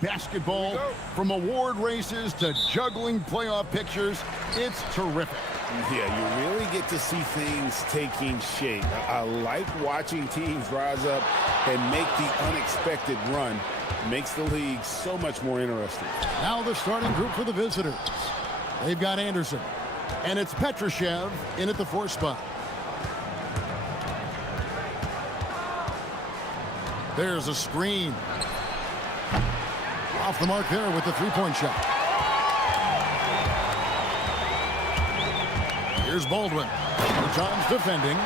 Basketball, from award races to juggling playoff pictures, it's terrific. Yeah, you really get to see things taking shape. I like watching teams rise up and make the unexpected run. Makes the league so much more interesting. Now the starting group for the visitors. They've got Anderson, and it's Petrushev in at the 4th spot. There's a screen. Off the mark there with the three-point shot. Here's Baldwin. John's defending.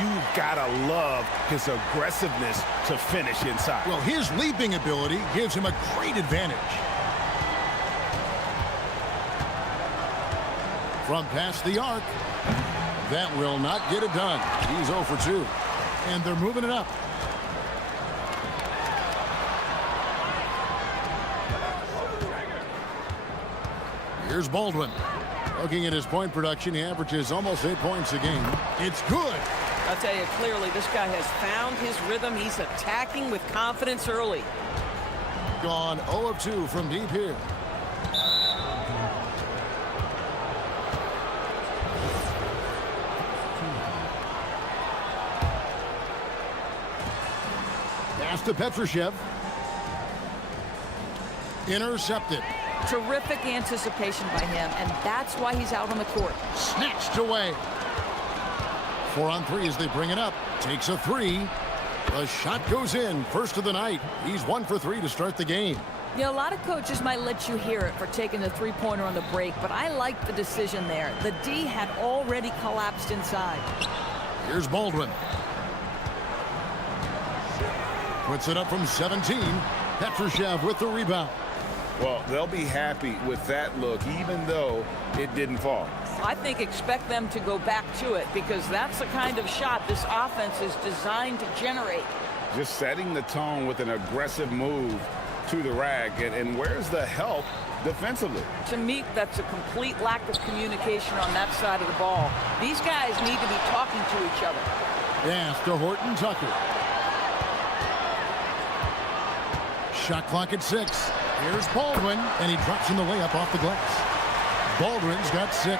You've got to love his aggressiveness to finish inside. Well, his leaping ability gives him a great advantage. From past the arc. That will not get it done. He's 0 for 2. And they're moving it up. Here's Baldwin. Looking at his point production, he averages almost 8 points a game. It's good. I'll tell you clearly, this guy has found his rhythm. He's attacking with confidence early. Gone 0 of 2 from deep here. Pass to Petrushev. Intercepted. Terrific anticipation by him, and that's why he's out on the court. Snatched away. 4 on 3 as they bring it up. Takes a 3. The shot goes in. First of the night. He's 1 for 3 to start the game. You know, a lot of coaches might let you hear it for taking the three-pointer on the break, but I like the decision there. The D had already collapsed inside. Here's Baldwin. Puts it up from 17. Petrushev with the rebound. Well, they'll be happy with that look, even though it didn't fall. I think expect them to go back to it because that's the kind of shot this offense is designed to generate. Just setting the tone with an aggressive move to the rack. And where's the help defensively? To me, that's a complete lack of communication on that side of the ball. These guys need to be talking to each other. Pass to Horton Tucker. Shot clock at 6. Here's Baldwin, and he drops in the layup off the glass. Baldwin's got 6.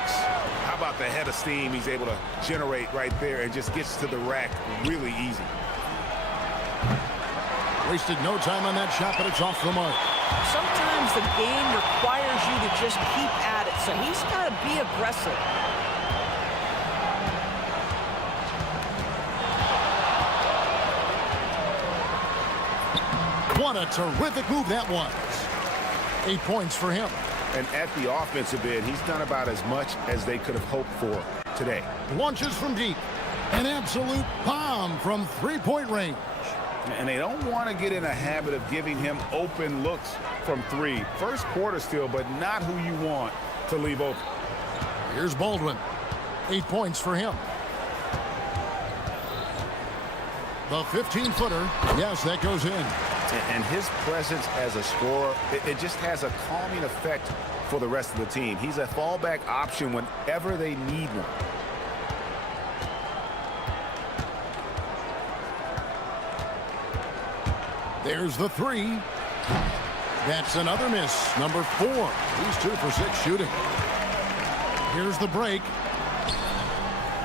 How about the head of steam he's able to generate right there and just gets to the rack really easy. Wasted no time on that shot, but it's off the mark. Sometimes the game requires you to just keep at it, so he's got to be aggressive. What a terrific move that was. 8 points for him. And at the offensive end, he's done about as much as they could have hoped for today. Launches from deep. An absolute bomb from three-point range. And they don't want to get in a habit of giving him open looks from 3. First quarter still, but not who you want to leave open. Here's Baldwin. 8 points for him. The 15-footer. Yes, that goes in. And his presence as a scorer, it just has a calming effect for the rest of the team. He's a fallback option whenever they need one. There's the 3. That's another miss. Number 4. He's 2 for 6 shooting. Here's the break.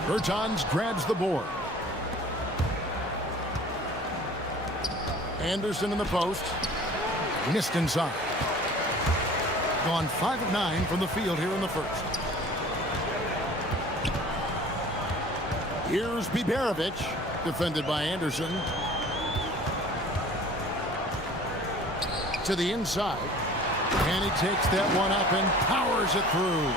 Bertans grabs the board. Anderson in the post. Missed inside. Gone 5 of 9 from the field here in the first. Here's Biberovic, defended by Anderson. To the inside. And he takes that one up and powers it through.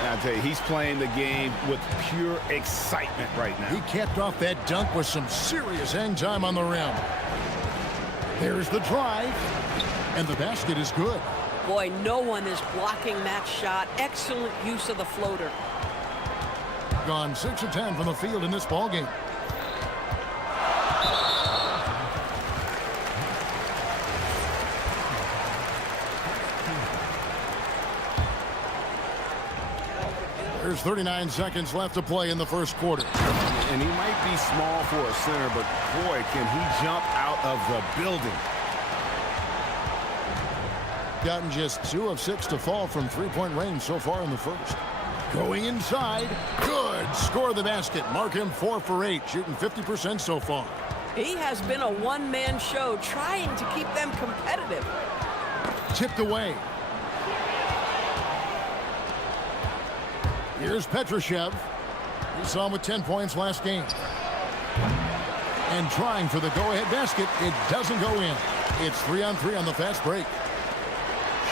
And I'll tell you, he's playing the game with pure excitement right now. He capped off that dunk with some serious hang time on the rim. There's the drive, and the basket is good. Boy, no one is blocking that shot. Excellent use of the floater. Gone 6 of 10 from the field in this ballgame. There's 39 seconds left to play in the first quarter. And he might be small for a center, but boy, can he jump out of the building. gotten just 2 of 6 to fall from three-point range so far in the first. Going inside. Good. Score the basket. Mark him 4 for 8, shooting 50% so far. He has been a one-man show trying to keep them competitive. Tipped away. Here's Petrushev. We saw him with 10 points last game. And trying for the go-ahead basket. It doesn't go in. It's 3-on-3 on the fast break.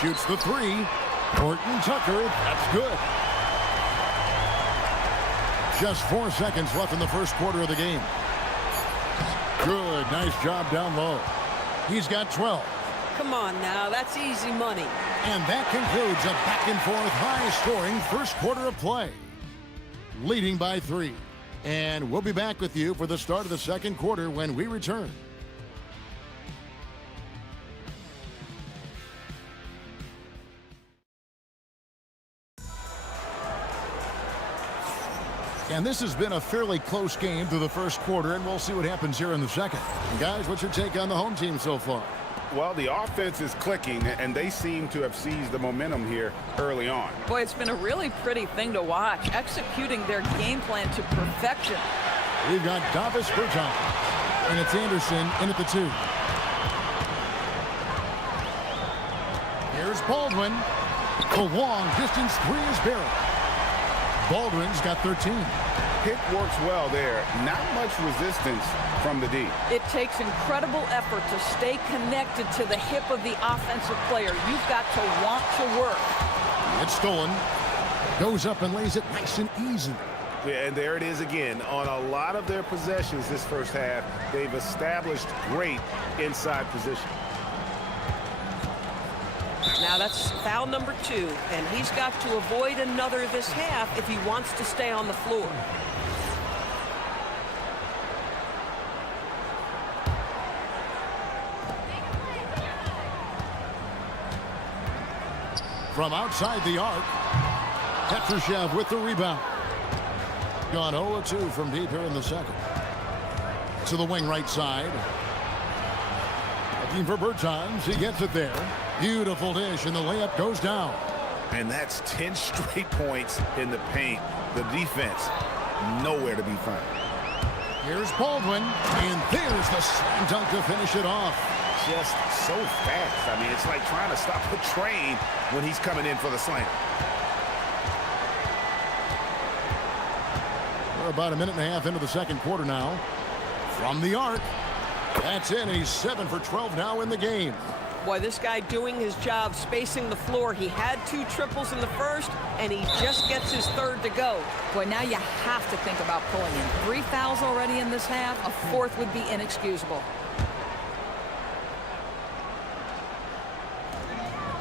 Shoots the 3. Horton Tucker. That's good. Just 4 seconds left in the first quarter of the game. Good. Nice job down low. He's got 12. Come on now, that's easy money. And that concludes a back-and-forth high-scoring first quarter of play. Leading by 3. And we'll be back with you for the start of the second quarter when we return. And this has been a fairly close game through the first quarter, and we'll see what happens here in the second. And guys, what's your take on the home team so far? Well, the offense is clicking, and they seem to have seized the momentum here early on. Boy, it's been a really pretty thing to watch, executing their game plan to perfection. We've got Davis Berton, and it's Anderson in at the 2. Here's Baldwin. The long distance 3 is Barrett. Baldwin's got 13. Pick works well there. Not much resistance from the D. It takes incredible effort to stay connected to the hip of the offensive player. You've got to want to work. It's stolen. Goes up and lays it nice and easy. Yeah, and there it is again. On a lot of their possessions this first half, they've established great inside position. Now that's foul number 2, and he's got to avoid another this half if he wants to stay on the floor. From outside the arc, Petrushev with the rebound. Gone 0-2 from deep here in the second. To the wing right side. Looking for Bertans. He gets it there. Beautiful dish, and the layup goes down. And that's 10 straight points in the paint. The defense, nowhere to be found. Here's Baldwin, and there's the slam dunk to finish it off. Just so fast. I mean, it's like trying to stop a train when he's coming in for the slam. We're about a minute and a half into the second quarter now. From the arc. That's in. He's 7 for 12 now in the game. Boy, this guy doing his job, spacing the floor. He had 2 triples in the first, and he just gets his 3rd to go. Boy, now you have to think about pulling in. 3 fouls already in this half. A 4th would be inexcusable.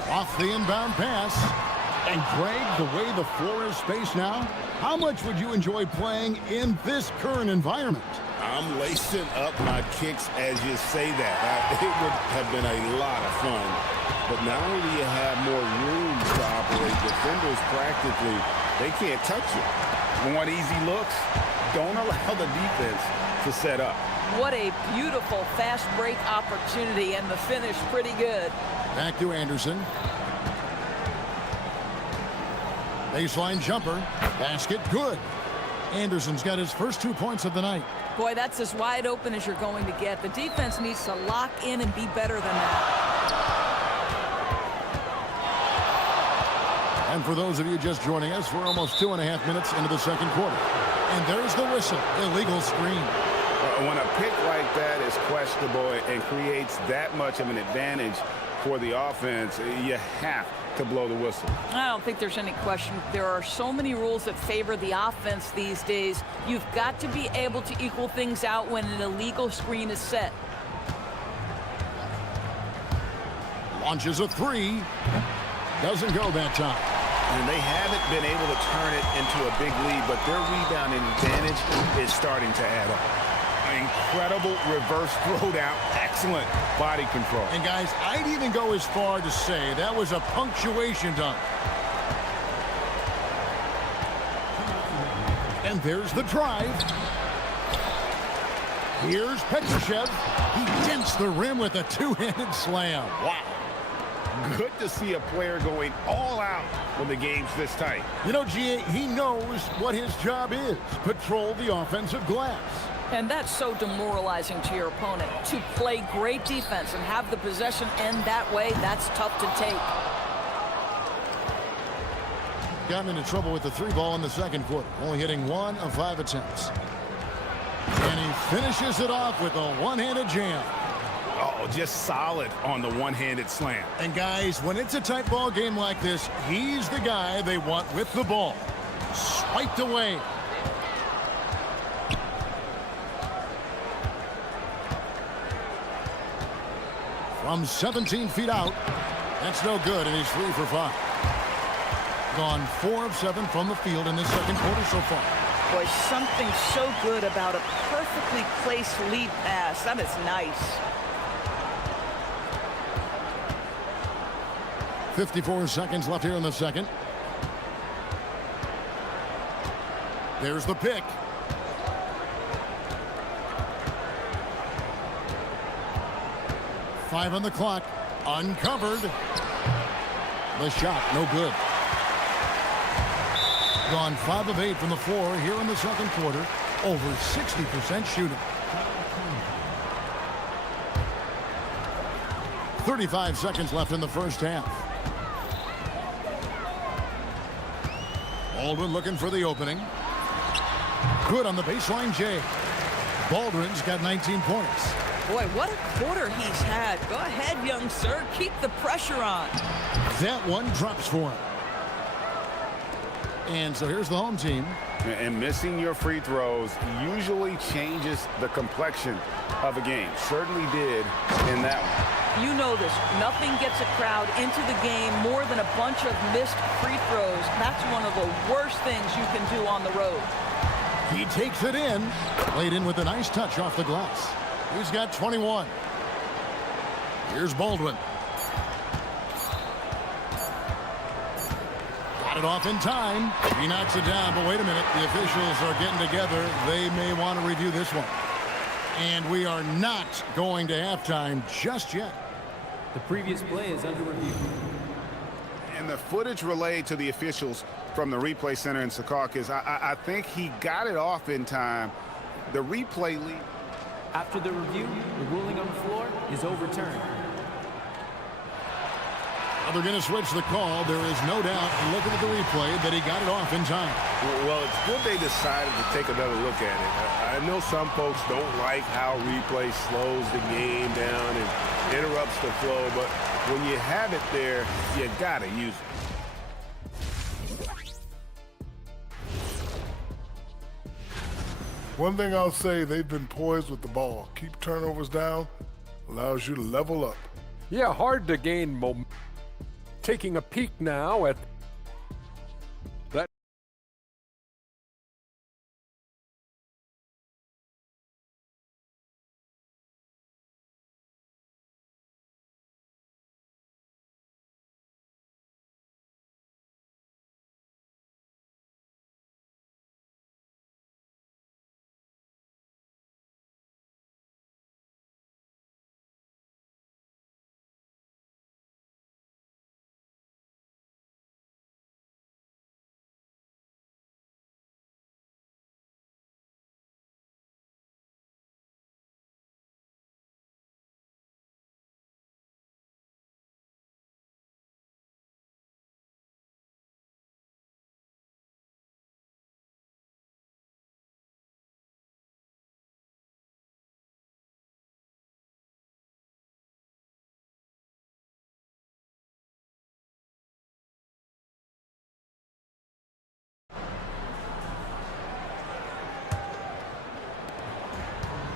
Off the inbound pass. And Greg, the way the floor is spaced now, how much would you enjoy playing in this current environment? I'm lacing up my kicks as you say that. It would have been a lot of fun. But not only do you have more room to operate, defenders practically, they can't touch you. Want easy looks? Don't allow the defense to set up. What a beautiful fast break opportunity, and the finish pretty good. Back to Anderson. Baseline jumper. Basket good. Anderson's got his first 2 points of the night. Boy, that's as wide open as you're going to get. The defense needs to lock in and be better than that. And for those of you just joining us, we're almost 2.5 minutes into the second quarter. And there's the whistle. Illegal screen. When a pick like that is questionable and creates that much of an advantage for the offense, you have to blow the whistle. I don't think there's any question. There are so many rules that favor the offense these days. You've got to be able to equal things out when an illegal screen is set. Launches a 3. Doesn't go that time. And they haven't been able to turn it into a big lead, but their rebounding advantage is starting to add up. Incredible reverse throwdown. Excellent body control. And guys, I'd even go as far to say that was a punctuation dunk. And there's the drive. Here's Petrushev. He dents the rim with a 2-handed slam. Wow. good to see a player going all out when the game's this tight. You know, GA, he knows what his job is. Patrol the offensive glass. And that's so demoralizing to your opponent. To play great defense and have the possession end that way, that's tough to take. Got into trouble with the 3-ball in the second quarter, only hitting 1 of 5 attempts. And he finishes it off with a one-handed jam. Oh, just solid on the one-handed slam. And guys, when it's a tight ball game like this, he's the guy they want with the ball. Swiped away. From 17 feet out, that's no good, and he's 3 for 5. Gone 4 of 7 from the field in this second quarter so far. Boy, something so good about a perfectly placed lead pass. That is nice. 54 seconds left here in the second. There's the pick. Five on the clock. Uncovered. The shot, no good. Gone 5 of 8 from the floor here in the second quarter. Over 60% shooting. 35 seconds left in the first half. Baldwin looking for the opening. Good on the baseline, Jay. Baldwin's got 19 points. Boy, what a quarter he's had. Go ahead, young sir. Keep the pressure on. That one drops for him. And so here's the home team. And missing your free throws usually changes the complexion of a game. Certainly did in that one. You know this. Nothing gets a crowd into the game more than a bunch of missed free throws. That's one of the worst things you can do on the road. He takes it in. Laid in with a nice touch off the glass. He's got 21. Here's Baldwin. Got it off in time. He knocks it down, but wait a minute. The officials are getting together. They may want to review this one. And we are not going to halftime just yet. The previous play is under review. And the footage relayed to the officials from the replay center in Secaucus, I think he got it off in time. The replay lead. After the review, the ruling on the floor is overturned. Well, they're going to switch the call. There is no doubt, looking at the replay, that he got it off in time. Well, it's good they decided to take another look at it. I know some folks don't like how replay slows the game down and interrupts the flow, but when you have it there, you got to use it. One thing I'll say, they've been poised with the ball. Keep turnovers down, allows you to level up. Yeah, hard to gain momentum. Taking a peek now at that.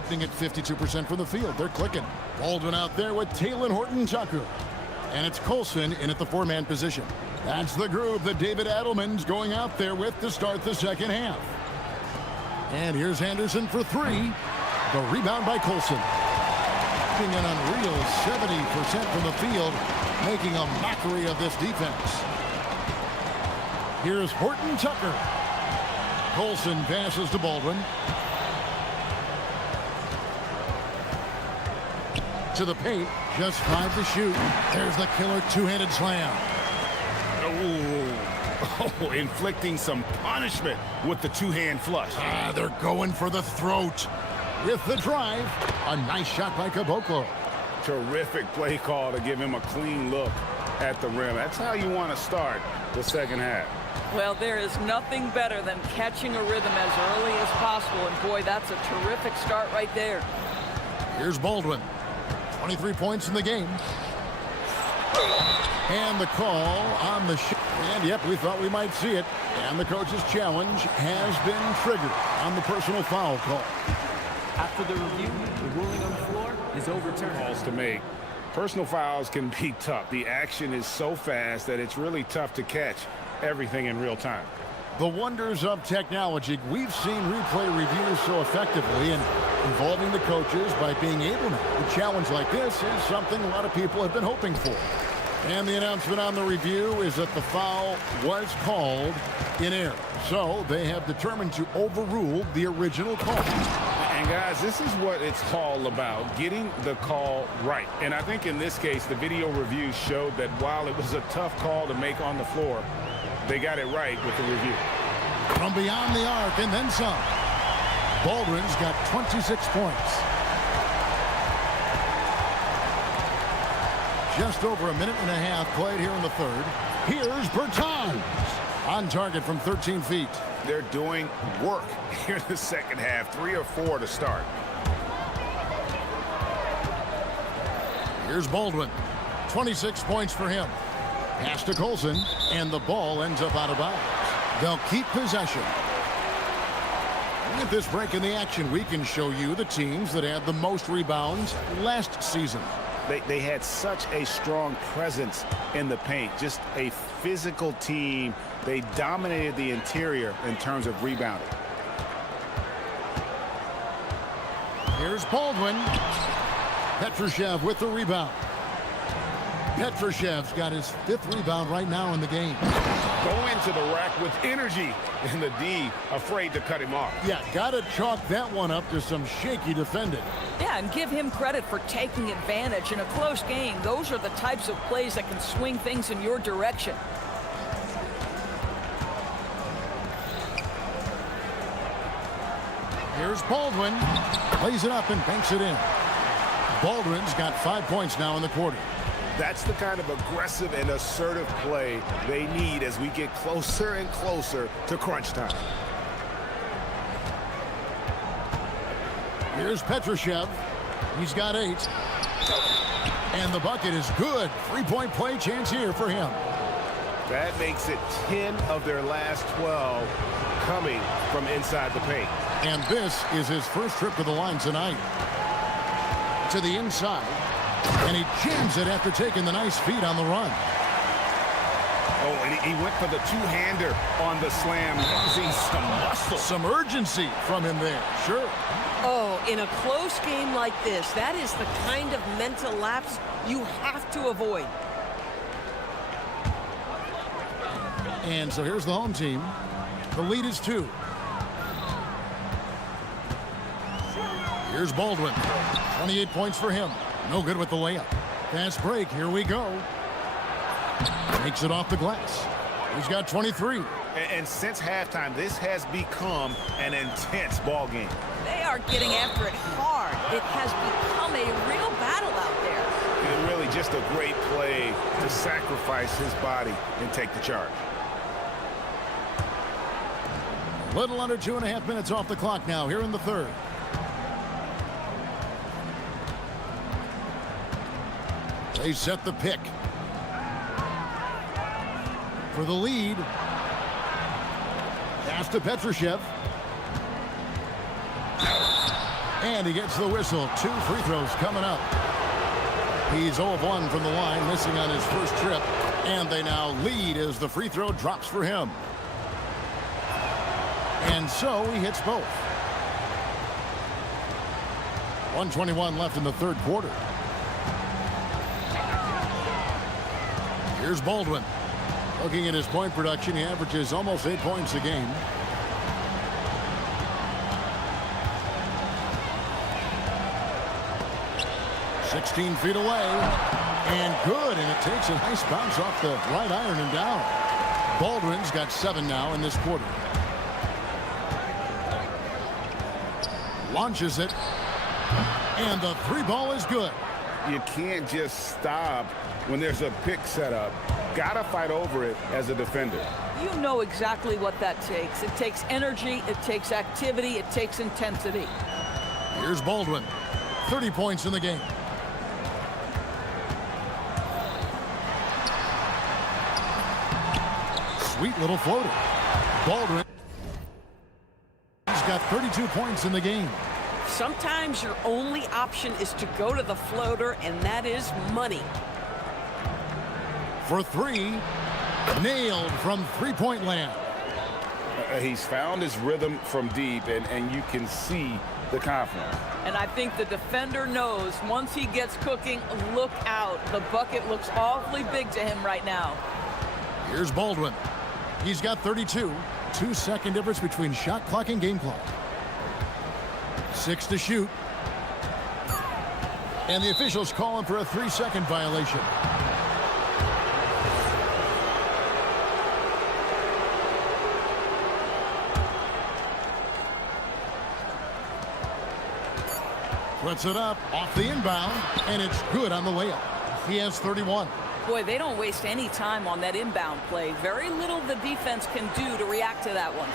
At 52% from the field. They're clicking. Baldwin out there with Taylor Horton-Tucker. And it's Colson in at the 4-man position. That's the group that David Adelman's going out there with to start the second half. And here's Anderson for 3. The rebound by Colson. An unreal 70% from the field, making a mockery of this defense. Here's Horton-Tucker. Colson passes to Baldwin. To the paint, just 5 to shoot. There's the killer two-handed slam. Oh, inflicting some punishment with the two-hand flush. They're going for the throat. With the drive, a nice shot by Caboclo. Terrific play call to give him a clean look at the rim. That's how you want to start the second half. Well, there is nothing better than catching a rhythm as early as possible, and boy, that's a terrific start right there. Here's Baldwin. 23 points in the game. And the call on the shot. And yep, we thought we might see it. And the coach's challenge has been triggered on the personal foul call. After the review, the ruling on the floor is overturned. Calls to make. Personal fouls can be tough. The action is so fast that it's really tough to catch everything in real time. The wonders of technology. We've seen replay reviews so effectively and involving the coaches by being able to. A challenge like this is something a lot of people have been hoping for. And the announcement on the review is that the foul was called in error. So they have determined to overrule the original call. And guys, this is what it's all about, getting the call right. And I think in this case, the video review showed that while it was a tough call to make on the floor, they got it right with the review. From beyond the arc and then some. Baldwin's got 26 points. Just over a minute and a half played here in the third. Here's Bertans on target from 13 feet. They're doing work here in the second half, 3 or 4 to start. Here's Baldwin. 26 points for him. Pass to Colson, and the ball ends up out of bounds. They'll keep possession. At this break in the action, we can show you the teams that had the most rebounds last season. They had such a strong presence in the paint, just a physical team. They dominated the interior in terms of rebounding. Here's Baldwin. Petrushev with the rebound. Petrushev's got his 5th rebound right now in the game. Go into the rack with energy, and the D afraid to cut him off. Yeah, gotta chalk that one up to some shaky defending. Yeah, and give him credit for taking advantage in a close game. Those are the types of plays that can swing things in your direction. Here's Baldwin. Plays it up and banks it in. Baldwin's got 5 points now in the quarter. That's the kind of aggressive and assertive play they need as we get closer and closer to crunch time. Here's Petrushev. He's got 8. And the bucket is good. 3-point play chance here for him. That makes it 10 of their last 12 coming from inside the paint. And this is his first trip to the line tonight. To the inside. And he jams it after taking the nice feed on the run. Oh, and he went for the two-hander on the slam, using some muscle. Some urgency from him there, sure. Oh, in a close game like this, that is the kind of mental lapse you have to avoid. And so here's the home team. The lead is 2. Here's Baldwin. 28 points for him. No good with the layup. Fast break. Here we go. Makes it off the glass. He's got 23. And since halftime, this has become an intense ball game. They are getting after it hard. It has become a real battle out there. And really just a great play to sacrifice his body and take the charge. Little under 2.5 minutes off the clock now here in the third. They set the pick. For the lead. Pass to Petrushev. And he gets the whistle. 2 free throws coming up. He's 0 of 1 from the line, missing on his first trip. And they now lead as the free throw drops for him. And so he hits both. 1:21 left in the third quarter. Here's Baldwin. Looking at his point production, he averages almost 8 points a game. 16 feet away. And good, and it takes a nice bounce off the right iron and down. Baldwin's got 7 now in this quarter. Launches it. And the 3 ball is good. You can't just stop when there's a pick set up. Gotta fight over it as a defender. You know exactly what that takes. It takes energy, it takes activity, it takes intensity. Here's Baldwin. 30 points in the game. Sweet little floater. Baldwin. He's got 32 points in the game. Sometimes your only option is to go to the floater, and that is money. For 3. Nailed from three-point land. He's found his rhythm from deep, and you can see the confidence. And I think the defender knows once he gets cooking, look out. The bucket looks awfully big to him right now. Here's Baldwin. He's got 32. 2-second difference between shot clock and game clock. 6 to shoot. And the officials call him for a 3-second violation. Puts it up off the inbound, and it's good on the layup. He has 31. Boy, they don't waste any time on that inbound play. Very little the defense can do to react to that one.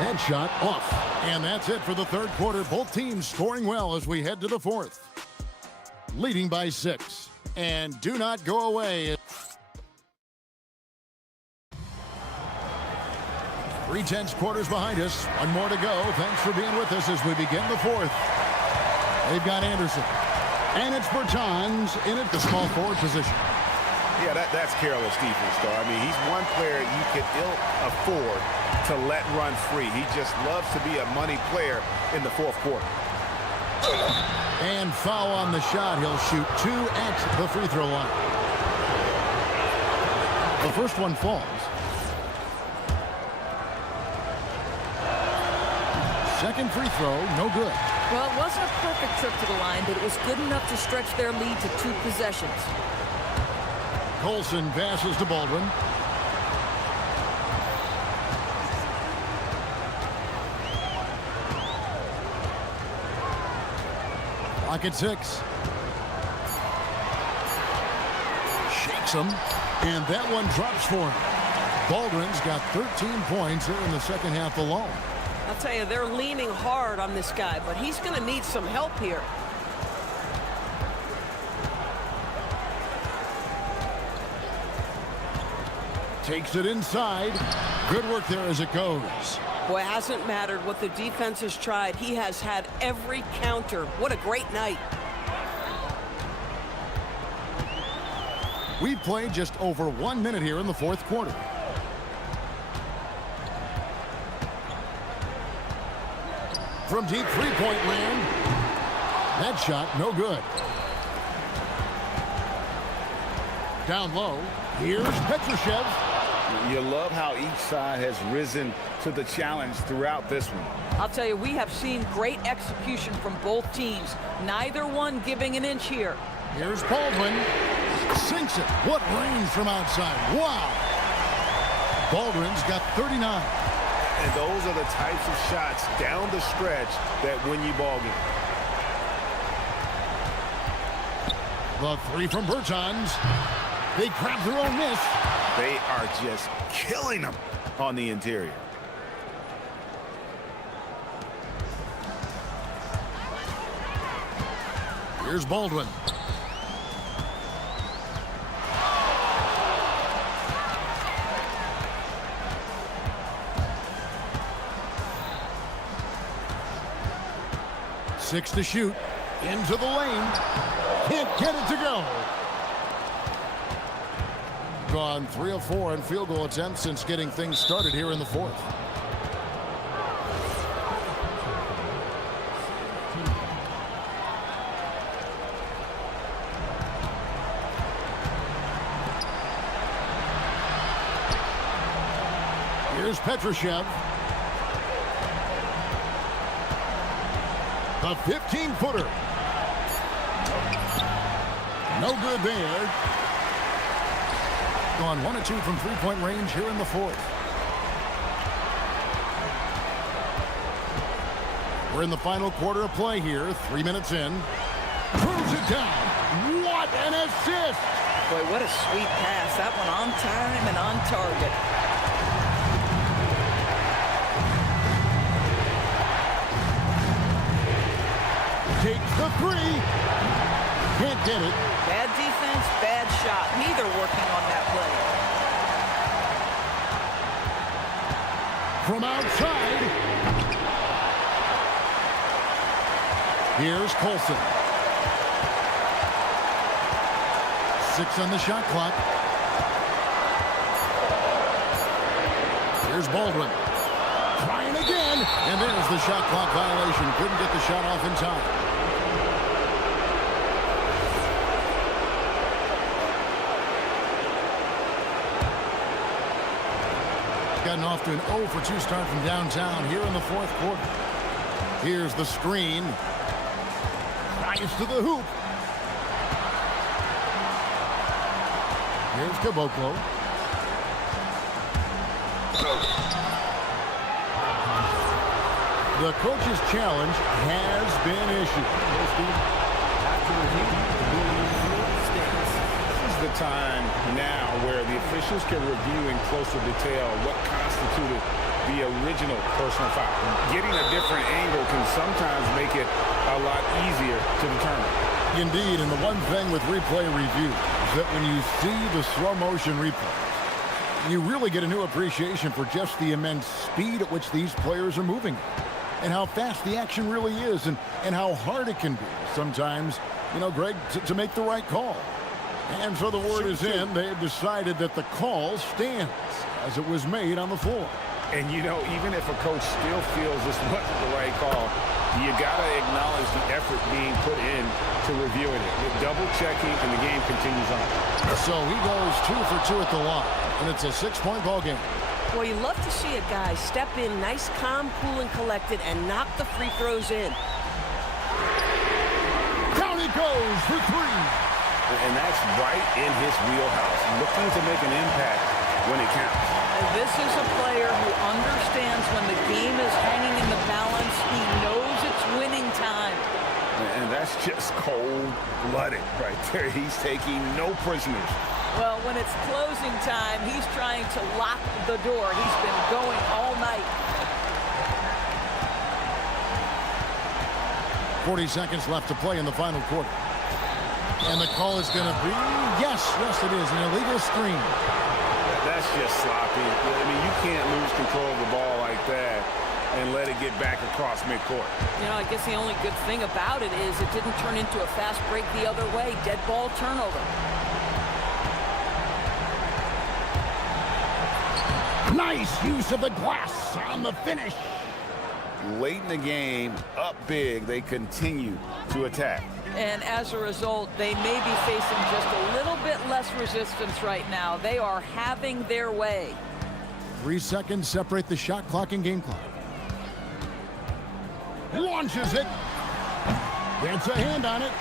That shot off. And that's it for the third quarter. Both teams scoring well as we head to the fourth. Leading by 6. And do not go away. 3/10 quarters behind us. One more to go. Thanks for being with us as we begin the fourth. They've got Anderson. And it's Bertans in at the small forward position. Yeah, that's careless defense, though. I mean, he's one player you could ill afford to let run free. He just loves to be a money player in the fourth quarter. And foul on the shot. He'll shoot 2 at the free throw line. The first one falls. Second free throw, no good. Well, it wasn't a perfect trip to the line, but it was good enough to stretch their lead to 2 possessions. Colson passes to Baldwin. Clock at 6. Shakes him, and that one drops for him. Baldwin's got 13 points here in the second half alone. I'll tell you, they're leaning hard on this guy, but he's going to need some help here. Takes it inside. Good work there as it goes. Boy, it hasn't mattered what the defense has tried. He has had every counter. What a great night. We've played just over 1 minute here in the fourth quarter. From deep three-point land. That shot, no good. Down low. Here's Petrushev. You love how each side has risen to the challenge throughout this one. I'll tell you, we have seen great execution from both teams. Neither one giving an inch here. Here's Baldwin. Sinks it. What range from outside. Wow. Baldwin's got 39. And those are the types of shots down the stretch that win you ball games. The 3 from Bertans. They grab their own miss. They are just killing them on the interior. Here's Baldwin. Six to shoot. Into the lane. Can't get it to go. Gone 3 of 4 in field goal attempts since getting things started here in the fourth. Here's Petrushev. The 15-footer. No good there. Gone 1 of 2 from three-point range here in the fourth. We're in the final quarter of play here. 3 minutes in. Throws it down. What an assist! Boy, what a sweet pass. That one on time and on target. Takes the three. Can't get it. Bad defense, bad shot. Neither working on that play. From outside. Here's Colson. 6 on the shot clock. Here's Baldwin. Trying again. And there's the shot clock violation. Couldn't get the shot off in time. Gotten off to an 0 for 2 start from downtown here in the fourth quarter. Here's the screen. Drives to the hoop. Here's Caboclo. The coach's challenge has been issued. After review, the ruling on the floor stands. This is the time now where the officials can review in closer detail what constituted the original personal foul. Getting a different angle can sometimes make it a lot easier to determine. Indeed, and the one thing with replay review is that when you see the slow motion replay, you really get a new appreciation for just the immense speed at which these players are moving and how fast the action really is and how hard it can be sometimes, you know, Greg, to make the right call. And so the word is in. They have decided that the call stands as it was made on the floor. And, you know, even if a coach still feels this wasn't the right call, you got to acknowledge the effort being put in to reviewing it. With double-checking, and the game continues on. So he goes 2 for 2 at the line, and it's a 6-point ball game. Well, you love to see a guy step in nice, calm, cool, and collected and knock the free throws in. Down he goes for 3. And that's right in his wheelhouse, looking to make an impact when it counts. And this is a player who understands when the game is hanging in the balance. He knows it's winning time. And that's just cold-blooded right there. He's taking no prisoners. Well, when it's closing time, he's trying to lock the door. He's been going all night. 40 seconds left to play in the final quarter. And the call is going to be, yes, it is, an illegal screen. That's just sloppy. I mean, you can't lose control of the ball like that and let it get back across midcourt. You know, I guess the only good thing about it is it didn't turn into a fast break the other way. Dead ball turnover. Nice use of the glass on the finish. Late in the game, up big, they continue to attack. And as a result, they may be facing just a little bit less resistance right now. They are having their way. 3 seconds separate the shot clock and game clock. Launches it. Gets a hand on it.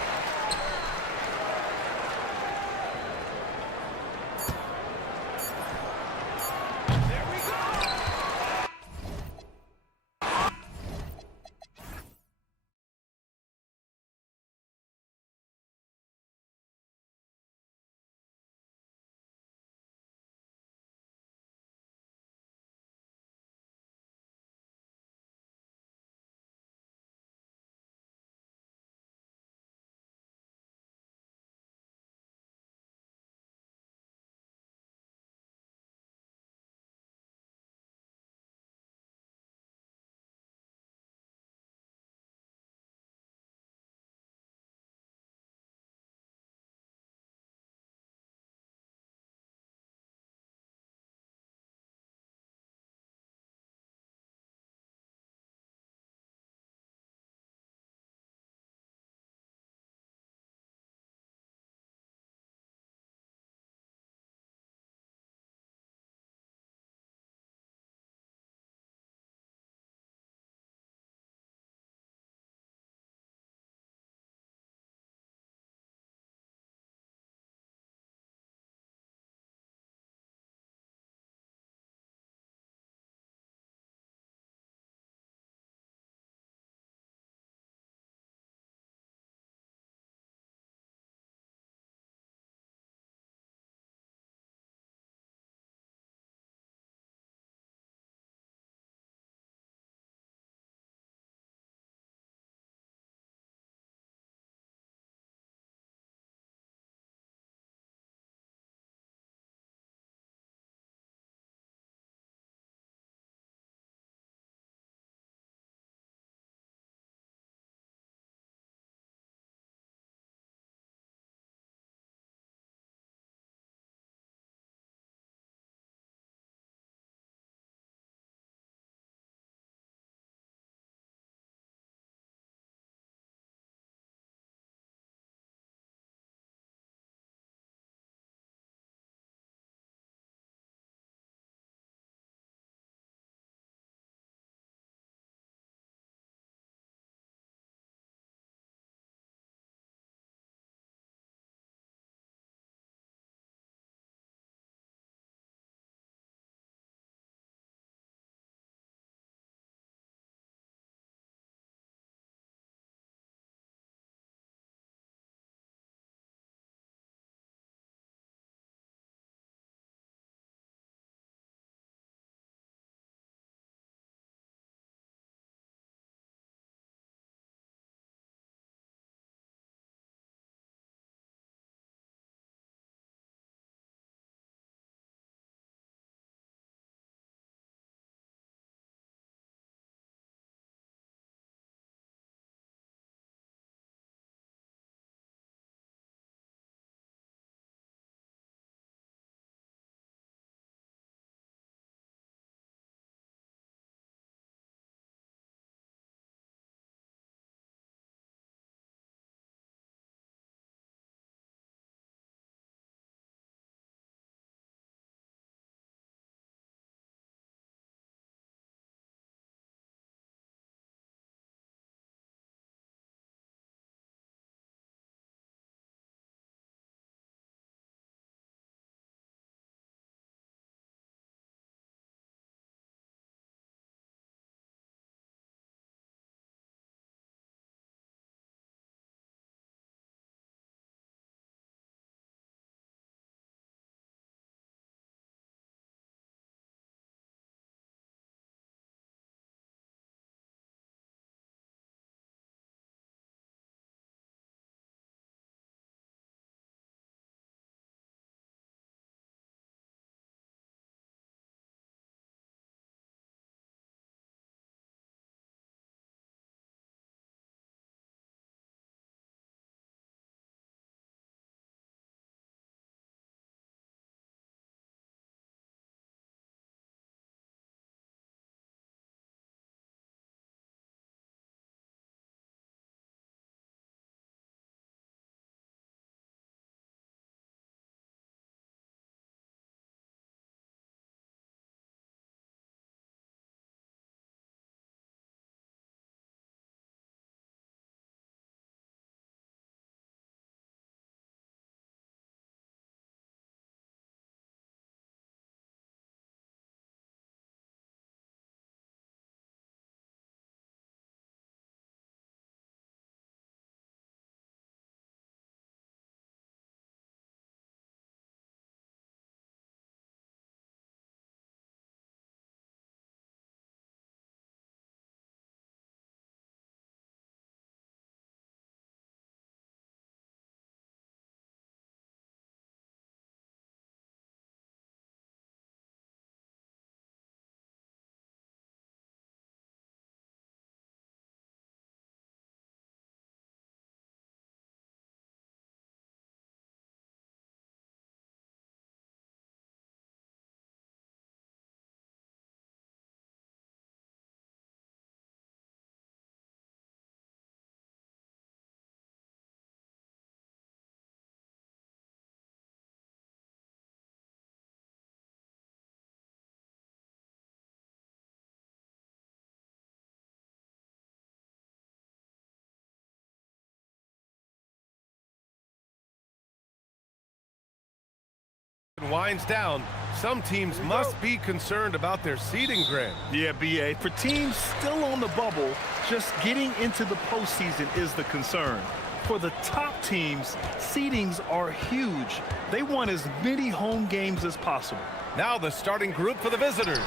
curtain winds down, some teams must be concerned about their seeding grid. Yeah, BA. For teams still on the bubble, just getting into the postseason is the concern. For the top teams, seedings are huge. They want as many home games as possible. Now the starting group for the visitors.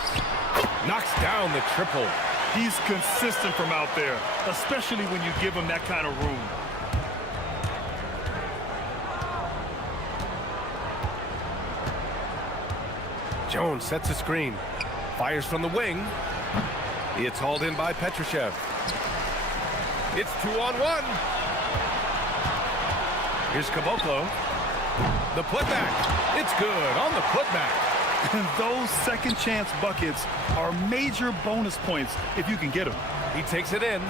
Knocks down the triple. He's consistent from out there, especially when you give him that kind of room. Jones sets a screen. Fires from the wing. It's hauled in by Petrushev. It's 2-on-1. Here's Caboclo. The putback. It's good on the putback. And those second chance buckets are major bonus points if you can get them. He takes it in.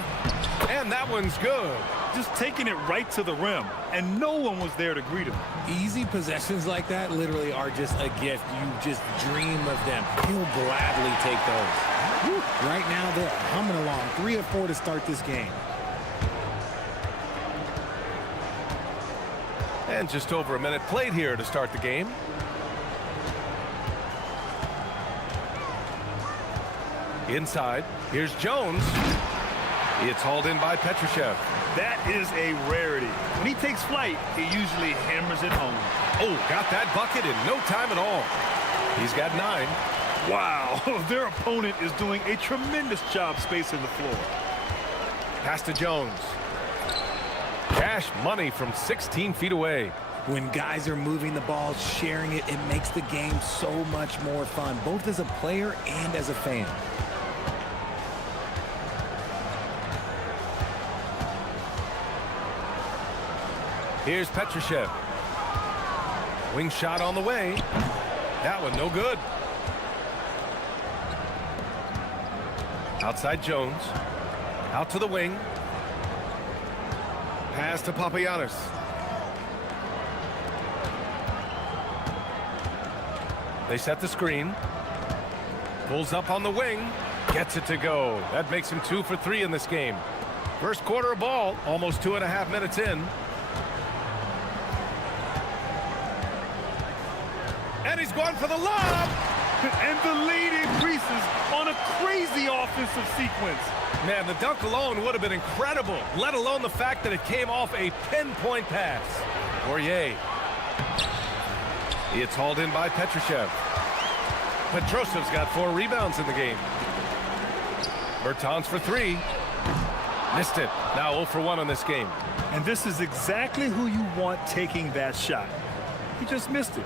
And that one's good. Just taking it right to the rim, and no one was there to greet him. Easy possessions like that literally are just a gift. You just dream of them. He'll gladly take those. Whew. Right now, they're humming along. 3 of 4 to start this game. And just over a minute played here to start the game. Inside, here's Jones. It's hauled in by Petrushev. That is a rarity. When he takes flight, he usually hammers it home. Oh, got that bucket in no time at all. He's got 9. Wow, their opponent is doing a tremendous job spacing the floor. Pass to Jones. Cash money from 16 feet away. When guys are moving the ball, sharing it, it makes the game so much more fun, both as a player and as a fan. Here's Petrushev. Wing shot on the way. That one no good. Outside Jones. Out to the wing. Pass to Papagiannis. They set the screen. Pulls up on the wing. Gets it to go. That makes him 2 for 3 in this game. First quarter of ball, almost 2.5 minutes in. And he's going for the lob. And the lead increases on a crazy offensive sequence. Man, the dunk alone would have been incredible, let alone the fact that it came off a pinpoint pass. Poirier. It's hauled in by Petrushev. Petrosev's got 4 rebounds in the game. Bertans for 3. Missed it. Now 0 for 1 on this game. And this is exactly who you want taking that shot. He just missed it.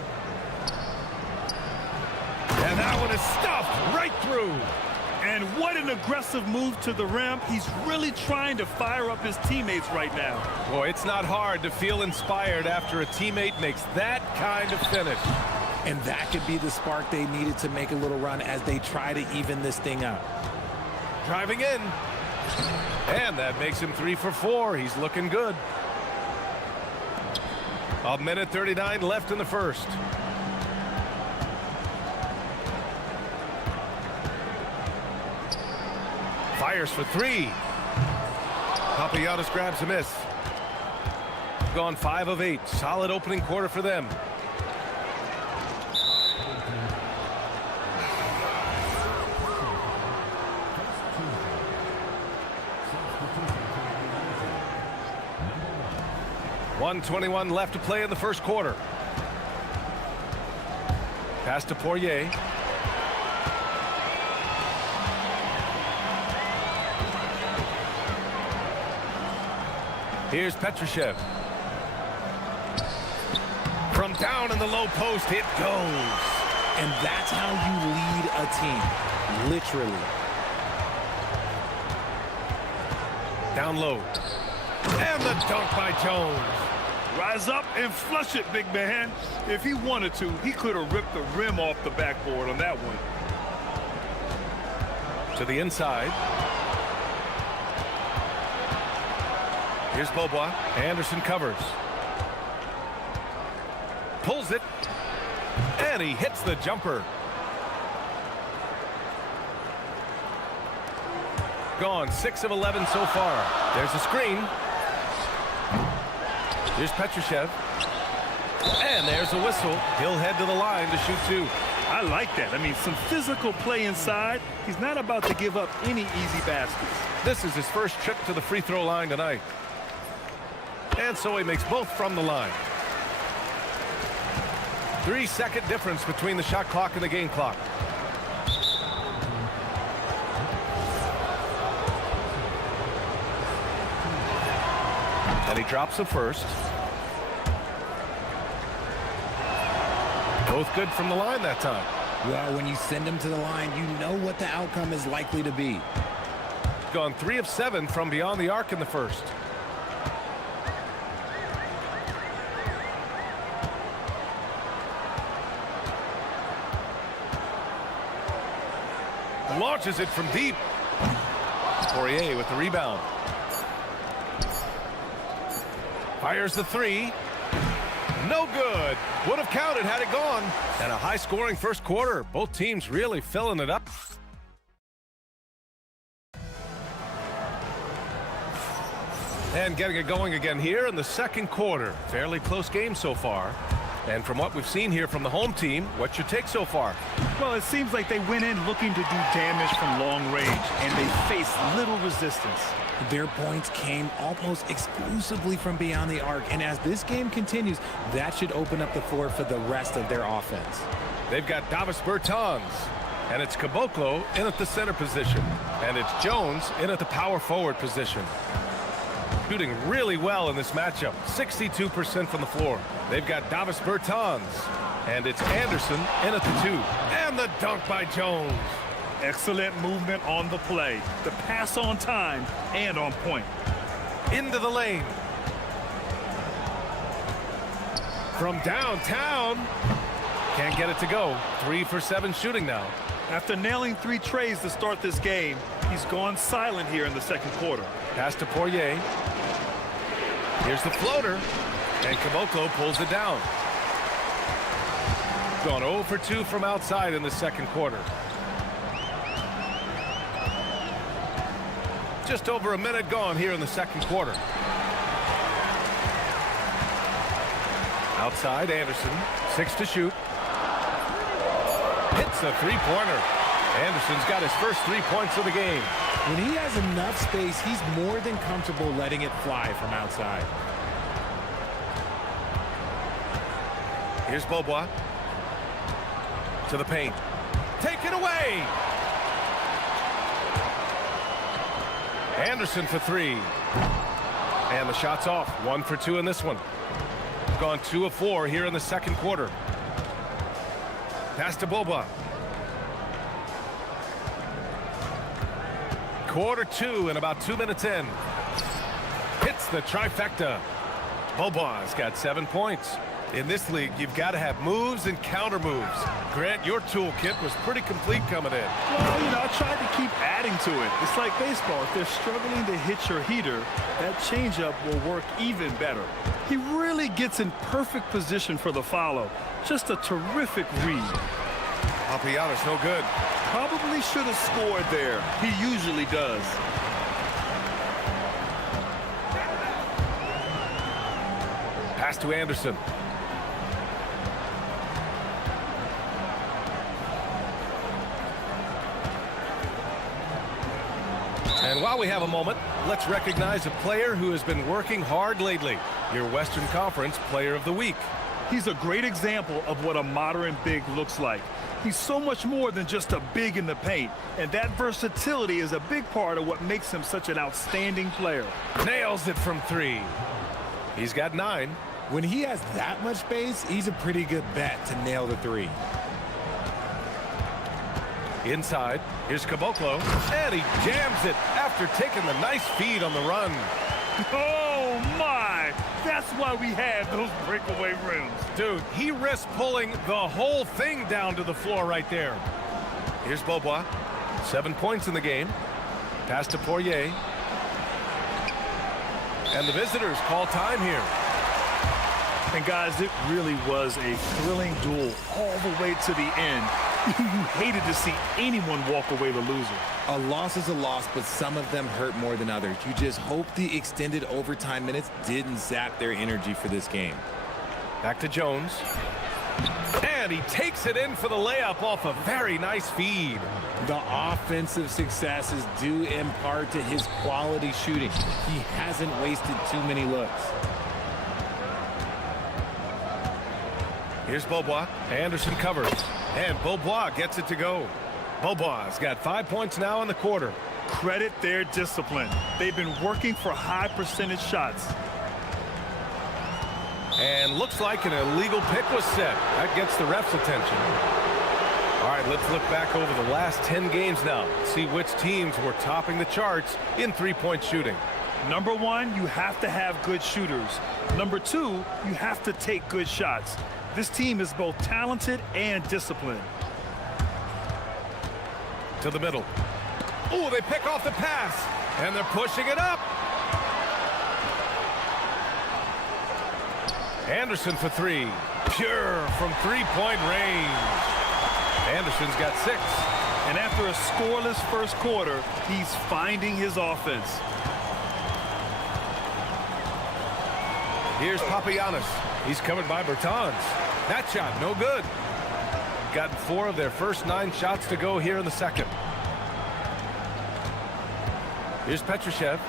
And that one is stuffed right through. And what an aggressive move to the rim. He's really trying to fire up his teammates right now. Boy, it's not hard to feel inspired after a teammate makes that kind of finish. And that could be the spark they needed to make a little run as they try to even this thing up. Driving in. And that makes him 3 for 4. He's looking good. 1:39 left in the first. Fires for 3. Papagiannis grabs a miss. Gone 5 of 8. Solid opening quarter for them. .121 left to play in the first quarter. Pass to Poirier. Here's Petrushev. From down in the low post, it goes. And that's how you lead a team, literally. Down low. And the dunk by Jones. Rise up and flush it, big man. If he wanted to, he could have ripped the rim off the backboard on that one. To the inside. Here's Beaubois. Anderson covers. Pulls it. And he hits the jumper. Gone 6 of 11 so far. There's a screen. Here's Petrushev. And there's a whistle. He'll head to the line to shoot two. I like that. I mean, some physical play inside. He's not about to give up any easy baskets. This is his first trip to the free throw line tonight. And so he makes both from the line. 3-second difference between the shot clock and the game clock. And he drops the first. Both good from the line that time. Well, when you send him to the line, you know what the outcome is likely to be. Gone 3 of 7 from beyond the arc in the first. Launches it from deep. Poirier with the rebound. Fires the three. No good. Would have counted had it gone. And a high-scoring first quarter. Both teams really filling it up. And getting it going again here in the second quarter. Fairly close game so far. And from what we've seen here from the home team, what's your take so far? Well, it seems like they went in looking to do damage from long range, and they faced little resistance. Their points came almost exclusively from beyond the arc, and as this game continues, that should open up the floor for the rest of their offense. They've got Davis Bertans, and it's Caboclo in at the center position, and it's Jones in at the power forward position. Shooting really well in this matchup, 62% from the floor. They've got Davis Bertans, and it's Anderson in at the 2. And the dunk by Jones. Excellent movement on the play. The pass on time and on point. Into the lane. From downtown. Can't get it to go. 3 for 7 shooting now. After nailing 3 trays to start this game, he's gone silent here in the second quarter. Pass to Poirier. Here's the floater. And Caboclo pulls it down. Gone 0 for 2 from outside in the second quarter. Just over a minute gone here in the second quarter. Outside, Anderson. 6 to shoot. Hits a three-pointer. Anderson's got his first 3 points of the game. When he has enough space, he's more than comfortable letting it fly from outside. Here's Beaubois. To the paint. Take it away! Anderson for 3. And the shot's off. 1 for 2 in this one. Gone 2 of 4 here in the second quarter. Pass to Beaubois. Quarter 2 and about 2 minutes in. Hits the trifecta. Beaubois got 7 points. In this league, you've got to have moves and counter moves. Grant, your toolkit was pretty complete coming in. Well, you know, I tried to keep adding to it. It's like baseball. If they're struggling to hit your heater, that changeup will work even better. He really gets in perfect position for the follow. Just a terrific read. Papiano's no good. Probably should have scored there. He usually does. Pass to Anderson. And while we have a moment, let's recognize a player who has been working hard lately. Your Western Conference Player of the Week. He's a great example of what a modern big looks like. He's so much more than just a big in the paint, and that versatility is a big part of what makes him such an outstanding player. Nails it from 3. He's got 9. When he has that much space, he's a pretty good bet to nail the 3. Inside, here's Caboclo, and he jams it after taking the nice feed on the run. Oh, my! That's why we have those breakaway rims. Dude, he risked pulling the whole thing down to the floor right there. Here's Beaubois. 7 points in the game. Pass to Poirier. And the visitors call time here. And guys, it really was a thrilling duel all the way to the end. You hated to see anyone walk away the loser. A loss is a loss, but some of them hurt more than others. You just hope the extended overtime minutes didn't zap their energy for this game. Back to Jones. And he takes it in for the layup off a very nice feed. The offensive success is due in part to his quality shooting. He hasn't wasted too many looks. Here's Beaubois. Anderson covers. And Beaubois gets it to go. Beaubois got 5 points now in the quarter. Credit their discipline. They've been working for high percentage shots. And looks like an illegal pick was set. That gets the ref's attention. All right, let's look back over the last 10 games now. See which teams were topping the charts in three-point shooting. Number one, you have to have good shooters. Number two, you have to take good shots. This team is both talented and disciplined. To the middle. Oh, they pick off the pass. And they're pushing it up. Anderson for three. Pure from three-point range. Anderson's got 6. And after a scoreless first quarter, he's finding his offense. Here's Papagiannis. He's covered by Bertans. That shot, no good. Gotten 4 of their first 9 shots to go here in the second. Here's Petrushev.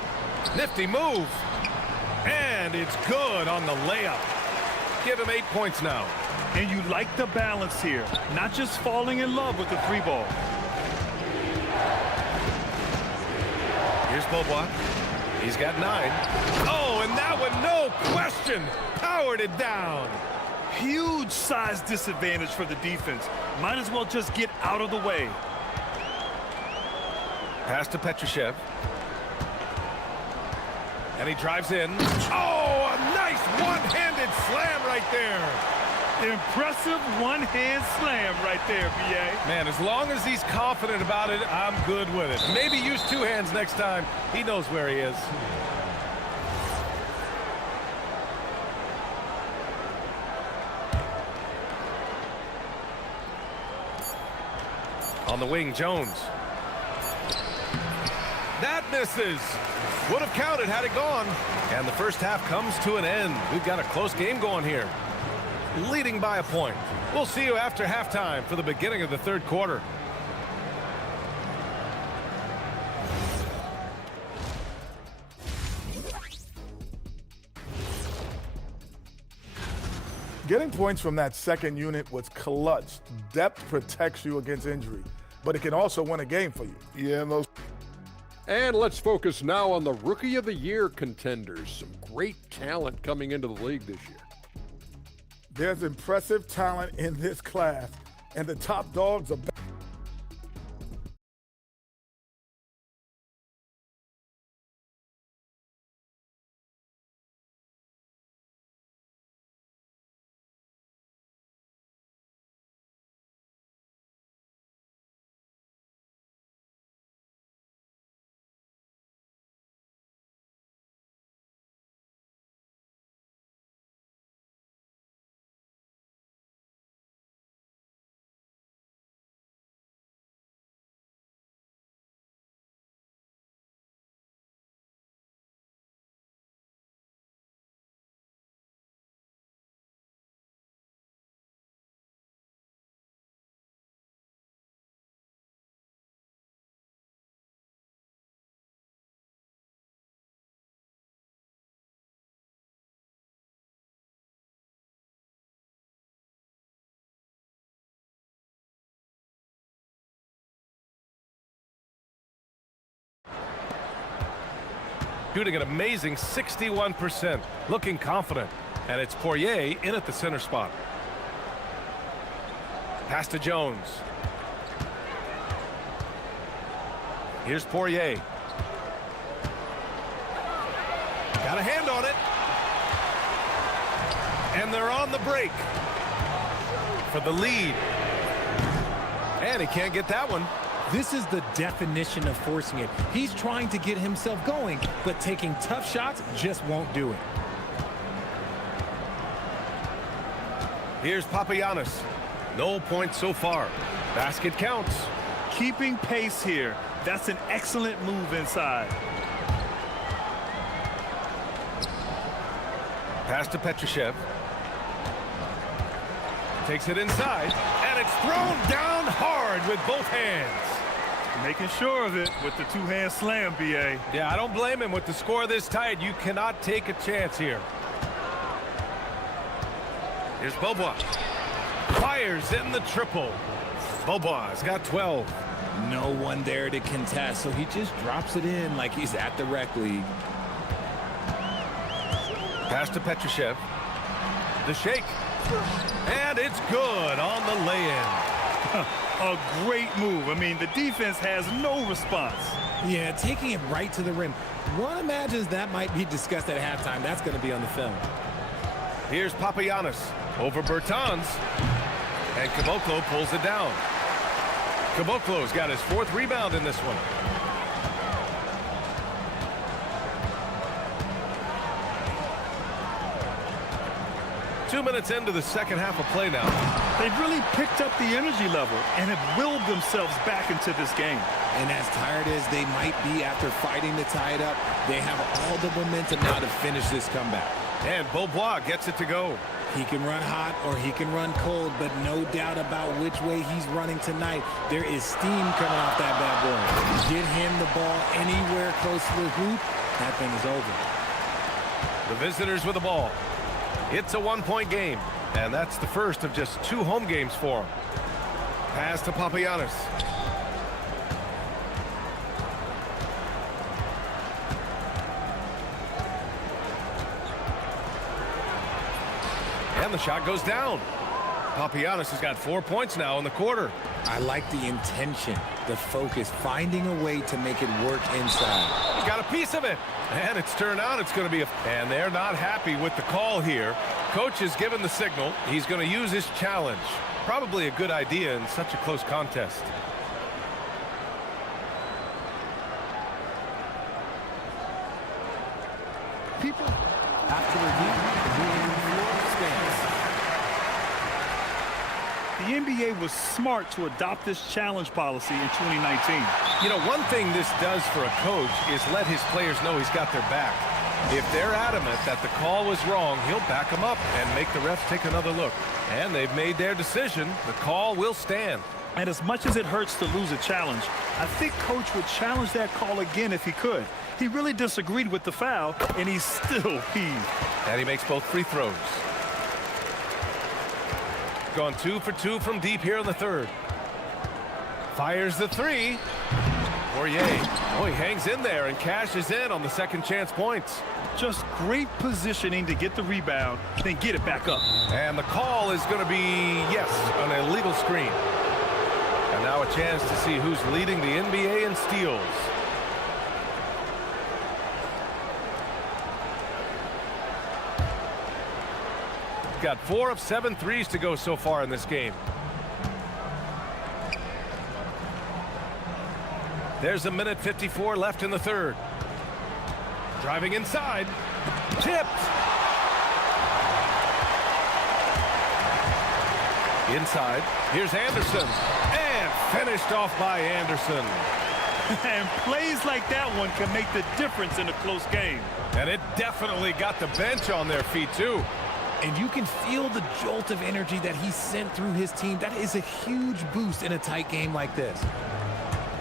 Nifty move. And it's good on the layup. Give him 8 points now. And you like the balance here, not just falling in love with the 3-ball. Here's Beaubois. He's got 9. Oh, and that one, no question, powered it down. Huge size disadvantage for the defense. Might as well just get out of the way. Pass to Petrushev. And he drives in. Oh, a nice one-handed slam right there. Impressive one-hand slam right there, B.A. Man, as long as he's confident about it, I'm good with it. Maybe use 2 hands next time. He knows where he is. On the wing, Jones. That misses. Would have counted had it gone. And the first half comes to an end. We've got a close game going here. Leading by a point. We'll see you after halftime for the beginning of the third quarter. Getting points from that second unit was clutch. Depth protects you against injury, but it can also win a game for you. Yeah, and those. And let's focus now on the Rookie of the Year contenders. Some great talent coming into the league this year. There's impressive talent in this class, and the top dogs are. Shooting an amazing 61%. Looking confident. And it's Poirier in at the center spot. Pass to Jones. Here's Poirier. Got a hand on it. And they're on the break for the lead. And he can't get that one. This is the definition of forcing it. He's trying to get himself going, but taking tough shots just won't do it. Here's Papagiannis. No points so far. Basket counts. Keeping pace here. That's an excellent move inside. Pass to Petrushev. Takes it inside, and it's thrown down hard with both hands. Making sure of it with the two-hand slam, B.A. Yeah, I don't blame him. With the score this tight, you cannot take a chance here. Here's Beaubois. Fires in the triple. Beaubois got 12. No one there to contest, so he just drops it in like he's at the rec league. Pass to Petrushev. The shake. And it's good on the lay-in. A great move. I mean, the defense has no response. Yeah, taking it right to the rim. One imagines that might be discussed at halftime. That's going to be on the film. Here's Papagiannis over Bertans. And Caboclo pulls it down. Caboclo's got his 4th rebound in this one. Two minutes into the second half of play now. They've really picked up the energy level and have willed themselves back into this game. And as tired as they might be after fighting to tie it up, they have all the momentum now to finish this comeback. And Beaubois gets it to go. He can run hot or he can run cold, but no doubt about which way he's running tonight. There is steam coming off that bad boy. Get him the ball anywhere close to the hoop, that thing is over. The visitors with the ball. It's a 1-point game, and that's the first of just 2 home games for him. Pass to Papagiannis. And the shot goes down. Papagiannis has got 4 points now in the quarter. I like the intention, the focus, finding a way to make it work inside. He got a piece of it. And it's turned out it's going to be a... And they're not happy with the call here. Coach has given the signal. He's going to use his challenge. Probably a good idea in such a close contest. People, after review, the ruling on the floor stands. The NBA was smart to adopt this challenge policy in 2019. You know, one thing this does for a coach is let his players know he's got their back. If they're adamant that the call was wrong, he'll back them up and make the refs take another look. And they've made their decision. The call will stand. And as much as it hurts to lose a challenge, I think Coach would challenge that call again if he could. He really disagreed with the foul, and he's still heaved. And he makes both free throws. Gone 2 for 2 from deep here in the third. Fires the 3. Poirier. Oh, he hangs in there and cashes in on the second chance points. Just great positioning to get the rebound, then get it back up. And the call is going to be, yes, an illegal screen. And now a chance to see who's leading the NBA in steals. Got 4 of 7 threes to go so far in this game. There's a minute 54 left in the third. Driving inside. Tipped. Inside. Here's Anderson. And finished off by Anderson. And plays like that one can make the difference in a close game. And it definitely got the bench on their feet, too. And you can feel the jolt of energy that he sent through his team. That is a huge boost in a tight game like this.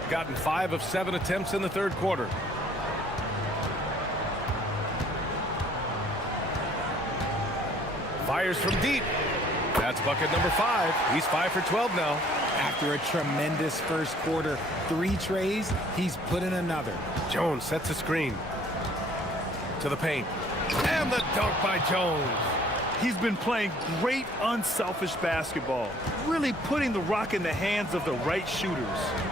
Gotten 5 of 7 attempts in the third quarter. Fires from deep. That's bucket number 5. He's 5 for 12 now. After a tremendous first quarter, 3 trays, he's put in another. Jones sets a screen. To the paint. And the dunk by Jones. He's been playing great unselfish basketball, really putting the rock in the hands of the right shooters.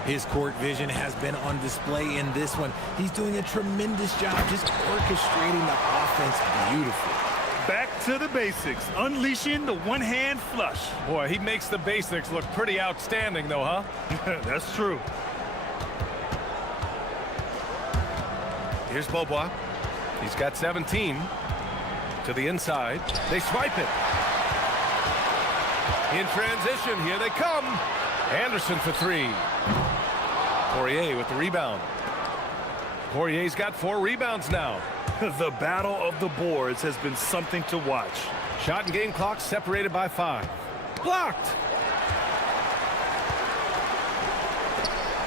His court vision has been on display in this one. He's doing a tremendous job just orchestrating the offense beautifully. Back to the basics, unleashing the one-hand flush. Boy, he makes the basics look pretty outstanding, though, huh? That's true. Here's Beaubois. He's got 17. To the inside. They swipe it. In transition, here they come. Anderson for 3. Poirier with the rebound. Poirier's got 4 rebounds now. The battle of the boards has been something to watch. Shot and game clock separated by 5. blocked.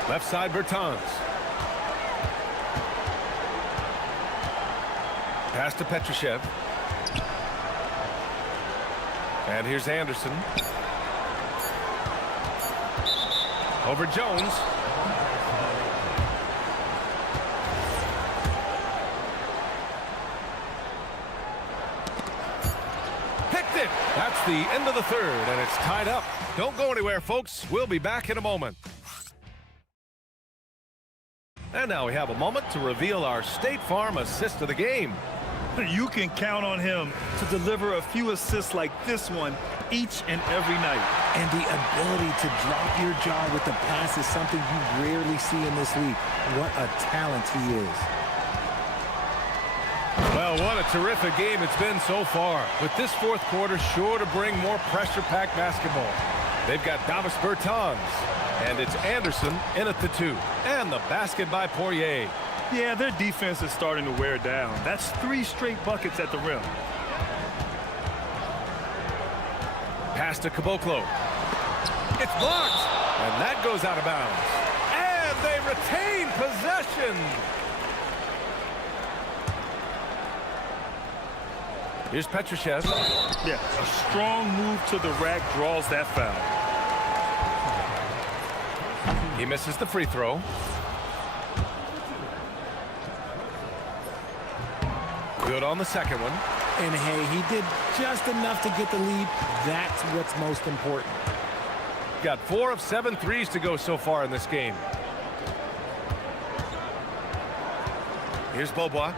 Left side, Bertans. Pass to Petrushev. And here's Anderson. Over Jones. Picked it. That's the end of the third, and it's tied up. Don't go anywhere, folks. We'll be back in a moment. And now we have a moment to reveal our State Farm assist of the game. You can count on him to deliver a few assists like this one each and every night. And the ability to drop your jaw with the pass is something you rarely see in this league. What a talent he is. Well, what a terrific game it's been so far. With this fourth quarter sure to bring more pressure-packed basketball. They've got Davis Bertans, and it's Anderson in at the 2. And the basket by Poirier. Yeah, their defense is starting to wear down. That's 3 straight buckets at the rim. Pass to Caboclo. It's blocked. And that goes out of bounds. And they retain possession. Here's Petrushev. Yeah, a strong move to the rack draws that foul. He misses the free throw. Good on the second one. And hey, he did just enough to get the lead. That's what's most important. Got 4 of 7 threes to go so far in this game. Here's Beaubois.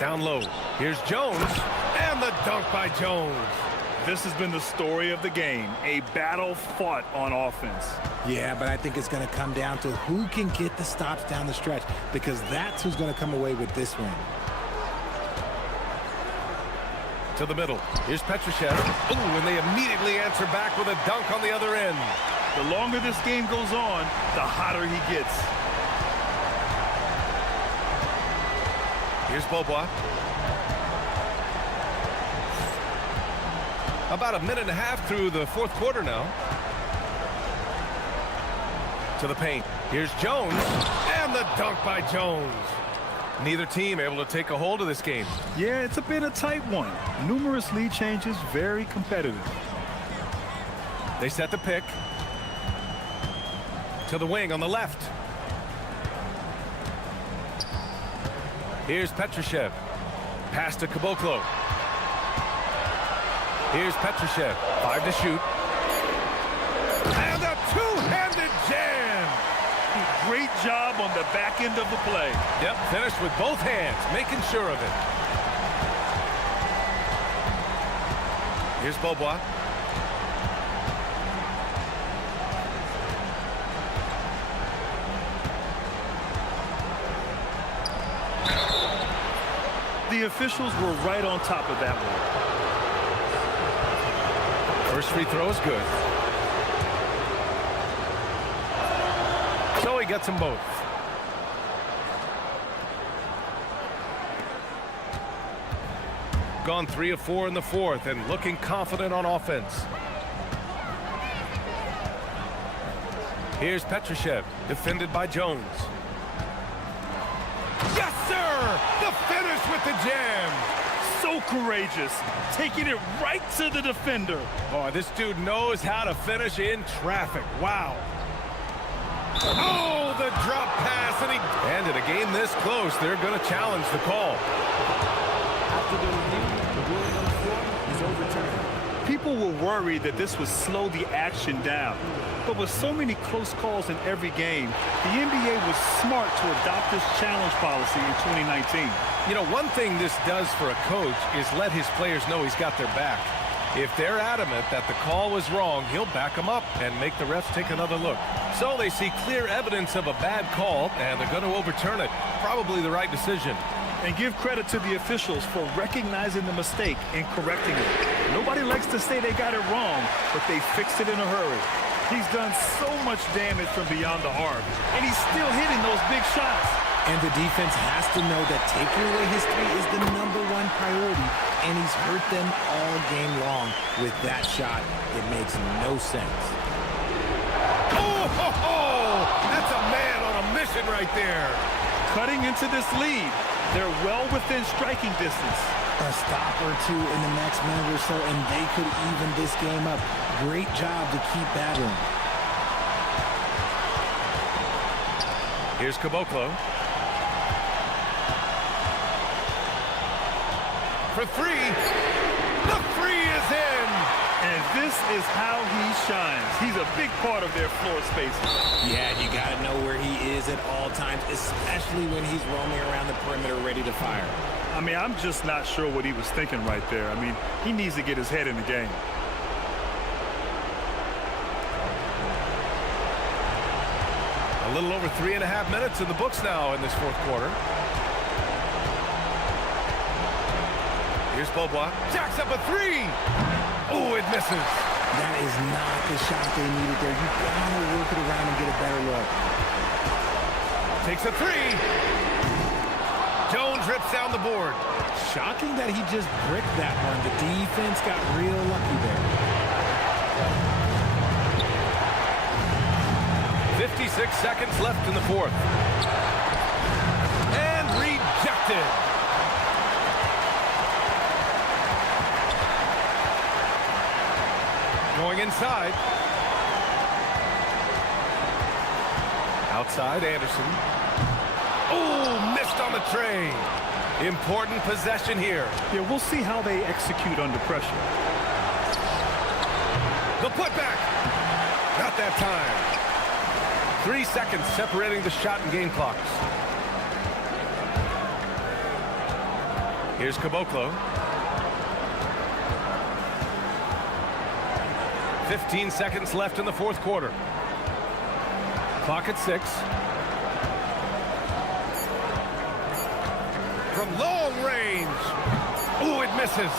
Down low. Here's Jones. And the dunk by Jones. This has been the story of the game, a battle fought on offense. Yeah, but I think it's going to come down to who can get the stops down the stretch, because that's who's going to come away with this one. To the middle. Here's Petrushev. Ooh, and they immediately answer back with a dunk on the other end. The longer this game goes on, the hotter he gets. Here's Beaubois. About a minute and a half through the fourth quarter now. To the paint. Here's Jones. And the dunk by Jones. Neither team able to take a hold of this game. Yeah, it's a bit a tight one. Numerous lead changes, very competitive. They set the pick. To the wing on the left. Here's Petrushev. Pass to Caboclo. Here's Petrushev. 5 to shoot. And a two-handed jam. Great job on the back end of the play. Yep, finished with both hands, making sure of it. Here's Beaubois. The officials were right on top of that one. First free throw is good. So he gets them both. Gone 3 of 4 in the fourth and looking confident on offense. Here's Petrushev, defended by Jones. Yes, sir! The finish with the jam. So courageous, taking it right to the defender. Oh, this dude knows how to finish in traffic. Wow. Oh, the drop pass, and in a game this close, they're going to challenge the call. After the review, the ruling on the floor is overturned. People were worried that this would slow the action down. But with so many close calls in every game, the NBA was smart to adopt this challenge policy in 2019. You know, one thing this does for a coach is let his players know he's got their back. If they're adamant that the call was wrong, he'll back them up and make the refs take another look. So they see clear evidence of a bad call, and they're going to overturn it. Probably the right decision. And give credit to the officials for recognizing the mistake and correcting it. Nobody likes to say they got it wrong, but they fixed it in a hurry. He's done so much damage from beyond the arc, and he's still hitting those big shots. And the defense has to know that taking away his three is the #1 priority, and he's hurt them all game long with that shot. It makes no sense. Oh, ho, ho! That's a man on a mission right there. Cutting into this lead. They're well within striking distance. A stop or two in the next minute or so, and they could even this game up. Great job to keep battling. Here's Caboclo. For three. The three is in. And this is how he shines. He's a big part of their floor spaces. Yeah, you got to know where he is at all times, especially when he's roaming around the perimeter ready to fire. I mean, I'm just not sure what he was thinking right there. I mean, he needs to get his head in the game. A little over 3.5 minutes in the books now in this fourth quarter. Here's Beaubois. Jacks up a three. Oh, it misses. That is not the shot they needed there. You got to work it around and get a better look. Takes a three. Jones rips down the board. Shocking that he just bricked that one. The defense got real lucky there. 56 seconds left in the fourth. And rejected. Going inside. Outside, Anderson. Oh, missed on the tray. Important possession here. Yeah, we'll see how they execute under pressure. The putback. Not that time. 3 seconds separating the shot and game clocks. Here's Caboclo. 15 seconds left in the fourth quarter. Clock at 6. From long range. Oh, it misses.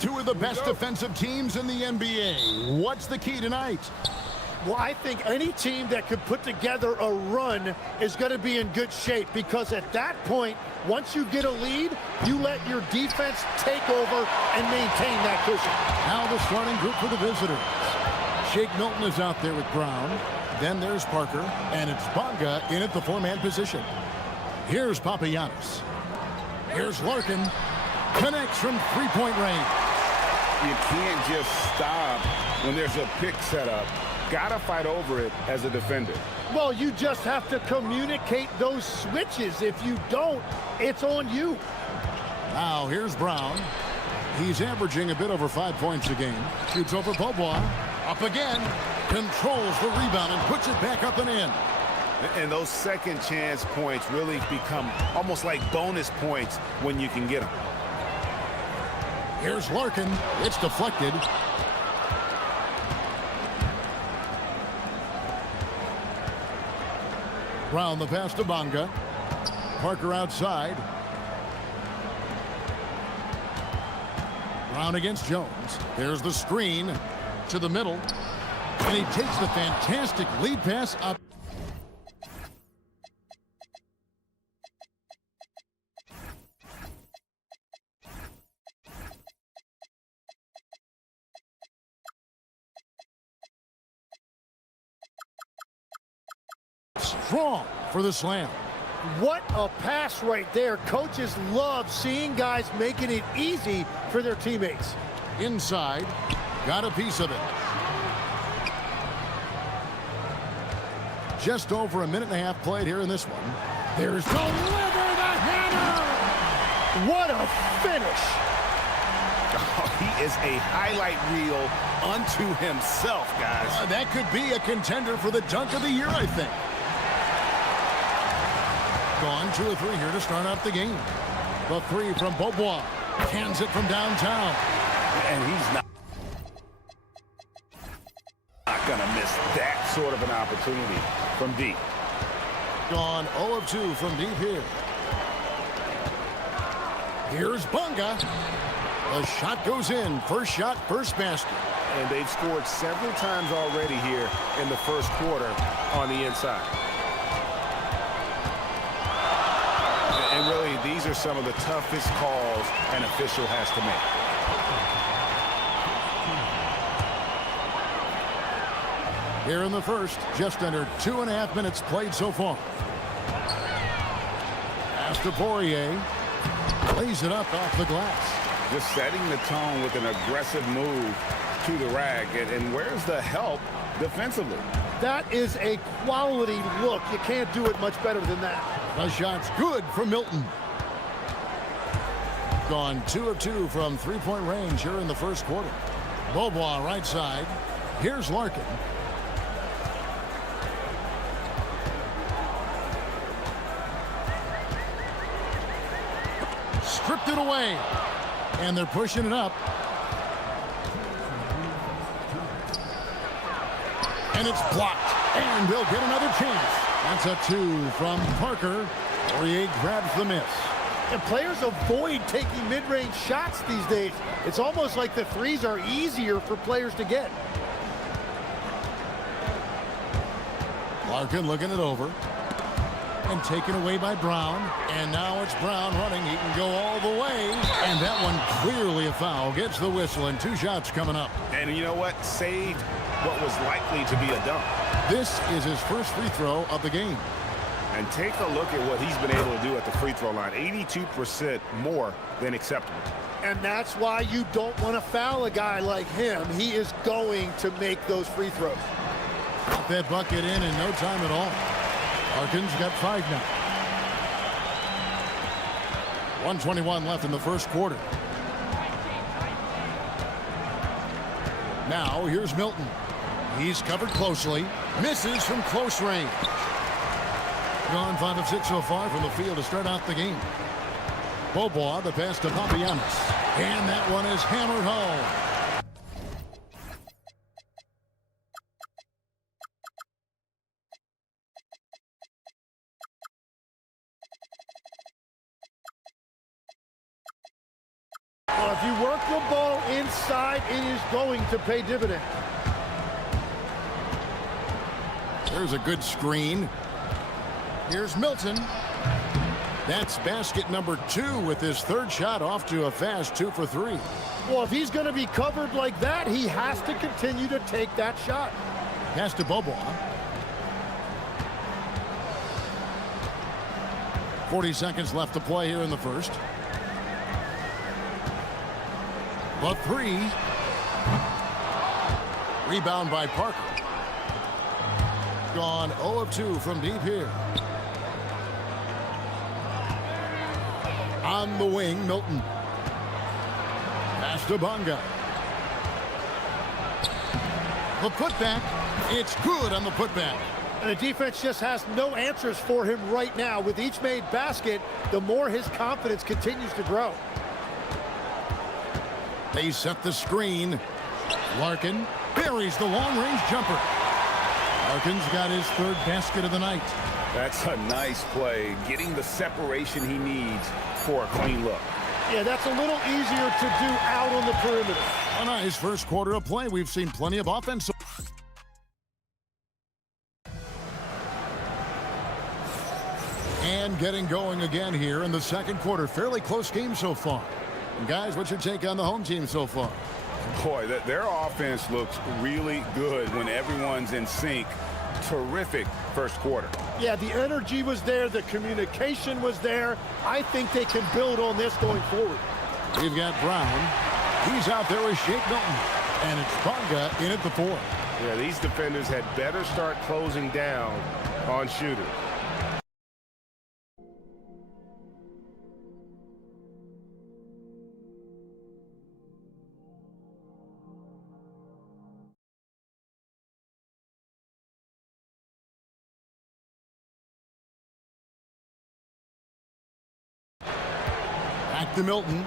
Two of the best defensive teams in the NBA. What's the key tonight? Well, I think any team that could put together a run is going to be in good shape, because at that point, once you get a lead, you let your defense take over and maintain that cushion. Now the starting group for the visitors. Shake Milton is out there with Brown. Then there's Parker, and it's Bonga in at the four-man position. Here's Papagiannis. Here's Larkin. Connects from three-point range. You can't just stop when there's a pick set up. Gotta fight over it as a defender. Well, you just have to communicate those switches. If you don't, it's on you. Now here's Brown. He's averaging a bit over 5 points a game. Shoots over Beaubois. Up again. Controls the rebound and puts it back up and in. And those second chance points really become almost like bonus points when you can get them. Here's Larkin. It's deflected. Brown the pass to Bonga. Parker outside. Brown against Jones. There's the screen to the middle. And he takes the fantastic lead pass up. Strong for the slam. What a pass right there. Coaches love seeing guys making it easy for their teammates. Inside, got a piece of it. Just over a minute and a half played here in this one. There's deliver the hammer. What a finish. Oh, he is a highlight reel unto himself, guys. That could be a contender for the dunk of the year, I think. Gone 2 of 3 here to start out the game. The three from Beaubois. Cans it from downtown. And he's not going to miss that sort of an opportunity from deep. Gone 0 of 2 from deep here. Here's Bonga. The shot goes in. First shot, first basket. And they've scored several times already here in the first quarter on the inside. And really, these are some of the toughest calls an official has to make. Here in the first, just under 2.5 minutes played so far. Pass to Poirier. Lays it up off the glass. Just setting the tone with an aggressive move to the rag. And where's the help defensively? That is a quality look. You can't do it much better than that. The shot's good for Milton. Gone 2 of 2 from three-point range here in the first quarter. Beaubois right side. Here's Larkin. Stripped it away. And they're pushing it up. And it's blocked. And they'll get another chance. That's a 2 from Parker. Poirier grabs the miss. And players avoid taking mid-range shots these days. It's almost like the threes are easier for players to get. Larkin looking it over. And taken away by Brown. And now it's Brown running. He can go all the way. And that one clearly a foul. Gets the whistle and 2 shots coming up. And you know what? Saved what was likely to be a dunk. This is his first free throw of the game. And take a look at what he's been able to do at the free throw line. 82% more than acceptable. And that's why you don't want to foul a guy like him. He is going to make those free throws. Got that bucket in no time at all. Larkin's got 5 now. 1:21 left in the first quarter. Now here's Milton. He's covered closely. Misses from close range. Gone 5 of 6 so far from the field to start out the game. Beaubois, the pass to Papagiannis. And that one is hammered home. Well, if you work the ball inside, it is going to pay dividends. There's a good screen. Here's Milton. That's basket number 2 with his third shot off to a fast 2 for 3. Well, if he's going to be covered like that, he has to continue to take that shot. Pass to Bobois. 40 seconds left to play here in the first. The 3. Rebound by Parker. Gone 0 of 2 from deep here. On the wing, Milton. Pass to Bonga. The putback. It's good on the putback. And the defense just has no answers for him right now. With each made basket, the more his confidence continues to grow. They set the screen. Larkin buries the long-range jumper. Larkin's got his third basket of the night. That's a nice play, getting the separation he needs for a clean look. Yeah, that's a little easier to do out on the perimeter. A nice first quarter of play. We've seen plenty of offense. And getting going again here in the second quarter. Fairly close game so far. And guys, what's your take on the home team so far? Boy, their offense looks really good when everyone's in sync. Terrific first quarter. Yeah, the energy was there. The communication was there. I think they can build on this going forward. We've got Brown. He's out there with Shake Milton. And it's Bonga in at the 4. Yeah, these defenders had better start closing down on shooters. Back to Milton.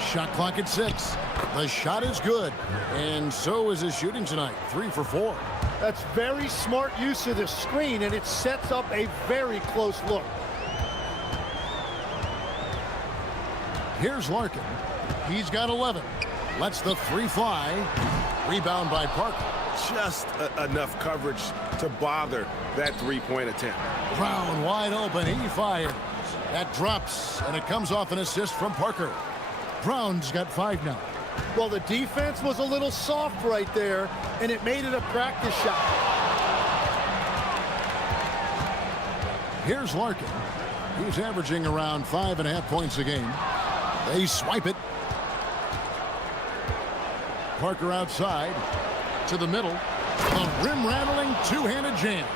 Shot clock at 6. The shot is good. And so is his shooting tonight. 3 for 4. That's very smart use of the screen, and it sets up a very close look. Here's Larkin. He's got 11. Lets the 3 fly. Rebound by Parker. Just enough coverage to bother that three-point attempt. Brown wide open. He fires. That drops, and it comes off an assist from Parker. Brown's got 5 now. Well, the defense was a little soft right there, and it made it a practice shot. Here's Larkin. He's averaging around 5.5 points a game. They swipe it. Parker outside to the middle. A rim-rattling two-handed jam.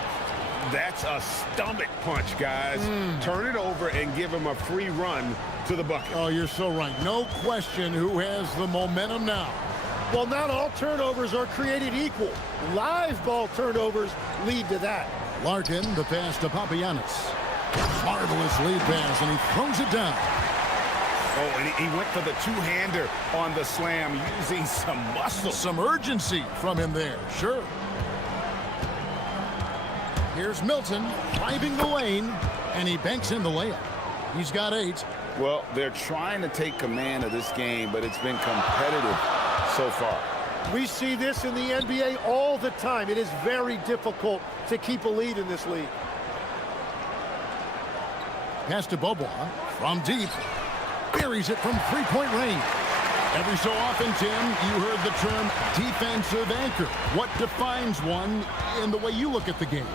That's a stomach punch, guys. Turn it over and give him a free run to the bucket. Oh, you're so right. No question who has the momentum now. Well, not all turnovers are created equal. Live ball turnovers lead to that. Larkin, the pass to Papagiannis. Marvelous lead pass, and he throws it down. Oh, and he went for the two-hander on the slam, using some muscle. Some urgency from him there, sure. Here's Milton driving the lane, and he banks in the layup. He's got 8. Well, they're trying to take command of this game, but it's been competitive so far. We see this in the NBA all the time. It is very difficult to keep a lead in this league. Pass to Bobois from deep. Buries it from three-point range. Every so often, Tim, you heard the term defensive anchor. What defines one in the way you look at the game?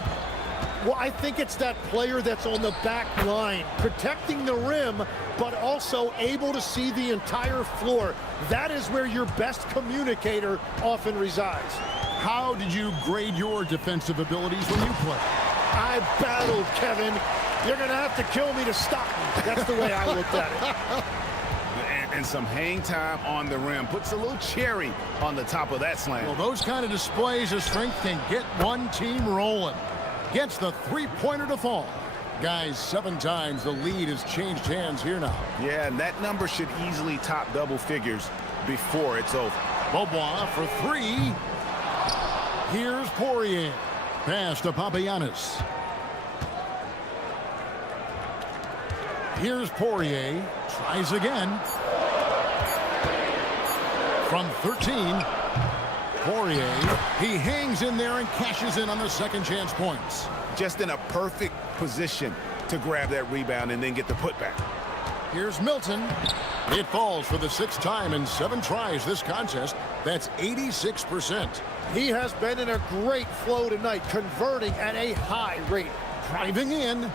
Well, I think it's that player that's on the back line, protecting the rim, but also able to see the entire floor. That is where your best communicator often resides. How did you grade your defensive abilities when you play? I battled, Kevin. You're going to have to kill me to stop me. That's the way I looked at it. And some hang time on the rim. Puts a little cherry on the top of that slam. Well, those kind of displays of strength can get one team rolling. Gets the three-pointer to fall. Guys, 7 times the lead has changed hands here now. Yeah, and that number should easily top double figures before it's over. Bobois for 3. Here's Poirier. Pass to Papagiannis. Here's Poirier. Tries again. From 13. Poirier. He hangs in there and cashes in on the second chance points. Just in a perfect position to grab that rebound and then get the putback. Here's Milton. It falls for the 6th time in 7 tries this contest. That's 86%. He has been in a great flow tonight, converting at a high rate. Driving in.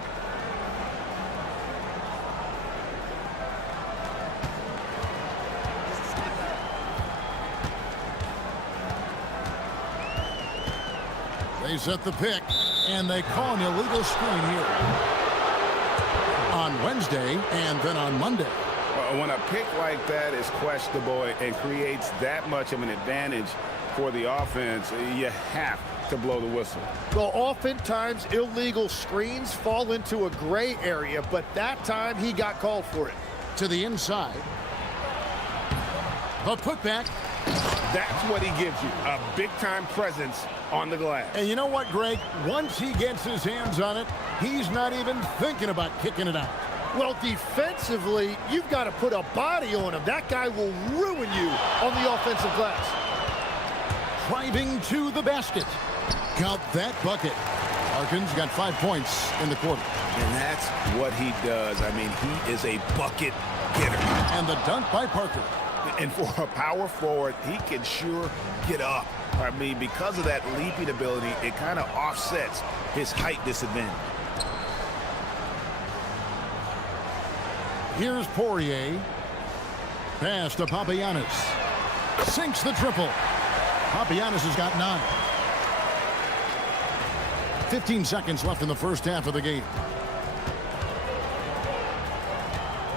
They set the pick, and they call an illegal screen here. On Wednesday, and then on Monday. When a pick like that is questionable and creates that much of an advantage for the offense, you have to blow the whistle. Well, oftentimes illegal screens fall into a gray area, but that time he got called for it. To the inside. The putback. That's what he gives you, a big-time presence on the glass. And you know what, Greg? Once he gets his hands on it, he's not even thinking about kicking it out. Well, defensively, you've got to put a body on him. That guy will ruin you on the offensive glass. Driving to the basket. Count that bucket. Harkins got 5 points in the quarter. And that's what he does. I mean, he is a bucket getter. And the dunk by Parker. And for a power forward, he can sure get up. I mean, because of that leaping ability, it kind of offsets his height disadvantage. Here's Poirier. Pass to Papagiannis. Sinks the triple. Papagiannis has got 9. 15 seconds left in the first half of the game.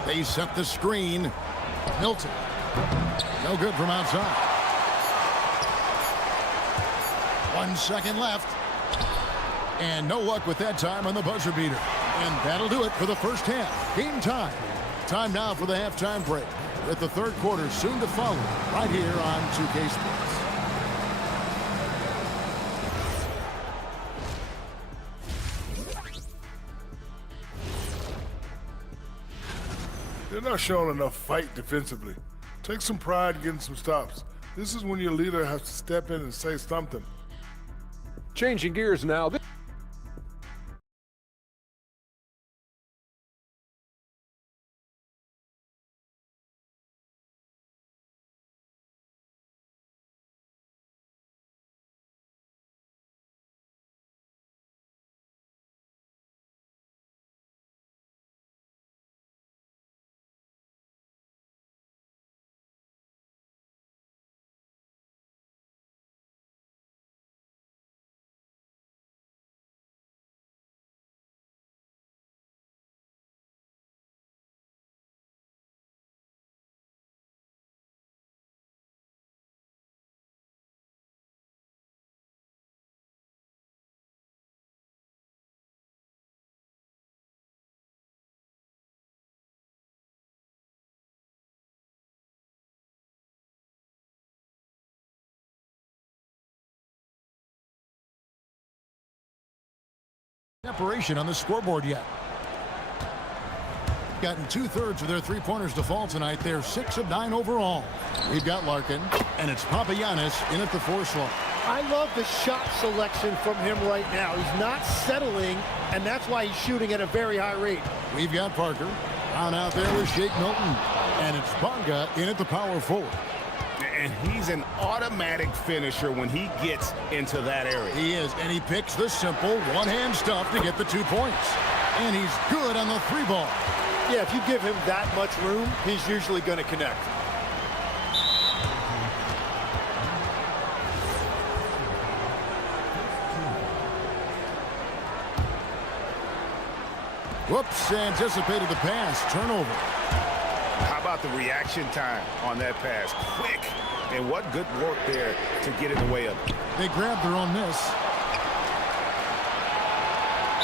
They set the screen. Milton. No good from outside. 1 second left. And no luck with that time on the buzzer beater. And that'll do it for the first half. Game time. Time now for the halftime break, with the third quarter soon to follow right here on 2K Sports. They're not showing enough fight defensively. Take some pride getting some stops. This is when your leader has to step in and say something. Changing gears now. Separation on the scoreboard yet. Gotten 2/3 of their three-pointers to fall tonight. They're 6 of 9 overall. We've got Larkin, and it's Papagiannis in at the 4 slot. I love the shot selection from him right now. He's not settling, and that's why he's shooting at a very high rate. We've got Parker. Down out there with Shake Milton. And it's Bonga in at the power forward. And he's an automatic finisher when he gets into that area. He is, and he picks the simple one-hand stuff to get the 2 points. And he's good on the 3 ball. Yeah, if you give him that much room, he's usually going to connect. Whoops, anticipated the pass. Turnover. How about the reaction time on that pass? Quick. And what good work there to get in the way of it. They grabbed their own miss.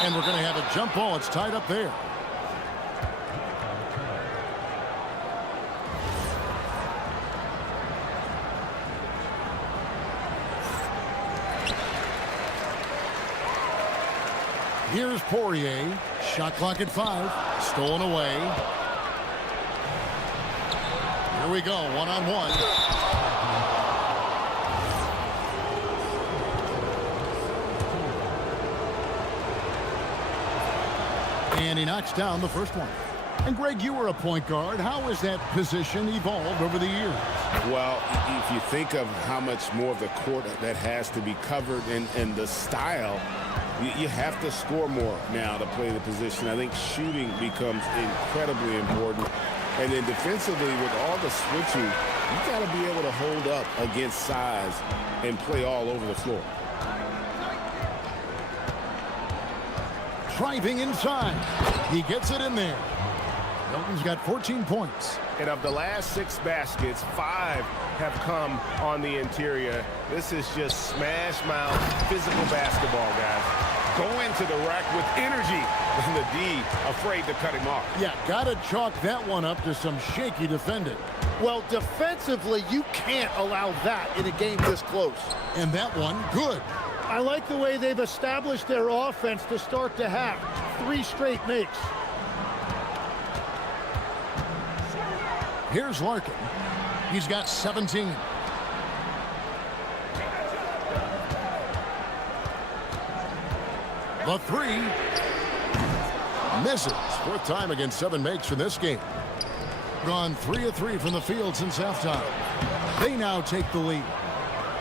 And we're going to have a jump ball. It's tied up there. Here's Poirier. Shot clock at 5. Stolen away. Here we go, one-on-one. And he knocks down the first one. And Greg, you were a point guard. How has that position evolved over the years? Well, if you think of how much more of the court that has to be covered and the style, you have to score more now to play the position. I think shooting becomes incredibly important. And then defensively, with all the switching, you got to be able to hold up against size and play all over the floor. Driving inside. He gets it in there. Milton's got 14 points. And of the last 6 baskets, 5 have come on the interior. This is just smash mouth physical basketball, guys. Going to the rack with energy, and the D afraid to cut him off. Yeah, gotta chalk that one up to some shaky defending. Well, defensively, you can't allow that in a game this close. And that one, good. I like the way they've established their offense to start the half. 3 straight makes. Here's Larkin. He's got 17. The 3 misses. 4th time against 7 makes for this game. Gone 3 of 3 from the field since halftime. They now take the lead.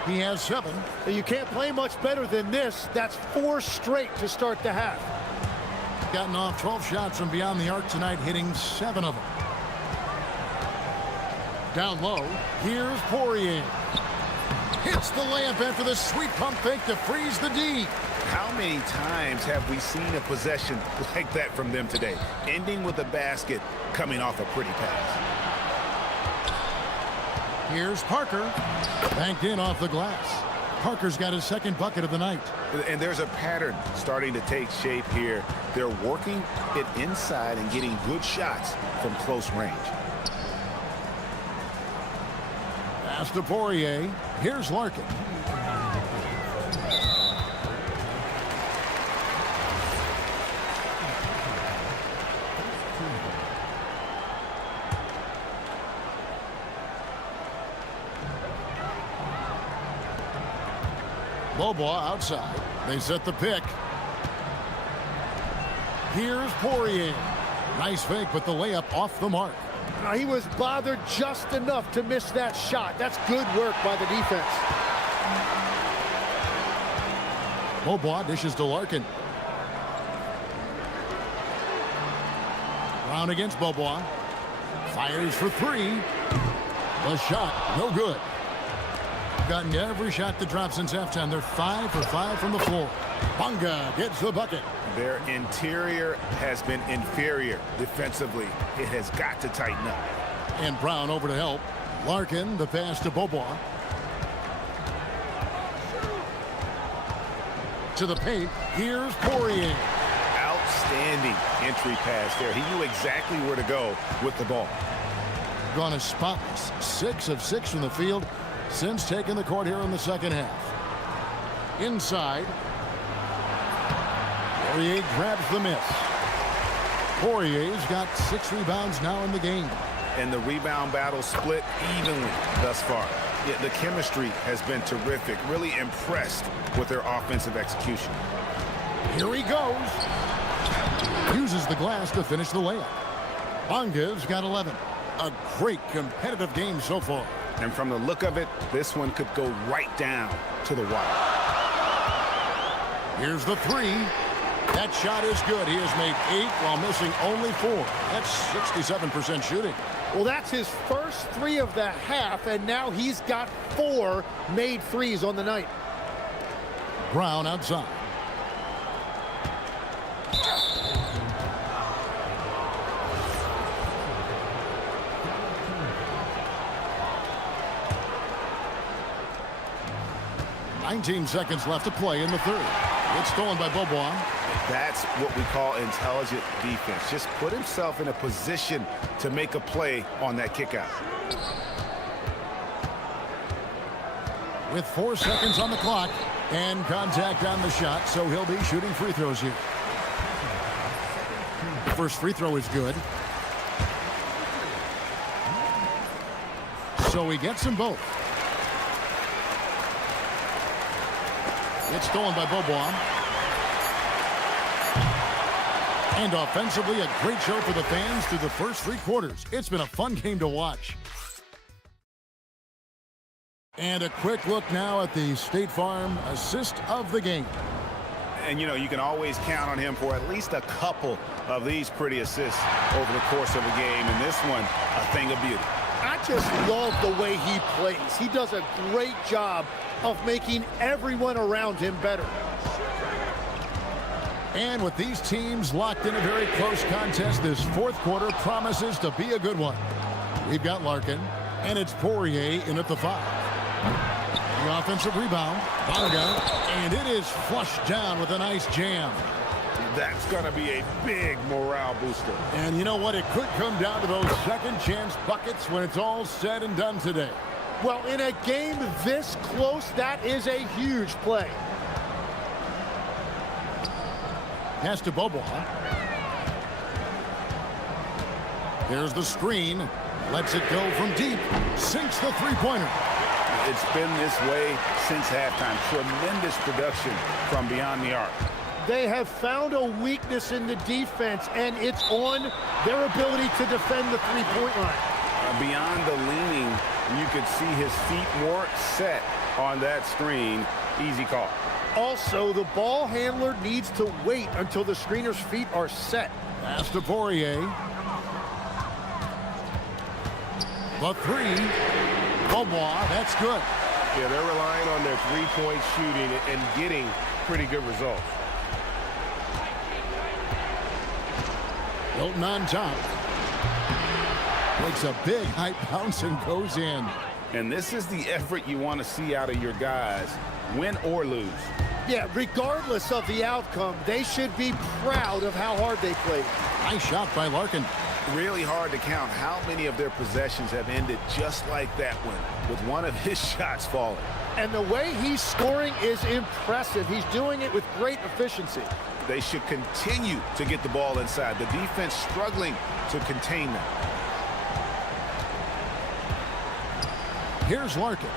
He has 7. You can't play much better than this. That's 4 straight to start the half. Gotten off 12 shots from beyond the arc tonight, hitting 7 of them. Down low, here's Poirier. Hits the layup after the sweet pump fake to freeze the D. How many times have we seen a possession like that from them today? Ending with a basket, coming off a pretty pass. Here's Parker. Banked in off the glass. Parker's got his 2nd bucket of the night. And there's a pattern starting to take shape here. They're working it inside and getting good shots from close range. Pass to Poirier. Here's Larkin. Bobois outside. They set the pick. Here's Poirier. Nice fake, but the layup off the mark. Now, he was bothered just enough to miss that shot. That's good work by the defense. Bobois dishes to Larkin. Brown against Bobois. Fires for 3. The shot, no good. Gotten every shot that dropped since halftime. They're 5 for 5 from the floor. Bonga gets the bucket. Their interior has been inferior defensively. It has got to tighten up. And Brown over to help. Larkin, the pass to Bobois. To the paint. Here's Poirier. Outstanding entry pass there. He knew exactly where to go with the ball. Gone as spotless. 6 of 6 from the field since taking the court here in the 2nd half. Inside. Poirier grabs the miss. Poirier's got 6 rebounds now in the game. And the rebound battle split evenly thus far. Yeah, the chemistry has been terrific. Really impressed with their offensive execution. Here he goes. Uses the glass to finish the layup. Bonga's got 11. A great competitive game so far. And from the look of it, this one could go right down to the wire. Here's the 3. That shot is good. He has made 8 while missing only 4. That's 67% shooting. Well, that's his first 3 of the half, and now he's got 4 made threes on the night. Brown outside. "19 seconds left to play in the 3rd. It's stolen by Bobois. That's what we call intelligent defense. Just put himself in a position to make a play on that kick out. With 4 seconds on the clock and contact on the shot, so he'll be shooting free throws here. first free throw is good. So he gets them both. It's stolen by Bobois. And offensively, a great show for the fans through the first 3 quarters. It's been a fun game to watch. And a quick look now at the State Farm assist of the game. And, you know, you can always count on him for at least a couple of these pretty assists over the course of a game. And this one, a thing of beauty. I just love the way he plays. He does a great job of making everyone around him better. And with these teams locked in a very close contest, this fourth quarter promises to be a good one. We've got Larkin, and it's Poirier in at the 5. The offensive rebound, Bonga, and it is flushed down with a nice jam. That's going to be a big morale booster. And you know what? It could come down to those second chance buckets when it's all said and done today. Well, in a game this close, that is a huge play. Pass to Bobois. There's the screen. Lets it go from deep. Sinks the three-pointer. It's been this way since halftime. Tremendous production from beyond the arc. They have found a weakness in the defense, and it's on their ability to defend the three-point line. Beyond the leaning, you could see his feet weren't set on that screen. Easy call. Also, the ball handler needs to wait until the screener's feet are set. Pass to Poirier. The 3. Bobois, that's good. Yeah, they're relying on their three-point shooting and getting pretty good results. Hilton on top. Makes a big high bounce and goes in. And this is the effort you want to see out of your guys, win or lose. Yeah, regardless of the outcome, they should be proud of how hard they played. Nice shot by Larkin. Really hard to count how many of their possessions have ended just like that one, with one of his shots falling. And the way he's scoring is impressive. He's doing it with great efficiency. They should continue to get the ball inside. The defense struggling to contain them. Here's Larkin.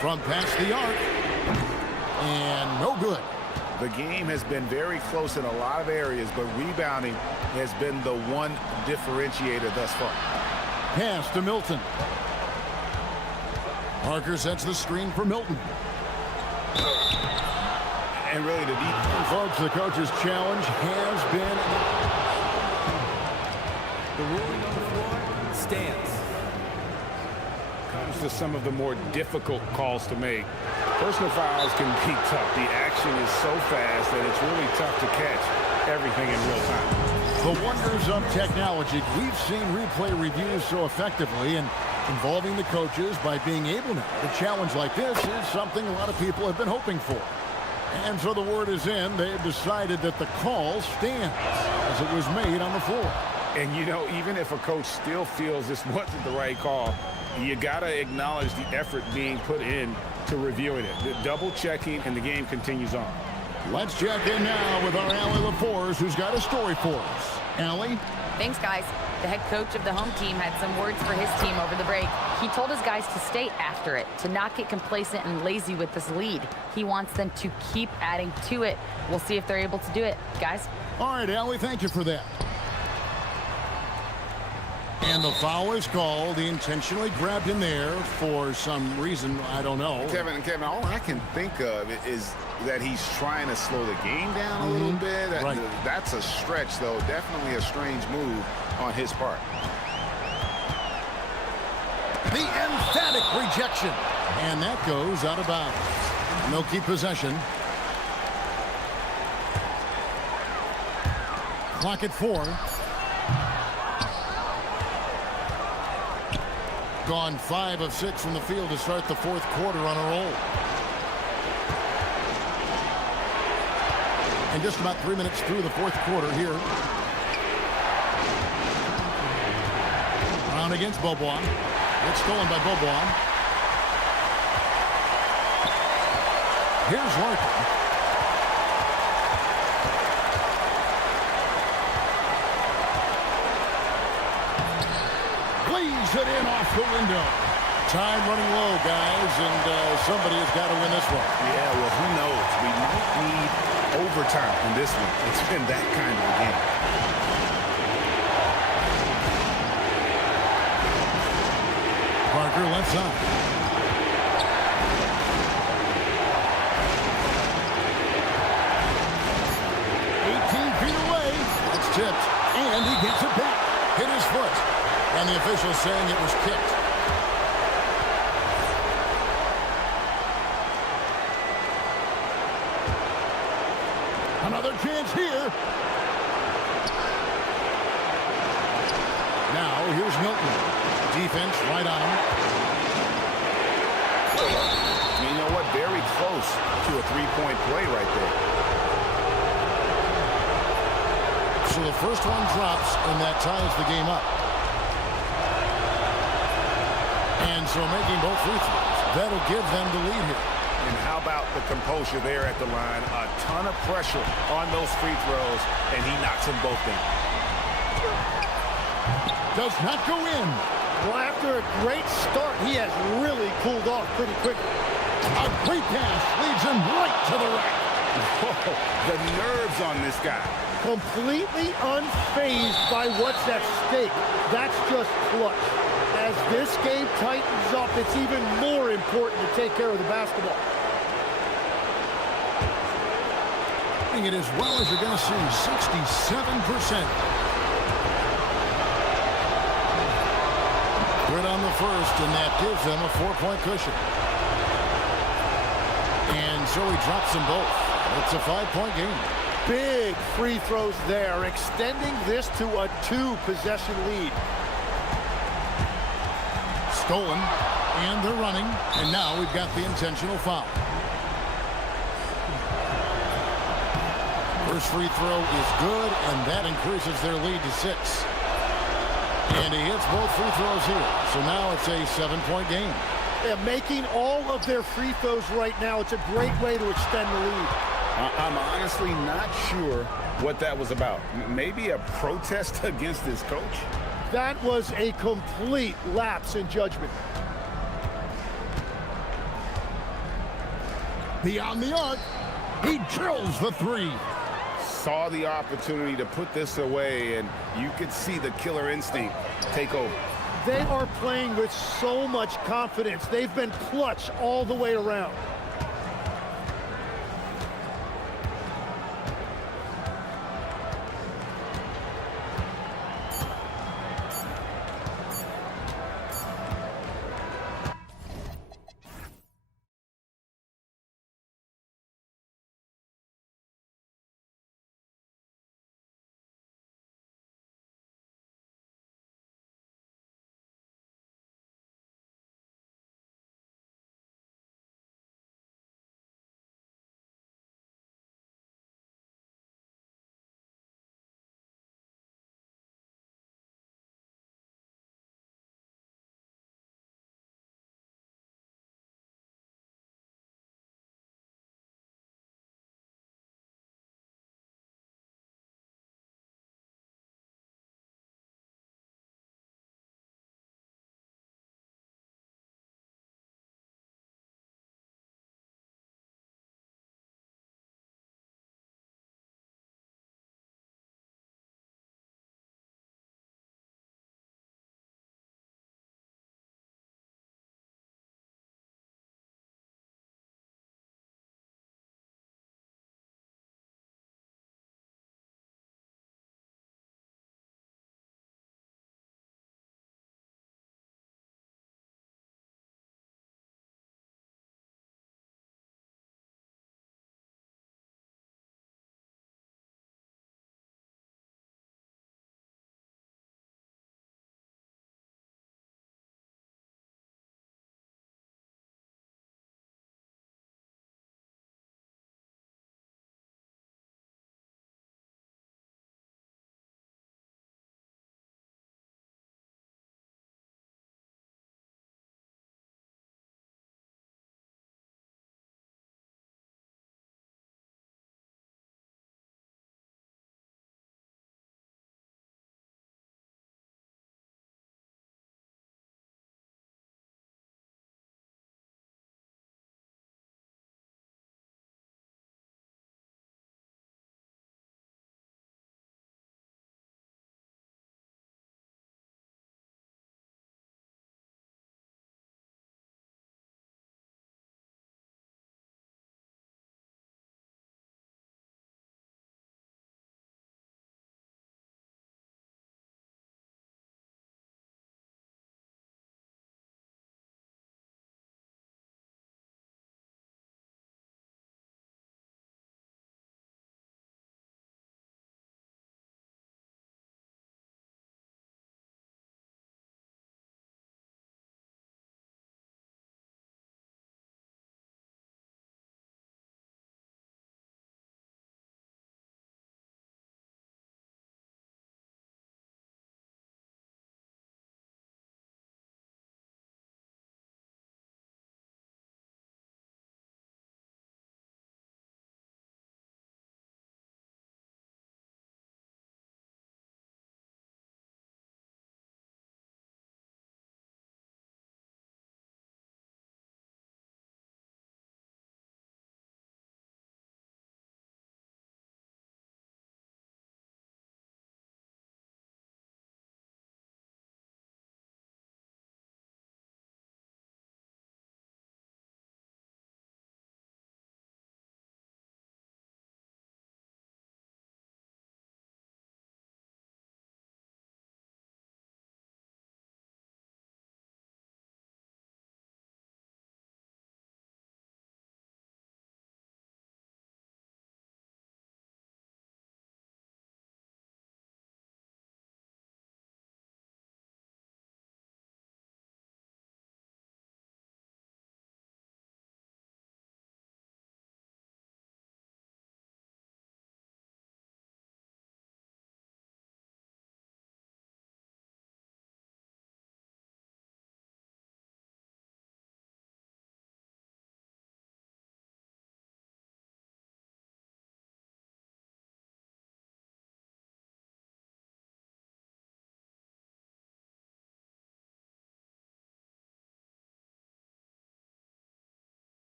From past the arc. And no good. The game has been very close in a lot of areas, but rebounding has been the one differentiator thus far. Pass to Milton. Parker sets the screen for Milton. And really the deep. And folks, the coach's challenge has been... The ruling on the floor stands. Comes to some of the more difficult calls to make. Personal fouls can be tough. The action is so fast that it's really tough to catch everything in real time. The wonders of technology. We've seen replay reviews so effectively and involving the coaches by being able now. A challenge like this is something a lot of people have been hoping for. And so the word is in. They've decided that the call stands as it was made on the floor. And, you know, even if a coach still feels this wasn't the right call, you got to acknowledge the effort being put in to reviewing it. The double checking, and the game continues on. Let's check in now with our Allie LaForce, who's got a story for us. Allie? Thanks, guys. The head coach of the home team had some words for his team over the break. He told his guys to stay after it, to not get complacent and lazy with this lead. He wants them to keep adding to it. We'll see if they're able to do it. Guys? All right, Allie, thank you for that. And the foul is called. He intentionally grabbed him there for some reason, I don't know. Kevin, all I can think of is that he's trying to slow the game down a little bit. Right. That's a stretch, though. Definitely a strange move on his part. The emphatic rejection. And that goes out of bounds. And they'll keep possession. Clock at 4. Gone 5 of 6 from the field to start the fourth quarter on a roll. And just about 3 minutes through the fourth quarter here. Brown against Bobois. It's stolen by Bobois. Here's Larkin. Drills it in off the window. Time running low, guys, and somebody has got to win this one. Yeah, well, who knows? We might need overtime in this one. It's been that kind of a game. Parker left side. Tipped, and he gets it back. Hit his foot. And the official saying it was kicked. Another chance here. Now, here's Milton. Defense right on him. You know what? Very close to a three-point play right there. So the first one drops, and that ties the game up. And so making both free throws, that'll give them the lead here. And how about the composure there at the line? A ton of pressure on those free throws, and he knocks them both in. Does not go in. Well, after a great start, he has really cooled off pretty quickly. A great pass leads him right to the rack. Whoa, the nerves on this guy. Completely unfazed by what's at stake. That's just clutch. As this game tightens up, it's even more important to take care of the basketball. It as well as you're going to see, 67%. Good on the first, and that gives them a 4-point cushion. And so he drops them both. It's a 5-point game. Big free throws there, extending this to a 2-possession lead. Stolen, and they're running, and now we've got the intentional foul. First free throw is good, and that increases their lead to 6. And he hits both free throws here, so now it's a 7-point game. Yeah, making all of their free throws right now, it's a great way to extend the lead. I'm honestly not sure what that was about. Maybe a protest against his coach? That was a complete lapse in judgment. Beyond the arc, he drills the 3. Saw the opportunity to put this away, and you could see the killer instinct take over. They are playing with so much confidence. They've been clutch all the way around.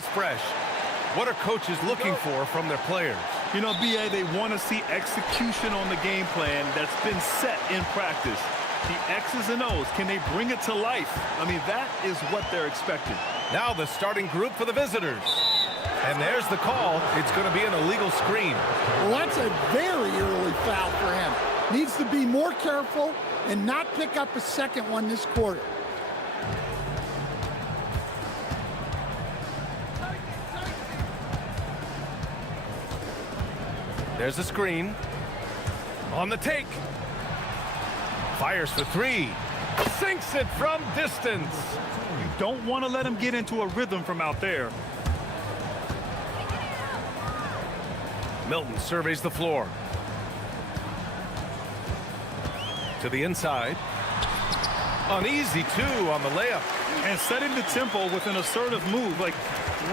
It's fresh. What are coaches looking for from their players? You know, BA, they want to see execution on the game plan that's been set in practice. The X's and O's, can they bring it to life? I mean, that is what they're expecting. Now the starting group for the visitors. And there's the call. It's going to be an illegal screen. Well, that's a very early foul for him. Needs to be more careful and not pick up a second one this quarter. There's the screen. On the take. Fires for three. Sinks it from distance. You don't want to let him get into a rhythm from out there. Milton surveys the floor. To the inside. Uneasy, too, on the layup. And setting the tempo with an assertive move. Like,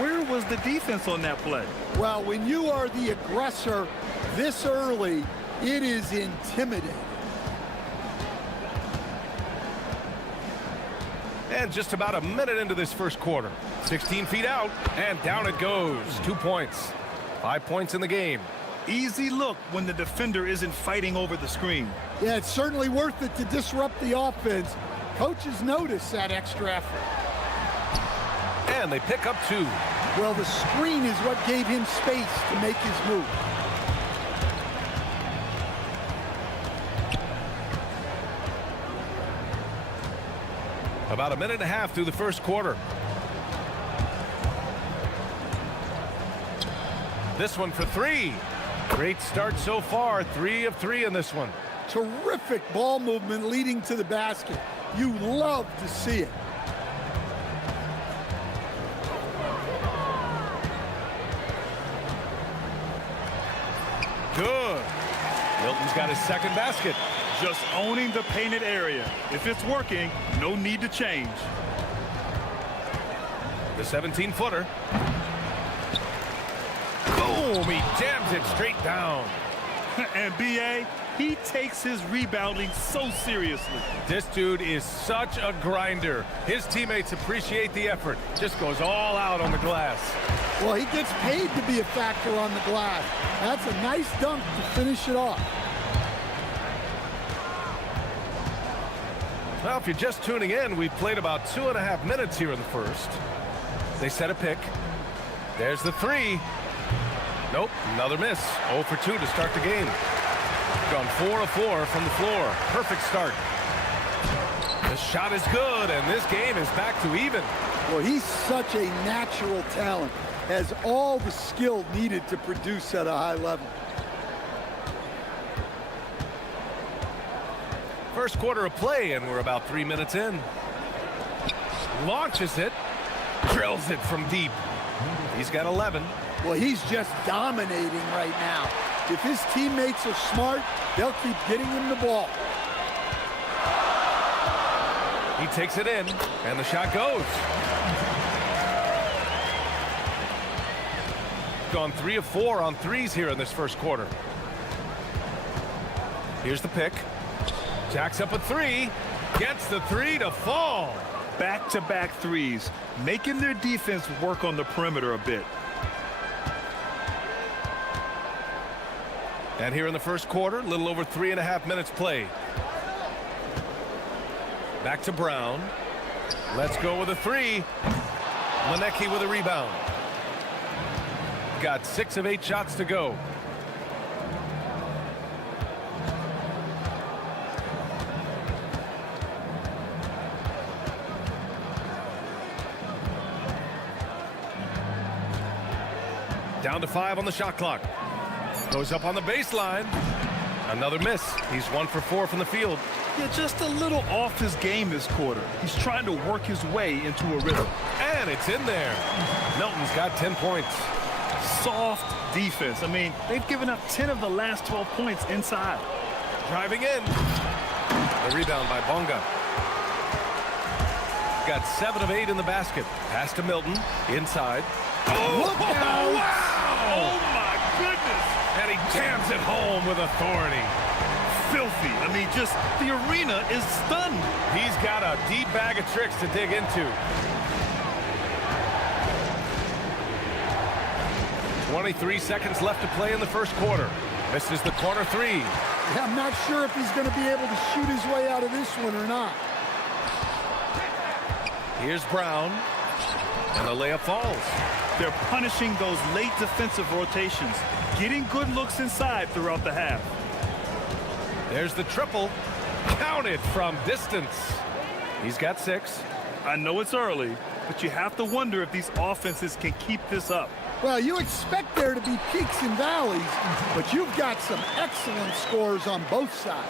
where was the defense on that play? Well, when you are the aggressor this early, it is intimidating. And just about a minute into this first quarter. 16 feet out, and down it goes. 2 points. 5 points in the game. Easy look when the defender isn't fighting over the screen. Yeah, it's certainly worth it to disrupt the offense. Coaches notice that extra effort. And they pick up 2. Well, the screen is what gave him space to make his move. About a minute and a half through the first quarter. This one for 3. Great start so far. 3 of 3 in this one. Terrific ball movement leading to the basket. You love to see it. Good. Milton's got his second basket. Just owning the painted area. If it's working, no need to change. The 17-footer. Boom! He jams it straight down. And BA, he takes his rebounding so seriously. This dude is such a grinder. His teammates appreciate the effort. Just goes all out on the glass. Well, he gets paid to be a factor on the glass. That's a nice dunk to finish it off. Well, if you're just tuning in, we've played about 2.5 minutes here in the first. They set a pick. There's the 3. Nope, another miss. 0 for 2 to start the game. Gone 4 of 4 from the floor. Perfect start. The shot is good, and this game is back to even. Well, he's such a natural talent. Has all the skill needed to produce at a high level. First quarter of play, and we're about 3 minutes in. Launches it. Drills it from deep. He's got 11. Well, he's just dominating right now. If his teammates are smart, they'll keep getting him the ball. He takes it in, and the shot goes. Gone 3 of 4 on threes here in this first quarter. Here's the pick. Jacks up a 3. Gets the 3 to fall. Back-to-back threes, making their defense work on the perimeter a bit. And here in the first quarter, a little over 3.5 minutes played. Back to Brown. Let's go with a 3. Manecki with a rebound. Got 6 of 8 shots to go. Down to 5 on the shot clock. Goes up on the baseline. Another miss. He's 1 for 4 from the field. Yeah, just a little off his game this quarter. He's trying to work his way into a rhythm. And it's in there. Milton's got 10 points. Soft defense. I mean, they've given up 10 of the last 12 points inside. Driving in. The rebound by Bonga. Got 7 of 8 in the basket. Pass to Milton. Inside. Oh, look out! Wow! Oh, my goodness! And he jams it home with authority. Filthy. I mean, just the arena is stunned. He's got a deep bag of tricks to dig into. 23 seconds left to play in the first quarter. Misses the corner three. Yeah, I'm not sure if he's going to be able to shoot his way out of this one or not. Here's Brown, and the layup falls. They're punishing those late defensive rotations, getting good looks inside throughout the half. There's the triple, counted from distance. He's got 6. I know it's early, but you have to wonder if these offenses can keep this up. Well, you expect there to be peaks and valleys, but you've got some excellent scores on both sides.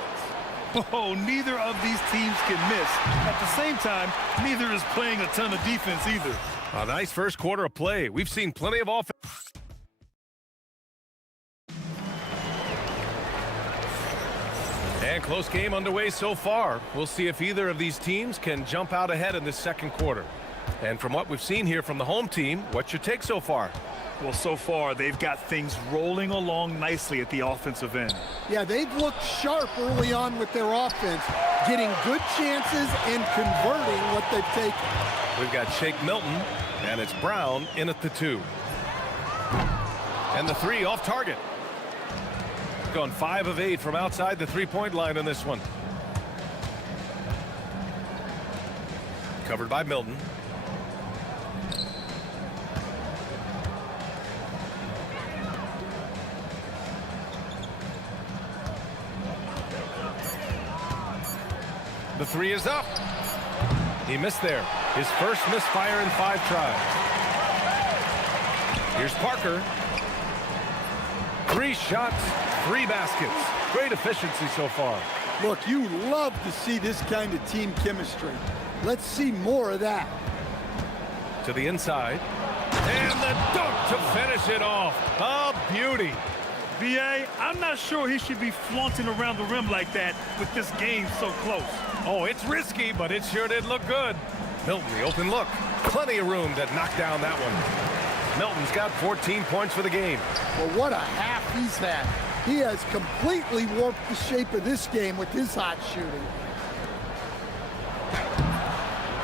Oh, neither of these teams can miss. At the same time, neither is playing a ton of defense either. A nice first quarter of play. We've seen plenty of offense. And close game underway so far. We'll see if either of these teams can jump out ahead in this second quarter. And from what we've seen here from the home team, what's your take so far? Well, so far, they've got things rolling along nicely at the offensive end. Yeah, they've looked sharp early on with their offense, getting good chances and converting what they've taken. We've got Shake Milton, and it's Brown in at the 2. And the 3 off target. Gone 5 of 8 from outside the three-point line in this one. Covered by Milton. The 3 is up. He missed there. His first misfire in 5 tries. Here's Parker. 3 shots, 3 baskets. Great efficiency so far. Look, you love to see this kind of team chemistry. Let's see more of that. To the inside. And the dunk to finish it off. A beauty. B.A., I'm not sure he should be flaunting around the rim like that with this game so close. Oh, it's risky, but it sure did look good. Milton, the open look. Plenty of room to knock down that one. Milton's got 14 points for the game. Well, what a half he's had. He has completely warped the shape of this game with his hot shooting.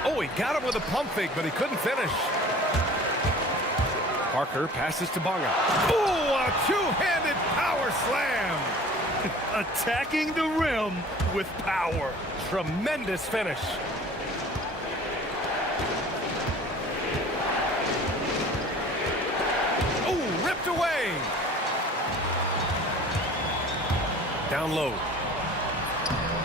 Oh, he got him with a pump fake, but he couldn't finish. Parker passes to Bonga. Ooh, a two-handed power slam. Attacking the rim with power. Tremendous finish. Ooh, ripped away. Down low.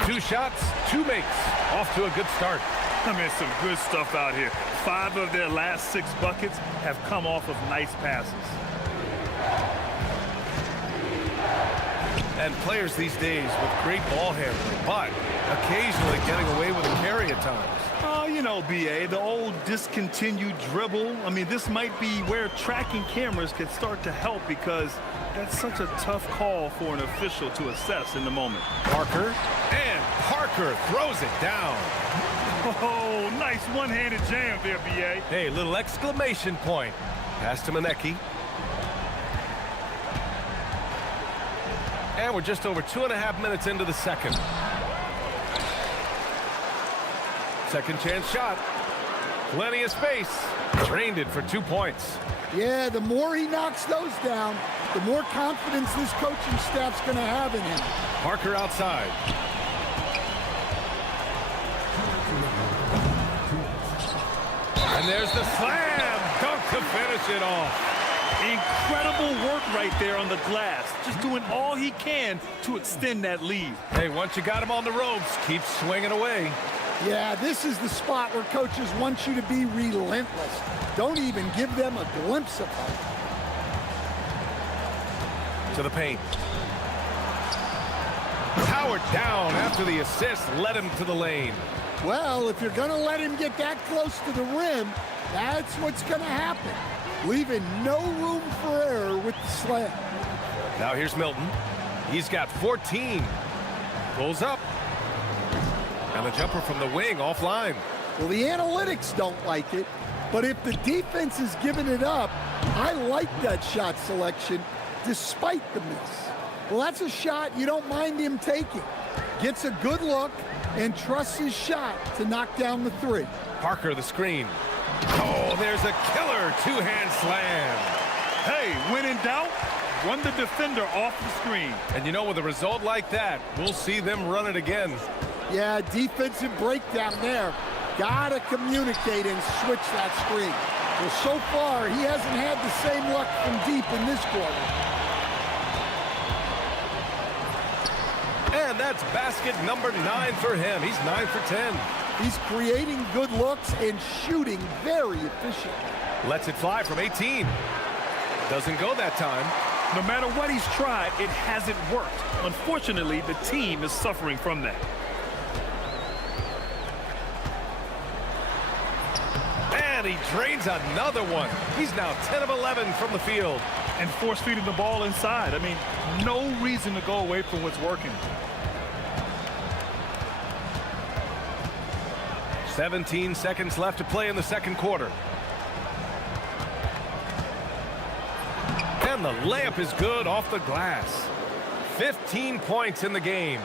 2 shots, 2 makes. Off to a good start. I mean, some good stuff out here. 5 of their last 6 buckets have come off of nice passes. And players these days with great ball handling, but occasionally getting away with a carry at times. Oh, you know, B.A., the old discontinued dribble. I mean, this might be where tracking cameras could start to help because that's such a tough call for an official to assess in the moment. Parker, and Parker throws it down. Oh, nice one-handed jam there, B.A. Hey, little exclamation point. Pass to Manecki. And we're just over 2.5 minutes into the second. Second chance shot. Plenty of space. Drained it for 2 points. Yeah, the more he knocks those down, the more confidence this coaching staff's going to have in him. Parker outside. And there's the slam. Dunk to finish it off. Incredible work right there on the glass. Just doing all he can to extend that lead. Hey, once you got him on the ropes, keep swinging away. Yeah, this is the spot where coaches want you to be relentless. Don't even give them a glimpse of hope. To the paint. Powered down after the assist led him to the lane. Well, if you're going to let him get that close to the rim, that's what's going to happen. Leaving no room for error with the slam. Now here's Milton. He's got 14. Pulls up. And the jumper from the wing offline. Well, the analytics don't like it, but if the defense is giving it up, I like that shot selection despite the miss. Well, that's a shot you don't mind him taking. Gets a good look and trusts his shot to knock down the 3. Parker the screen. Oh, there's a killer two-hand slam. Hey, when in doubt, run the defender off the screen. And you know, with a result like that, we'll see them run it again. Yeah, defensive breakdown there. Gotta communicate and switch that screen. Well, so far, he hasn't had the same luck from deep in this quarter. And that's basket number 9 for him. He's 9 for 10. He's creating good looks and shooting very efficiently. Lets it fly from 18. Doesn't go that time. No matter what he's tried, it hasn't worked. Unfortunately, the team is suffering from that. And he drains another one. He's now 10 of 11 from the field. And force feeding the ball inside. I mean, no reason to go away from what's working. 17 seconds left to play in the second quarter. And the layup is good off the glass. 15 points in the game.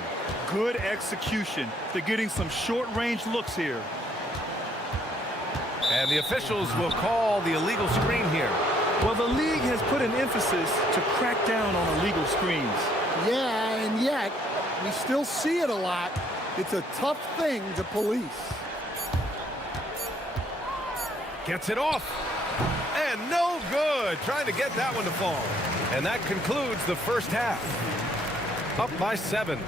Good execution. They're getting some short-range looks here. And the officials will call the illegal screen here. Well, the league has put an emphasis to crack down on illegal screens. Yeah, and yet, we still see it a lot. It's a tough thing to police. Gets it off. And no good. Trying to get that one to fall. And that concludes the first half. Up by 7.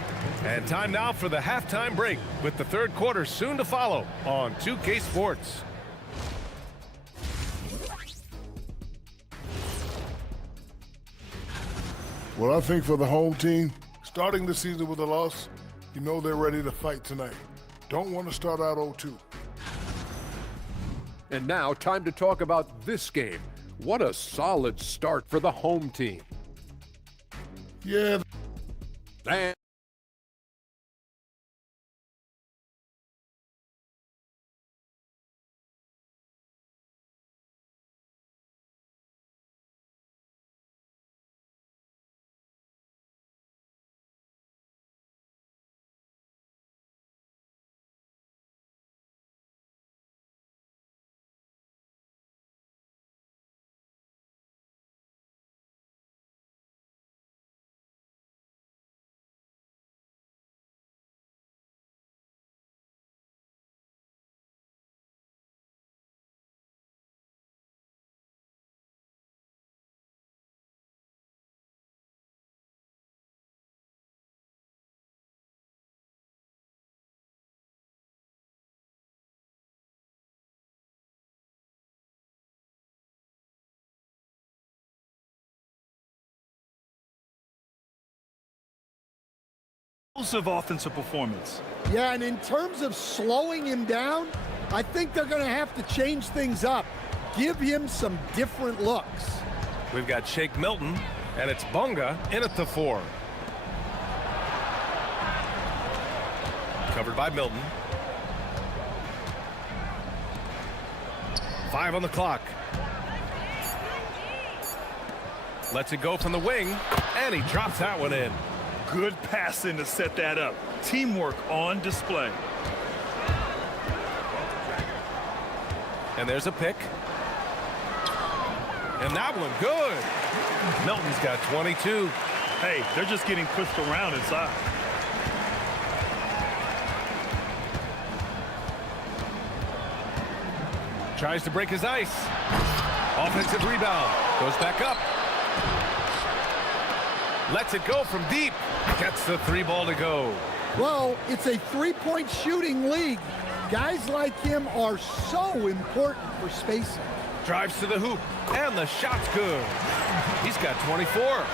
And time now for the halftime break, with the third quarter soon to follow on 2K Sports. Well, I think for the home team, starting the season with a loss, you know they're ready to fight tonight. Don't want to start out 0-2. And now, time to talk about this game. What a solid start for the home team. Yeah. And Explosive offensive performance. Yeah, and in terms of slowing him down, I think they're going to have to change things up. Give him some different looks. We've got Shake Milton, and it's Bunga in at the 4. Covered by Milton. 5 on the clock. Lets it go from the wing, and he drops that one in. Good passing to set that up. Teamwork on display. And there's a pick. And that one good. Milton's got 22. Hey, they're just getting pushed around inside. Tries to break his ice. Offensive rebound. Goes back up. Lets it go from deep. Gets the 3 ball to go. Well, it's a three-point shooting league. Guys like him are so important for spacing. Drives to the hoop, and the shot's good. He's got 24.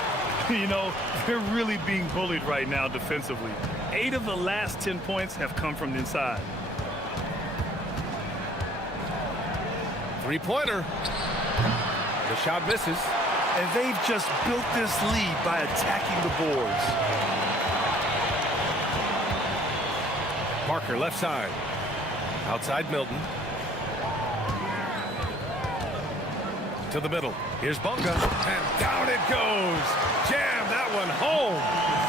You know, they're really being bullied right now defensively. 8 of the last 10 points have come from the inside. 3-pointer. The shot misses. And they've just built this lead by attacking the boards. Parker left side. Outside Milton. To the middle. Here's Bunga. And down it goes. Jam that one home.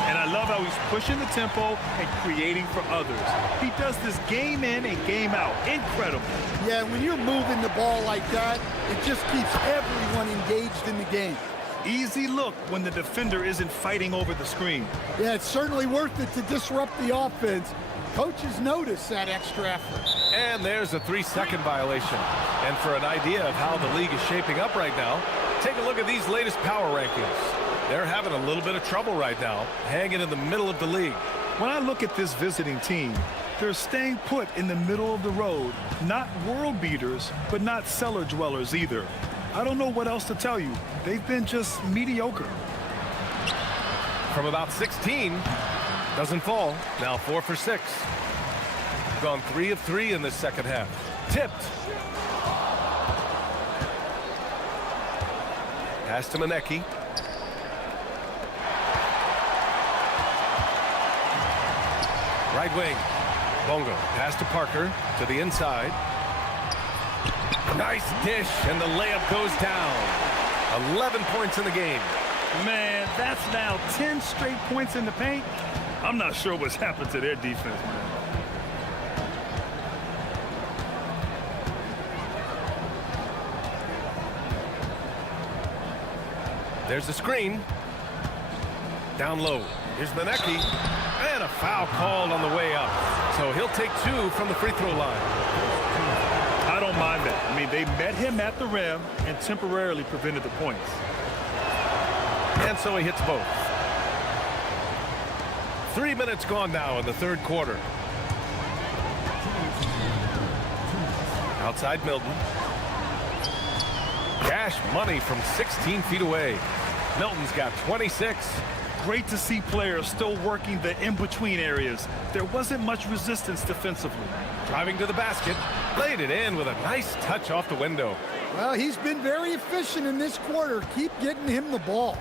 And I love how he's pushing the tempo and creating for others. He does this game in and game out. Incredible. Yeah, when you're moving the ball like that, it just keeps everyone engaged in the game. Easy look when the defender isn't fighting over the screen. Yeah, it's certainly worth it to disrupt the offense. Coaches notice that extra effort. And there's a 3-second violation. And for an idea of how the league is shaping up right now, take a look at these latest power rankings. They're having a little bit of trouble right now, hanging in the middle of the league. When I look at this visiting team, they're staying put in the middle of the road, not world beaters, but not cellar dwellers either. I don't know what else to tell you. They've been just mediocre. From about 16, doesn't fall. Now 4 for 6. Gone 3 of 3 in this second half. Tipped. Pass to Manecki. Right wing. Bongo. Pass to Parker. To the inside. Nice dish, and the layup goes down. 11 points in the game. Man, that's now 10 straight points in the paint. I'm not sure what's happened to their defense, man. There's the screen. Down low. Here's Manecki. And a foul called on the way up. So he'll take 2 from the free throw line. I don't mind that. I mean, they met him at the rim and temporarily prevented the points. And so he hits both. 3 minutes gone now in the third quarter. Outside Milton. Cash money from 16 feet away. Milton's got 26. Great to see players still working the in-between areas. There wasn't much resistance defensively. Driving to the basket. Laid it in with a nice touch off the window. Well, he's been very efficient in this quarter. Keep getting him the ball.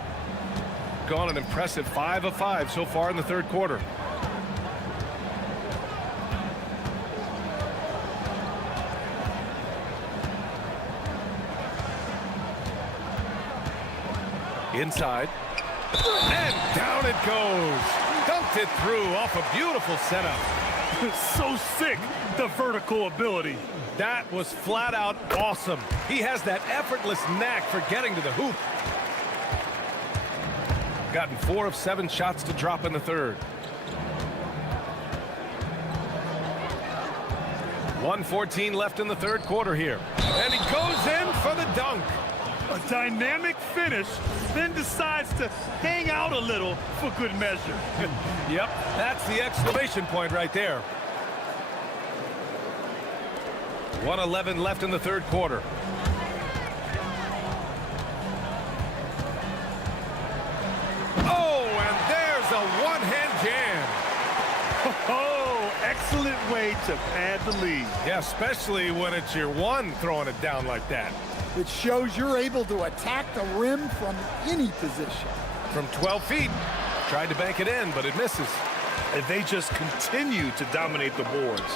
Gone an impressive 5 of 5 so far in the third quarter. Inside. And down it goes. Dunked it through off a beautiful setup. So sick, the vertical ability. That was flat out awesome. He has that effortless knack for getting to the hoop. Gotten 4 of 7 shots to drop in the third. 1:14 left in the third quarter here. And he goes in for the dunk. A dynamic finish, then decides to hang out a little for good measure. Yep, that's the exclamation point right there. 1:11 left in the third quarter. Oh, and there's a one-hand jam. Oh, excellent way to pad the lead. Yeah, especially when it's your one throwing it down like that. It shows you're able to attack the rim from any position. From 12 feet. Tried to bank it in, but it misses. And they just continue to dominate the boards.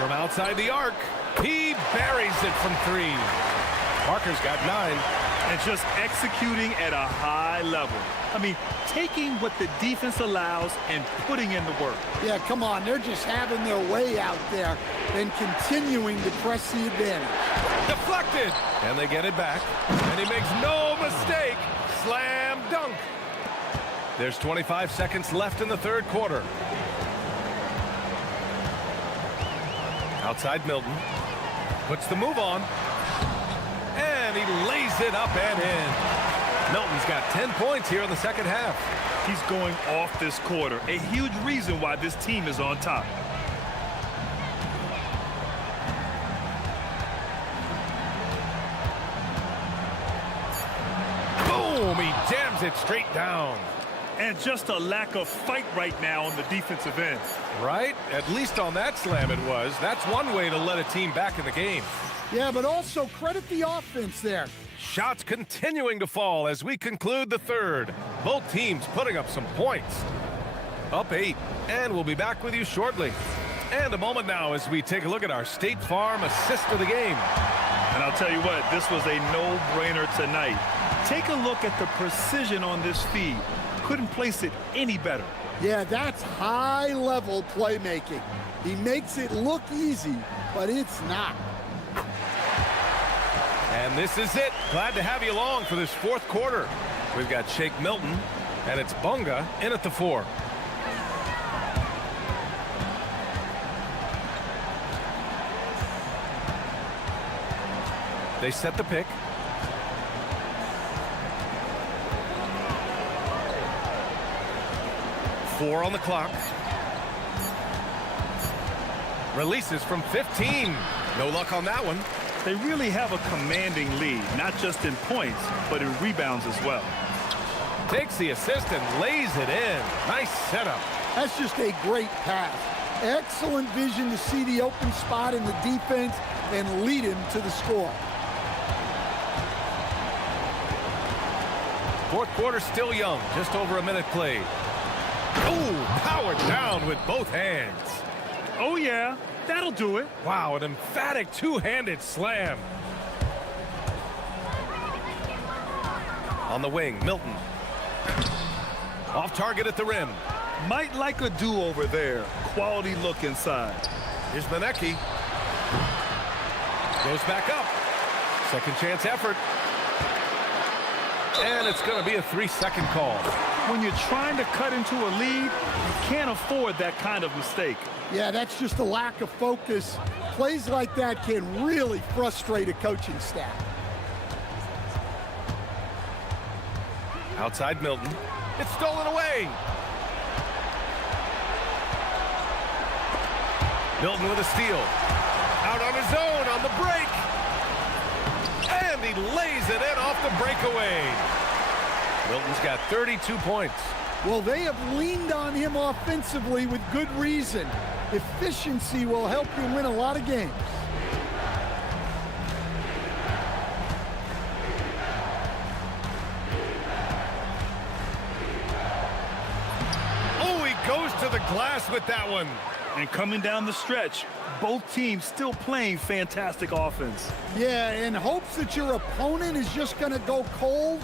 From outside the arc, he buries it from 3. Parker's got 9. And just executing at a high level. I mean, taking what the defense allows and putting in the work. Yeah, come on. They're just having their way out there and continuing to press the advantage. Deflected. And they get it back. And he makes no mistake. Slam dunk. There's 25 seconds left in the third quarter. Outside Milton. Puts the move on. And he lays it up and in. Milton's got 10 points here in the second half. He's going off this quarter. A huge reason why this team is on top. Boom! He jams it straight down. And just a lack of fight right now on the defensive end. Right? At least on that slam it was. That's one way to let a team back in the game. Yeah, but also credit the offense there. Shots continuing to fall as we conclude the third. Both teams putting up some points. Up 8, and we'll be back with you shortly. And a moment now as we take a look at our State Farm assist of the game. And I'll tell you what, this was a no-brainer tonight. Take a look at the precision on this feed. couldn't place it any better. Yeah, that's high-level playmaking. He makes it look easy, but it's not. And this is it. Glad to have you along for this fourth quarter. We've got Shake Milton, and it's Bunga in at the 4. They set the pick. Four on the clock. Releases from 15. No luck on that one. They really have a commanding lead, not just in points, but in rebounds as well. Takes the assist and lays it in. Nice setup. That's just a great pass. Excellent vision to see the open spot in the defense and lead him to the score. Fourth quarter still young, just over a minute played. Oh, powered down with both hands. Oh yeah, that'll do it. Wow, an emphatic two-handed slam. On the wing, Milton. Off target at the rim. Might like a do-over there. Quality look inside. Here's Manecki. Goes back up. Second chance effort. And it's going to be a 3-second call. When you're trying to cut into a lead, you can't afford that kind of mistake. Yeah, that's just a lack of focus. Plays like that can really frustrate a coaching staff. Outside Milton. It's stolen away. Milton with a steal. Out on his own on the break. And he lays it in off the breakaway. Milton's got 32 points. Well, they have leaned on him offensively with good reason. Efficiency will help you win a lot of games. Oh, he goes to the glass with that one. And coming down the stretch, both teams still playing fantastic offense. Yeah, in hopes that your opponent is just going to go cold.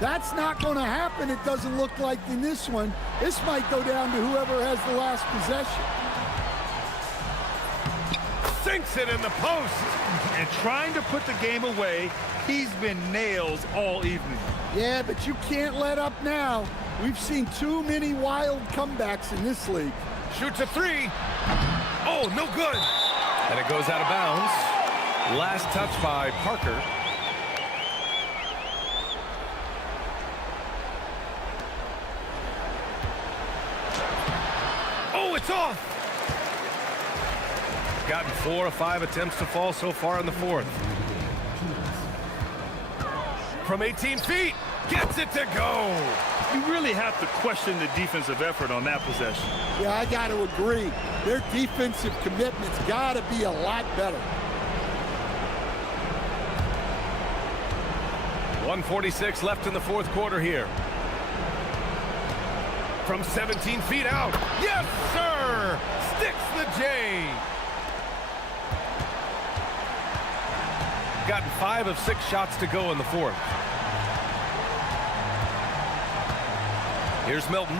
That's not going to happen, it doesn't look like in this one. This might go down to whoever has the last possession. Sinks it in the post. And trying to put the game away, he's been nails all evening. Yeah, but you can't let up now. We've seen too many wild comebacks in this league. Shoots a 3. Oh, no good. And it goes out of bounds. Last touch by Parker. Oh, it's off. Gotten 4 of 5 attempts to fall so far in the fourth. From 18 feet, gets it to go. You really have to question the defensive effort on that possession. Yeah, I got to agree. Their defensive commitment's got to be a lot better. 1:46 left in the fourth quarter here. From 17 feet out. Yes, sir! Sticks the J. Gotten 5 of 6 shots to go in the fourth. Here's Milton.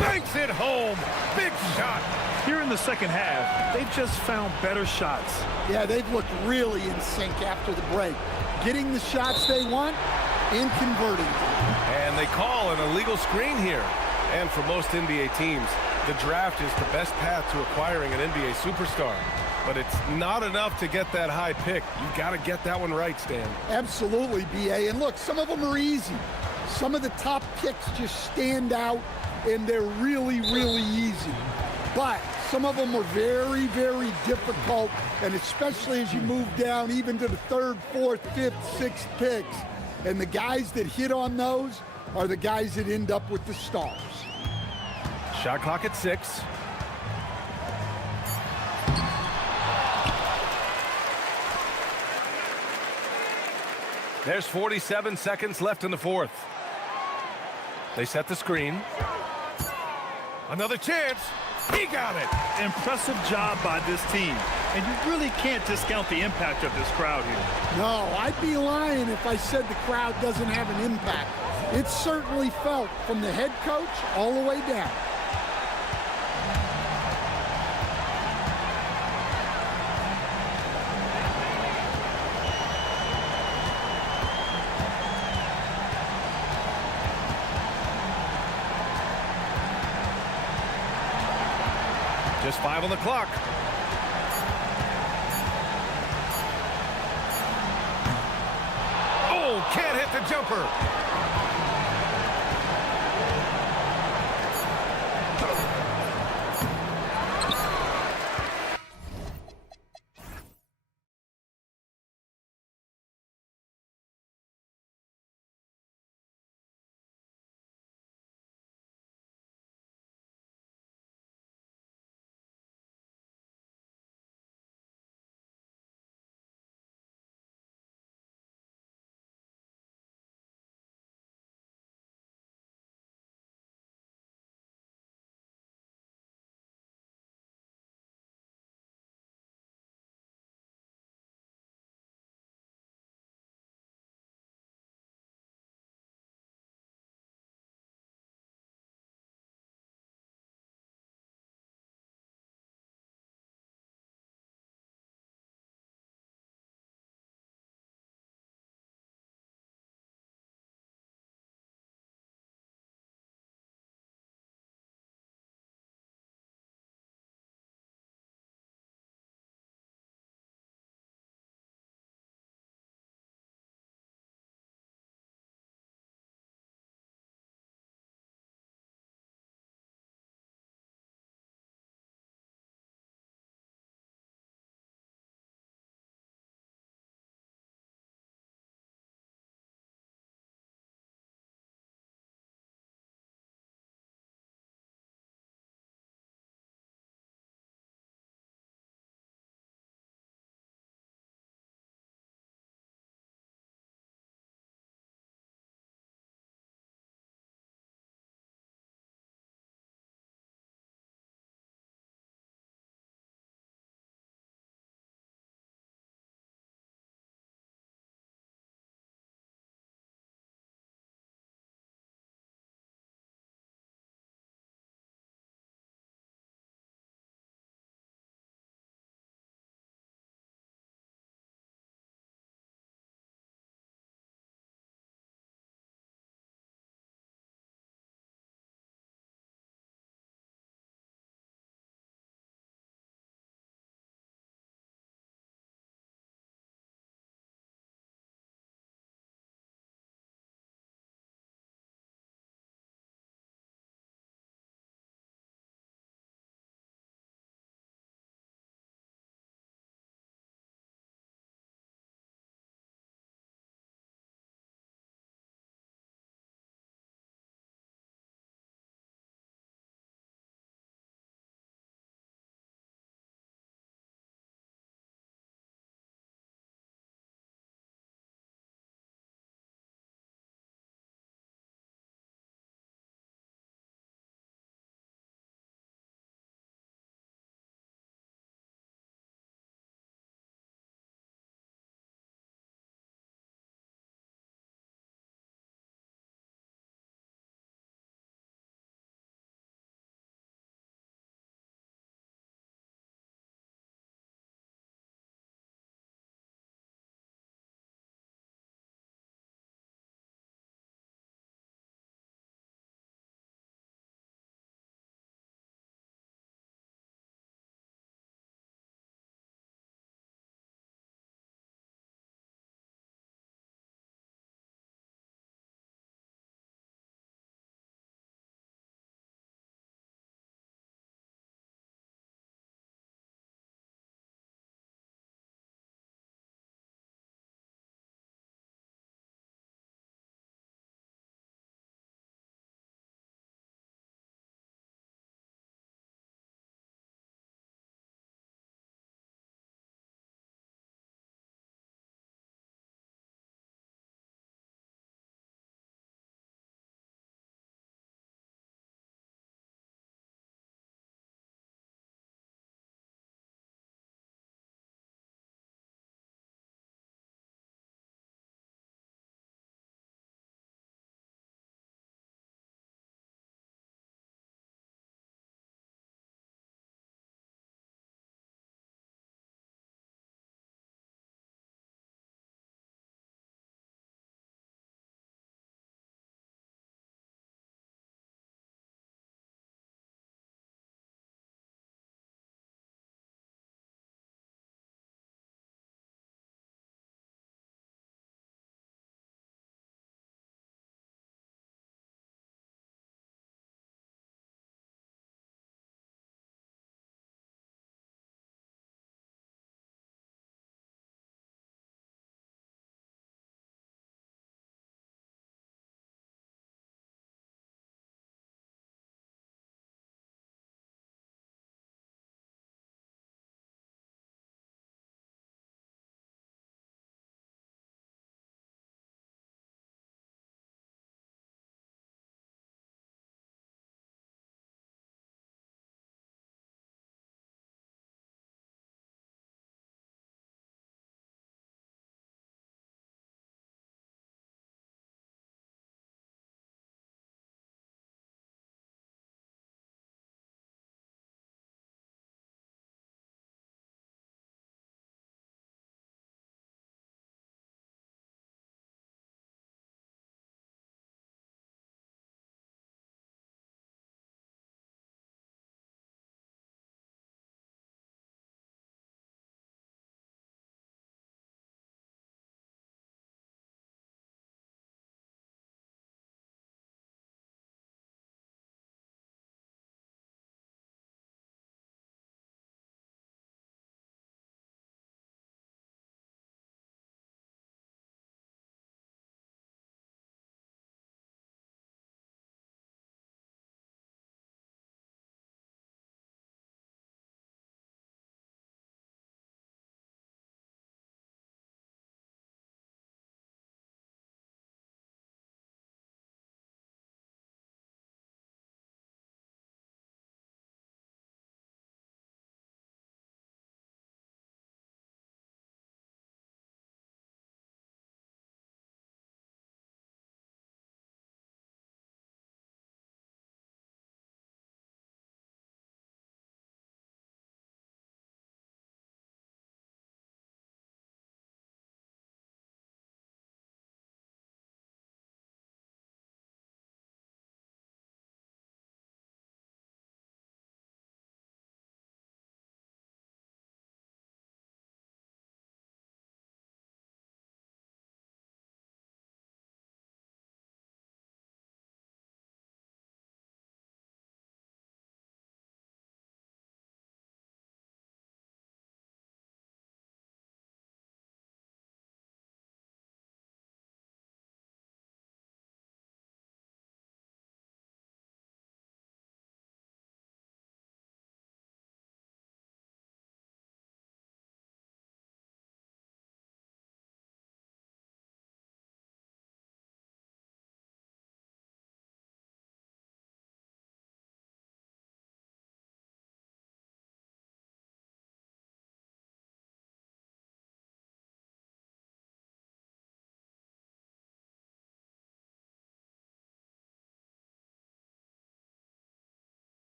Banks it home. Big shot. Here in the second half, they've just found better shots. Yeah, they've looked really in sync after the break. Getting the shots they want and converting. And they call an illegal screen here. And for most NBA teams, the draft is the best path to acquiring an NBA superstar. But it's not enough to get that high pick. You've got to get that one right, Stan. Absolutely, B.A. And look, some of them are easy. Some of the top picks just stand out, and they're really, really easy. But some of them are very, very difficult, and especially as you move down even to the 3rd, 4th, 5th, 6th picks. And the guys that hit on those are the guys that end up with the stars. Shot clock at 6. There's 47 seconds left in the fourth. They set the screen. Another chance. He got it. Impressive job by this team. And you really can't discount the impact of this crowd here. No, I'd be lying if I said the crowd doesn't have an impact. It's certainly felt from the head coach all the way down. Just 5 on the clock. Oh, can't hit the jumper.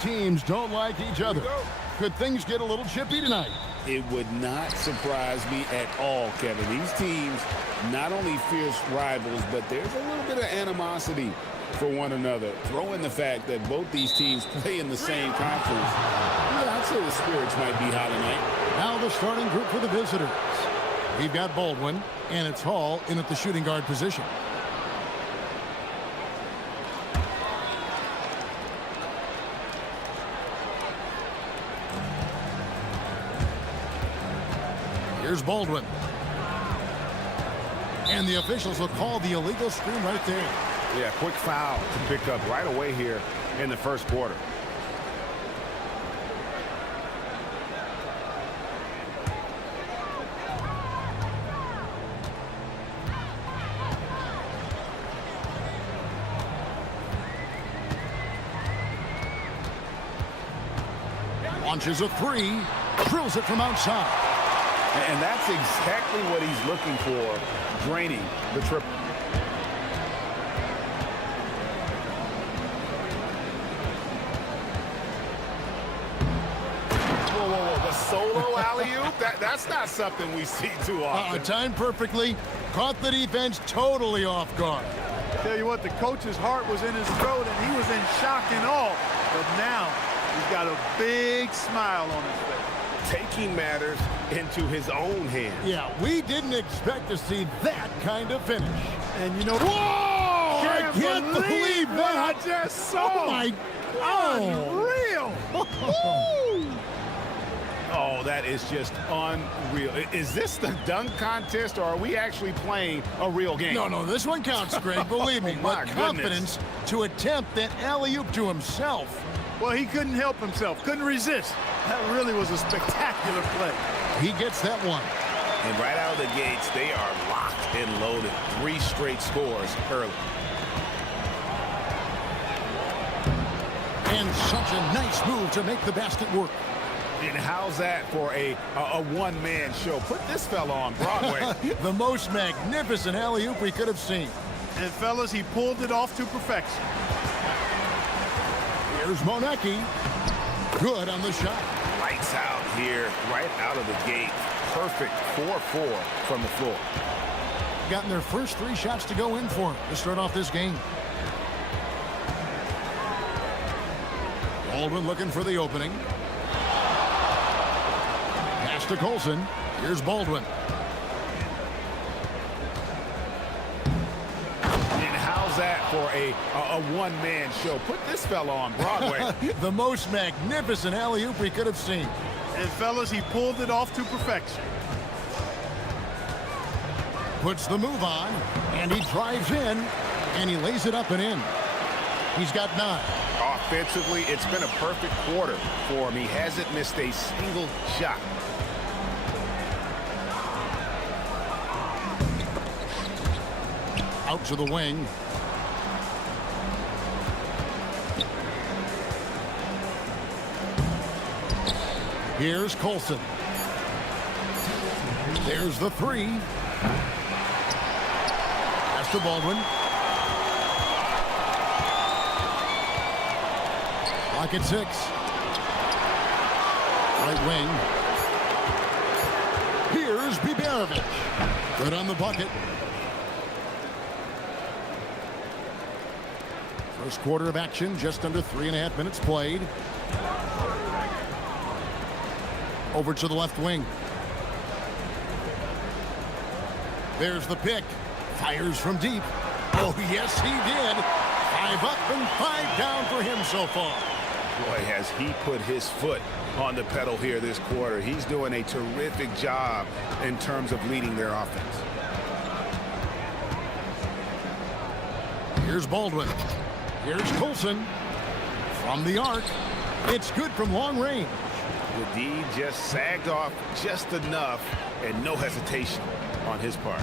teams don't like each other. Could things get a little chippy tonight? It would not surprise me at all, Kevin. These teams not only fierce rivals, but there's a little bit of animosity for one another. Throw in the fact that both these teams play in the same conference. Yeah, I'd say the spirits might be high tonight. Now the starting group for the visitors. We've got Baldwin, and it's Hall in at the shooting guard position. Here's Baldwin. And the officials will call the illegal screen right there. Yeah, quick foul to pick up right away here in the first quarter. Launches a three, drills it from outside. And that's exactly what he's looking for, draining the triple. Whoa, the solo alley-oop? That's not something we see too often. Timed perfectly, caught the defense totally off guard. Tell you what, the coach's heart was in his throat and he was in shock and awe. But now he's got a big smile on his face. Taking matters into his own hands. Yeah, we didn't expect to see that kind of finish. And you know, whoa! I can't believe that! I just saw. Oh my God! Unreal! Oh, that is just unreal. Is this the dunk contest, or are we actually playing a real game? No, this one counts, Greg, believe me. My With confidence to attempt that alley-oop to himself. Well, he couldn't help himself, couldn't resist. That really was a spectacular play. He gets that one. And right out of the gates, they are locked and loaded. 3 straight scores early. And such a nice move to make the basket work. And how's that for a one-man show? Put this fella on Broadway. The most magnificent alley-oop we could have seen. And fellas, he pulled it off to perfection. Here's Monecki. Good on the shot. Lights out here, right out of the gate. Perfect 4-4 from the floor. Gotten their first 3 shots to go in for him to start off this game. Baldwin looking for the opening. Pass to Colson. Here's Baldwin. That for a one-man show. Put this fella on Broadway. The most magnificent alley-oop we could have seen. And fellas, he pulled it off to perfection. Puts the move on, and he drives in, and he lays it up and in. He's got 9. Offensively, it's been a perfect quarter for him. He hasn't missed a single shot. Out to the wing. Here's Colson. There's the 3. Pass to Baldwin. Lock at 6. Right wing. Here's Biberovic. Good on the bucket. First quarter of action, just under 3.5 minutes played. Over to the left wing. There's the pick. Fires from deep. Oh, yes, he did. 5 up and 5 down for him so far. Boy, has he put his foot on the pedal here this quarter. He's doing a terrific job in terms of leading their offense. Here's Baldwin. Here's Colson. From the arc. It's good from long range. The D just sagged off just enough, and no hesitation on his part.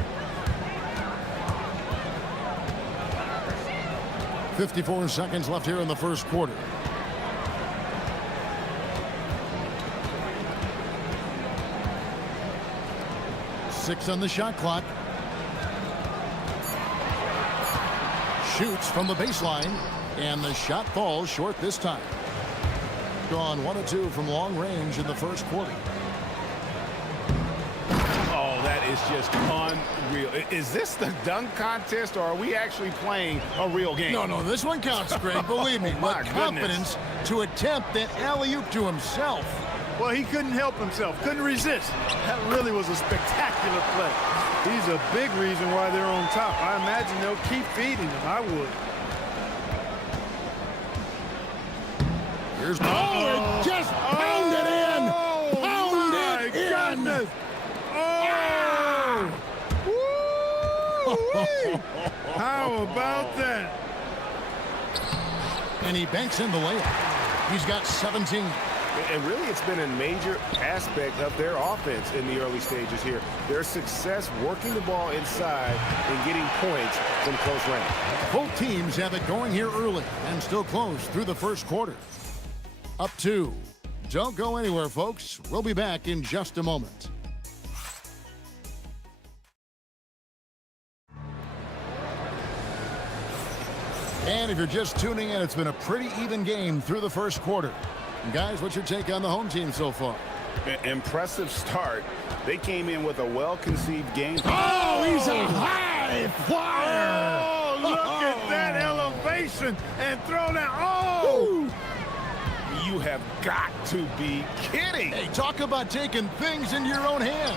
54 seconds left here in the first quarter. Six on the shot clock. Shoots from the baseline, and the shot falls short this time. Gone 1 of 2 from long range in the first quarter. Oh, that is just unreal. Is this the dunk contest, or are we actually playing a real game? No, this one counts, Greg. Believe me. Oh, my with confidence to attempt that alley-oop to himself. Well, he couldn't help himself, couldn't resist. That really was a spectacular play. He's a big reason why they're on top. I imagine they'll keep feeding him. I would. Here's Pollard. Just pound it in. Pound it in. Goodness. Oh! How about that? And he banks in the layup. He's got 17. And really, it's been a major aspect of their offense in the early stages here. Their success working the ball inside and getting points from close range. Both teams have it going here early and still close through the first quarter. Up 2. Don't go anywhere, folks. We'll be back in just a moment. And if you're just tuning in, it's been a pretty even game through the first quarter. And guys, what's your take on the home team so far? Impressive start. They came in with a well-conceived game. Oh, he's a high flyer! Oh, look at that elevation and throw that. Oh! You have got to be kidding. Hey, talk about taking things into your own hands.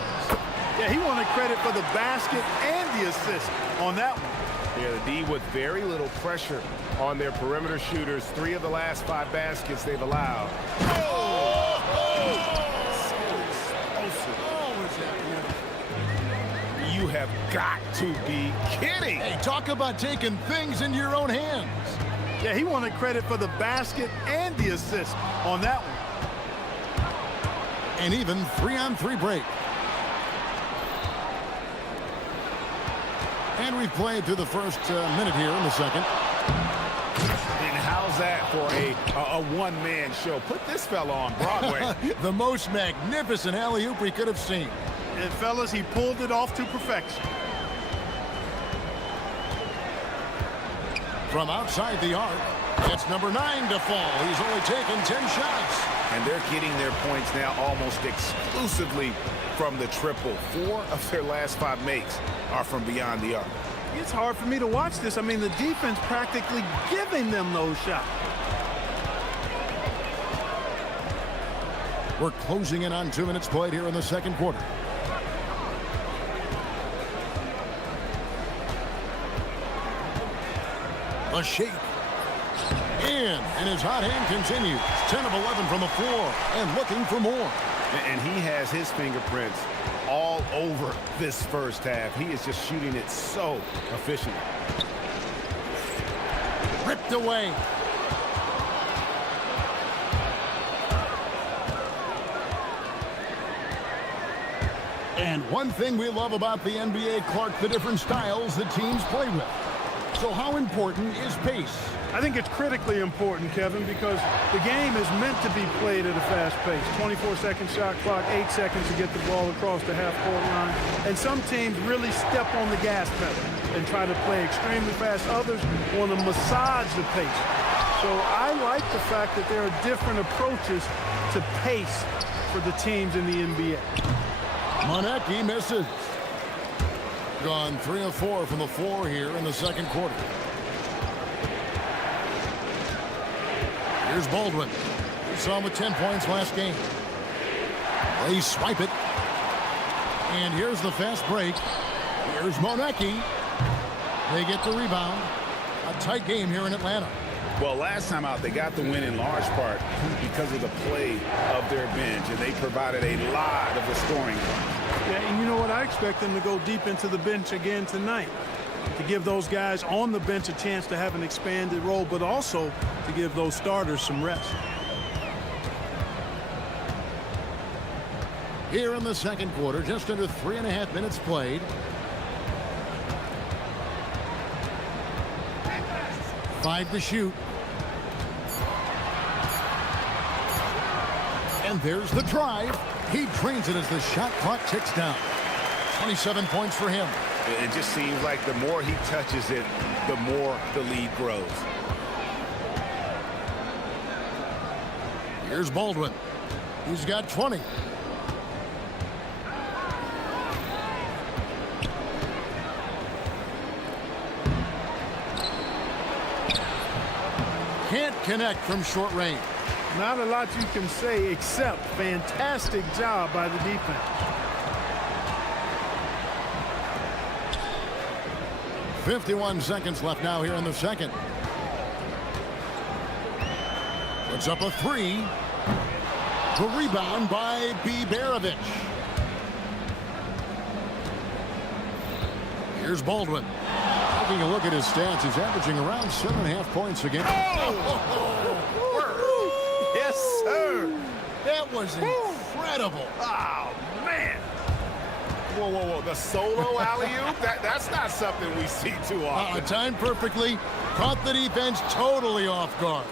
Yeah, he wanted credit for the basket and the assist on that one. Yeah, the D with very little pressure on their perimeter shooters. 3 of the last 5 baskets they've allowed. You have got to be kidding. Hey, talk about taking things into your own hands. Yeah, he wanted credit for the basket and the assist on that one. And even 3-on-3 break. And we've played through the first minute here in the second. And how's that for a one-man show? Put this fella on Broadway. The most magnificent alley-oop we could have seen. And fellas, he pulled it off to perfection. From outside the arc, it's number 9 to fall. He's only taken 10 shots. And they're getting their points now almost exclusively from the triple. 4 of their last 5 makes are from beyond the arc. It's hard for me to watch this. I mean, the defense practically giving them those shots. We're closing in on 2 minutes played here in the second quarter. A shake. And his hot hand continues. 10 of 11 from the floor and looking for more. And he has his fingerprints all over this first half. He is just shooting it so efficiently. Ripped away. And one thing we love about the NBA, Clark, the different styles that teams play with. So how important is pace? I think it's critically important, Kevin, because the game is meant to be played at a fast pace. 24-second shot clock, 8 seconds to get the ball across the half-court line. And some teams really step on the gas pedal and try to play extremely fast. Others want to massage the pace. So I like the fact that there are different approaches to pace for the teams in the NBA. Monecki misses. Gone 3 of 4 from the floor here in the second quarter. Here's Baldwin. We saw him with 10 points last game. They swipe it. And here's the fast break. Here's Monecki. They get the rebound. A tight game here in Atlanta. Well, last time out, they got the win in large part because of the play of their bench, and they provided a lot of the scoring. Yeah, and you know what? I expect them to go deep into the bench again tonight to give those guys on the bench a chance to have an expanded role, but also to give those starters some rest. Here in the second quarter, just under 3.5 minutes played. Five to shoot. And there's the drive. He drains it as the shot clock ticks down. 27 points for him. It just seems like the more he touches it, the more the lead grows. Here's Baldwin. He's got 20. Can't connect from short range. Not a lot you can say except fantastic job by the defense. 51 seconds left now here in the second. Puts up a three. The rebound by Biberovic. Here's Baldwin. Taking a look at his stats, he's averaging around 7.5 points a game. Yes, sir. That was incredible. Oh, man. Whoa, whoa, whoa. The solo alley-oop? That's not something we see too often. Timed perfectly. Caught the defense totally off guard.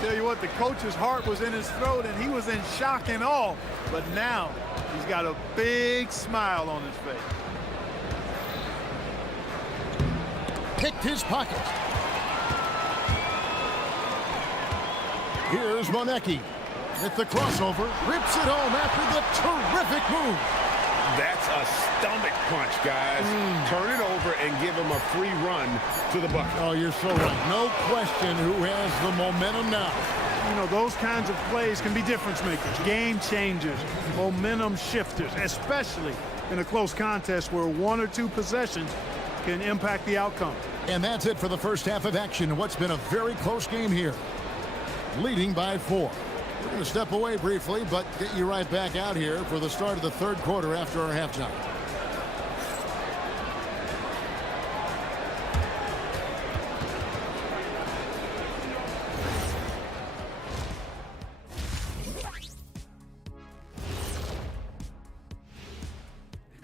Tell you what, the coach's heart was in his throat, and he was in shock and awe. But now he's got a big smile on his face. Picked his pocket. Here's Monecki with the crossover. Rips it home after the terrific move. That's a stomach punch, guys. Turn it over and give him a free run to the bucket. Oh, you're so right. No question who has the momentum now. You know, those kinds of plays can be difference makers, game changers, momentum shifters, especially in a close contest where one or two possessions can impact the outcome. And that's it for the first half of action. What's been a very close game here. Leading by 4. We're going to step away briefly, but get you right back out here for the start of the third quarter after our halftime.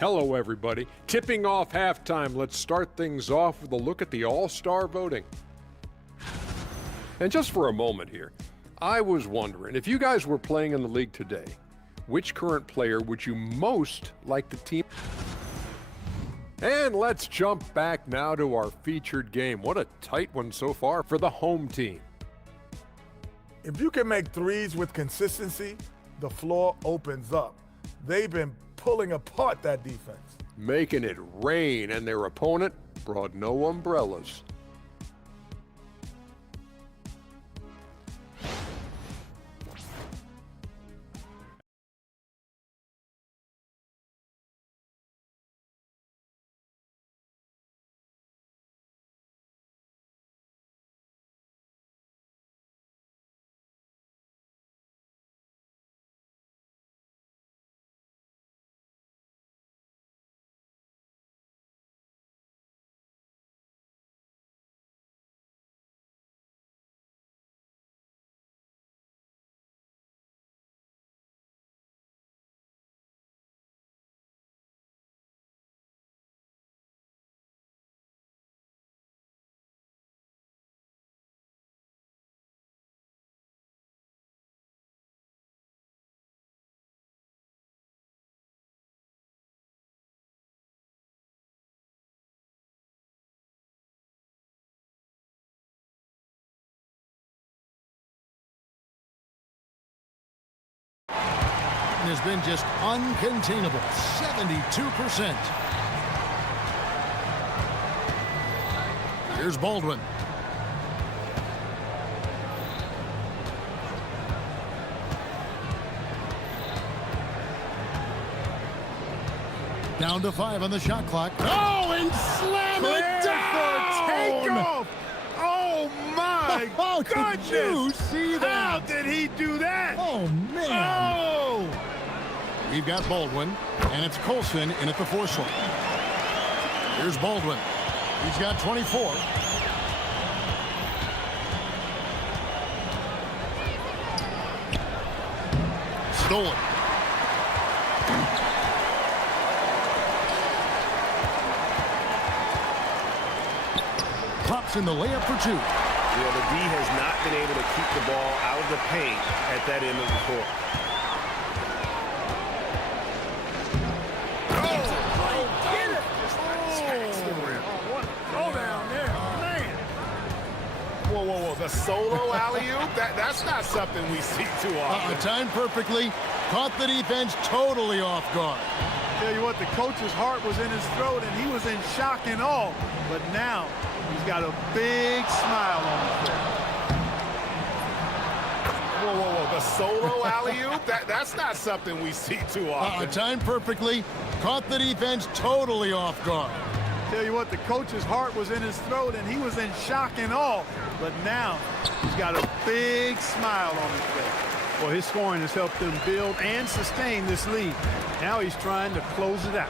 Hello, everybody. Tipping off halftime. Let's start things off with a look at the All-Star voting. And just for a moment here, I was wondering, if you guys were playing in the league today, which current player would you most like the team? And let's jump back now to our featured game. What a tight one so far for the home team. If you can make threes with consistency, the floor opens up. They've been pulling apart that defense. Making it rain, and their opponent brought no umbrellas. Has been just uncontainable. 72%. Here's Baldwin. Down to 5 on the shot clock. Oh, and slam it down! Takeoff! Oh, my goodness! Did you see that? How did he do that? Oh, man. Oh! We've got Baldwin, and it's Colson in at the 4 slot. Here's Baldwin. He's got 24. Stolen. Pops in the layup for 2. Well, the D has not been able to keep the ball out of the paint at that end of the court. solo alley-oop, that's not something we see too often. Timed perfectly. Caught the defense totally off guard. Tell you what, the coach's heart was in his throat, and he was in shock and awe. But now he's got a big smile on his face. Whoa, the solo alley-oop? That's not something we see too often. Timed perfectly. Caught the defense totally off guard. Tell you what, the coach's heart was in his throat, and he was in shock and awe. But now he's got a big smile on his face. Well, his scoring has helped them build and sustain this lead. Now he's trying to close it out.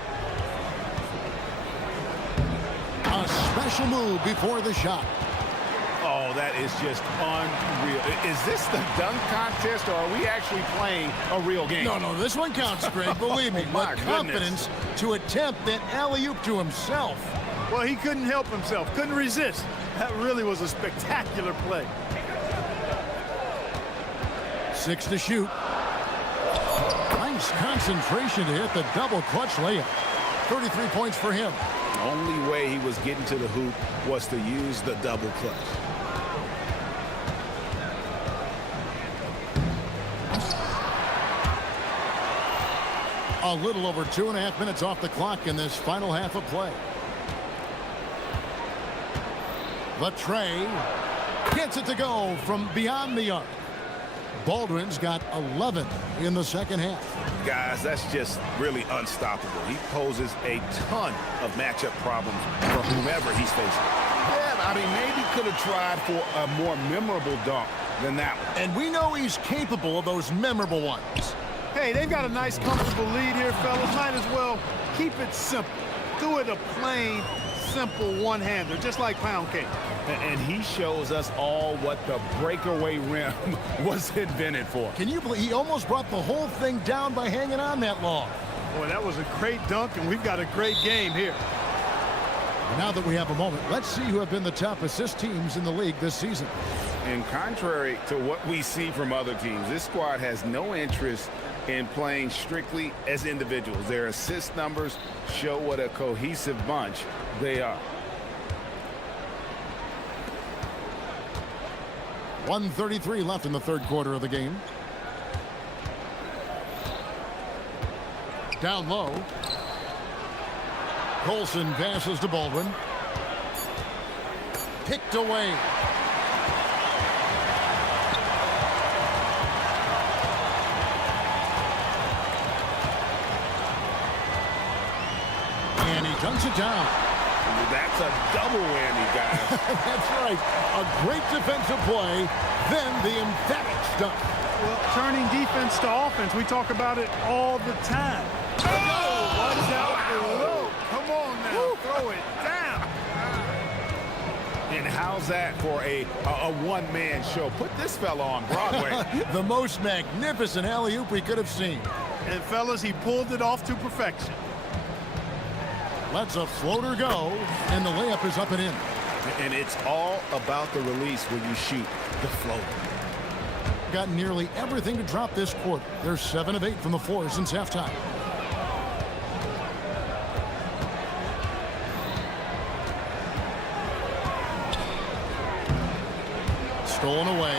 A special move before the shot. Oh, that is just unreal. Is this the dunk contest, or are we actually playing a real game? No, this one counts, Greg. Believe me. My With confidence to attempt that alley-oop to himself. Well, he couldn't help himself, couldn't resist. That really was a spectacular play. 6 to shoot. Nice concentration to hit the double clutch layup. 33 points for him. The only way he was getting to the hoop was to use the double clutch. A little over 2.5 minutes off the clock in this final half of play. The tray gets it to go from beyond the arc. Baldwin's got 11 in the second half. Guys, that's just really unstoppable. He poses a ton of matchup problems for whomever he's facing. Yeah, I mean, maybe could have tried for a more memorable dunk than that one. And we know he's capable of those memorable ones. Hey, they've got a nice, comfortable lead here, fellas. Might as well keep it simple. Do it a plain, simple one-hander, just like pound cake. And he shows us all what the breakaway rim was invented for. Can you believe he almost brought the whole thing down by hanging on that long? Boy, that was a great dunk, and we've got a great game here. Now that we have a moment, let's see who have been the top assist teams in the league this season. And contrary to what we see from other teams, this squad has no interest in playing strictly as individuals. Their assist numbers show what a cohesive bunch they are. 1:33 left in the third quarter of the game. Down low. Colson passes to Baldwin. Picked away. And he dunks it down. That's a double whammy, guys. That's right. A great defensive play, then the emphatic stuff. Well, turning defense to offense, we talk about it all the time. Oh, watch out below. Come on now, woo. Throw it down. And how's that for a one-man show? Put this fella on Broadway. The most magnificent alley-oop we could have seen. And fellas, he pulled it off to perfection. Lets a floater go, and the layup is up and in. And it's all about the release when you shoot the floater. Got nearly everything to drop this quarter. They're 7 of 8 from the floor since halftime. Stolen away.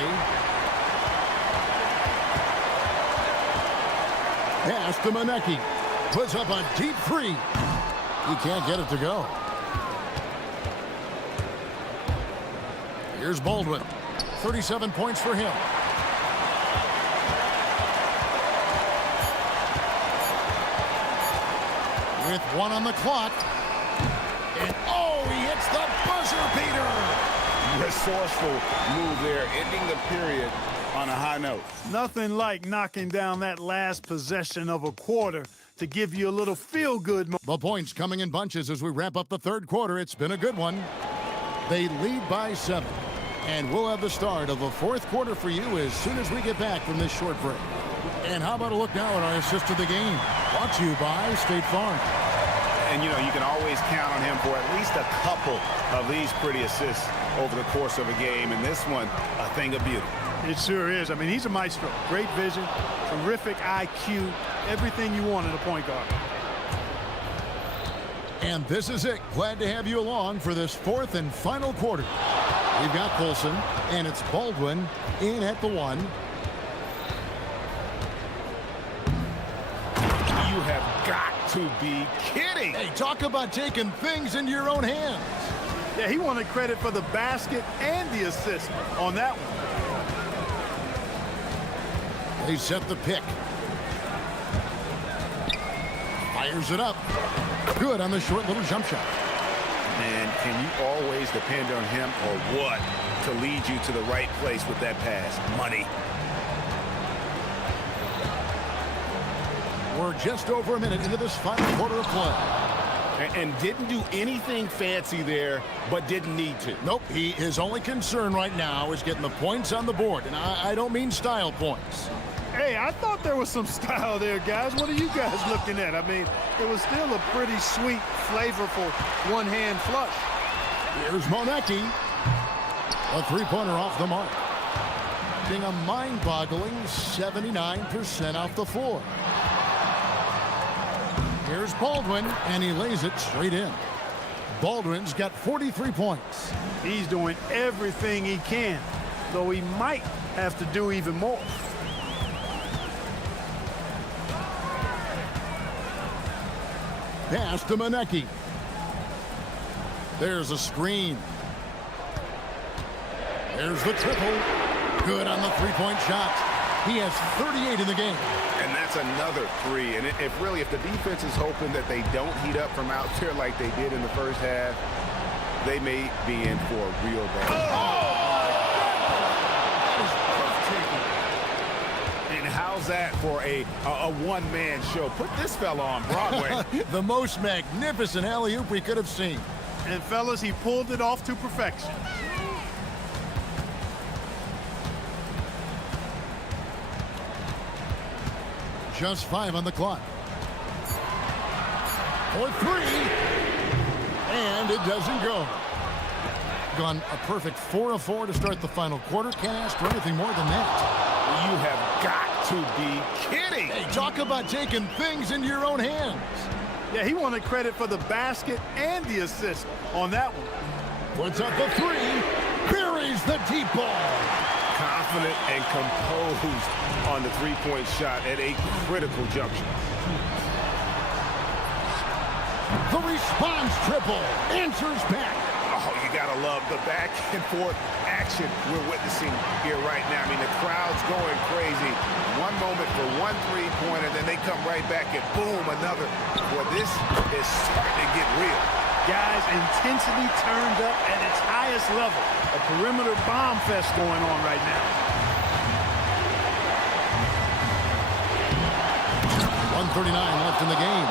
Pass to Manecki. Puts up a deep three. He can't get it to go. Here's Baldwin. 37 points for him. With 1 on the clock. And oh, he hits the buzzer beater. Resourceful move there, ending the period on a high note. Nothing like knocking down that last possession of a quarter to give you a little feel-good. The points coming in bunches as we wrap up the third quarter. It's been a good one. They lead by 7. And we'll have the start of the fourth quarter for you as soon as we get back from this short break. And how about a look now at our assist of the game? Brought to you by State Farm. And, you know, you can always count on him for at least a couple of these pretty assists over the course of a game. And this one, a thing of beauty. It sure is. I mean, he's a maestro. Great vision, terrific IQ, everything you want in a point guard. And this is it. Glad to have you along for this fourth and final quarter. We've got Colson, and it's Baldwin in at the 1. You have got to be kidding. Hey, talk about taking things into your own hands. Yeah, he wanted credit for the basket and the assist on that one. They set the pick. Fires it up. Good on the short little jump shot. Man, can you always depend on him or what to lead you to the right place with that pass? Money. We're just over a minute into this final quarter of play. And didn't do anything fancy there, but didn't need to. Nope, his only concern right now is getting the points on the board. And I don't mean style points. Hey, I thought there was some style there, guys. What are you guys looking at? I mean, it was still a pretty sweet, flavorful one-hand flush. Here's Monecki. A three-pointer off the mark. Being a mind-boggling 79% off the floor. Here's Baldwin, and he lays it straight in. Baldwin's got 43 points. He's doing everything he can, though he might have to do even more. Pass to Monecki. There's a screen. There's the triple. Good on the three-point shot. He has 38 in the game. And that's another 3. And if the defense is hoping that they don't heat up from out there like they did in the first half, they may be in for a real bad. And how's that for a one-man show? Put this fella on Broadway. The most magnificent alley-oop we could have seen. And fellas, he pulled it off to perfection. Just 5 on the clock. For 3. And it doesn't go. Gone a perfect 4 of 4 to start the final quarter. Can't ask for anything more than that. You have got to be kidding. Hey, talk about taking things into your own hands. Yeah, he wanted credit for the basket and the assist on that one. Puts up the 3. Buries the deep ball. Confident and composed on the three-point shot at a critical juncture. The response triple answers back. Oh, you gotta love the back and forth action we're witnessing here right now. I mean, the crowd's going crazy. One moment for one three-pointer, then they come right back and boom, another. Boy, this is starting to get real. Guys, intensity turned up at its highest level. A perimeter bomb fest going on right now. 1:39 left in the game.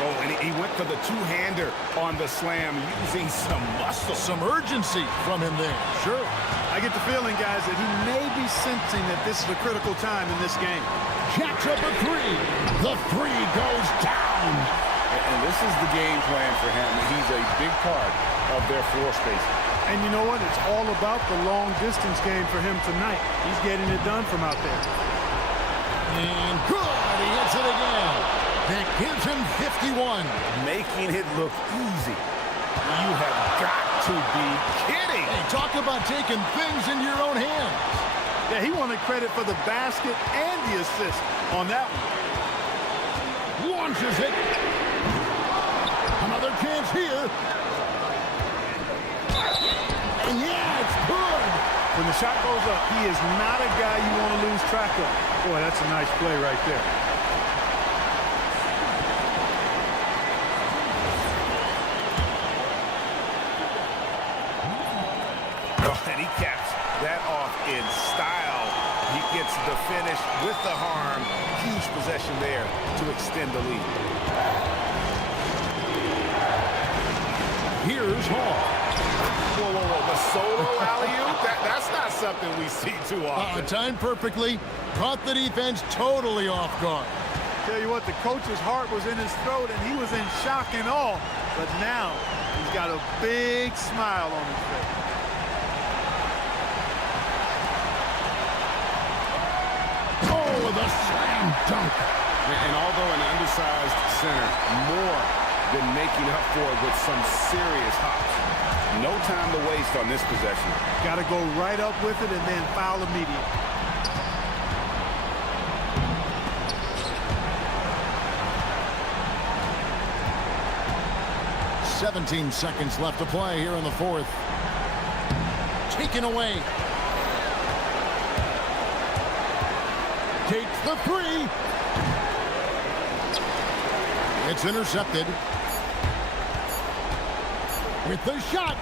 Oh, and he went for the two-hander on the slam, using some muscle. Some urgency from him there, sure. I get the feeling, guys, that he may be sensing that this is a critical time in this game. Jacks up a 3. The 3 goes down. And this is the game plan for him. He's a big part of their floor spacing. And you know what? It's all about the long-distance game for him tonight. He's getting it done from out there. And good. He hits it again. That gives him 51. Making it look easy. You have got to be kidding. Hey, talk about taking things into your own hands. Yeah, he wanted credit for the basket and the assist on that one. Launches it. Another chance here. And yeah, it's good. When the shot goes up, he is not a guy you want to lose track of. Boy, that's a nice play right there. Oh, and he caps that off in style. He gets the finish with the harm. Huge possession there to extend the lead. Here's Hall. Whoa, whoa, whoa. The solo alley-oop? That's not something we see too often. Timed perfectly. Caught the defense totally off guard. Tell you what, the coach's heart was in his throat, and he was in shock and awe. But now, he's got a big smile on his face. Oh, the slam dunk. And although an undersized center, more than making up for it with some serious hops. No time to waste on this possession. Got to go right up with it and then foul immediate. "17 seconds left to play here in the fourth. Taken away. Takes the three. It's intercepted. With the shot.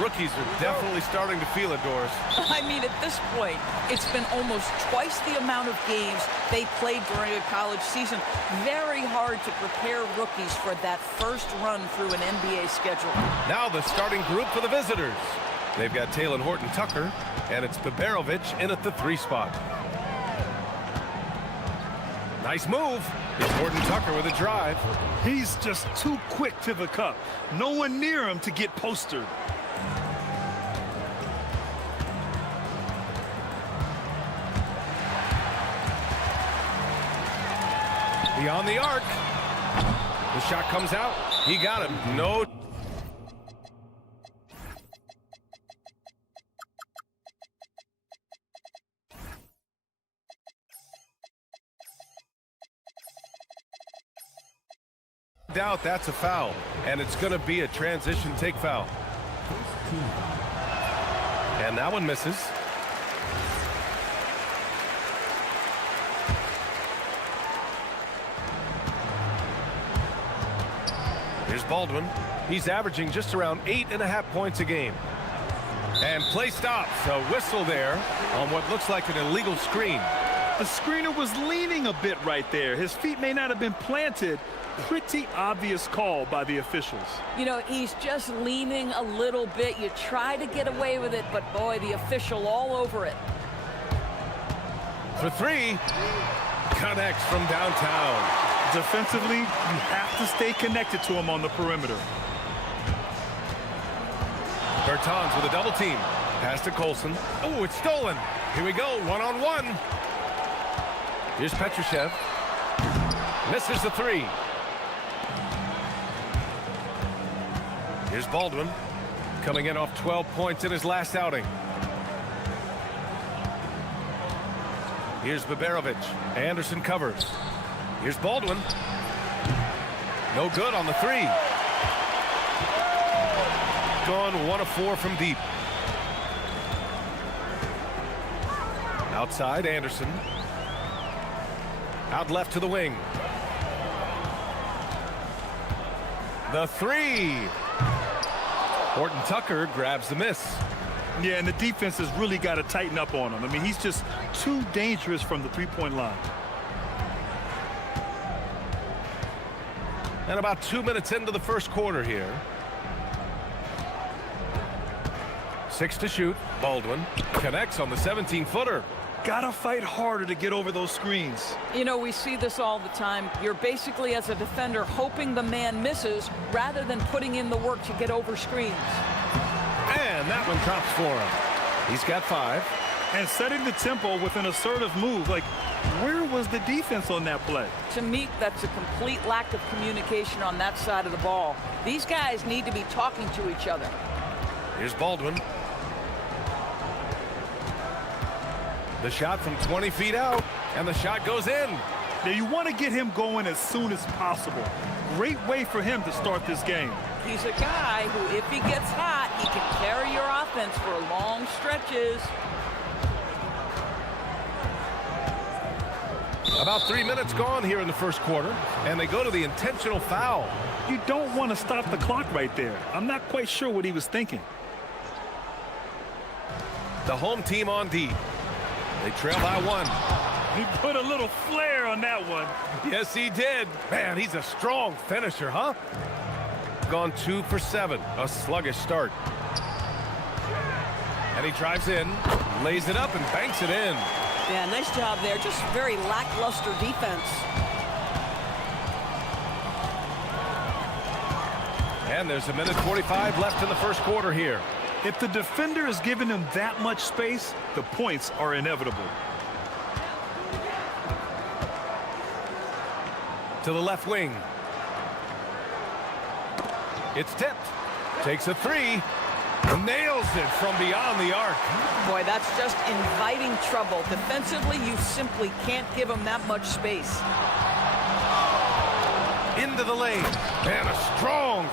Rookies are definitely starting to feel it, Doris. I mean, at this point, it's been almost twice the amount of games they played during a college season. Very hard to prepare rookies for that first run through an NBA schedule. Now the starting group for the visitors. They've got Taylor Horton-Tucker, and it's Biberovic in at the 3 spot. Nice move. It's Horton-Tucker with a drive. He's just too quick to the cup. No one near him to get postered. Beyond the arc. The shot comes out. He got him. No. Doubt that's a foul, and it's going to be a transition take foul. And that one misses. Here's Baldwin. He's averaging just around 8.5 points a game. And play stops. A whistle there on what looks like an illegal screen. The screener was leaning a bit right there. His feet may not have been planted. Pretty obvious call by the officials. You know, he's just leaning a little bit. You try to get away with it, but boy, the official all over it. For 3, connects from downtown. Defensively, you have to stay connected to him on the perimeter. Bertans with a double team. Pass to Colson. Oh, it's stolen. Here we go, one-on-one. Here's Petrushev. Misses the 3. Here's Baldwin. Coming in off 12 points in his last outing. Here's Biberovic. Anderson covers. Here's Baldwin. No good on the 3. Gone 1 of 4 from deep. Outside, Anderson. Out left to the wing. The 3. Horton-Tucker grabs the miss. Yeah, and the defense has really got to tighten up on him. I mean, he's just too dangerous from the three-point line. And about 2 minutes into the first quarter here. 6 to shoot. Baldwin connects on the 17-footer. Gotta fight harder to get over those screens. You know, we see this all the time. You're basically, as a defender, hoping the man misses rather than putting in the work to get over screens. And that one drops for him. He's got 5. And setting the tempo with an assertive move. Like, where was the defense on that play? To me, that's a complete lack of communication on that side of the ball. These guys need to be talking to each other. Here's Baldwin. The shot from 20 feet out, and the shot goes in. Now, you want to get him going as soon as possible. Great way for him to start this game. He's a guy who, if he gets hot, he can carry your offense for long stretches. About 3 minutes gone here in the first quarter, and they go to the intentional foul. You don't want to stop the clock right there. I'm not quite sure what he was thinking. The home team on deep. They trail by 1. He put a little flair on that one. Yes, he did. Man, he's a strong finisher, huh? Gone 2 for 7. A sluggish start. And he drives in, lays it up, and banks it in. Yeah, nice job there. Just very lackluster defense. And there's 1:45 left in the first quarter here. If the defender is giving him that much space, the points are inevitable. To the left wing. It's tipped. Takes a 3. Nails it from beyond the arc. Boy, that's just inviting trouble. Defensively, you simply can't give him that much space. Into the lane. And a strong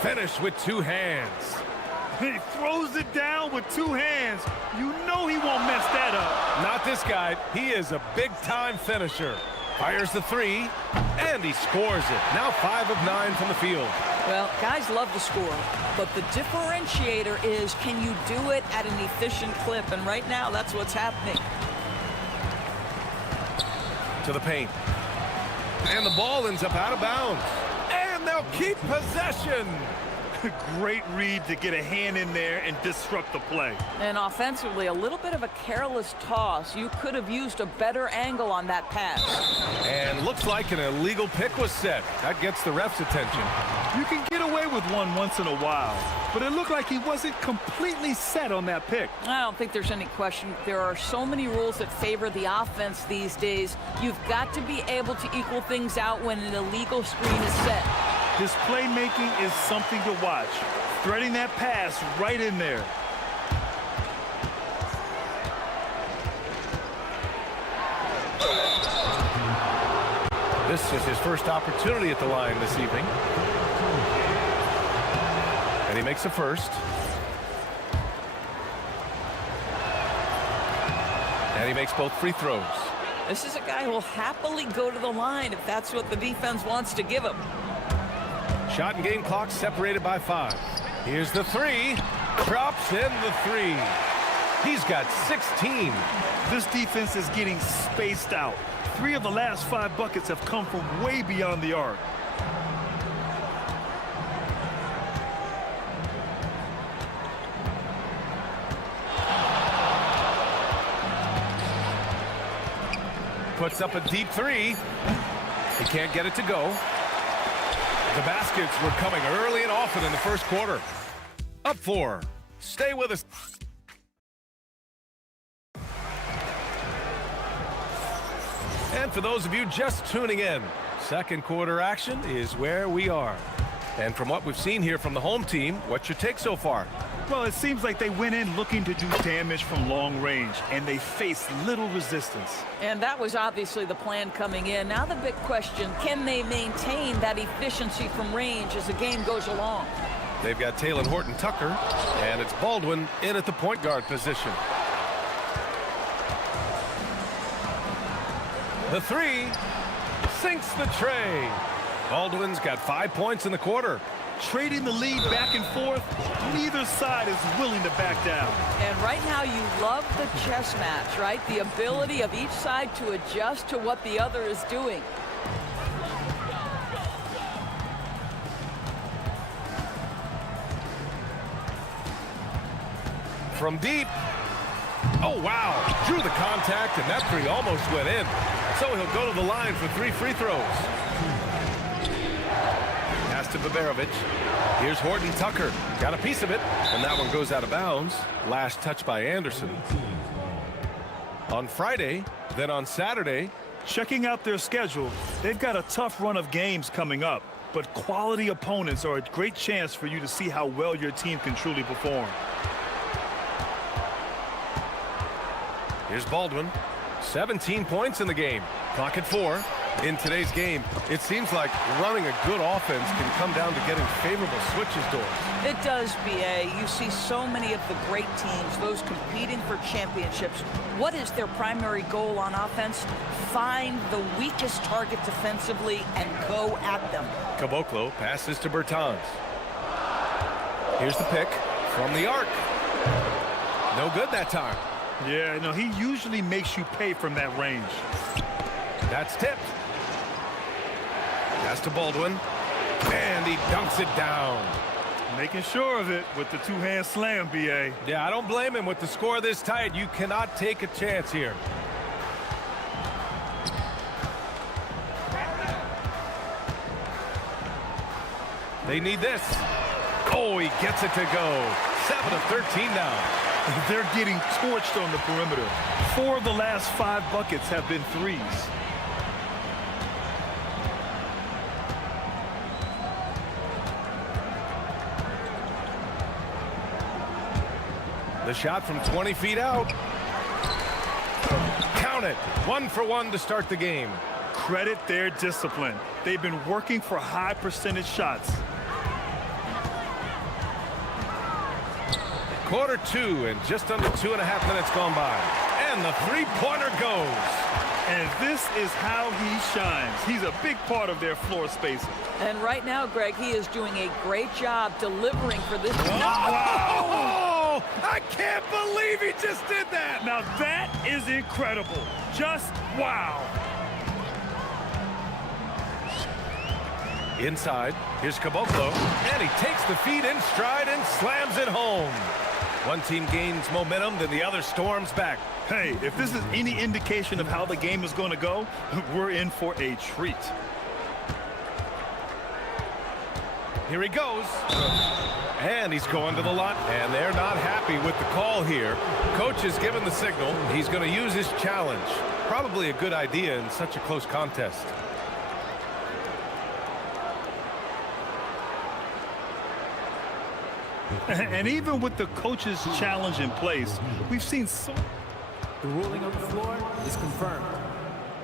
finish with 2 hands. He throws it down with 2 hands. You know he won't mess that up. Not this guy. He is a big-time finisher. Fires the three, and he scores it. Now 5 of 9 from the field. Well, guys love to score, but the differentiator is, can you do it at an efficient clip? And right now, that's what's happening. To the paint. And the ball ends up out of bounds. And they'll keep possession. Great read to get a hand in there and disrupt the play. And offensively, a little bit of a careless toss. You could have used a better angle on that pass. And looks like an illegal pick was set. That gets the ref's attention. You can get away with one once in a while, but it looked like he wasn't completely set on that pick. I don't think there's any question. There are so many rules that favor the offense these days. You've got to be able to equal things out when an illegal screen is set. His playmaking is something to watch. Threading that pass right in there. This is his first opportunity at the line this evening. And he makes the first. And he makes both free throws. This is a guy who will happily go to the line if that's what the defense wants to give him. Shot and game clock separated by 5. Here's the three. Drops in the three. He's got 16. This defense is getting spaced out. 3 of the last 5 buckets have come from way beyond the arc. Puts up a deep three. He can't get it to go. The baskets were coming early and often in the first quarter. Up 4. Stay with us. And for those of you just tuning in, second quarter action is where we are. And from what we've seen here from the home team, what's your take so far? Well, it seems like they went in looking to do damage from long range, and they faced little resistance. And that was obviously the plan coming in. Now the big question, can they maintain that efficiency from range as the game goes along? They've got Taylor Horton-Tucker, and it's Baldwin in at the point guard position. The three sinks the tray. Baldwin's got 5 points in the quarter. Trading the lead back and forth, neither side is willing to back down. And right now you love the chess match, right? The ability of each side to adjust to what the other is doing. From deep. Oh, wow. Drew the contact, and that three almost went in. So he'll go to the line for 3 free throws. Pass to Baberovic. Here's Horton-Tucker. Got a piece of it, and that one goes out of bounds. Last touch by Anderson. On Friday, then on Saturday. Checking out their schedule, they've got a tough run of games coming up, but quality opponents are a great chance for you to see how well your team can truly perform. Here's Baldwin. 17 points in the game. Clock at 4. In today's game, it seems like running a good offense can come down to getting favorable switches doors. It does, BA. You see so many of the great teams, those competing for championships. What is their primary goal on offense? Find the weakest target defensively and go at them. Caboclo passes to Bertans. Here's the pick from the arc. No good that time. Yeah, no, he usually makes you pay from that range. That's tipped. Pass to Baldwin. And he dunks it down. Making sure of it with the two-hand slam, BA. Yeah, I don't blame him. With the score this tight, you cannot take a chance here. They need this. Oh, he gets it to go. 7 of 13 now. They're getting torched on the perimeter. 4 of the last 5 buckets have been threes. The shot from 20 feet out. Count it. 1 for 1 to start the game. Credit their discipline. They've been working for high percentage shots. Quarter 2 and just under 2.5 minutes gone by. And the three-pointer goes. And this is how he shines. He's a big part of their floor spacing. And right now, Greg, he is doing a great job delivering for this. Wow! I can't believe he just did that. Now that is incredible. Just wow. Inside, here's Caboclo, and he takes the feed in stride and slams it home. One team gains momentum, then the other storms back. Hey, if this is any indication of how the game is going to go, we're in for a treat. Here he goes. And he's going to the line. And they're not happy with the call here. Coach has given the signal. He's going to use his challenge. Probably a good idea in such a close contest. And even with the coach's challenge in place, we've seen so... The ruling on the floor is confirmed.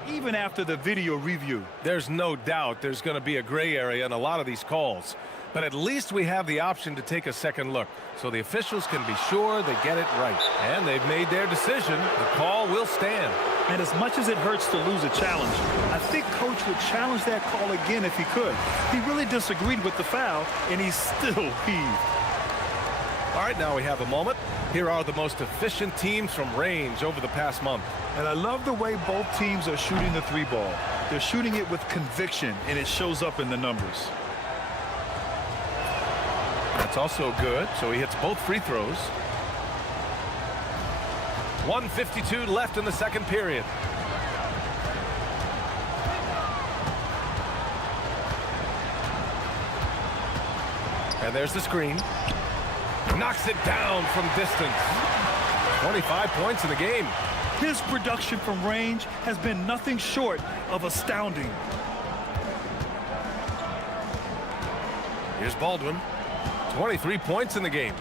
Even after the video review. There's no doubt there's going to be a gray area in a lot of these calls. But at least we have the option to take a second look, so the officials can be sure they get it right. And they've made their decision. The call will stand. And as much as it hurts to lose a challenge, I think Coach would challenge that call again if he could. He really disagreed with the foul, and he still heaved. All right, now we have a moment. Here are the most efficient teams from range over the past month. And I love the way both teams are shooting the three ball. They're shooting it with conviction, and it shows up in the numbers. That's also good, so he hits both free throws. 1:52 left in the second period. And there's the screen. Knocks it down from distance. 25 points in the game. His production from range has been nothing short of astounding. Here's Baldwin. 23 points in the game.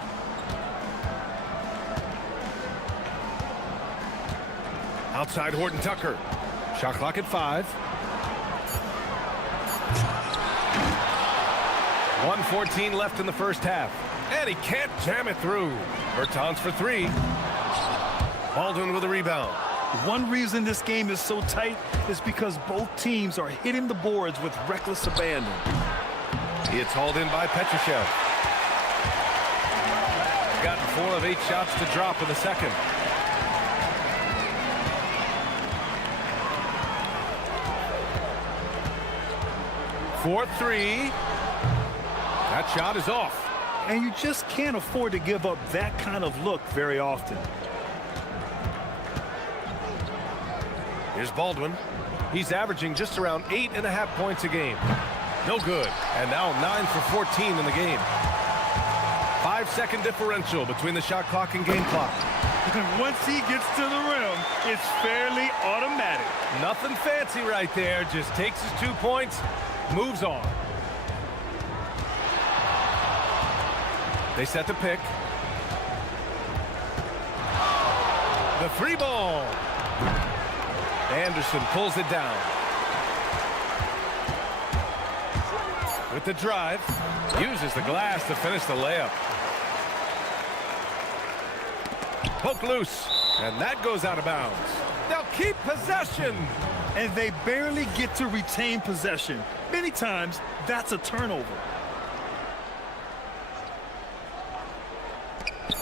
Outside Horton Tucker. Shot clock at 5. 1:14 left in the first half. And he can't jam it through. Bertans for 3. Baldwin with a rebound. One reason this game is so tight is because both teams are hitting the boards with reckless abandon. It's hauled in by Petrushev. Gotten 4 of 8 shots to drop in the second. For 3. That shot is off. And you just can't afford to give up that kind of look very often. Here's Baldwin. He's averaging just around 8.5 points a game. No good. And now 9 for 14 in the game. 5-second differential between the shot clock and game clock. And once he gets to the rim, it's fairly automatic. Nothing fancy right there. Just takes his 2 points, moves on. They set the pick. The 3 ball. Anderson pulls it down. With the drive. Uses the glass to finish the layup. Poke loose. And that goes out of bounds. They'll keep possession. And they barely get to retain possession. Many times, that's a turnover.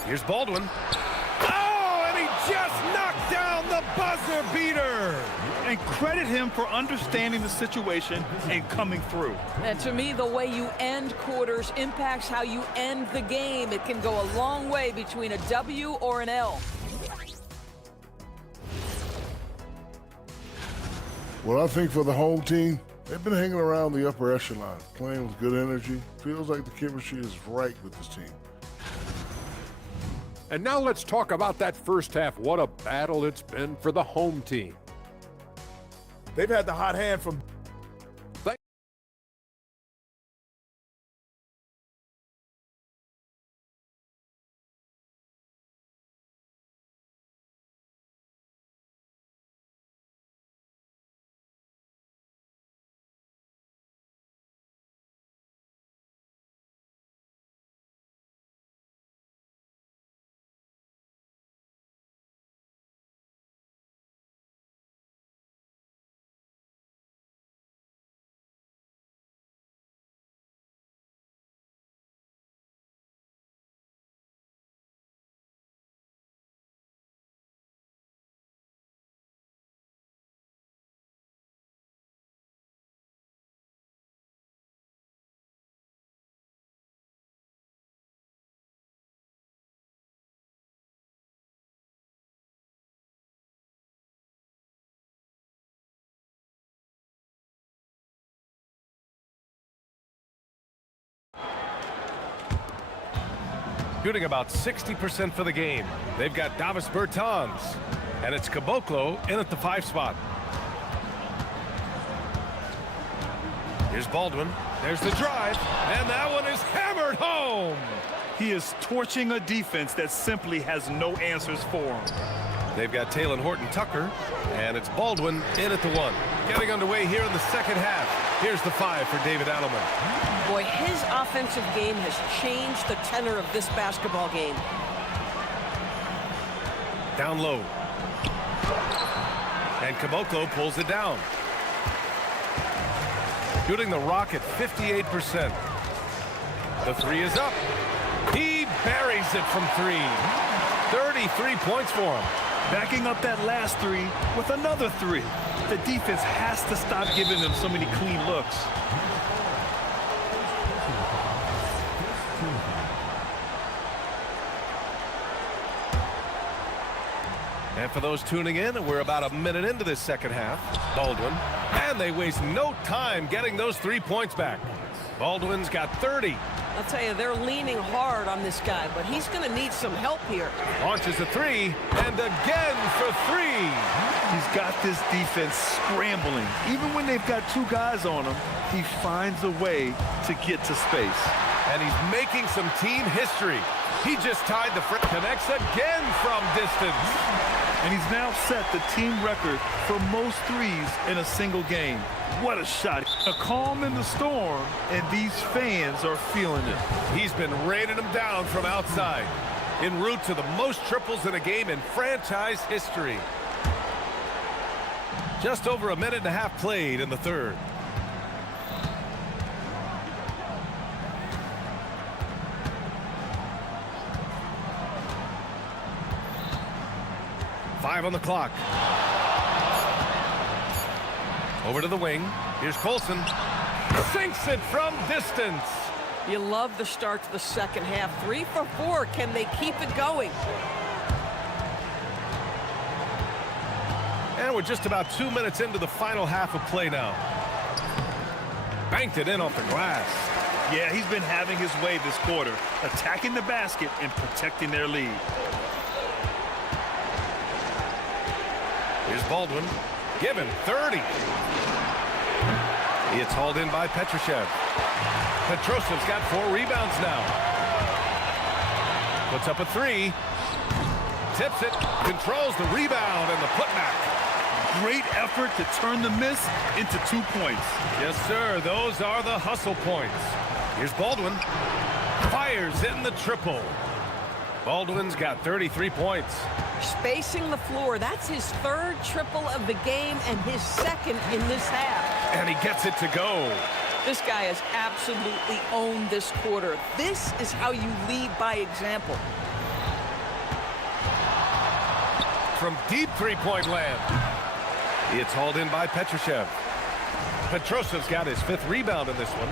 Here's Baldwin. Oh, and he just knocked down the buzzer beater. And credit him for understanding the situation and coming through. And to me, the way you end quarters impacts how you end the game. It can go a long way between a W or an L. Well, I think for the home team, they've been hanging around the upper echelon, playing with good energy. Feels like the chemistry is right with this team. And now let's talk about that first half. What a battle it's been for the home team. They've had the hot hand from shooting about 60% for the game. They've got Davis Bertans, and it's Caboclo in at the 5 spot. Here's Baldwin. There's the drive, and that one is hammered home. He is torching a defense that simply has no answers for him. They've got Taylor Horton-Tucker, and it's Baldwin in at the 1. Getting underway here in the second half. Here's the 5 for David Adelman. Boy, his offensive game has changed the tenor of this basketball game. Down low. And Caboclo pulls it down. Shooting the rock at 58%. The 3 is up. He buries it from 3. 33 points for him. Backing up that last 3 with another 3. The defense has to stop giving them so many clean looks. And for those tuning in, we're about a minute into this second half. Baldwin. And they waste no time getting those 3 points back. Baldwin's got 30. I'll tell you, they're leaning hard on this guy, but he's going to need some help here. Launches a 3, and again for 3. He's got this defense scrambling. Even when they've got 2 guys on him, he finds a way to get to space. And he's making some team history. He just tied the connects again from distance. And he's now set the team record for most 3s in a single game. What a shot. A calm in the storm, and these fans are feeling it. He's been raining them down from outside, en route to the most triples in a game in franchise history. Just over a minute and a half played in the third. Five on the clock. Over to the wing. Here's Colson. Sinks it from distance. You love the start to the second half. 3 for 4. Can they keep it going? And we're just about 2 minutes into the final half of play now. Banked it in off the glass. Yeah, he's been having his way this quarter, attacking the basket and protecting their lead. Here's Baldwin. Given 30. It's hauled in by Petrushev. Petrosev's got 4 rebounds now. Puts up a 3. Tips it. Controls the rebound and the putback. Great effort to turn the miss into 2 points. Yes, sir. Those are the hustle points. Here's Baldwin. Fires in the triple. Baldwin's got 33 points. Spacing the floor. That's his 3rd triple of the game and his 2nd in this half. And he gets it to go. This guy has absolutely owned this quarter. This is how you lead by example. From deep three-point land. It's hauled in by Petrushev. Petrosev's got his 5th rebound in this one.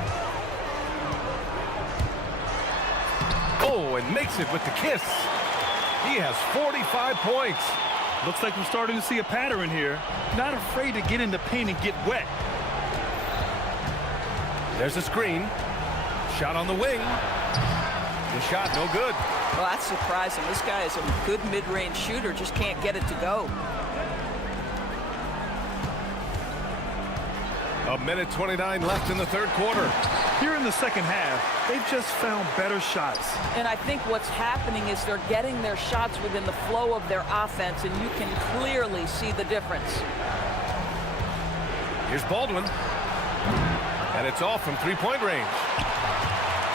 Oh, and makes it with the kiss. He has 45 points. Looks like we're starting to see a pattern here. Not afraid to get in the paint and get wet. There's a screen. Shot on the wing. The shot no good. Well, that's surprising. This guy is a good mid-range shooter, just can't get it to go. A minute 29 left in the third quarter. Here in the second half, they've just found better shots. And I think what's happening is they're getting their shots within the flow of their offense, and you can clearly see the difference. Here's Baldwin. And it's off from three-point range.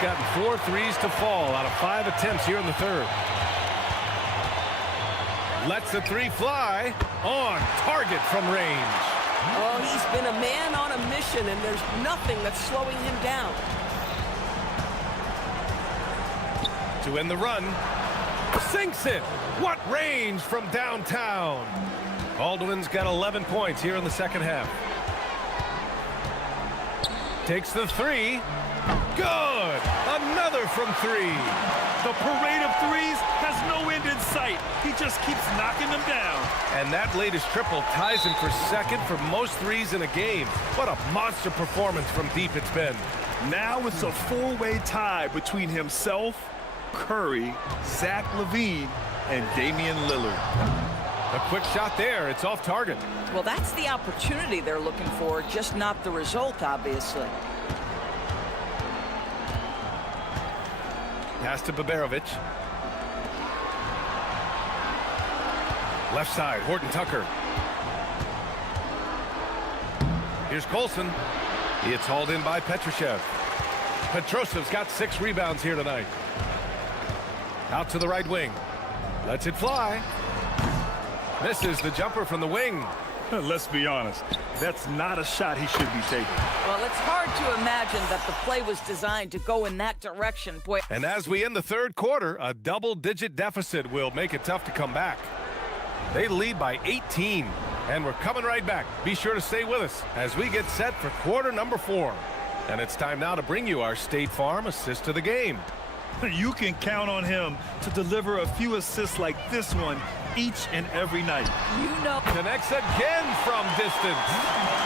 Gotten 4 threes to fall out of 5 attempts here in the third. Lets the 3 fly. On target from range. Oh, he's been a man on a mission, and there's nothing that's slowing him down. To end the run. Sinks it. What range from downtown. Baldwin's got 11 points here in the second half. Takes the 3. Good. Another from 3. The parade of threes has no end in sight. He just keeps knocking them down. And that latest triple ties him for 2nd for most threes in a game. What a monster performance from deep it's been. Now it's a 4-way tie between himself Curry, Zach LaVine, and Damian Lillard. A quick shot there. It's off target. Well, that's the opportunity they're looking for, just not the result, obviously. Pass to Baberovic. Left side, Horton Tucker. Here's Colson. It's hauled in by Petrushev. Petrosev's got 6 rebounds here tonight. Out to the right wing. Lets it fly. Misses the jumper from the wing. Let's be honest, that's not a shot he should be taking. Well, it's hard to imagine that the play was designed to go in that direction. Boy. And as we end the third quarter, a double-digit deficit will make it tough to come back. They lead by 18, and we're coming right back. Be sure to stay with us as we get set for quarter number 4. And it's time now to bring you our State Farm assist to the game. You can count on him to deliver a few assists like this one each and every night. You know. Connects again from distance.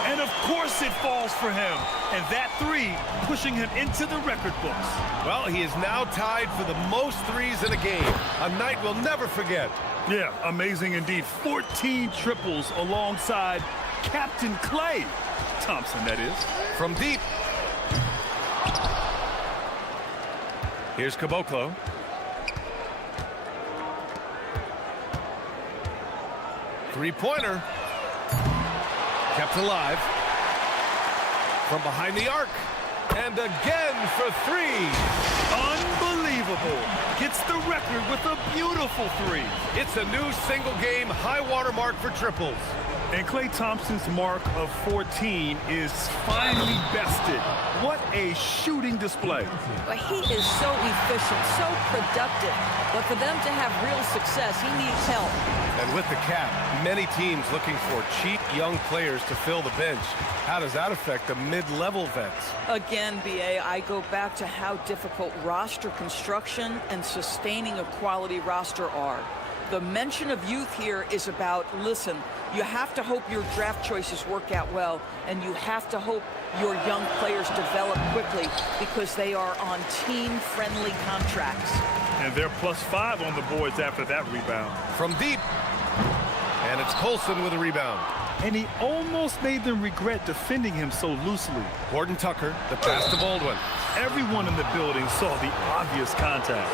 And of course it falls for him. And that 3 pushing him into the record books. Well, he is now tied for the most threes in a game. A night we'll never forget. Yeah, amazing indeed. 14 triples alongside Captain Klay Thompson, that is. From deep. Here's Caboclo. Three-pointer. Kept alive. From behind the arc. And again for 3. Unbelievable. Gets the record with a beautiful 3. It's a new single-game high-water mark for triples. And Klay Thompson's mark of 14 is finally bested. What a shooting display. But he is so efficient, so productive. But for them to have real success, he needs help. And with the cap, many teams looking for cheap young players to fill the bench. How does that affect the mid-level vets? Again, BA, I go back to how difficult roster construction and sustaining a quality roster are. The mention of youth here is about, listen, you have to hope your draft choices work out well, and you have to hope your young players develop quickly because they are on team-friendly contracts. And they're +5 on the boards after that rebound. From deep. And it's Colson with a rebound. And he almost made them regret defending him so loosely. Horton Tucker, the pass to Baldwin. Everyone in the building saw the obvious contact.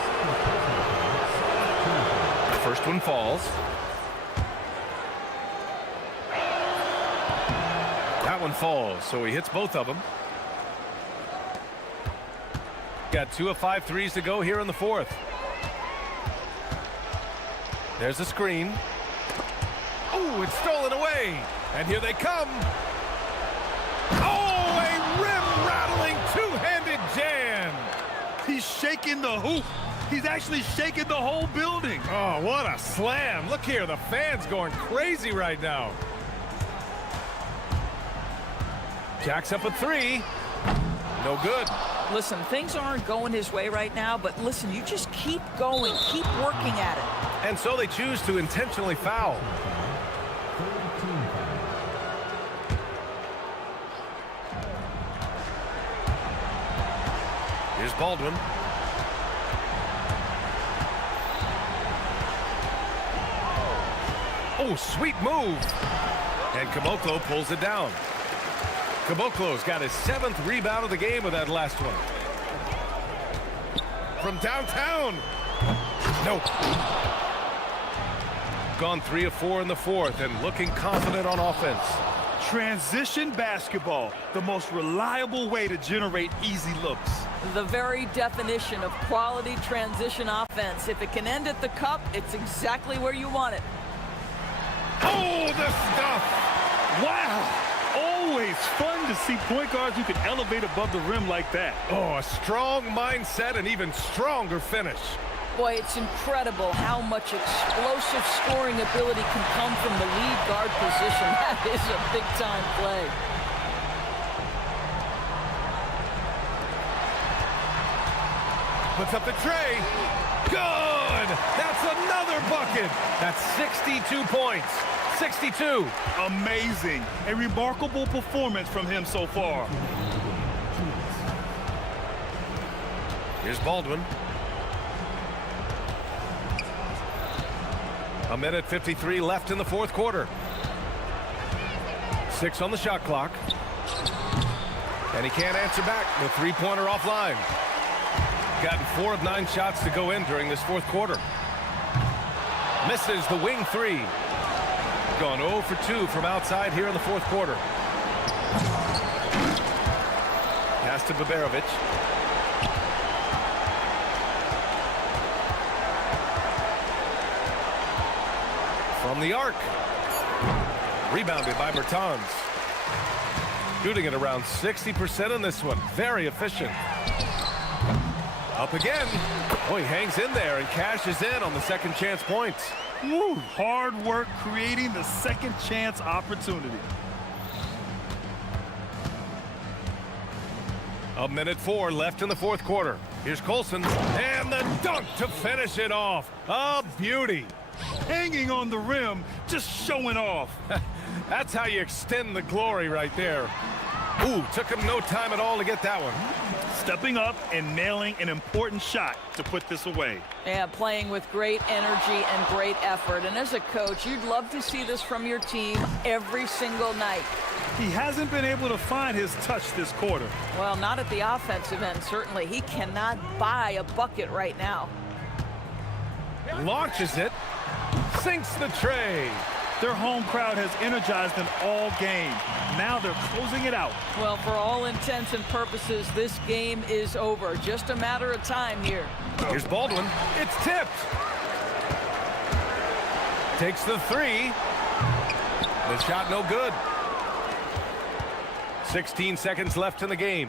First one falls. That one falls, so he hits both of them. Got 2 of 5 threes to go here in the 4th. There's a screen. Oh, it's stolen away. And here they come. Oh, a rim-rattling two-handed jam. He's shaking the hoop. He's actually shaking the whole building. Oh, what a slam. Look here, the fans going crazy right now. Jacks up a 3. No good. Listen, things aren't going his way right now, but listen, you just keep going, keep working at it. And so they choose to intentionally foul. Here's Baldwin. Oh, sweet move. And Caboclo pulls it down. Caboclo's got his 7th rebound of the game with that last one. From downtown. Nope. Gone 3 of 4 in the 4th and looking confident on offense. Transition basketball, the most reliable way to generate easy looks. The very definition of quality transition offense. If it can end at the cup, it's exactly where you want it. Oh, the stuff! Wow! Always fun to see point guards who can elevate above the rim like that. Oh, a strong mindset and even stronger finish. Boy, it's incredible how much explosive scoring ability can come from the lead guard position. That is a big-time play. Puts up the tray. Good! That's another bucket. That's 62 points. 62. Amazing. A remarkable performance from him so far. Here's Baldwin. A minute 53 left in the fourth quarter. 6 on the shot clock. And he can't answer back. The three-pointer offline. Gotten 4 of 9 shots to go in during this fourth quarter. Misses the wing three. Gone 0 for 2 from outside here in the fourth quarter. Pass to Baberovic. From the arc. Rebounded by Bertans. Shooting at around 60% in this one. Very efficient. Up again. Boy, he hangs in there and cashes in on the second chance points. Woo, hard work creating the second chance opportunity. A minute 4 left in the fourth quarter. Here's Colson, and the dunk to finish it off. A beauty. Hanging on the rim, just showing off. That's how you extend the glory right there. Ooh, took him no time at all to get that one. Stepping up and nailing an important shot to put this away. Yeah, playing with great energy and great effort. And as a coach, you'd love to see this from your team every single night. He hasn't been able to find his touch this quarter. Well, not at the offensive end, certainly. He cannot buy a bucket right now. Launches it, sinks the tray. Their home crowd has energized them all game. Now they're closing it out. Well, for all intents and purposes, this game is over. Just a matter of time here. Here's Baldwin. It's tipped. Takes the three. The shot no good. 16 seconds left in the game.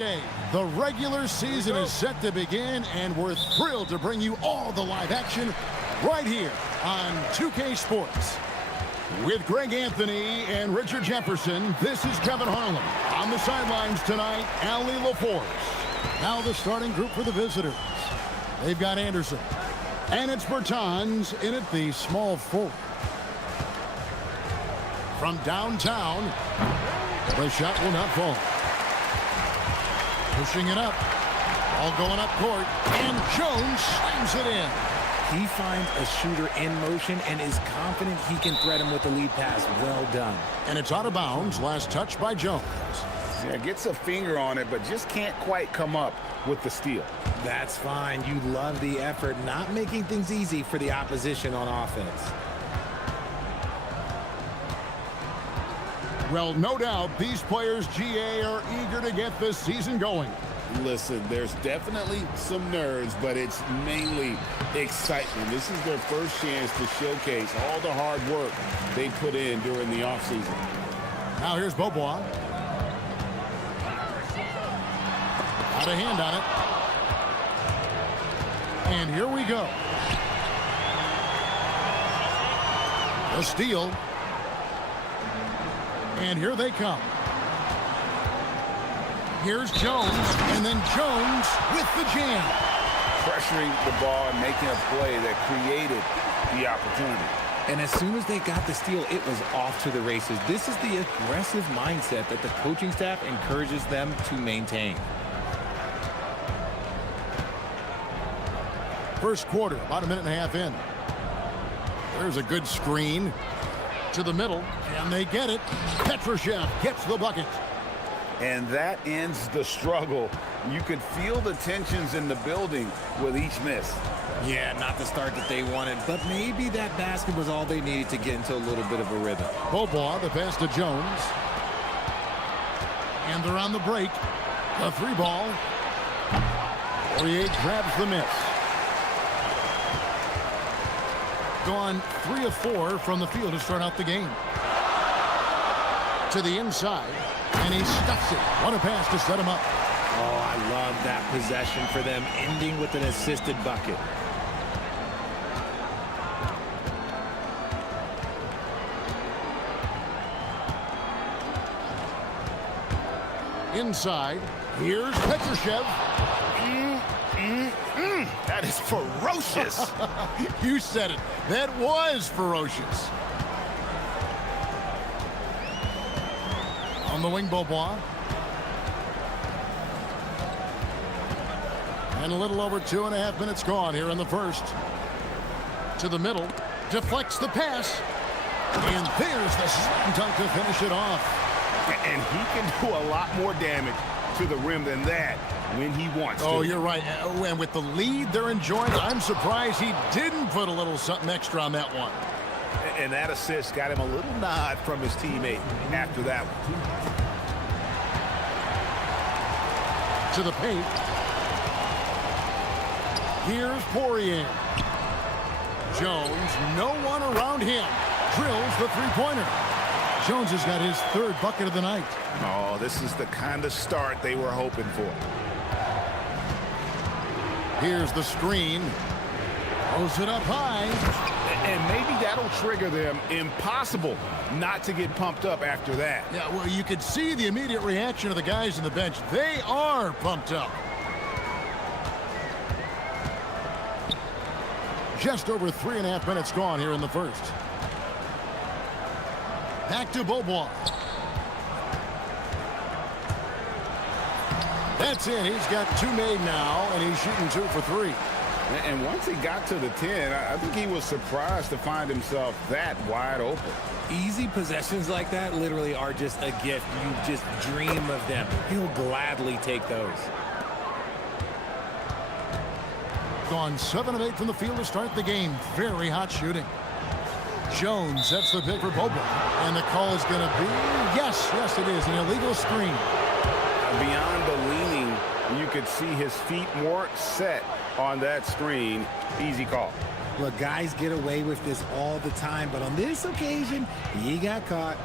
The regular season is set to begin, and we're thrilled to bring you all the live action right here on 2K Sports. With Greg Anthony and Richard Jefferson, this is Kevin Harlan. On the sidelines tonight, Ali LaForce. Now the starting group for the visitors. They've got Anderson. And it's Bertans in at the small forward. From downtown, the shot will not fall. Pushing it up. Ball going up court. And Jones slams it in. He finds a shooter in motion and is confident he can thread him with the lead pass. Well done. And it's out of bounds. Last touch by Jones. Yeah, gets a finger on it, but just can't quite come up with the steal. That's fine. You love the effort, not making things easy for the opposition on offense. Well, no doubt these players, GA, are eager to get this season going. Listen, there's definitely some nerves, but it's mainly excitement. This is their first chance to showcase all the hard work they put in during the offseason. Now here's Beaubois. Got a hand on it. And here we go. The steal. And here they come. Here's Jones, and then Jones with the jam. Pressuring the ball and making a play that created the opportunity. And as soon as they got the steal, it was off to the races. This is the aggressive mindset that the coaching staff encourages them to maintain. First quarter, about a minute and a half in. There's a good screen to the middle, and they get it. Petrushev gets the bucket. And that ends the struggle. You could feel the tensions in the building with each miss. Yeah, not the start that they wanted, but maybe that basket was all they needed to get into a little bit of a rhythm. Beaubois, the pass to Jones. And they're on the break. The three ball. Poirier grabs the miss. Gone 3 of 4 from the field to start out the game. To the inside. And he stuffs it. What a pass to set him up. Oh, I love that possession for them, ending with an assisted bucket. Inside. Here's Petrushev. That is ferocious. You said it. That was ferocious. On the wing, Beaubois. And a little over 2.5 minutes gone here in the first. To the middle. Deflects the pass. And there's the slam dunk to finish it off. And he can do a lot more damage to the rim than that when he wants to. Oh, you're right. And with the lead they're enjoying, I'm surprised he didn't put a little something extra on that one. And that assist got him a little nod from his teammate after that one. To the paint. Here's Poirier. Jones, no one around him. Drills the three-pointer. Jones has got his third bucket of the night. Oh, this is the kind of start they were hoping for. Here's the screen. Throws it up high. And maybe that'll trigger them. Impossible not to get pumped up after that. Yeah, well, you could see the immediate reaction of the guys on the bench. They are pumped up. Just over 3.5 minutes gone here in the first. Back to Beaubois. That's it. He's got 2 made now, and he's shooting 2 for 3. And once he got to the 10, I think he was surprised to find himself that wide open. Easy possessions like that literally are just a gift. You just dream of them. He'll gladly take those. Gone 7 of 8 from the field to start the game. Very hot shooting. Jones sets the pick for Beaubois. And the call is going to be, yes, it is, an illegal screen. Beyond the leaning, you could see his feet weren't set on that screen. Easy call. Look, guys get away with this all the time, but on this occasion, he got caught.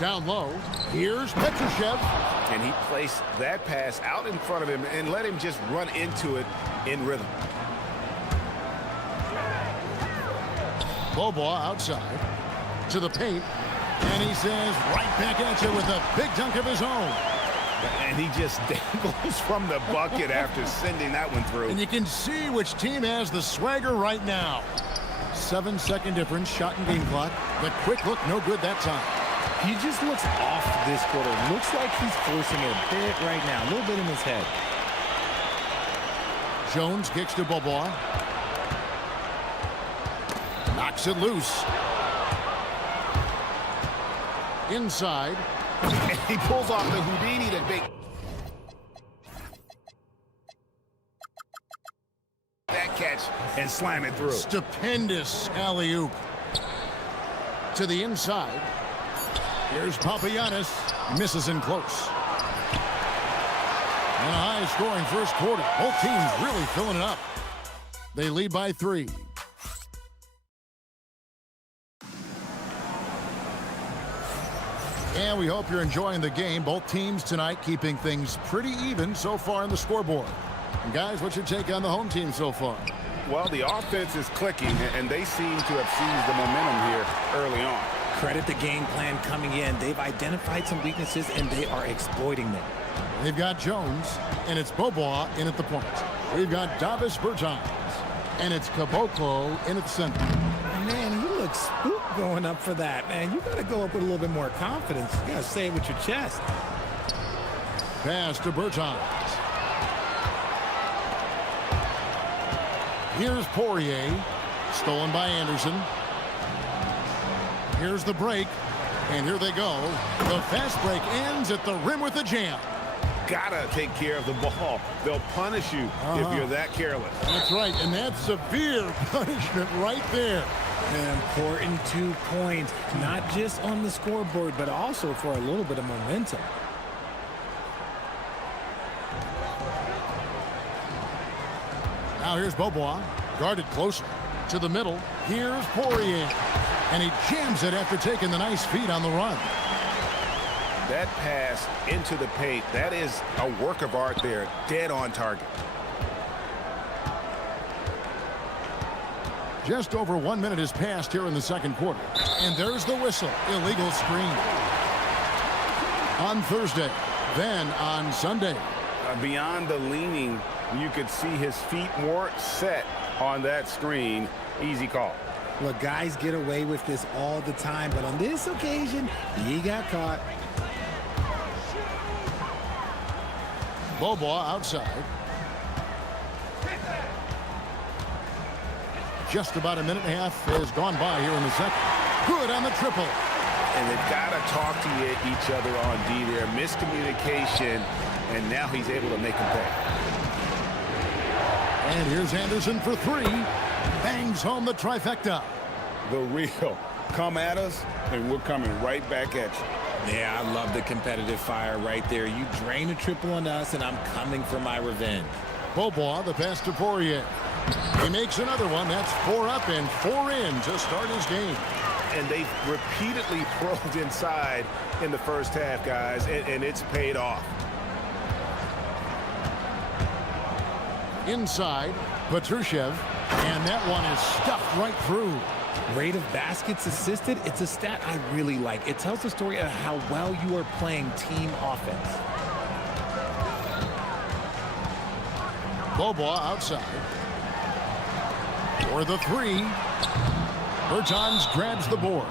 Down low, here's Petrushev. And he placed that pass out in front of him and let him just run into it in rhythm. Bobois outside to the paint, and he says right back at you with a big dunk of his own. And he just dangles from the bucket after sending that one through. And you can see which team has the swagger right now. 7-second difference, shot and game clock. The quick look, no good that time. He just looks off this quarter. Looks like he's forcing it a bit right now. A little bit in his head. Jones kicks to Bobois. Knocks it loose. Inside. And he pulls off the Houdini to make that catch and slam it through. Stupendous alley-oop. To the inside. Here's Papagiannis. Misses in close. And a high-scoring first quarter. Both teams really filling it up. They lead by 3. And we hope you're enjoying the game. Both teams tonight keeping things pretty even so far in the scoreboard. And guys, what's your take on the home team so far? Well, the offense is clicking, and they seem to have seized the momentum here early on. Credit the game plan coming in. They've identified some weaknesses, and they are exploiting them. They've got Jones, and it's Bobois in at the point. We've got Davis Bertans, and it's Caboclo in at the center. Man, he looks spooked going up for that, man. You got to go up with a little bit more confidence. You got to say it with your chest. Pass to Bertans. Here's Poirier, stolen by Anderson. Here's the break, and here they go. The fast break ends at the rim with a jam. Gotta take care of the ball. They'll punish you if you're that careless. That's right, and that's severe punishment right there. An important 2 points, not just on the scoreboard, but also for a little bit of momentum. Now here's Bobois, guarded closer to the middle. Here's Poirier, and he jams it after taking the nice feed on the run. That pass into the paint, that is a work of art there, dead on target. Just over 1 minute has passed here in the second quarter. And there's the whistle. Illegal screen. On Thursday, then on Sunday. Beyond the leaning, you could see his feet weren't set on that screen. Easy call. Look, guys get away with this all the time, but on this occasion, he got caught. Bobois outside. Just about a minute and a half has gone by here in the second. Good on the triple. And they've got to talk to each other on D there. Miscommunication, and now he's able to make them pay. And here's Anderson for 3. Bangs home the trifecta. The real. Come at us, and we're coming right back at you. Yeah, I love the competitive fire right there. You drain a triple on us, and I'm coming for my revenge. Bobois, the pass to Poirier. He makes another one. That's 4 up and 4 in to start his game. And they've repeatedly probed inside in the first half, guys, and it's paid off. Inside, Petrushev, and that one is stuffed right through. Rate of baskets assisted, it's a stat I really like. It tells the story of how well you are playing team offense. Bobois outside. For the 3. Bertans grabs the board.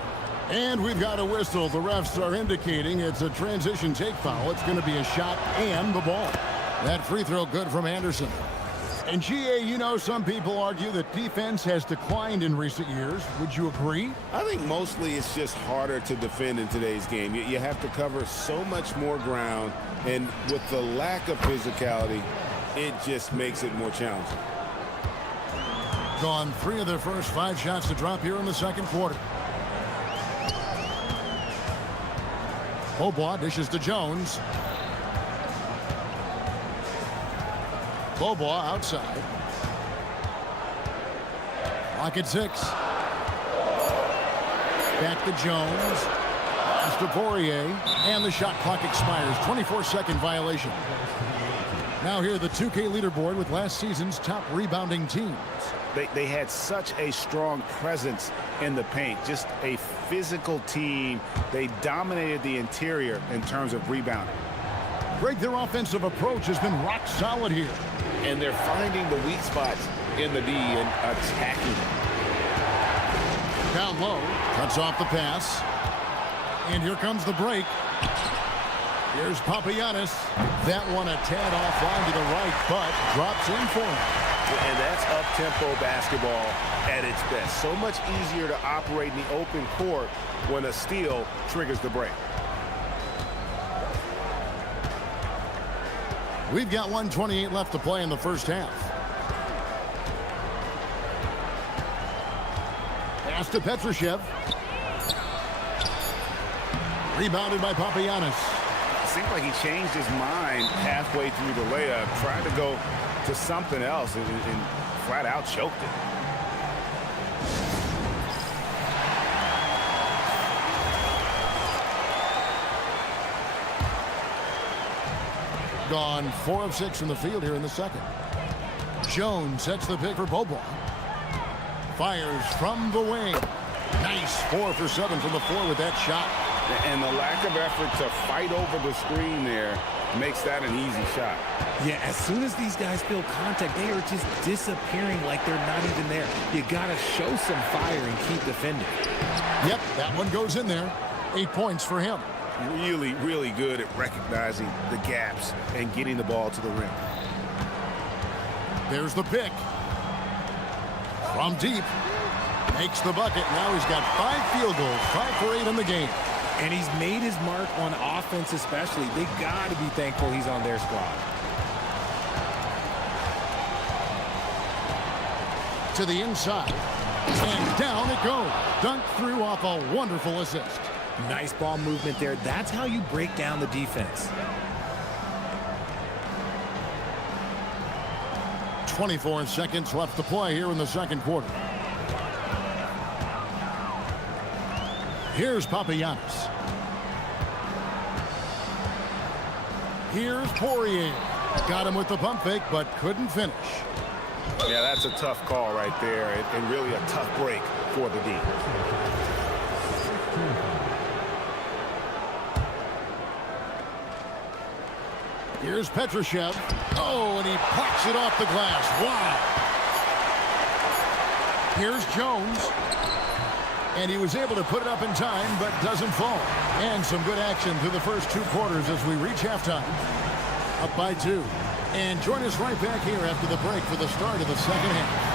And we've got a whistle. The refs are indicating it's a transition take foul. It's going to be a shot and the ball. That free throw good from Anderson. And GA, you know, some people argue that defense has declined in recent years. Would you agree? I think mostly it's just harder to defend in today's game. You have to cover so much more ground, and with the lack of physicality, it just makes it more challenging. Gone 3 of their first 5 shots to drop here in the second quarter. Bobois dishes to Jones. Bobois outside. Clock at 6. Back to Jones. Pass to Poirier, and the shot clock expires. 24-second violation. Now here, the 2K leaderboard with last season's top rebounding teams. They had such a strong presence in the paint, just a physical team. They dominated the interior in terms of rebounding. Greg, their offensive approach has been rock solid here. And they're finding the weak spots in the D and attacking them. Down low, cuts off the pass. And here comes the break. Here's Papagiannis. That one a tad offline to the right, but drops in for him. And that's up-tempo basketball at its best. So much easier to operate in the open court when a steal triggers the break. We've got 1:28 left to play in the first half. Pass to Petrushev. Rebounded by Papagiannis. Seems like he changed his mind halfway through the layup, tried to go to something else and flat out choked it. Gone 4 of 6 from the field here in the second. Jones sets the pick for Bobo. Fires from the wing. Nice 4 for 7 from the floor with that shot. And the lack of effort to fight over the screen there makes that an easy shot. Yeah, as soon as these guys feel contact, they are just disappearing like they're not even there. You got to show some fire and keep defending. Yep, that one goes in there. 8 points for him. Really, really good at recognizing the gaps and getting the ball to the rim. There's the pick. From deep. Makes the bucket. Now he's got 5 field goals, 5 for 8 in the game. And he's made his mark on offense especially. They got to be thankful he's on their squad. To the inside. And down it goes. Dunked through off a wonderful assist. Nice ball movement there. That's how you break down the defense. 24 seconds left to play here in the second quarter. Here's Papagiannis. Here's Poirier. Got him with the pump fake, but couldn't finish. Yeah, that's a tough call right there, and really a tough break for the D. Here's Petrushev. Oh, and he pops it off the glass. Wow. Here's Jones. And he was able to put it up in time, but doesn't fall. And some good action through the first 2 quarters as we reach halftime. Up by 2. And join us right back here after the break for the start of the second half.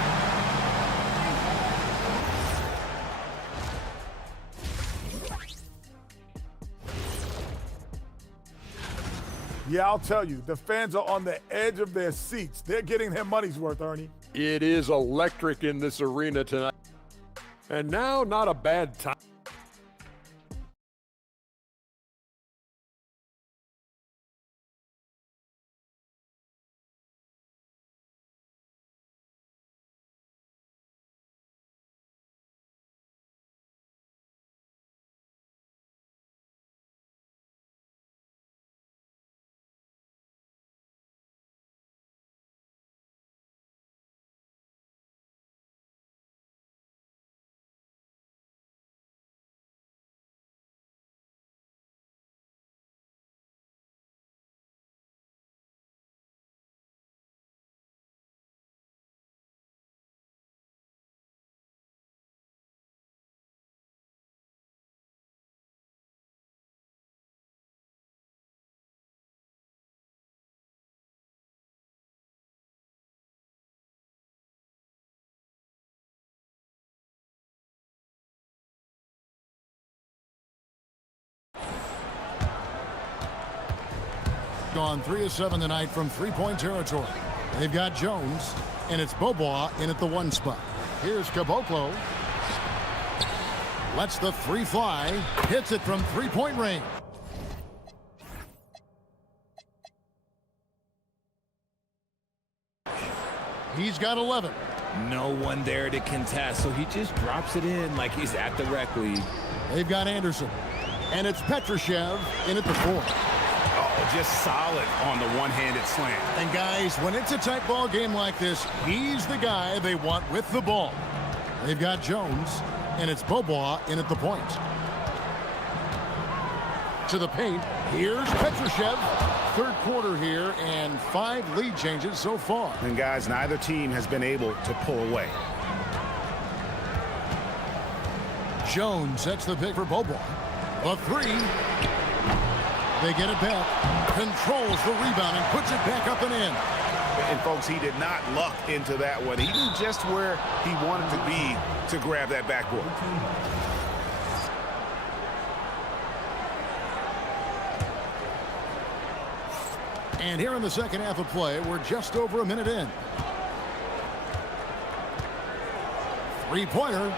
Yeah, I'll tell you, the fans are on the edge of their seats. They're getting their money's worth, Ernie. It is electric in this arena tonight. And now, not a bad time. Gone 3 of 7 tonight from three-point territory. They've got Jones, and it's Bobois in at the 1 spot. Here's Caboclo. Lets the 3 fly. Hits it from three-point range. He's got 11. No one there to contest, so he just drops it in like he's at the rec league. They've got Anderson. And it's Petrushev in at the 4. Oh, just solid on the one-handed slam. And guys, when it's a tight ball game like this, he's the guy they want with the ball. They've got Jones, and it's Bobois in at the point. To the paint, here's Petrushev. Third quarter here, and 5 lead changes so far. And guys, neither team has been able to pull away. Jones sets the pick for Bobois. A 3. They get it back. Controls the rebound and puts it back up and in. And folks, he did not luck into that one. He knew just where he wanted to be to grab that backboard. And here in the second half of play, we're just over a minute in. Three-pointer.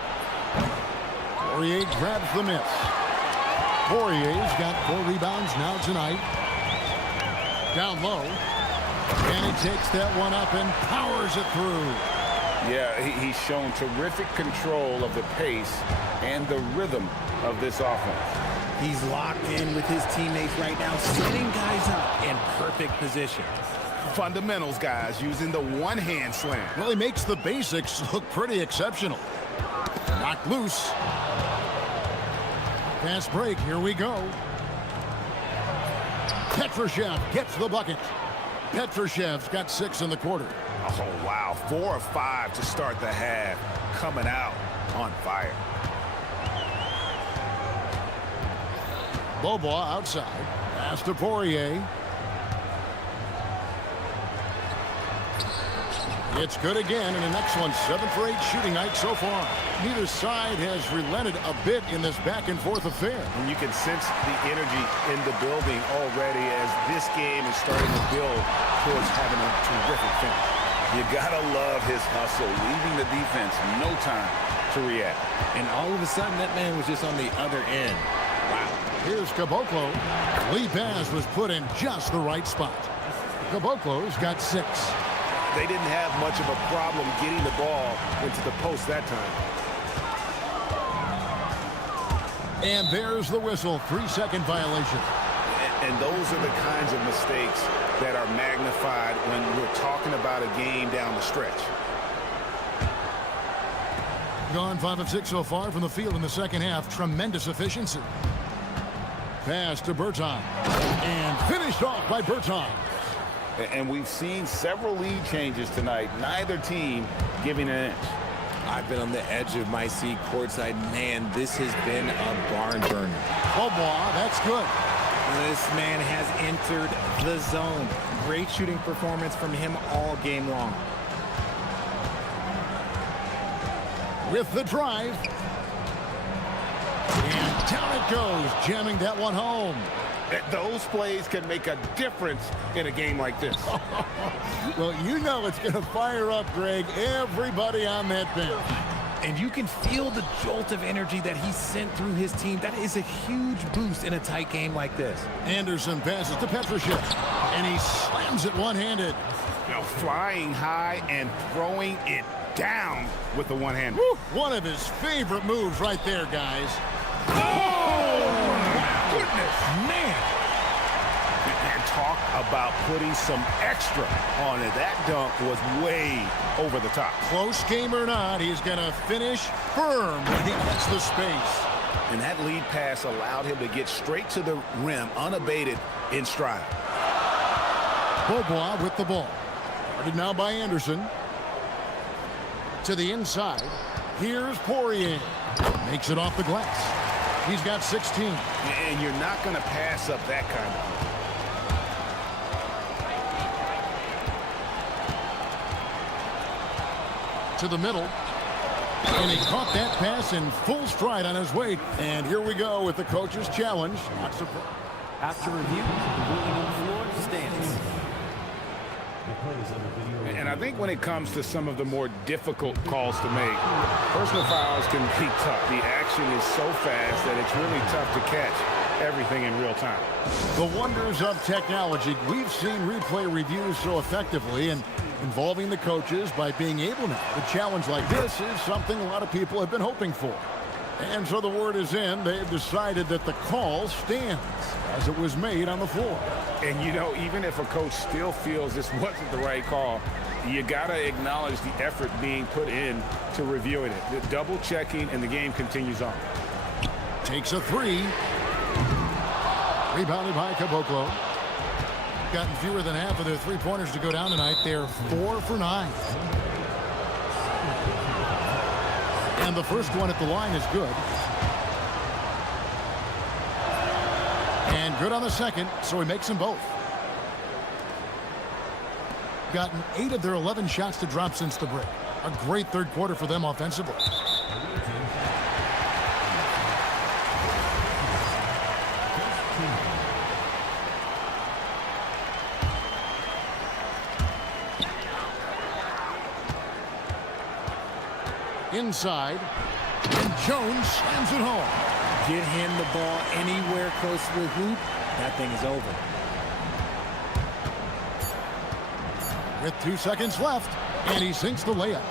Poirier grabs the miss. Poirier's got 4 rebounds now tonight. Down low. And he takes that one up and powers it through. Yeah, he's shown terrific control of the pace and the rhythm of this offense. He's locked in with his teammates right now, setting guys up in perfect position. Fundamentals, guys, using the one-hand slam. Well, he makes the basics look pretty exceptional. Knocked loose. Fast break, here we go. Petrushev gets the bucket. Petrushev's got 6 in the quarter. Oh, wow, 4 of 5 to start the half. Coming out on fire. Bobois outside. Pass to Poirier. It's good again, and an excellent 7 for 8 shooting night so far. Neither side has relented a bit in this back-and-forth affair. And you can sense the energy in the building already as this game is starting to build towards having a terrific finish. You gotta love his hustle, leaving the defense no time to react. And all of a sudden, that man was just on the other end. Wow. Here's Caboclo. Lead pass was put in just the right spot. Caboclo's got 6. They didn't have much of a problem getting the ball into the post that time. And there's the whistle. 3-second violation. And those are the kinds of mistakes that are magnified when we're talking about a game down the stretch. Gone 5 of 6 so far from the field in the second half. Tremendous efficiency. Pass to Berton. And finished off by Berton. And we've seen several lead changes tonight. Neither team giving an inch. I've been on the edge of my seat courtside. Man, this has been a barn burner. Bobois, that's good. This man has entered the zone. Great shooting performance from him all game long. With the drive. And down it goes, jamming that one home. Those plays can make a difference in a game like this. Well, you know it's going to fire up, Greg, everybody on that bench. And you can feel the jolt of energy that he sent through his team. That is a huge boost in a tight game like this. Anderson passes to Petrushev, and he slams it one-handed. Now flying high and throwing it down with the one-hand. One of his favorite moves right there, guys. Oh, my goodness. Man. And talk about putting some extra on it. That dunk was way over the top. Close game or not, he's going to finish firm when he gets the space. And that lead pass allowed him to get straight to the rim, unabated in stride. Bobois with the ball. Guarded now by Anderson. To the inside. Here's Poirier. Makes it off the glass. He's got 16. And you're not going to pass up that kind of thing. To the middle. And he caught that pass in full stride on his way. And here we go with the coach's challenge. Not surprised. After review, the ruling on the floor stands. And I think when it comes to some of the more difficult calls to make, personal fouls can be tough. The action is so fast that it's really tough to catch everything in real time. The wonders of technology. We've seen replay reviews so effectively, and involving the coaches by being able now to challenge like this is something a lot of people have been hoping for. And so the word is in. They've decided that the call stands as it was made on the floor. And, you know, even if a coach still feels this wasn't the right call, you got to acknowledge the effort being put in to reviewing it. The double checking, and the game continues on. Takes a three. Rebounded by Caboclo. Gotten fewer than half of their three-pointers to go down tonight. They're 4 for 9. And the first one at the line is good. And good on the second, so he makes them both. Gotten 8 of their 11 shots to drop since the break. A great third quarter for them offensively. Inside, and Jones slams it home. Get him the ball anywhere close to the hoop, that thing is over. With 2 seconds left, and he sinks the layup.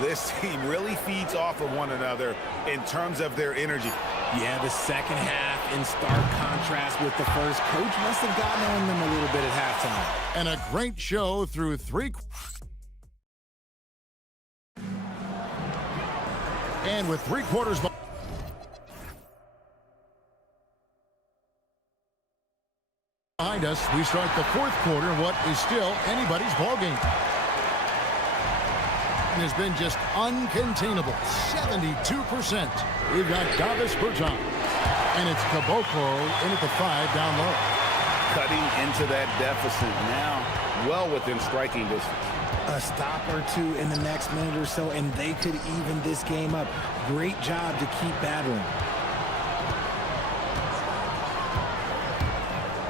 This team really feeds off of one another in terms of their energy. Yeah, the second half in stark contrast with the first. Coach must have gotten on them a little bit at halftime. And a great show through 3. And with 3 quarters behind us, we start the fourth quarter in what is still anybody's ball game. It has been just uncontainable. 72%. We've got Davis Bertans. And it's Caboclo in at the 5 down low. Cutting into that deficit now, well within striking distance. A stop or two in the next minute or so, and they could even this game up. Great job to keep battling.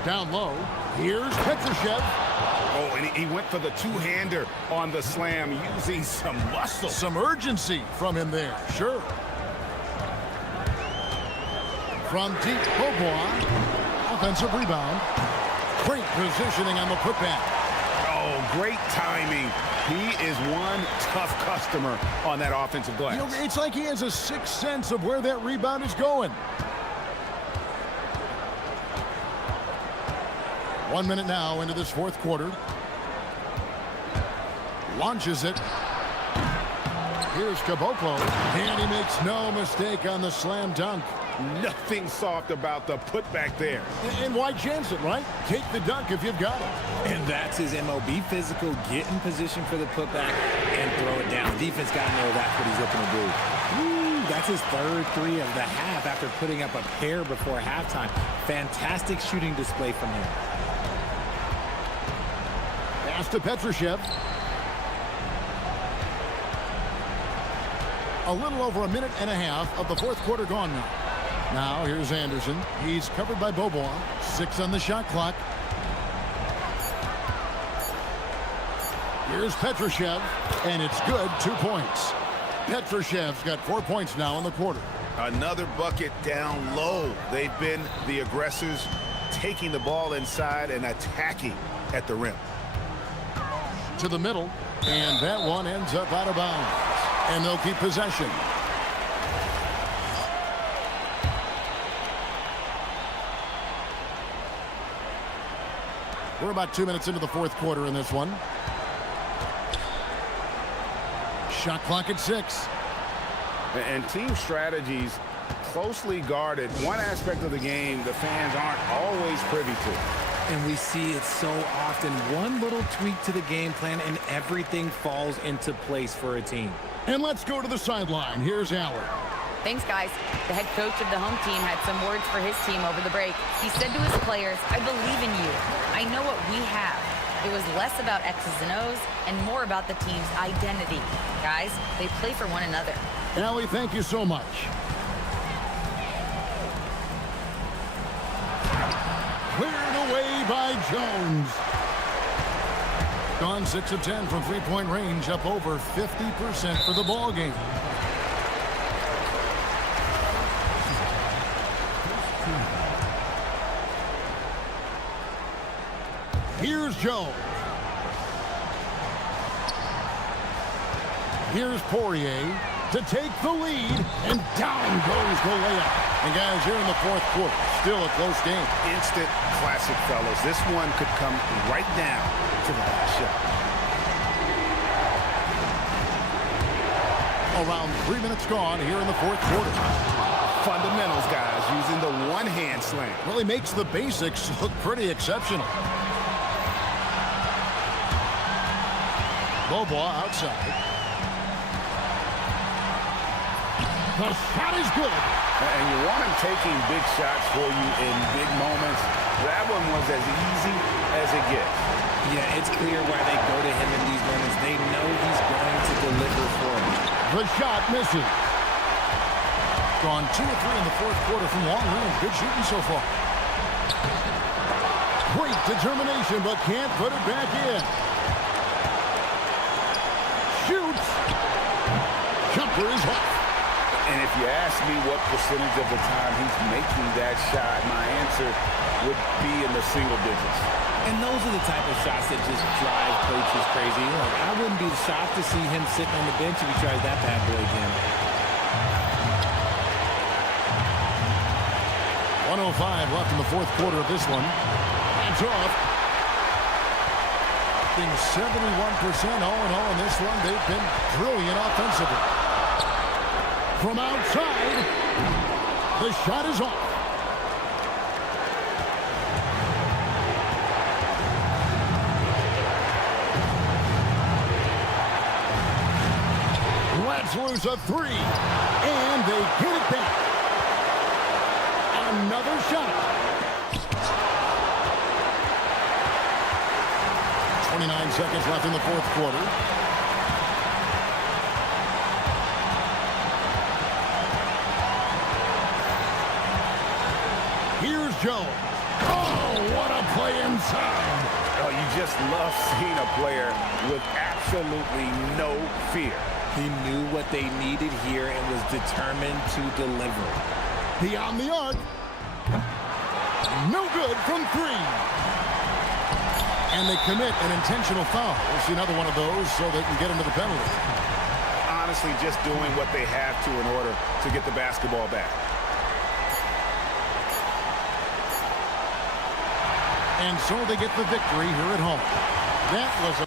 Down low, here's Petrushev. Oh, and he went for the two-hander on the slam, using some muscle. Some urgency from him there, sure. From deep, Beaubois, offensive rebound. Great positioning on the putback. Oh, great timing. He is one tough customer on that offensive glass. You know, it's like he has a sixth sense of where that rebound is going. 1 minute now into this fourth quarter. Launches it. Here's Caboclo. And he makes no mistake on the slam dunk. Nothing soft about the putback there. And why chance it, right? Take the dunk if you've got it. And that's his MO. Be physical, get in position for the putback, and throw it down. Defense got to know that's what he's looking to do. Woo, that's his third 3 of the half after putting up a pair before halftime. Fantastic shooting display from him. Pass to Petrushev. A little over a minute and a half of the fourth quarter gone now. Now here's Anderson. He's covered by Beaubois. 6 on the shot clock. Here's Petrushev, and it's good. 2 points. Petrushev's got 4 points now in the quarter. Another bucket down low. They've been the aggressors, taking the ball inside and attacking at the rim. To the middle, and that one ends up out of bounds. And they'll keep possession. We're about 2 minutes into the fourth quarter in this one. Shot clock at 6. And team strategies closely guarded. One aspect of the game the fans aren't always privy to. And we see it so often. One little tweak to the game plan and everything falls into place for a team. And let's go to the sideline. Here's Allard. Thanks, guys. The head coach of the home team had some words for his team over the break. He said to his players, "I believe in you. I know what we have." It was less about X's and O's and more about the team's identity. Guys, they play for one another. Allie, thank you so much. Cleared away by Jones. Gone 6 of 10 from three-point range, up over 50% for the ball game. Here's Jones. Here's Poirier. to take the lead, and down goes the layup. And guys, here in the fourth quarter, still a close game. Instant classic, fellas. This one could come right down to the last shot. Around 3 minutes gone here in the fourth quarter. Fundamentals, guys, using the one-hand slam. Well, he makes the basics look pretty exceptional. Bobois outside. The shot is good. And you want him taking big shots for you in big moments. That one was as easy as it gets. Yeah, it's clear why they go to him in these moments. They know he's going to deliver for them. The shot misses. Gone 2 or 3 in the fourth quarter from long range. Good shooting so far. Great determination, but can't put it back in. Shoots. Jumper is off. And if you ask me what percentage of the time he's making that shot, my answer would be in the single digits. And those are the type of shots that just drive coaches crazy. Like, I wouldn't be shocked to see him sitting on the bench if he tries that bad boy again. 1:05 left in the fourth quarter of this one. Hands off. Being 71% all in all in this one. They've been brilliant offensively. From outside, the shot is off. Let's lose a 3, and they get it back. Another shot. 29 seconds left in the fourth quarter. Here's Joe. Oh, what a play inside. Oh, you just love seeing a player with absolutely no fear. He knew what they needed here and was determined to deliver. Beyond the arc. No good from 3. And they commit an intentional foul. We'll see another one of those so they can get into the penalty. Honestly, just doing what they have to in order to get the basketball back. And so they get the victory here at home. That was a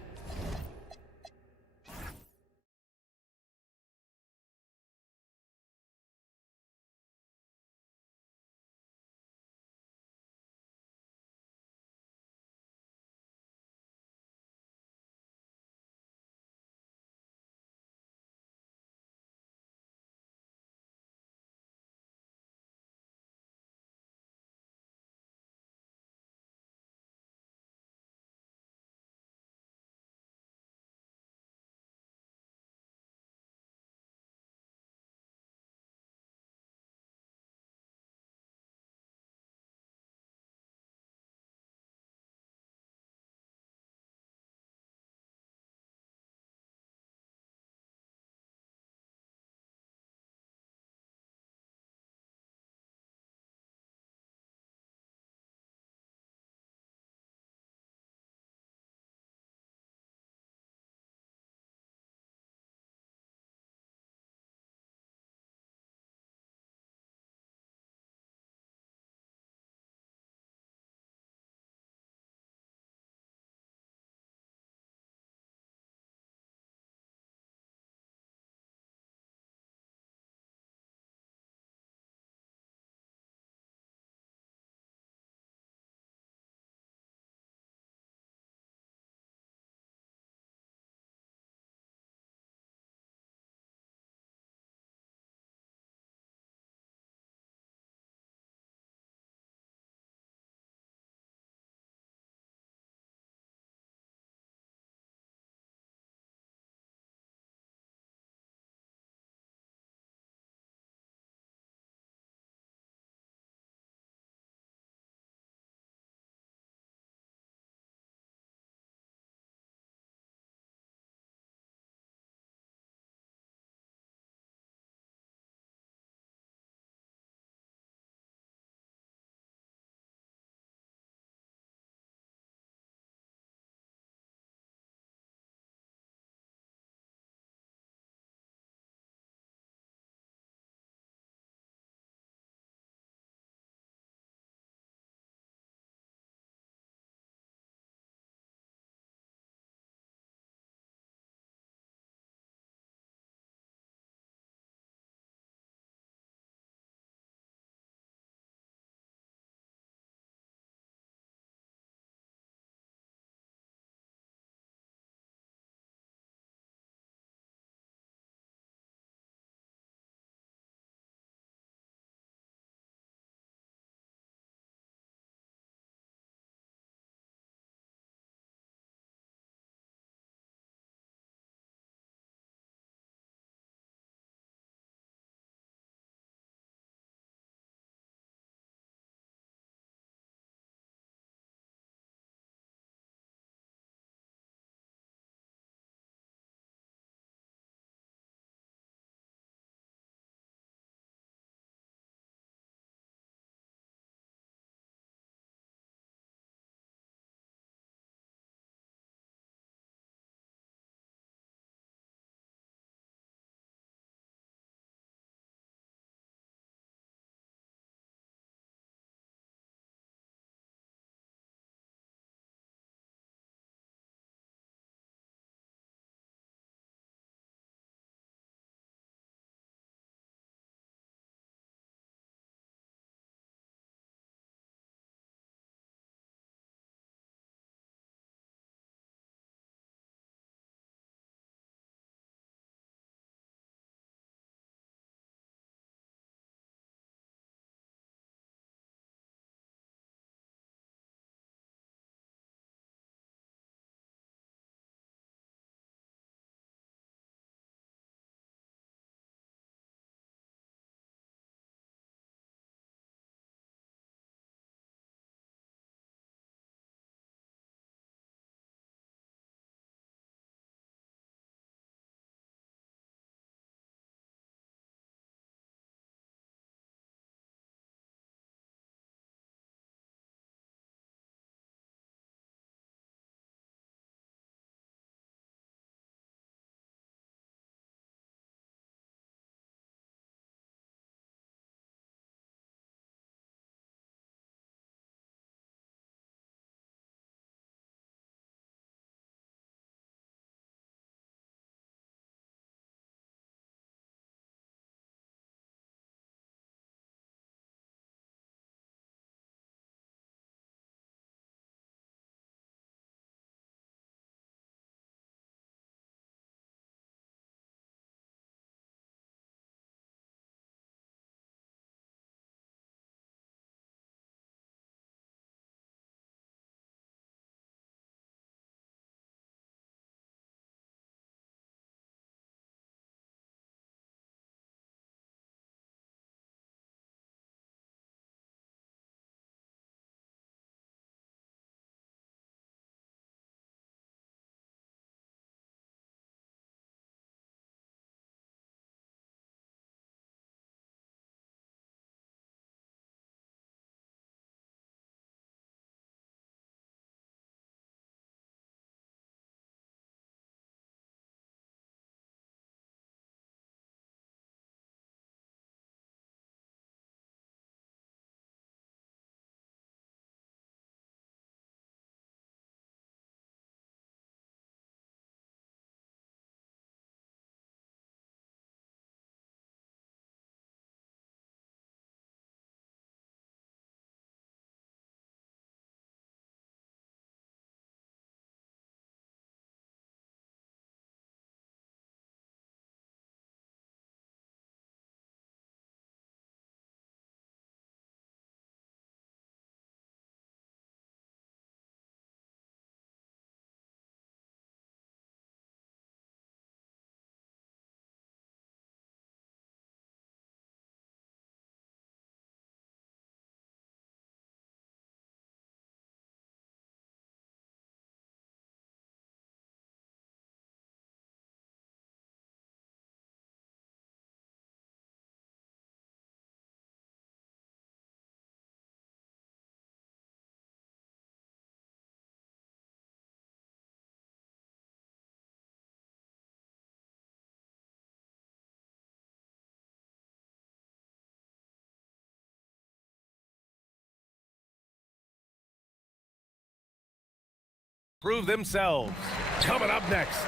prove themselves. Coming up next,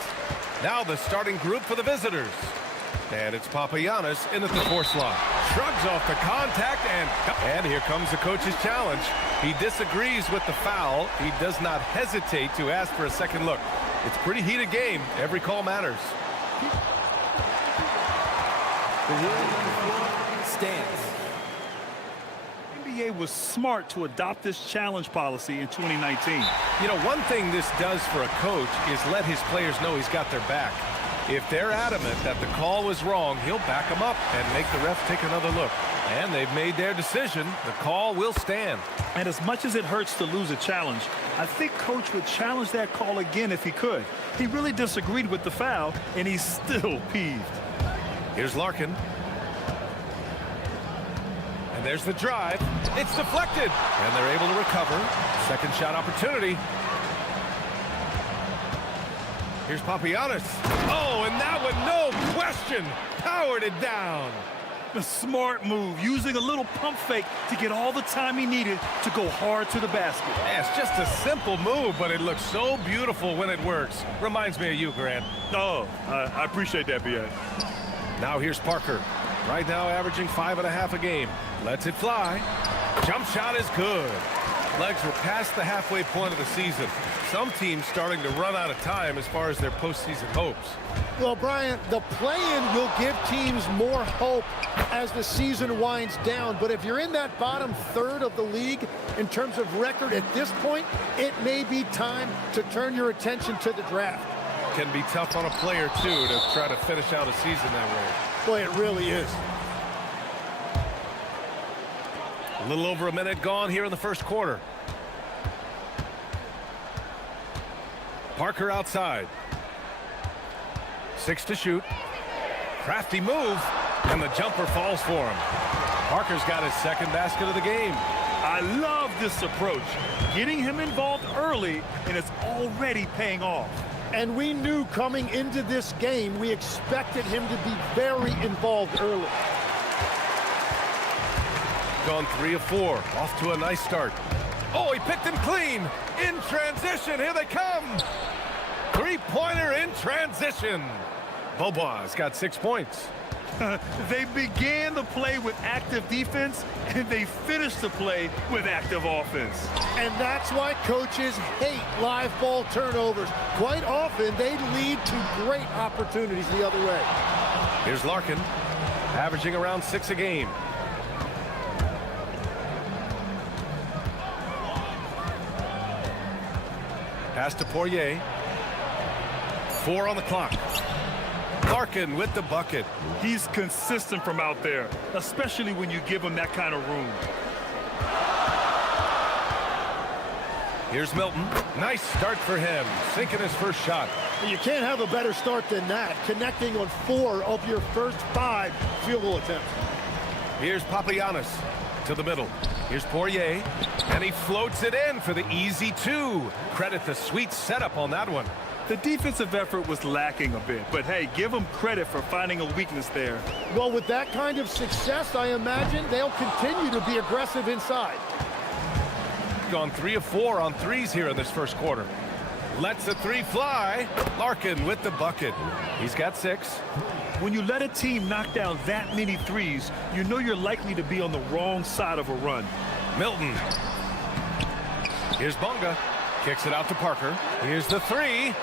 now the starting group for the visitors. And it's Papagiannis in at the 4 slot. Shrugs off the contact, and here comes the coach's challenge. He disagrees with the foul. He does not hesitate to ask for a second look. It's a pretty heated game. Every call matters. The ruling on the floor stands. NBA was smart to adopt this challenge policy in 2019. You know, one thing this does for a coach is let his players know he's got their back. If they're adamant that the call was wrong, he'll back them up and make the ref take another look. And they've made their decision. The call will stand. And as much as it hurts to lose a challenge, I think Coach would challenge that call again if he could. He really disagreed with the foul, and he's still peeved. Here's Larkin. And there's the drive. It's deflected. And they're able to recover. Second shot opportunity. Here's Papagiannis. Oh, and that one, no question, powered it down. The smart move, using a little pump fake to get all the time he needed to go hard to the basket. Yeah, it's just a simple move, but it looks so beautiful when it works. Reminds me of you, Grant. Oh, I appreciate that, B.A. Now here's Parker. Right now averaging 5.5 a game. Lets it fly. Jump shot is good. Legs were past the halfway point of the season. Some teams starting to run out of time as far as their postseason hopes. Well, Brian, the play-in will give teams more hope as the season winds down. But if you're in that bottom third of the league in terms of record at this point, it may be time to turn your attention to the draft. Can be tough on a player, too, to try to finish out a season that way. Boy, it really is. A little over a minute gone here in the first quarter. Parker outside. 6 to shoot. Crafty move, and the jumper falls for him. Parker's got his second basket of the game. I love this approach. Getting him involved early, and it's already paying off. And we knew coming into this game, we expected him to be very involved early. Gone 3 of 4. Off to a nice start. Oh, he picked him clean. In transition. Here they come. Three-pointer in transition. Bobo's got 6 points. They began the play with active defense, and they finished the play with active offense. And that's why coaches hate live ball turnovers. Quite often, they lead to great opportunities the other way. Here's Larkin, averaging around 6 a game. Pass to Poirier. 4 on the clock. Larkin with the bucket. He's consistent from out there, especially when you give him that kind of room. Here's Milton. Nice start for him. Sinking his first shot. You can't have a better start than that, connecting on 4 of your first 5 field goal attempts. Here's Papagiannis to the middle. Here's Poirier, and he floats it in for the easy 2. Credit the sweet setup on that one. The defensive effort was lacking a bit, but hey, give them credit for finding a weakness there. Well, with that kind of success, I imagine they'll continue to be aggressive inside. Gone 3 of 4 on threes here in this first quarter. Lets the 3 fly. Larkin with the bucket. He's got 6. When you let a team knock down that many threes, you know you're likely to be on the wrong side of a run. Milton. Here's Bunga. Kicks it out to Parker. Here's the 3.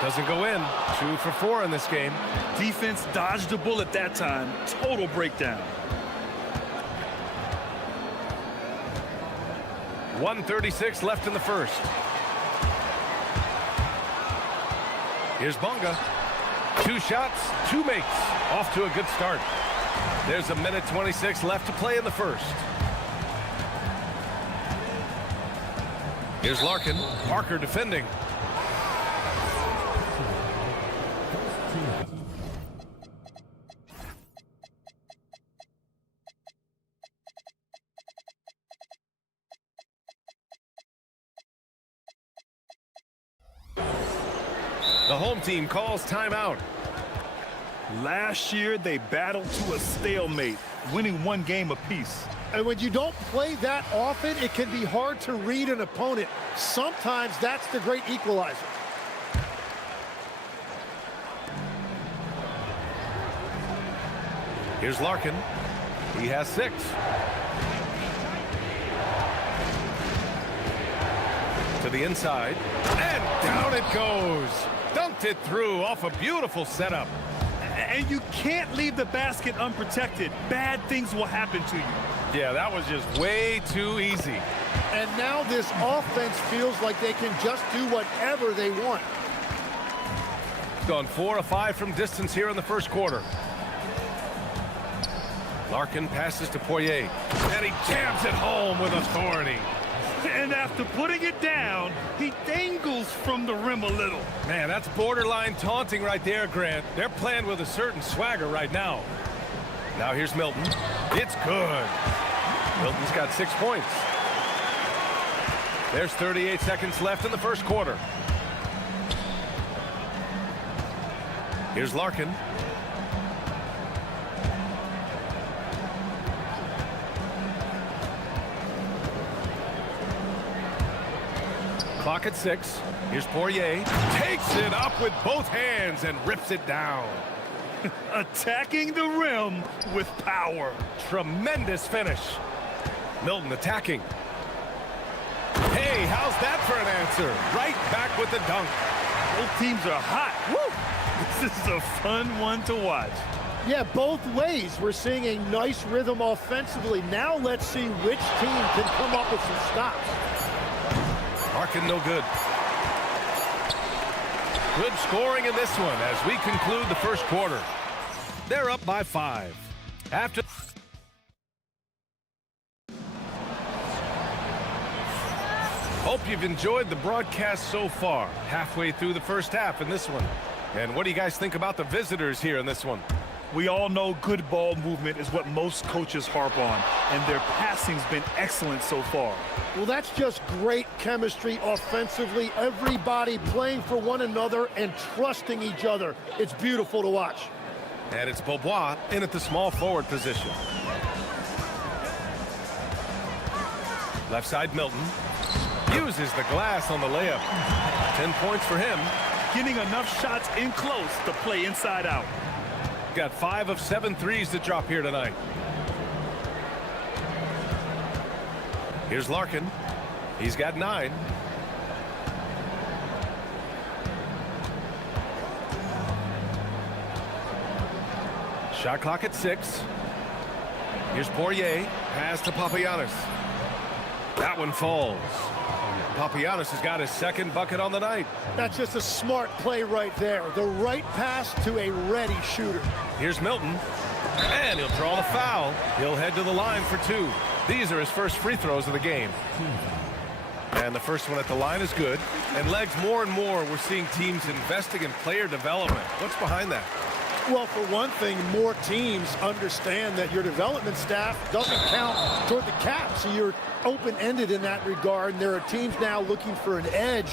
Doesn't go in. 2 for 4 in this game. Defense dodged a bullet that time. Total breakdown. 1:36 left in the first. Here's Bunga. 2 shots, 2 makes. Off to a good start. There's a minute 26 left to play in the first. Here's Larkin. Parker defending. The home team calls timeout. Last year, they battled to a stalemate, winning one game apiece. And when you don't play that often, it can be hard to read an opponent. Sometimes that's the great equalizer. Here's Larkin. He has 6. To the inside. And down it goes. Dunked it through off a beautiful setup. And you can't leave the basket unprotected. Bad things will happen to you. Yeah, that was just way too easy. And now this offense feels like they can just do whatever they want. Gone 4 of 5 from distance here in the first quarter. Larkin passes to Poirier, and he jams it home with authority. And after putting it down, he dangles from the rim a little. Man, that's borderline taunting right there, Grant. They're playing with a certain swagger right now. Now here's Milton. It's good. Milton's got 6 points. There's 38 seconds left in the first quarter. Here's Larkin. Clock at 6. Here's Poirier. Takes it up with both hands and rips it down. Attacking the rim with power. Tremendous finish. Milton attacking. Hey, how's that for an answer? Right back with the dunk. Both teams are hot. Woo! This is a fun one to watch. Yeah, both ways. We're seeing a nice rhythm offensively. Now let's see which team can come up with some stops. Larkin no good. Good scoring in this one as we conclude the first quarter. They're up by 5. After hope you've enjoyed the broadcast so far. Halfway through the first half in this one. And what do you guys think about the visitors here in this one? We all know good ball movement is what most coaches harp on, and their passing's been excellent so far. Well, that's just great chemistry offensively. Everybody playing for one another and trusting each other. It's beautiful to watch. And it's Beaubois in at the small forward position. Left side Milton. Uses the glass on the layup. 10 points for him. Getting enough shots in close to play inside out. Got 5 of 7 threes to drop here tonight. Here's Larkin. He's got 9. Shot clock at 6. Here's Poirier. Pass to Papagiannis. That one falls. Papagiannis has got his second bucket on the night. That's just a smart play right there. The right pass to a ready shooter. Here's Milton. And he'll draw the foul. He'll head to the line for 2. These are his first free throws of the game. And the first one at the line is good. And Legs, more and more, we're seeing teams investing in player development. What's behind that? Well, for one thing, more teams understand that your development staff doesn't count toward the cap, so you're open-ended in that regard. And there are teams now looking for an edge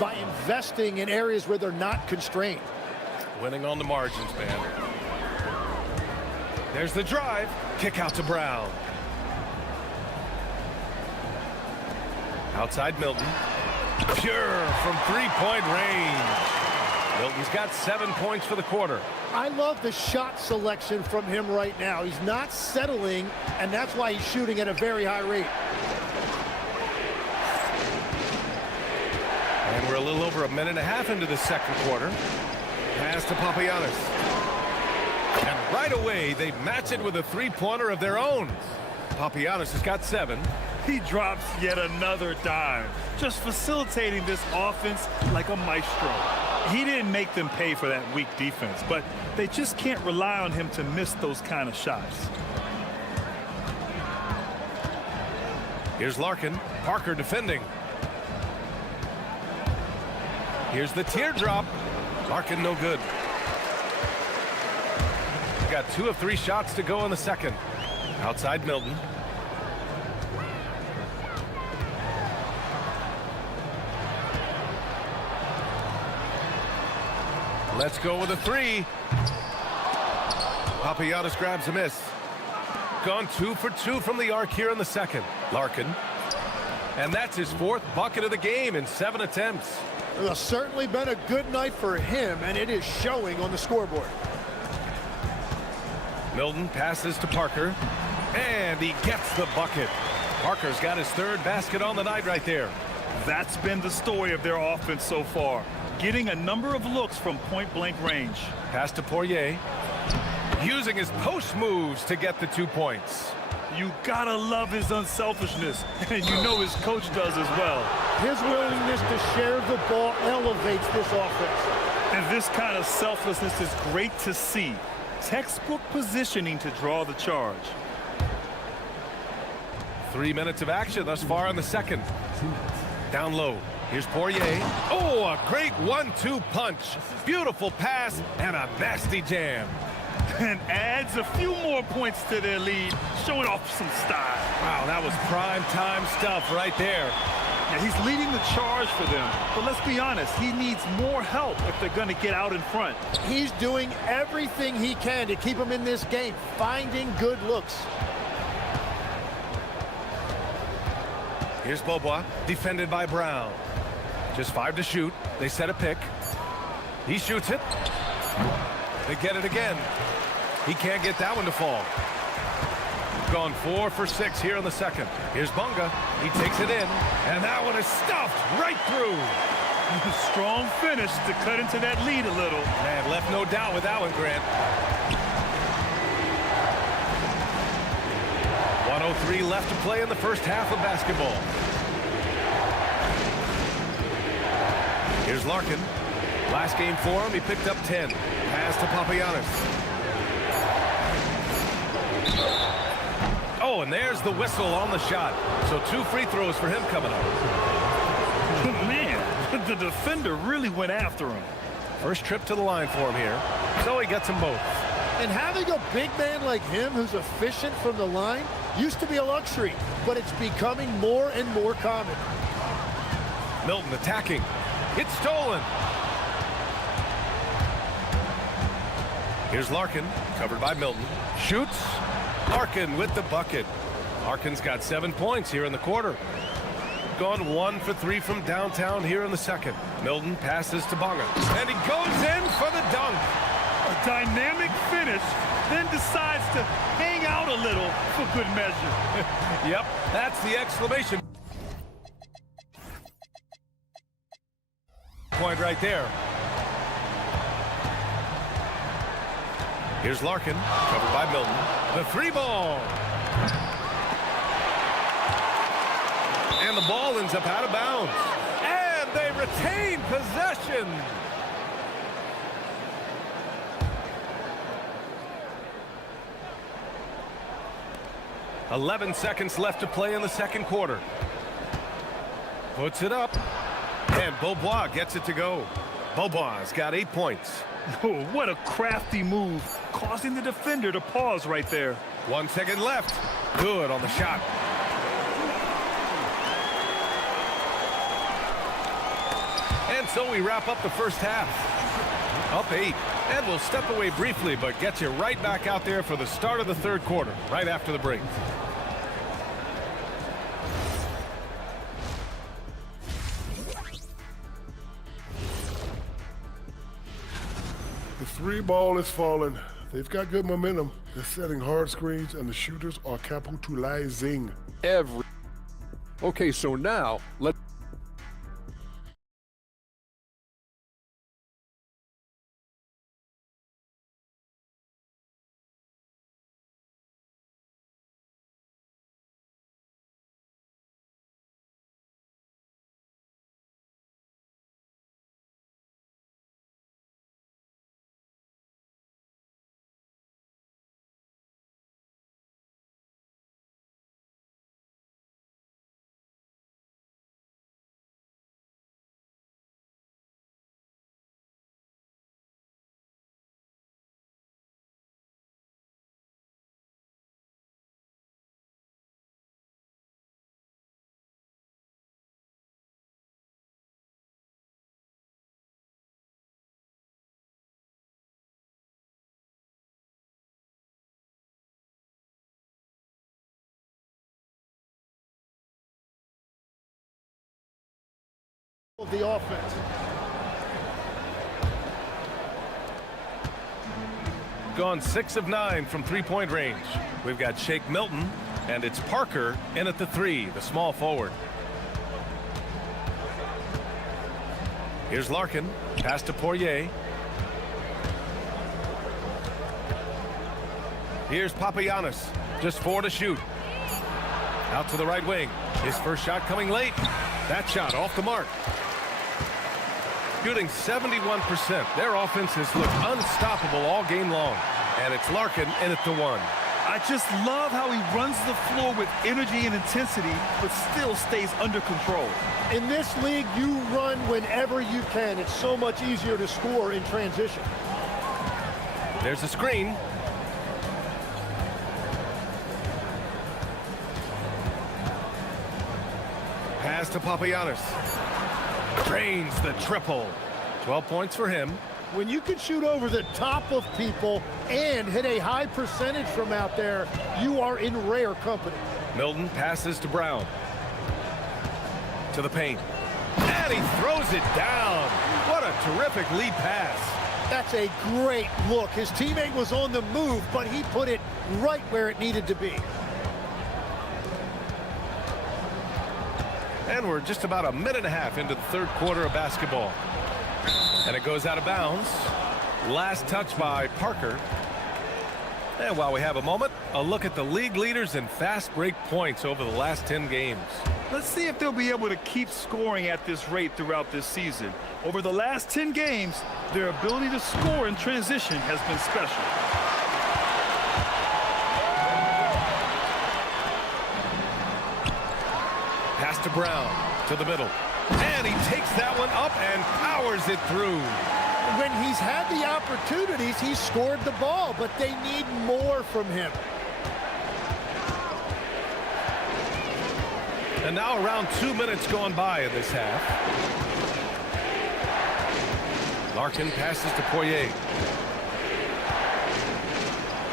by investing in areas where they're not constrained. Winning on the margins, man. There's the drive. Kick out to Brown. Outside Milton. Pure from three-point range. Milton's got 7 points for the quarter. I love the shot selection from him right now. He's not settling, and that's why he's shooting at a very high rate. And we're a little over a minute and a half into the second quarter. Pass to Papagiannis. And right away, they match it with a three-pointer of their own. Papagiannis has got 7. He drops yet another dime, just facilitating this offense like a maestro. He didn't make them pay for that weak defense, but they just can't rely on him to miss those kind of shots. Here's Larkin. Parker defending. Here's the teardrop. Larkin no good. Got 2 of 3 shots to go in the second. Outside Milton. Let's go with a 3. Papagiannis grabs a miss. Gone 2 for 2 from the arc here in the second. Larkin. And that's his 4th bucket of the game in 7 attempts. It's certainly been a good night for him, and it is showing on the scoreboard. Milton passes to Parker, and he gets the bucket. Parker's got his 3rd basket on the night right there. That's been the story of their offense so far, getting a number of looks from point-blank range. Pass to Poirier, using his post moves to get the 2 points. You gotta love his unselfishness, and you know his coach does as well. His willingness to share the ball elevates this offense. And this kind of selflessness is great to see. Textbook positioning to draw the charge. 3 minutes of action thus far in the second. Down low. Here's Poirier. Oh, a great 1-2 punch. Beautiful pass and a nasty jam. And adds a few more points to their lead, showing off some style. Wow, that was prime time stuff right there. Yeah, he's leading the charge for them. But let's be honest, he needs more help if they're going to get out in front. He's doing everything he can to keep them in this game, finding good looks. Here's Beaubois, defended by Brown. Just 5 to shoot. They set a pick. He shoots it. They get it again. He can't get that one to fall. Gone 4 for 6 here in the second. Here's Bunga. He takes it in, and that one is stuffed right through. Strong finish to cut into that lead a little. Man, left no doubt with that one, Grant. 1:03 left to play in the first half of basketball. Here's Larkin. Last game for him, he picked up 10. Pass to Papagiannis. Oh, and there's the whistle on the shot. So 2 free throws for him coming up. Man, the defender really went after him. First trip to the line for him here. So he gets them both. And having a big man like him who's efficient from the line used to be a luxury, but it's becoming more and more common. Milton attacking. It's stolen. Here's Larkin, covered by Milton. Shoots. Larkin with the bucket. Larkin's got 7 points here in the quarter. Gone 1 for 3 from downtown here in the second. Milton passes to Bunga, and he goes in for the dunk. A dynamic finish, then decides to hang out a little for good measure. Yep, that's the exclamation point right there. Here's Larkin, covered by Milton. The 3-ball. And the ball ends up out of bounds. And they retain possession. .11 seconds left to play in the second quarter. Puts it up. And Beaubois gets it to go. Beaubois got 8 points. Oh, what a crafty move, causing the defender to pause right there. 1 second left. Good on the shot. And so we wrap up the first half. Up 8. And we'll step away briefly, but get you right back out there for the start of the third quarter, right after the break. The 3-ball is falling. They've got good momentum. They're setting hard screens, and the shooters are capitalizing. Okay, so now let's The offense. Gone 6 of 9 from three-point range. We've got Shake Milton, and it's Parker in at the 3, the small forward. Here's Larkin, pass to Poirier. Here's Papagiannis, just 4 to shoot. Out to the right wing. His first shot coming late. That shot off the mark. Shooting 71%. Their offense has looked unstoppable all game long. And it's Larkin in at the 1. I just love how he runs the floor with energy and intensity, but still stays under control. In this league, you run whenever you can. It's so much easier to score in transition. There's a screen. Pass to Papagiannis. Drains the triple. 12 points for him. When you can shoot over the top of people and hit a high percentage from out there, you are in rare company. Milton passes to Brown. To the paint. And he throws it down. What a terrific lead pass. That's a great look. His teammate was on the move, but he put it right where it needed to be. And we're just about a minute and a half into the third quarter of basketball. And it goes out of bounds. Last touch by Parker. And while we have a moment, a look at the league leaders in fast break points over the last 10 games. Let's see if they'll be able to keep scoring at this rate throughout this season. Over the last 10 games, their ability to score in transition has been special. Pass to Brown, to the middle. And he takes that one up and powers it through. When he's had the opportunities, he's scored the ball, but they need more from him. And now around 2 minutes gone by in this half. Larkin passes to Poirier.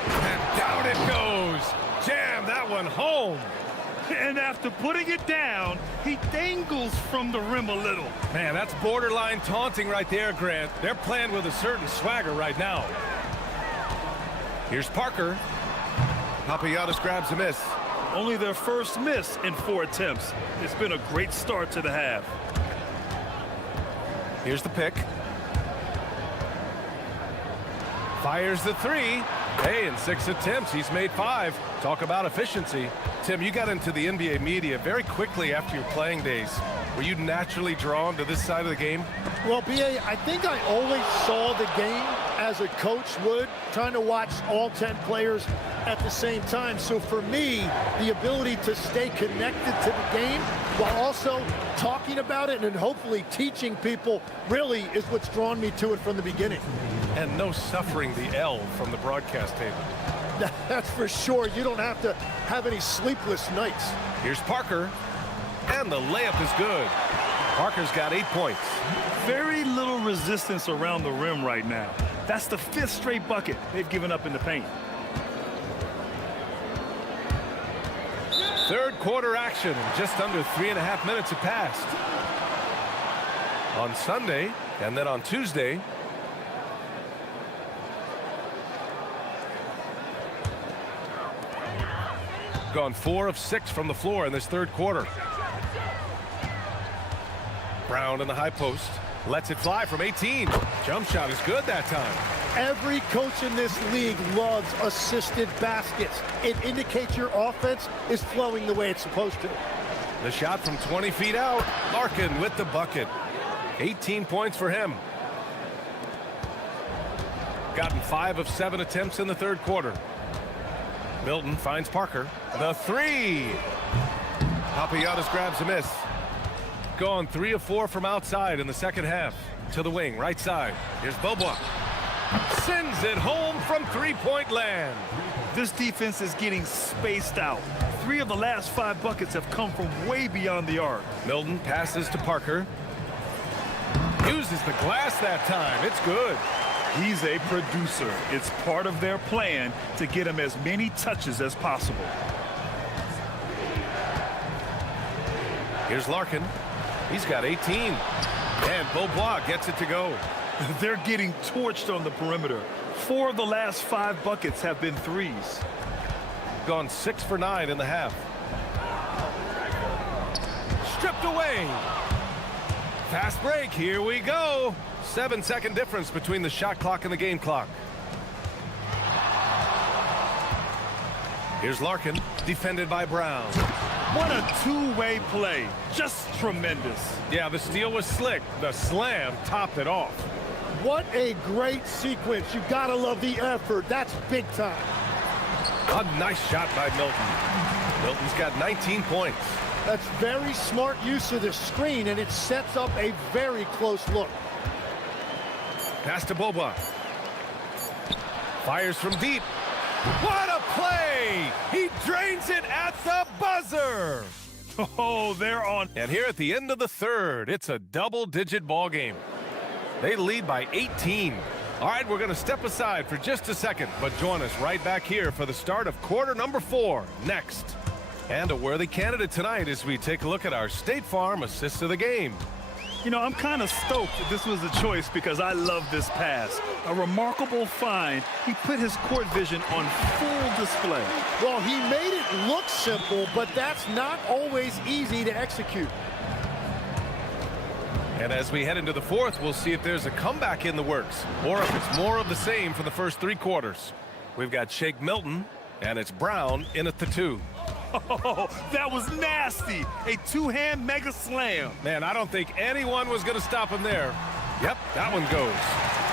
And down it goes. Jam that one home. And after putting it down, he dangles from the rim a little. Man, that's borderline taunting right there, Grant. They're playing with a certain swagger right now. Here's Parker. Papagiannis grabs a miss. Only their first miss in 4 attempts. It's been a great start to the half. Here's the pick. Fires the 3. Hey, in 6 attempts, he's made 5. Talk about efficiency. Tim, you got into the NBA media very quickly after your playing days. Were you naturally drawn to this side of the game? Well, B.A., I think I always saw the game as a coach would, trying to watch all 10 players at the same time. So for me, the ability to stay connected to the game while also talking about it and hopefully teaching people really is what's drawn me to it from the beginning. And no suffering the L from the broadcast table. That's for sure. You don't have to have any sleepless nights. Here's Parker, and the layup is good. Parker's got 8 points. Very little resistance around the rim right now. That's the 5th straight bucket they've given up in the paint. Third quarter action, just under 3.5 minutes have passed. On Sunday, and then on Tuesday, gone 4 of 6 from the floor in this third quarter. Brown in the high post. Lets it fly from 18. Jump shot is good that time. Every coach in this league loves assisted baskets. It indicates your offense is flowing the way it's supposed to. The shot from 20 feet out. Larkin with the bucket. 18 points for him. Gotten 5 of 7 attempts in the third quarter. Milton finds Parker. The 3. Papagiannis grabs a miss. Gone 3 of 4 from outside in the second half. To the wing, right side. Here's Bobois. Sends it home from three-point land. This defense is getting spaced out. 3 of the last 5 buckets have come from way beyond the arc. Milton passes to Parker. Uses the glass that time. It's good. He's a producer. It's part of their plan to get him as many touches as possible. Here's Larkin. He's got 18. And Beaubois gets it to go. They're getting torched on the perimeter. 4 of the last 5 buckets have been threes. Gone 6 for 9 in the half. Stripped away. Fast break, here we go. 7-second difference between the shot clock and the game clock. Here's Larkin, defended by Brown. What a two-way play. Just tremendous. Yeah, the steal was slick. The slam topped it off. What a great sequence. You gotta love the effort. That's big time. A nice shot by Milton. Milton's got 19 points. That's very smart use of the screen, and it sets up a very close look. Pass to Beaubois. Fires from deep. What a play! He drains it at the buzzer! Oh, they're on. And here at the end of the third, it's a double-digit ball game. They lead by 18. All right, we're going to step aside for just a second, but join us right back here for the start of quarter number 4 next. And a worthy candidate tonight as we take a look at our State Farm assist of the game. You know, I'm kind of stoked that this was a choice because I love this pass. A remarkable find. He put his court vision on full display. Well, he made it look simple, but that's not always easy to execute. And as we head into the fourth, we'll see if there's a comeback in the works or if it's more of the same for the first 3 quarters. We've got Shake Milton, and it's Brown in at the 2. Oh, that was nasty. A two-hand mega slam. Man, I don't think anyone was going to stop him there. Yep, that one goes.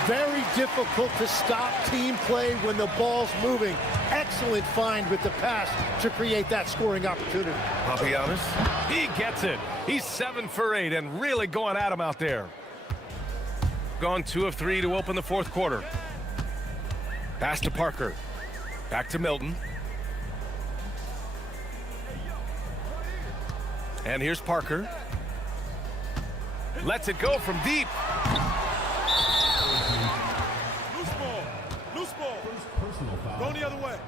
Very difficult to stop team play when the ball's moving. Excellent find with the pass to create that scoring opportunity. Papagiannis, he gets it. He's 7 for 8 and really going at him out there. Gone 2 of 3 to open the fourth quarter. Pass to Parker. Back to Milton. And here's Parker. Lets it go from deep. Loose ball. Loose ball. Personal foul. Going the other way.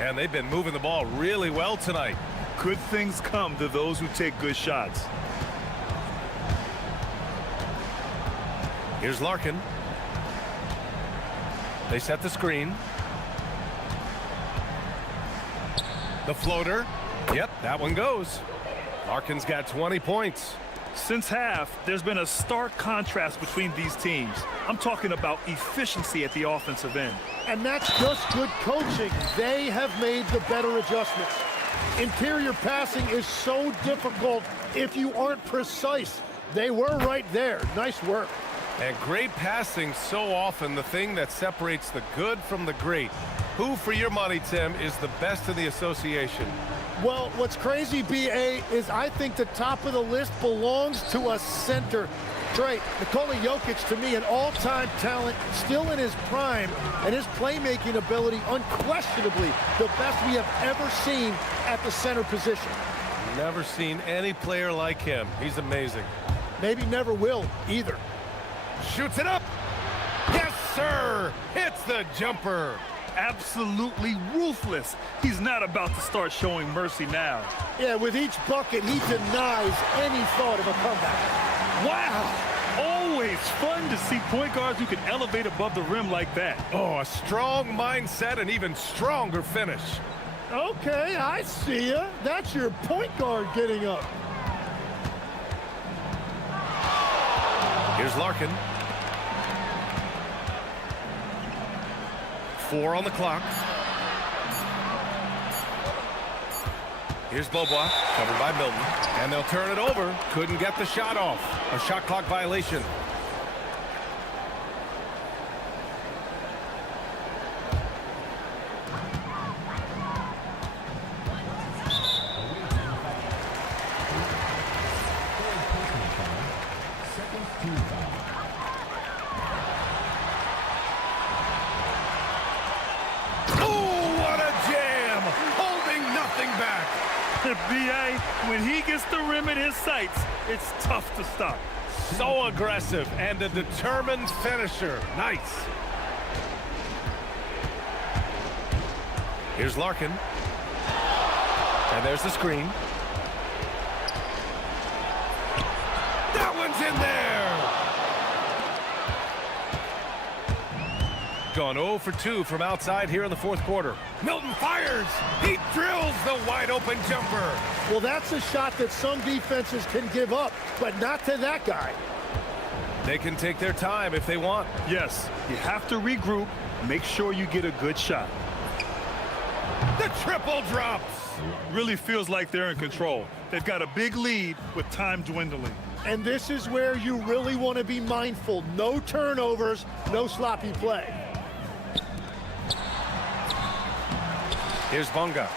And they've been moving the ball really well tonight. Good things come to those who take good shots. Here's Larkin. They set the screen. The floater. Yep, that one goes. Larkin's got 20 points. Since half, there's been a stark contrast between these teams. I'm talking about efficiency at the offensive end. And that's just good coaching. They have made the better adjustments. Interior passing is so difficult if you aren't precise. They were right there. Nice work. And great passing, so often the thing that separates the good from the great. Who, for your money, Tim, is the best in the association? Well, what's crazy, B.A., is I think the top of the list belongs to a center. Trey, Nikola Jokic, to me, an all-time talent, still in his prime, and his playmaking ability, unquestionably, the best we have ever seen at the center position. Never seen any player like him. He's amazing. Maybe never will, either. Shoots it up. Yes, sir. Hits the jumper. Absolutely ruthless. He's not about to start showing mercy now. Yeah, with each bucket, he denies any thought of a comeback. Wow. Always fun to see point guards who can elevate above the rim like that. Oh, a strong mindset and even stronger finish. Okay, I see ya. That's your point guard getting up. Here's Larkin. 4 on the clock. Here's Beaubois, covered by Milton. And they'll turn it over. Couldn't get the shot off. A shot clock violation. B.A., when he gets the rim in his sights, it's tough to stop. So aggressive and a determined finisher. Nice. Here's Larkin. And there's the screen. That one's in there! Gone 0 for 2 from outside here in the fourth quarter. Milton fires! He drills the wide-open jumper! Well, that's a shot that some defenses can give up, but not to that guy. They can take their time if they want. Yes, you have to regroup, make sure you get a good shot. The triple drops! Really feels like they're in control. They've got a big lead with time dwindling. And this is where you really want to be mindful. No turnovers, no sloppy play. Here's Bunga.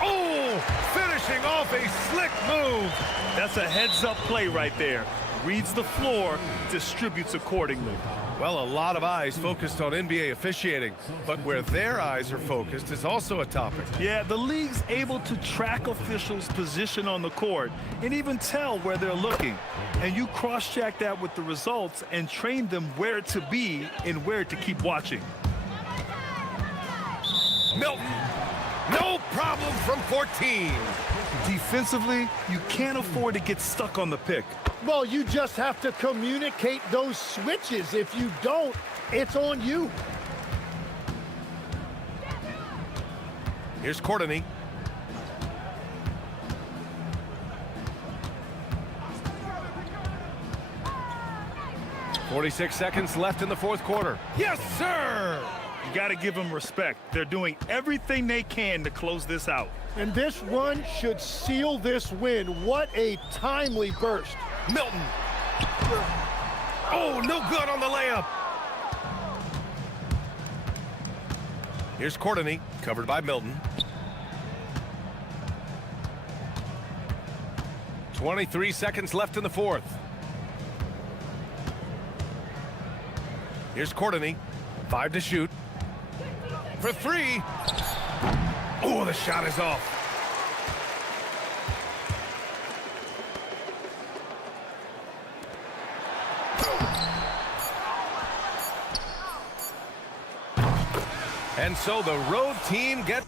Oh, finishing off a slick move. That's a heads-up play right there. Reads the floor, distributes accordingly. Well, a lot of eyes focused on NBA officiating, but where their eyes are focused is also a topic. Yeah, the league's able to track officials' position on the court and even tell where they're looking. And you cross-check that with the results and train them where to be and where to keep watching. Milton, no problem from 14. Defensively, you can't afford to get stuck on the pick. Well, you just have to communicate those switches. If you don't, it's on you. Here's Courtney. .46 seconds left in the fourth quarter. Yes, sir! You got to give them respect. They're doing everything they can to close this out. And this run should seal this win. What a timely burst. Milton. Oh, no good on the layup. Here's Courtney, covered by Milton. 23 seconds left in the fourth. Here's Courtney, 5 to shoot. For 3. Oh, the shot is off. And so the road team gets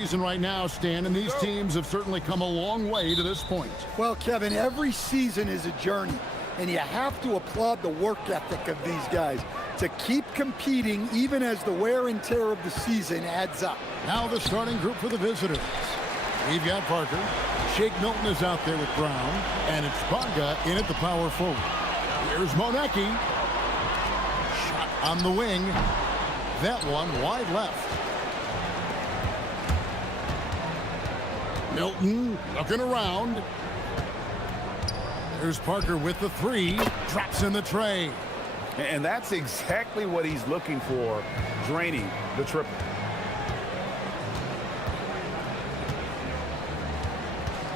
Season right now, Stan, and these teams have certainly come a long way to this point. Well, Kevin, every season is a journey, and you have to applaud the work ethic of these guys to keep competing even as the wear and tear of the season adds up. Now the starting group for the visitors. We've got Parker. Shake Milton is out there with Brown, and it's Bonga in at the power forward. Here's Monecki. Shot on the wing. That one wide left. Milton looking around. There's Parker with the three. Drops in the tray. And that's exactly what he's looking for, draining the triple.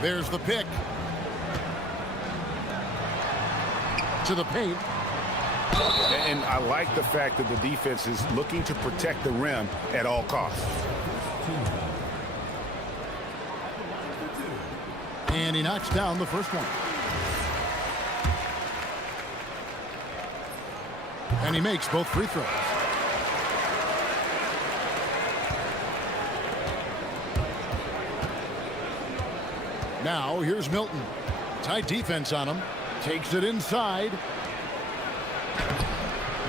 There's the pick. To the paint. And I like the fact that the defense is looking to protect the rim at all costs. And he knocks down the first one. And he makes both free throws. Now here's Milton. Tight defense on him. Takes it inside.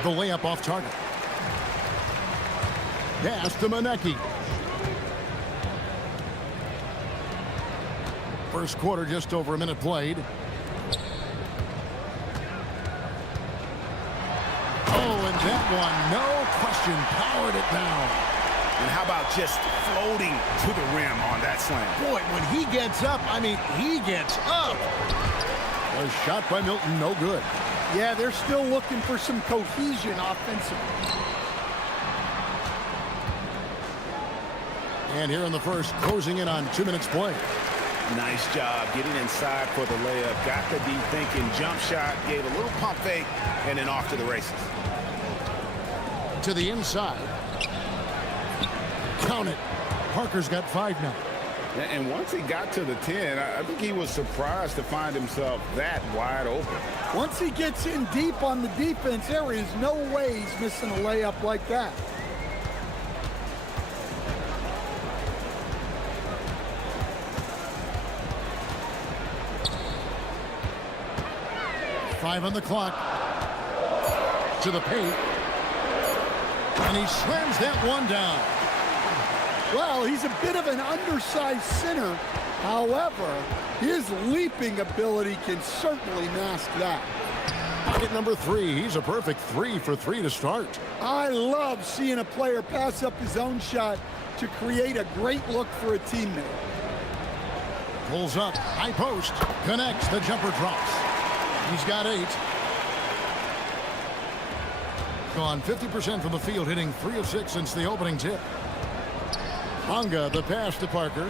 The layup off target. Pass to Monecki. First quarter, just over a minute played. Oh, and that one, no question, powered it down. And how about just floating to the rim on that slam? Boy, when he gets up, I mean, he gets up. A shot by Milton, no good. Yeah, they're still looking for some cohesion offensively. And here in the first, closing in on 2 minutes play. Nice job getting inside for the layup. Got the deep thinking jump shot, gave a little pump fake, and then off to the races. To the inside. Count it. Parker's got 5 now. And once he got to the 10, I think he was surprised to find himself that wide open. Once he gets in deep on the defense, there is no way he's missing a layup like that. Five on the clock. To the paint. And he slams that one down. Well, he's a bit of an undersized center. However, his leaping ability can certainly mask that. Pocket number 3. He's a perfect 3 for 3 to start. I love seeing a player pass up his own shot to create a great look for a teammate. Pulls up. High post. Connects. The jumper drops. He's got 8. Gone 50% from the field, hitting 3 of 6 since the opening tip. Bonga, the pass to Parker.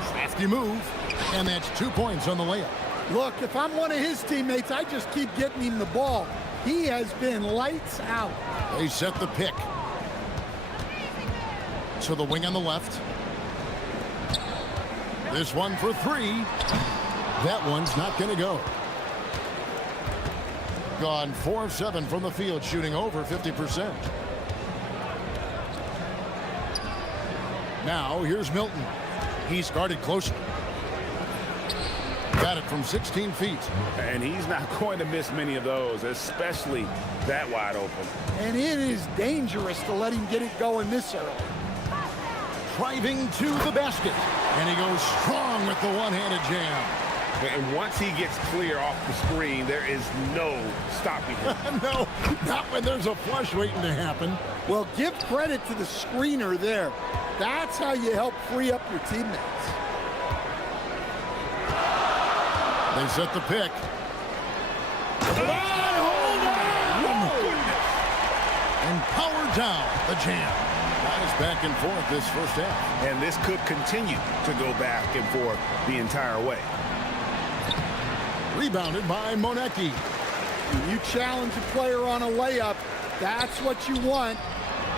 Crafty move, and that's 2 points on the layup. Look, if I'm one of his teammates, I just keep getting him the ball. He has been lights out. They set the pick. To the wing on the left. This one for 3. That one's not going to go. Gone 4 of 7 from the field, shooting over 50%. Now, here's Milton. He's guarded closely. Got it from 16 feet. And he's not going to miss many of those, especially that wide open. And it is dangerous to let him get it going this early. Driving to the basket. And he goes strong with the one-handed jam. And once he gets clear off the screen, there is no stopping him. No, not when there's a flush waiting to happen. Well, give credit to the screener there. That's how you help free up your teammates. They set the pick. And power down the jam. Guys back and forth this first half. And this could continue to go back and forth the entire way. Rebounded by Monecki. When you challenge a player on a layup, that's what you want.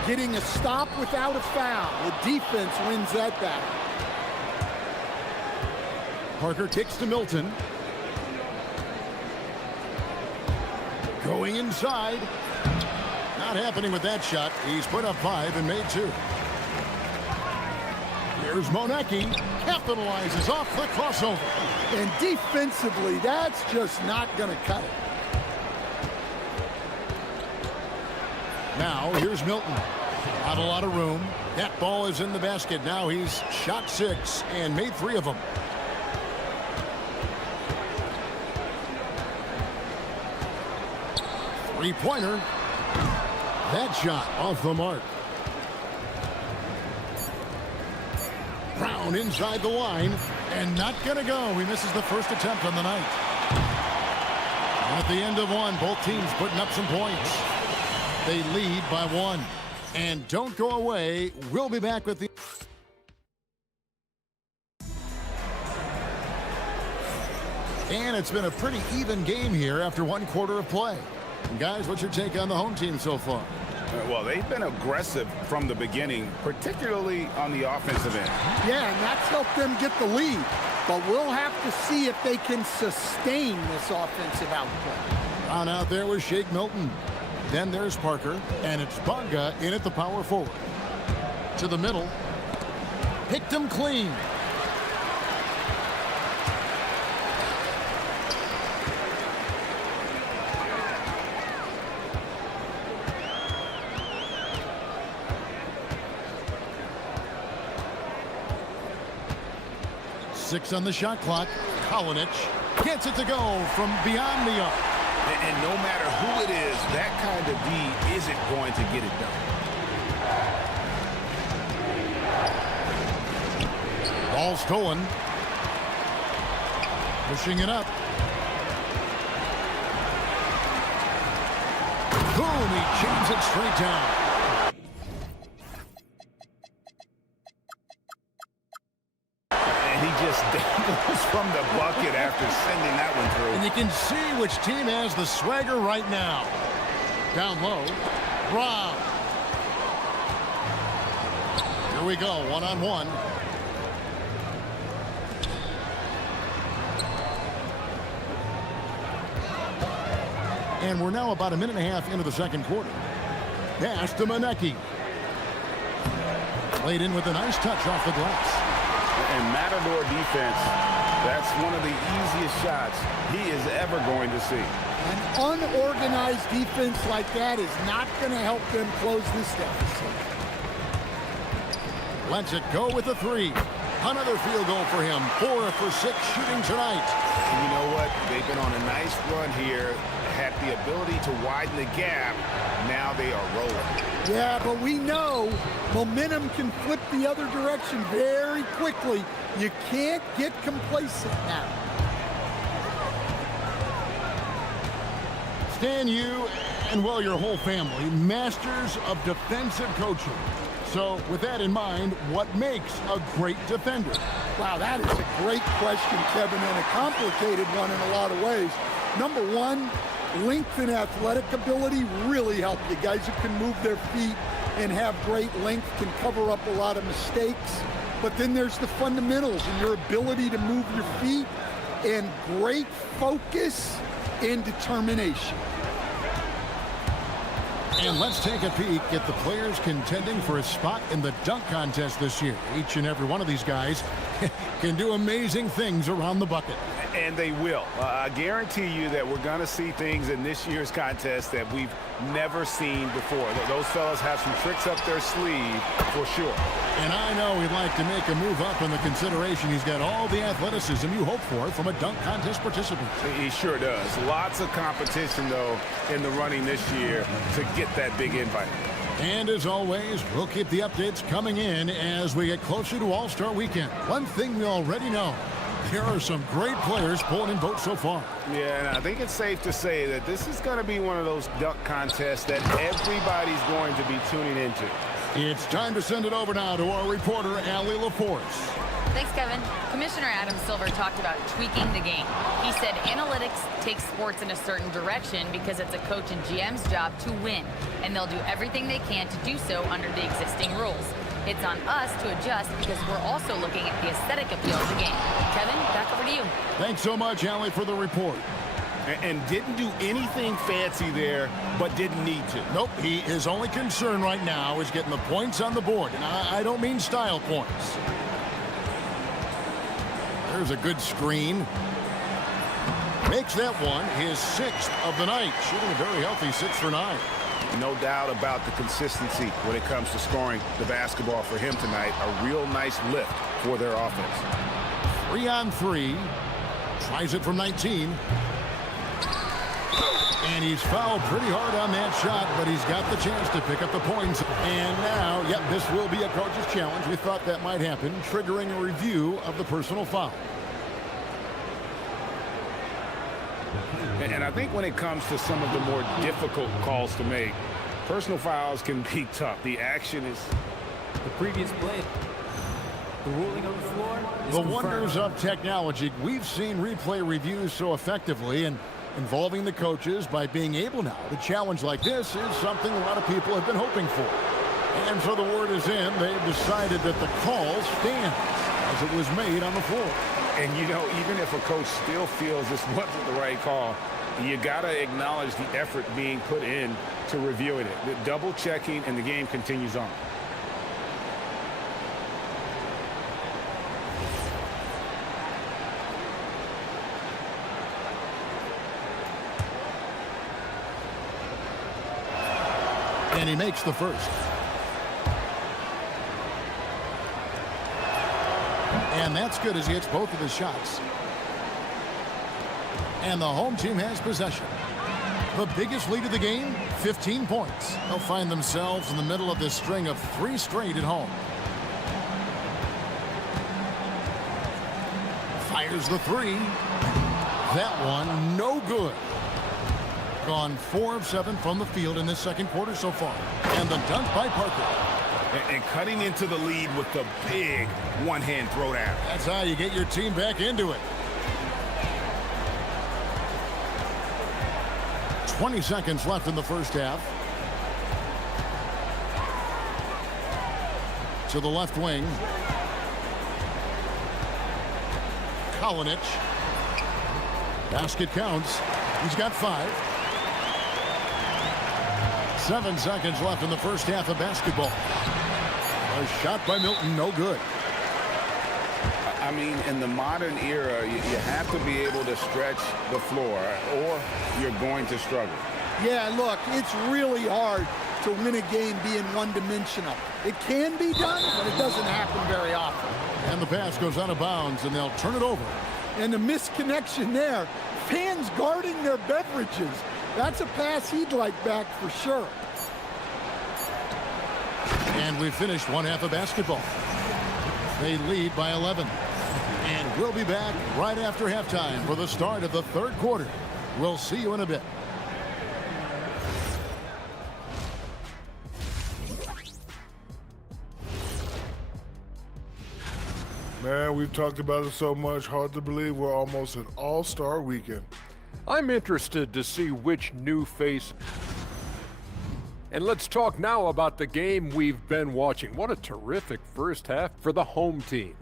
Getting a stop without a foul. The defense wins that battle. Parker kicks to Milton. Going inside. Not happening with that shot. He's put up 5 and made 2. Here's Monecki, capitalizes off the crossover. And defensively, that's just not going to cut it. Now, here's Milton. Not a lot of room. That ball is in the basket. Now he's shot 6 and made 3 of them. Three-pointer. That shot off the mark. Brown inside the line and not going to go. He misses the first attempt on the night. And at the end of one, both teams putting up some points. They lead by 1. And don't go away. We'll be back with the... And it's been a pretty even game here after 1 quarter of play. And guys, what's your take on the home team so far? Well, they've been aggressive from the beginning, particularly on the offensive end. Yeah, and that's helped them get the lead. But we'll have to see if they can sustain this offensive output. On out there was Shake Milton. Then there's Parker, and it's Bonga in at the power forward. To the middle. Picked him clean. Six on the shot clock. Kalinic gets it to go from beyond the arc. And no matter who it is, that kind of D isn't going to get it done. Ball stolen. Pushing it up. Boom, he chains it straight down. Just dangles from the bucket after sending that one through. And you can see which team has the swagger right now. Down low. Brown. Here we go, one-on-one. And we're now about a minute and a half into the second quarter. Pass to Monecki. Played in with a nice touch off the glass. And Matador defense, that's one of the easiest shots he is ever going to see. An unorganized defense like that is not going to help them close this deficit. Lets it go with a 3. Another field goal for him. 4 for 6 shooting tonight. And you know what? They've been on a nice run here. Had the ability to widen the gap. Now they are rolling. Yeah, but we know momentum can flip the other direction very quickly. You can't get complacent now. Stan, you and, well, your whole family, masters of defensive coaching. So with that in mind, what makes a great defender? Wow, that is a great question, Kevin, and a complicated one in a lot of ways. Number one, length and athletic ability really help you. Guys who can move their feet and have great length can cover up a lot of mistakes. But then there's the fundamentals and your ability to move your feet and great focus and determination. And let's take a peek at the players contending for a spot in the dunk contest this year. Each and every one of these guys can do amazing things around the bucket. And they will. I guarantee you that we're going to see things in this year's contest that we've never seen before. Those fellas have some tricks up their sleeve for sure. And I know he'd like to make a move up in the consideration. He's got all the athleticism you hope for from a dunk contest participant. He sure does. Lots of competition, though, in the running this year to get that big invite. And as always, we'll keep the updates coming in as we get closer to All-Star Weekend. One thing we already know, there are some great players pulling in votes so far. Yeah, and I think it's safe to say that this is going to be one of those dunk contests that everybody's going to be tuning into. It's time to send it over now to our reporter, Allie LaForce. Thanks, Kevin. Commissioner Adam Silver talked about tweaking the game. He said analytics takes sports in a certain direction because it's a coach and GM's job to win, and they'll do everything they can to do so under the existing rules. It's on us to adjust because we're also looking at the aesthetic appeal of the game. Kevin, back over to you. Thanks so much, Allie, for the report. And didn't do anything fancy there, but didn't need to. Nope, his only concern right now is getting the points on the board. And I don't mean style points. There's a good screen. Makes that one his 6th of the night, shooting a very healthy 6 for 9. No doubt about the consistency when it comes to scoring the basketball for him tonight. A real nice lift for their offense. 3 on 3. Tries it from 19. And he's fouled pretty hard on that shot, but he's got the chance to pick up the points. And now, yep, this will be a coach's challenge. We thought that might happen, triggering a review of the personal foul. And I think when it comes to some of the more difficult calls to make, personal fouls can be tough. The action is... The previous play. The ruling on the floor is the confirmed. wonders of technology. We've seen replay reviews so effectively, and involving the coaches by being able now to challenge like this is something a lot of people have been hoping for. And so the word is in. They've decided that the call stands as it was made on the floor. And, you know, even if a coach still feels this wasn't the right call, you got to acknowledge the effort being put in to reviewing it. The double checking, and the game continues on. And he makes the first. And that's good as he hits both of his shots. And the home team has possession. The biggest lead of the game, 15 points. They'll find themselves in the middle of this string of 3 straight at home. Fires the 3. That one, no good. Gone 4 of 7 from the field in this second quarter so far. And the dunk by Parker. And cutting into the lead with the big one-hand throwdown. That's how you get your team back into it. 20 seconds left in the first half. To the left wing. Kalinic. Basket counts. He's got 5. 7 seconds left in the first half of basketball. A shot by Milton, no good. I mean, in the modern era, you have to be able to stretch the floor, or you're going to struggle. Yeah, look, it's really hard to win a game being one-dimensional. It can be done, but it doesn't happen very often. And the pass goes out of bounds, and they'll turn it over. And the misconnection there, fans guarding their beverages. That's a pass he'd like back for sure. And we finished one half of basketball. They lead by 11. And we'll be back right after halftime for the start of the third quarter. We'll see you in a bit. Man, we've talked about it so much, hard to believe we're almost an all-star weekend. I'm interested to see which new face. And let's talk now about the game we've been watching. What a terrific first half for the home team.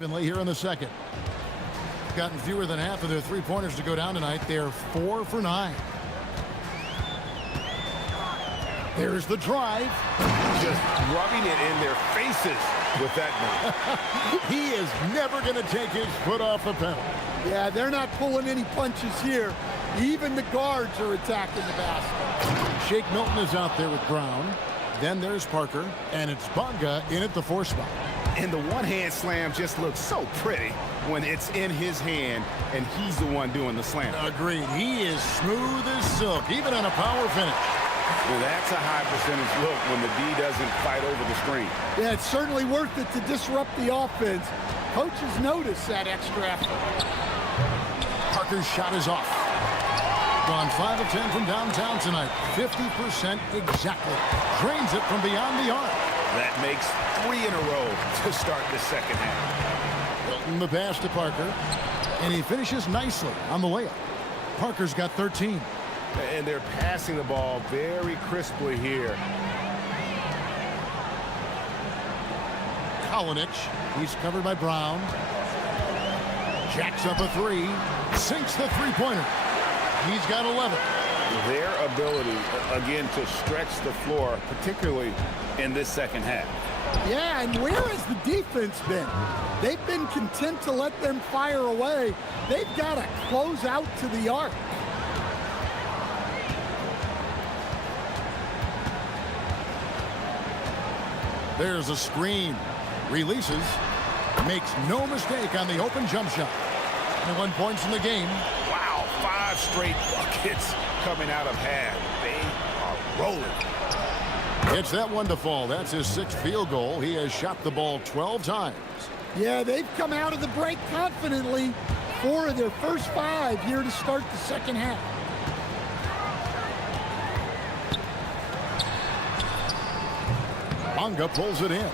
Finley here in the second. Gotten fewer than half of their three-pointers to go down tonight. They're 4 for 9. There's the drive. Just rubbing it in their faces with that move. He is never going to take his foot off the pedal. Yeah, they're not pulling any punches here. Even the guards are attacking the basket. Shake Milton is out there with Brown. Then there's Parker, and it's Bonga in at the 4 spot. And the one-hand slam just looks so pretty when it's in his hand and he's the one doing the slam. Agreed. He is smooth as silk, even on a power finish. Well, that's a high percentage look when the D doesn't fight over the screen. Yeah, it's certainly worth it to disrupt the offense. Coaches notice that extra effort. Parker's shot is off. Gone 5 of 10 from downtown tonight. 50% exactly. Drains it from beyond the arc. That makes 3 in a row to start the second half. Hilton the pass to Parker. And he finishes nicely on the layup. Parker's got 13. And they're passing the ball very crisply here. Kalinic, he's covered by Brown. Jacks up a 3. Sinks the three-pointer. He's got 11. Their ability, again, to stretch the floor, particularly in this second half. Yeah, and where has the defense been? They've been content to let them fire away. They've got to close out to the arc. There's a screen. Releases. Makes no mistake on the open jump shot. 21 points in the game. Wow, 5 straight buckets coming out of half. They are rolling. It's that one to fall. That's his 6th field goal. He has shot the ball 12 times. Yeah, they've come out of the break confidently. 4 of their first 5 here to start the second half. Bonga pulls it in.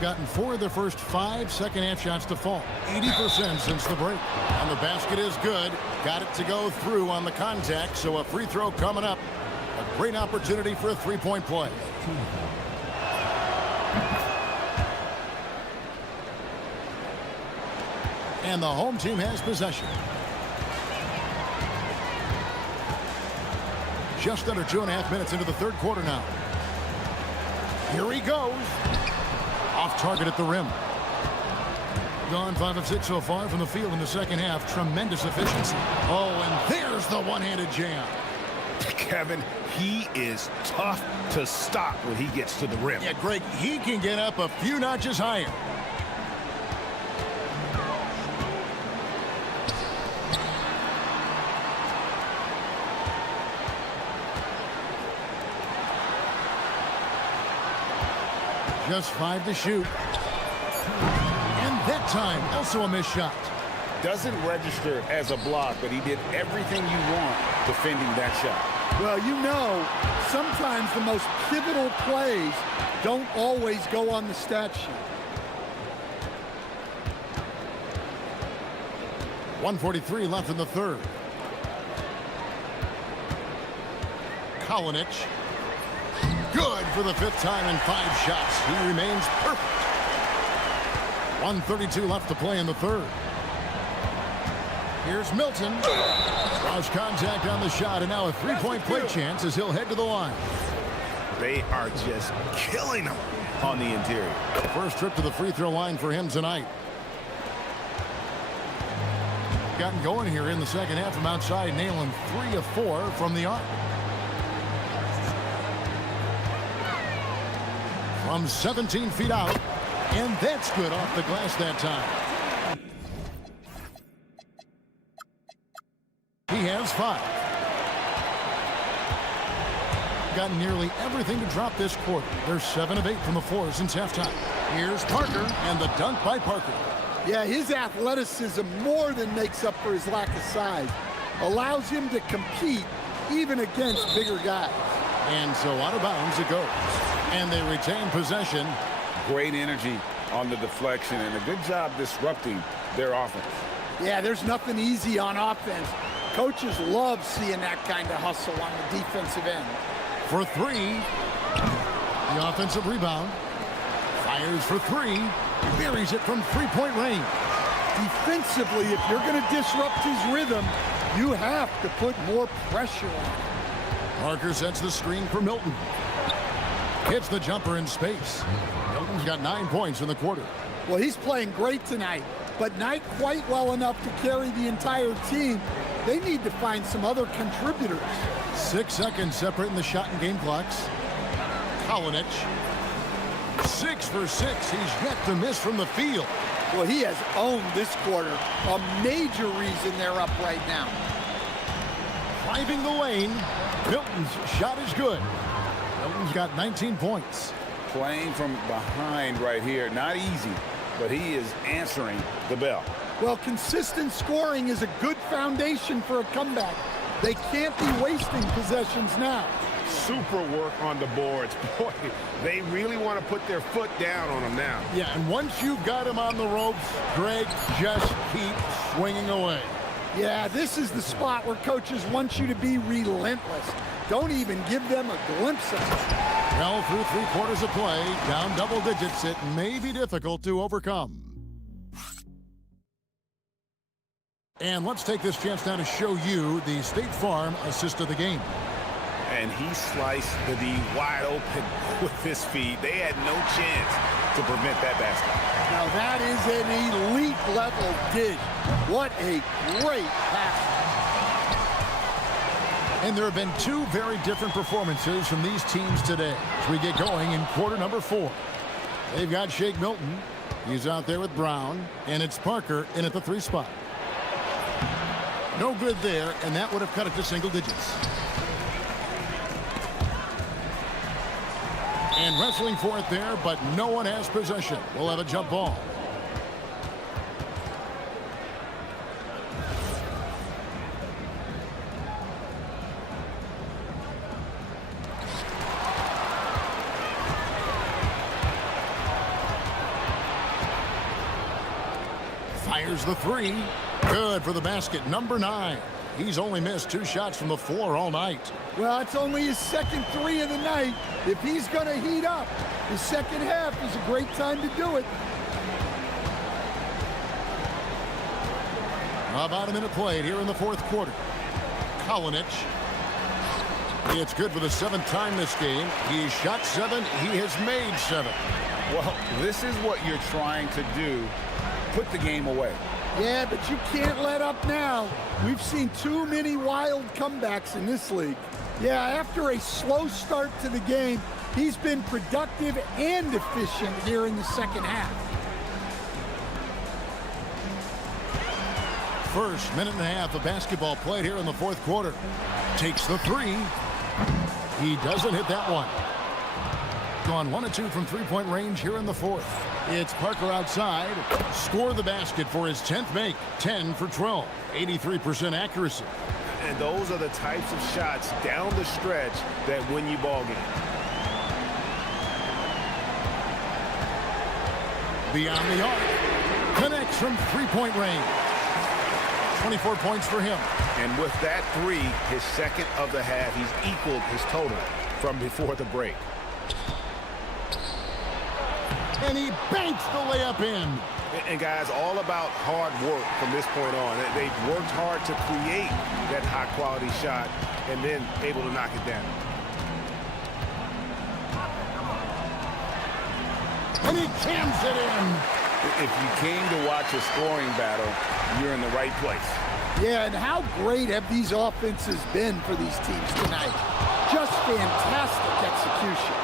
Gotten 4 of the first 5 second-half shots to fall. 80% since the break. And the basket is good. Got it to go through on the contact, so a free throw coming up. A great opportunity for a three-point play. And the home team has possession. Just under 2.5 minutes into the third quarter now. Here he goes. Off target at the rim. Gone 5 of 6 so far from the field in the second half. Tremendous efficiency. Oh, and there's the one-handed jam. Kevin, he is tough to stop when he gets to the rim. Yeah, Greg, he can get up a few notches higher. Just 5 to shoot. And that time, also a missed shot. Doesn't register as a block, but he did everything you want defending that shot. Well, you know, sometimes the most pivotal plays don't always go on the stat sheet. 1:43 left in the third. Kalinic. Good for the 5th time in 5 shots. He remains perfect. 1:32 left to play in the third. Here's Milton. Cross contact on the shot, and now a three-point play chance as he'll head to the line. They are just killing him on the interior. First trip to the free throw line for him tonight. Gotten going here in the second half from outside, nailing 3 of 4 from the arc. From 17 feet out, and that's good off the glass that time. He has 5. Gotten nearly everything to drop this quarter. They're 7 of 8 from the floor since halftime. Here's Parker, and the dunk by Parker. Yeah, his athleticism more than makes up for his lack of size. Allows him to compete even against bigger guys. And so out of bounds it goes. And they retain possession. Great energy on the deflection and a good job disrupting their offense. Yeah, there's nothing easy on offense. Coaches love seeing that kind of hustle on the defensive end. For 3. The offensive rebound. Fires for 3. Buries it from three-point range. Defensively, if you're going to disrupt his rhythm, you have to put more pressure on him. Parker sets the screen for Milton. Hits the jumper in space. Milton's got 9 points in the quarter. Well, he's playing great tonight, but not quite well enough to carry the entire team. They need to find some other contributors. 6 seconds separating the shot and game clocks. Kalinic. 6 for 6. He's yet to miss from the field. Well, he has owned this quarter. A major reason they're up right now. Driving the lane. Milton's shot is good. Milton's got 19 points. Playing from behind right here. Not easy, but he is answering the bell. Well, consistent scoring is a good foundation for a comeback. They can't be wasting possessions now. Super work on the boards. Boy, they really want to put their foot down on him now. Yeah, and once you've got him on the ropes, Greg, just keep swinging away. Yeah, this is the spot where coaches want you to be relentless. Don't even give them a glimpse of it. Well, through 3 quarters of play, down double digits, it may be difficult to overcome. And let's take this chance now to show you the State Farm assist of the game. And he sliced the D wide open with his feet. They had no chance to prevent that basket. Now that is an elite level dig. What a great pass. And there have been 2 very different performances from these teams today as we get going in quarter number 4. They've got Shake Milton. He's out there with Brown. And it's Parker in at the 3 spot. No good there, and that would have cut it to single digits. And wrestling for it there, but no one has possession. We'll have a jump ball. Fires the 3. Good for the basket, number 9. He's only missed 2 shots from the floor all night. Well, it's only his second 3 of the night. If he's going to heat up, the second half is a great time to do it. About a minute played here in the 4th quarter. Kalinic. It's good for the 7th time this game. He's shot 7. He has made 7. Well, this is what you're trying to do. Put the game away. Yeah, but you can't let up now. We've seen too many wild comebacks in this league. Yeah, after a slow start to the game, he's been productive and efficient here in the second half. First minute and a half of basketball played here in the 4th quarter. Takes the 3. He doesn't hit that one. Gone 1 of 2 from 3-point range here in the 4th. It's Parker outside. Score the basket for his 10th make. 10 for 12. 83% accuracy. And those are the types of shots down the stretch that win you ball games. Beyond the arc. Connects from 3-point range. 24 points for him. And with that 3, his second of the half, he's equaled his total from before the break. And he banks the layup in. And guys, all about hard work from this point on. They've worked hard to create that high-quality shot and then able to knock it down. And he jams it in. If you came to watch a scoring battle, you're in the right place. Yeah, and how great have these offenses been for these teams tonight? Just fantastic execution.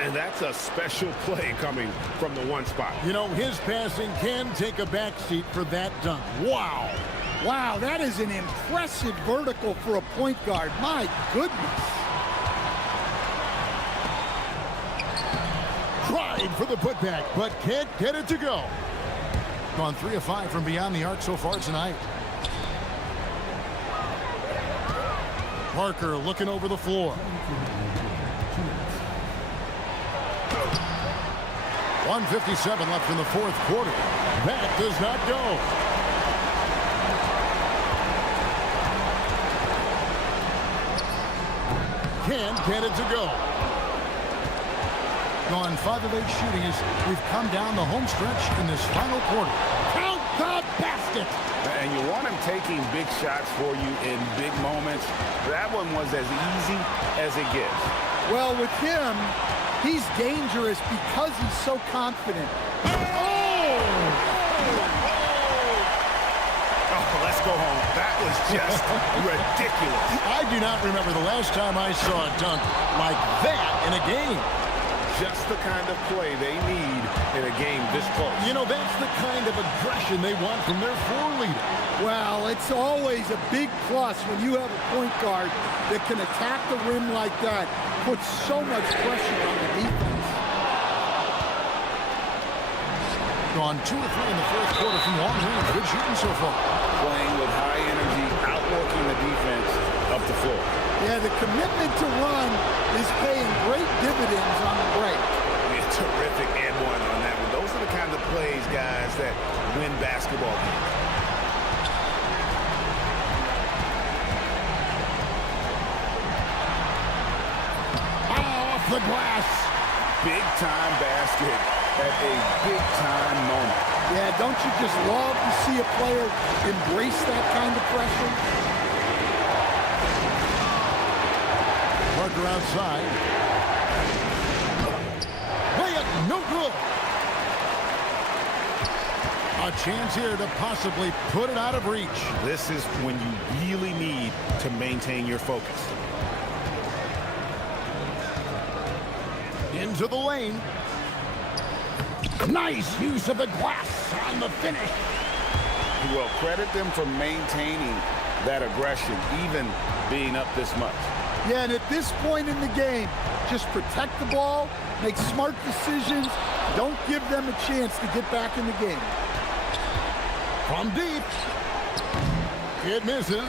And that's a special play coming from the 1 spot. You know, his passing can take a backseat for that dunk. Wow. Wow, that is an impressive vertical for a point guard. My goodness. Tried for the putback, but can't get it to go. Gone 3 of 5 from beyond the arc so far tonight. Parker looking over the floor. 1:57 left in the 4th quarter. That does not go. Can't get it to go. Gone 5 of 8 shooting as we've come down the home stretch in this final quarter. Count the basket. And you want him taking big shots for you in big moments. That one was as easy as it gets. Well, with him, he's dangerous because he's so confident. Oh, let's go home. That was just ridiculous. I do not remember the last time I saw a dunk like that in a game. just the kind of play they need in a game this close. You know, that's the kind of aggression they want from their floor leader. Well, it's always a big plus when you have a point guard that can attack the rim like that, put so much pressure on the defense. Gone 2 or 3 in the fourth quarter from long range. Good shooting so far. Playing with high energy, outworking the defense up the floor. Yeah, the commitment to run is paying great dividends on the break. Yeah, terrific and one on that one. Those are the kind of plays, guys, that win basketball games. Off the glass. Big time basket at a big time moment. Yeah, don't you just love to see a player embrace that kind of pressure? Parker outside. Layup, no good. A chance here to possibly put it out of reach. This is when you really need to maintain your focus. Into the lane. Nice use of the glass on the finish. Well, credit them for maintaining that aggression, even being up this much. Yeah, and at this point in the game, just protect the ball, make smart decisions, don't give them a chance to get back in the game. From deep. It misses.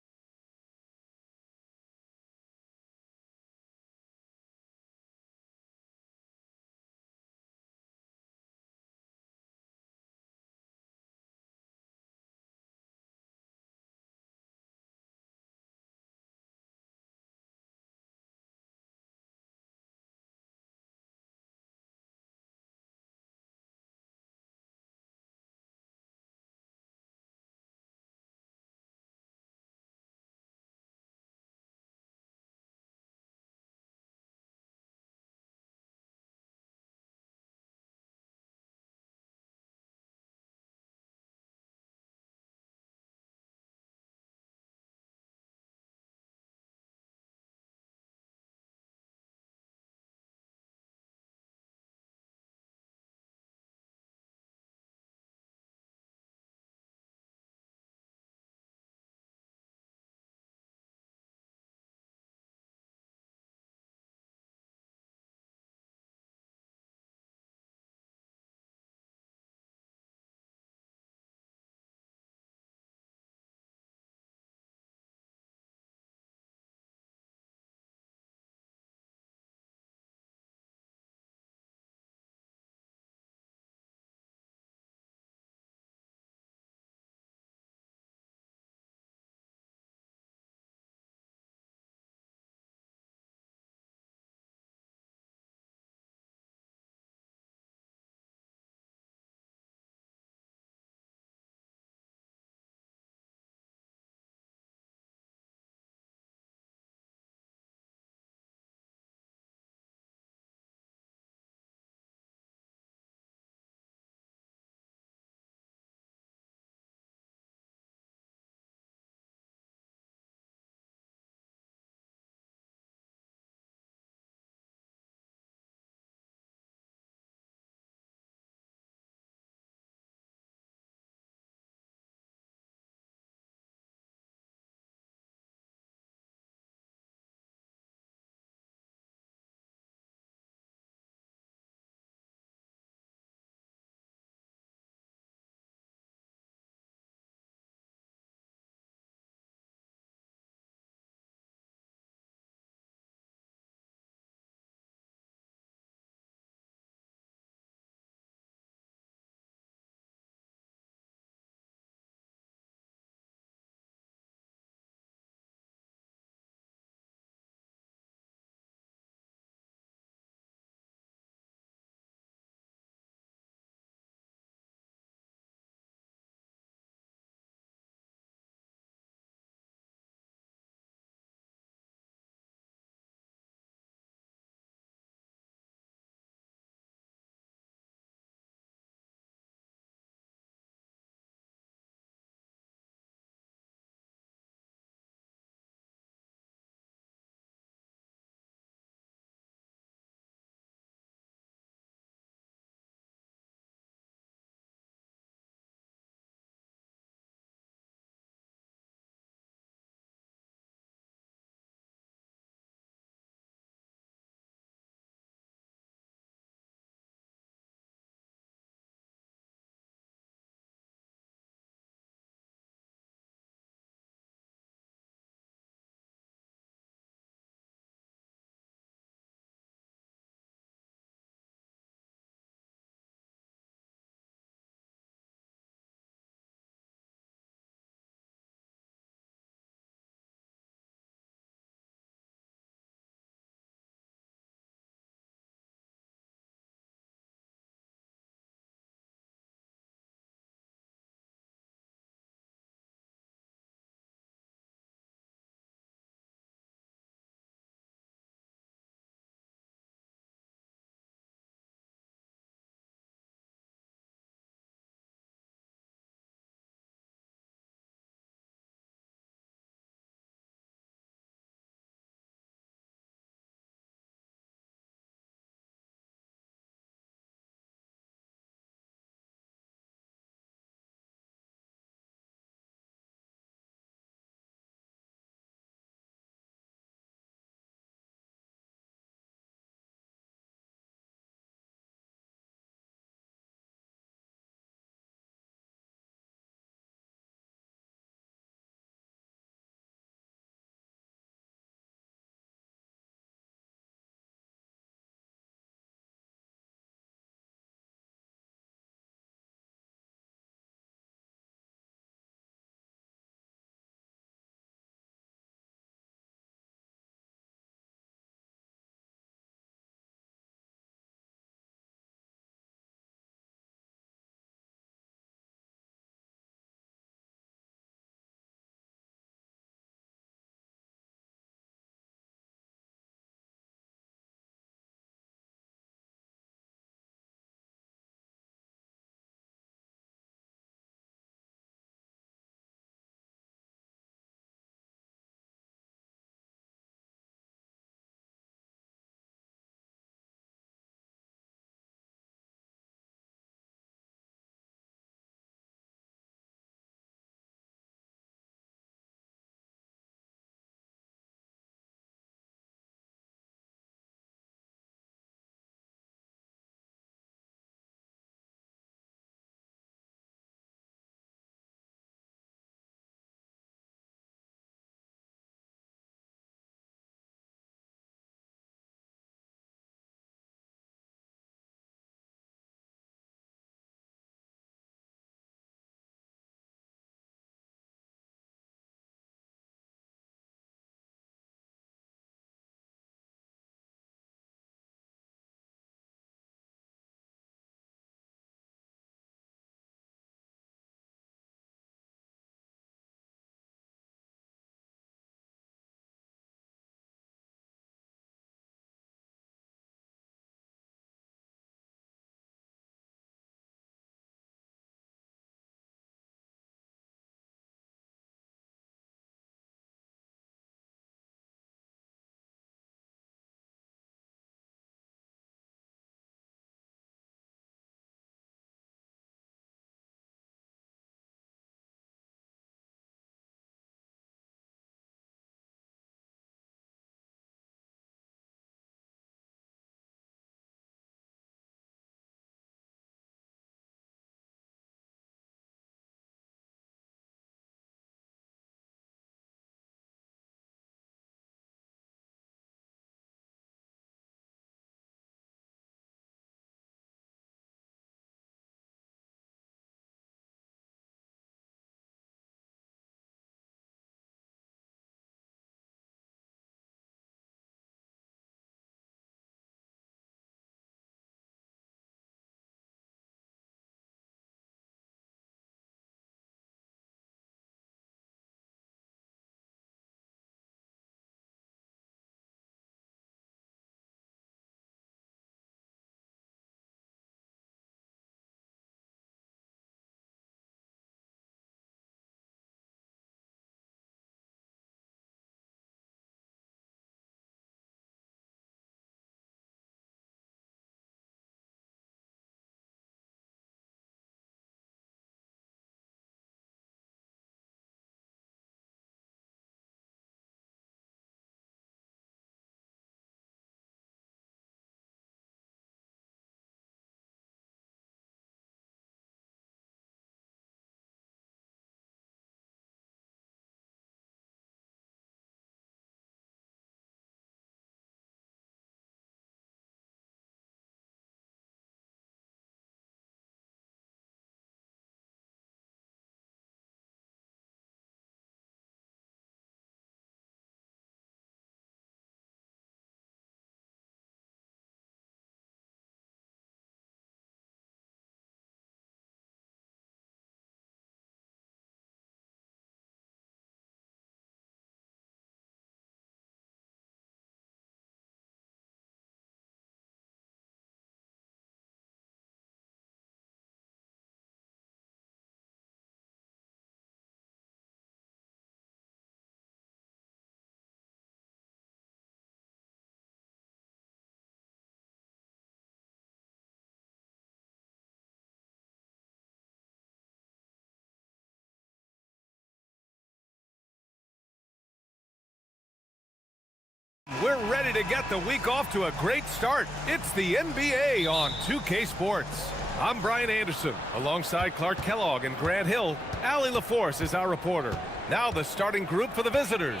we're ready to get the week off to a great start. It's the NBA on 2K Sports. I'm Brian Anderson, alongside Clark Kellogg and Grant Hill. Allie LaForce is our reporter. Now the starting group for the visitors.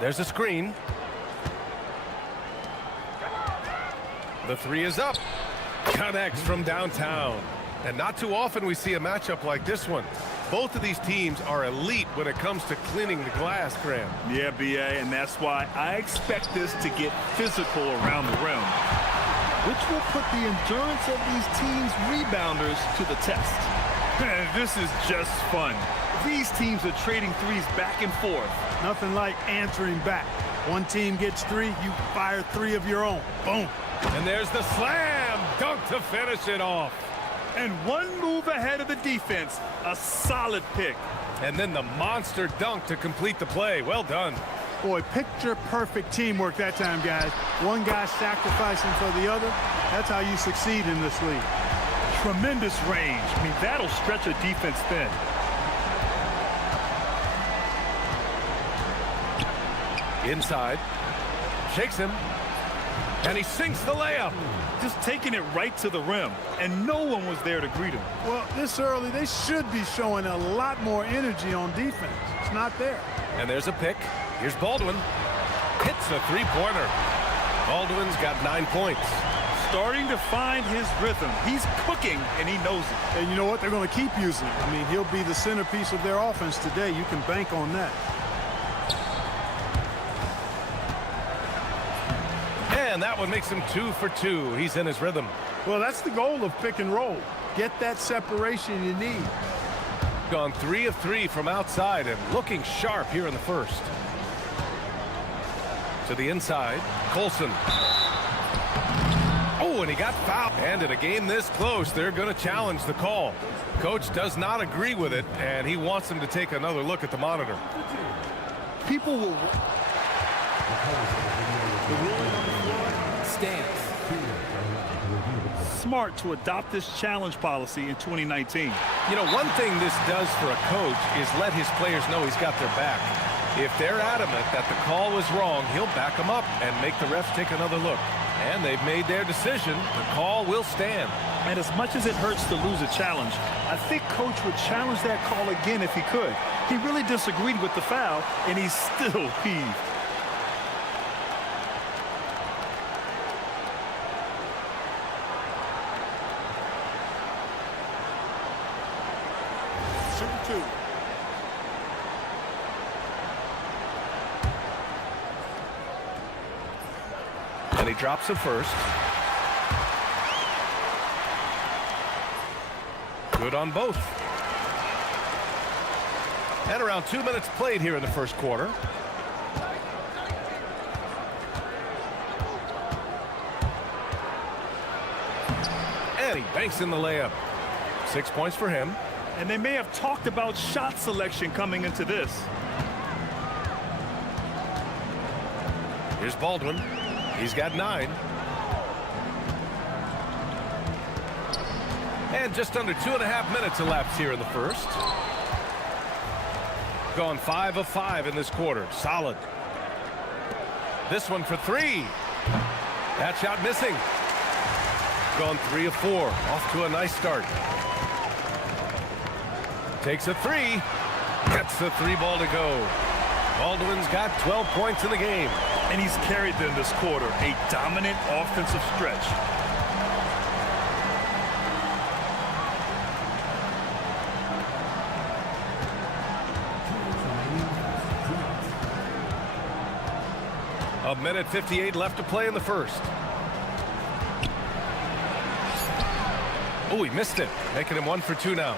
There's a screen. The three is up. Connects from downtown. And not too often we see a matchup like this one. Both of these teams are elite when it comes to cleaning the glass, Graham. Yeah, BA, and that's why I expect this to get physical around the rim, which will put the endurance of these teams' rebounders to the test. This is just fun. These teams are trading threes back and forth. Nothing like answering back. One team gets three, you fire three of your own. Boom. And there's the slam dunk to finish it off. And one move ahead of the defense, a solid pick. And then the monster dunk to complete the play. Well done. Boy, picture-perfect teamwork that time, guys. One guy sacrificing for the other. That's how you succeed in this league. Tremendous range. I mean, that'll stretch a defense thin. Inside. Shakes him. And he sinks the layup. Just taking it right to the rim, and no one was there to greet him. Well, this early, they should be showing a lot more energy on defense. It's not there. And there's a pick. Here's Baldwin. Hits the three-pointer. Baldwin's got 9 points. Starting to find his rhythm. He's cooking, and he knows it. And you know what? They're going to keep using him. I mean, he'll be the centerpiece of their offense today. You can bank on that. And that one makes him 2 for 2. He's in his rhythm. Well, that's the goal of pick and roll. Get that separation you need. Gone 3 of 3 from outside and looking sharp here in the first. To the inside, Colson. Oh, and he got fouled. And in a game this close, they're going to challenge the call. Coach does not agree with it, and he wants him to take another look at the monitor. People will... Stance. Smart to adopt this challenge policy in 2019. You know, one thing this does for a coach is let his players know he's got their back. If they're adamant that the call was wrong, he'll back them up and make the refs take another look. And they've made their decision. The call will stand. And as much as it hurts to lose a challenge, I think Coach would challenge that call again if he could. He really disagreed with the foul, and he's still peeved. And he drops it first. Good on both. And around 2 minutes played here in the first quarter. And he banks in the layup. 6 points for him. And they may have talked about shot selection coming into this. Here's Baldwin. He's got 9. And just under 2.5 minutes elapsed here in the first. Gone 5 of 5 in this quarter. Solid. This one for 3. That shot missing. Gone 3 of 4. Off to a nice start. Takes a 3. Gets the 3 ball to go. Baldwin's got 12 points in the game. And he's carried them this quarter. A dominant offensive stretch. A minute 58 left to play in the first. Oh, he missed it. Making him 1 for 2 now.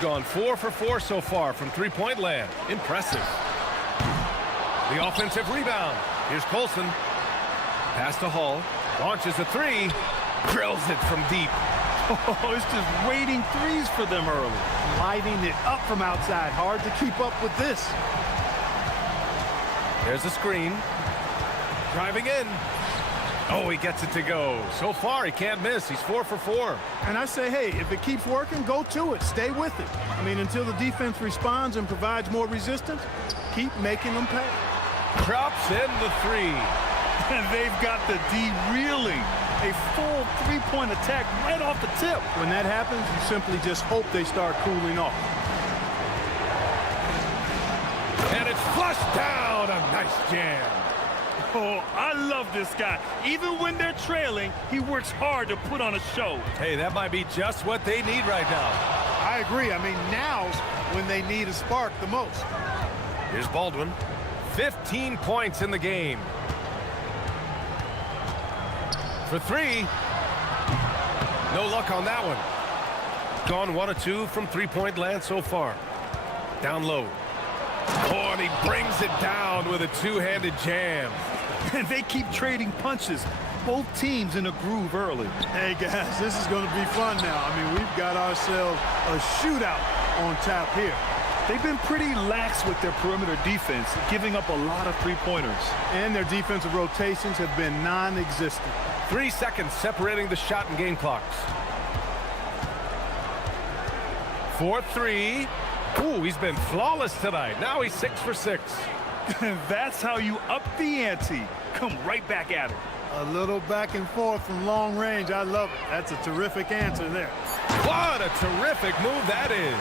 Gone 4 for 4 so far from three-point land. Impressive. The offensive rebound. Here's Colson. Pass to Hall. Launches a 3. Drills it from deep. Oh, it's just waiting threes for them early. Lighting it up from outside. Hard to keep up with this. There's a screen. Driving in. Oh, he gets it to go. So far, he can't miss. He's 4 for 4. And I say, hey, if it keeps working, go to it. Stay with it. I mean, until the defense responds and provides more resistance, Keep making them pay. Drops in the three. And they've got the D reeling. A full three-point attack right off the tip. When that happens, you simply just hope they start cooling off. And it's flushed down. A nice jam. Oh, I love this guy. Even when they're trailing, he works hard to put on a show. Hey, that might be just what they need right now. I agree. I mean, now's when they need a spark the most. Here's Baldwin. 15 points in the game. For three. No luck on that one. Gone 1 of 2 from three-point land so far. Down low. Oh, and he brings it down with a two-handed jam. And they keep trading punches. Both teams in a groove early. Hey, guys, this is going to be fun now. I mean, we've got ourselves a shootout on tap here. They've been pretty lax with their perimeter defense, giving up a lot of three-pointers. And their defensive rotations have been non-existent. 3 seconds separating the shot and game clocks. 4-3. Ooh, he's been flawless tonight. Now he's 6 for 6. That's how you up the ante. Come right back at it. A little back and forth from long range. I love it. That's a terrific answer there. What a terrific move that is.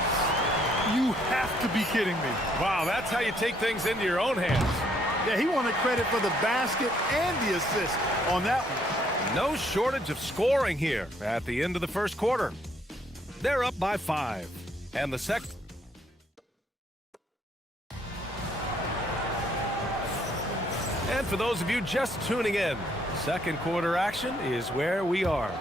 You have to be kidding me. Wow, that's how you take things into your own hands. Yeah, he wanted credit for the basket and the assist on that one. No shortage of scoring here at the end of the first quarter. They're up by 5. And the second. And for those of you just tuning in, second quarter action is where we are.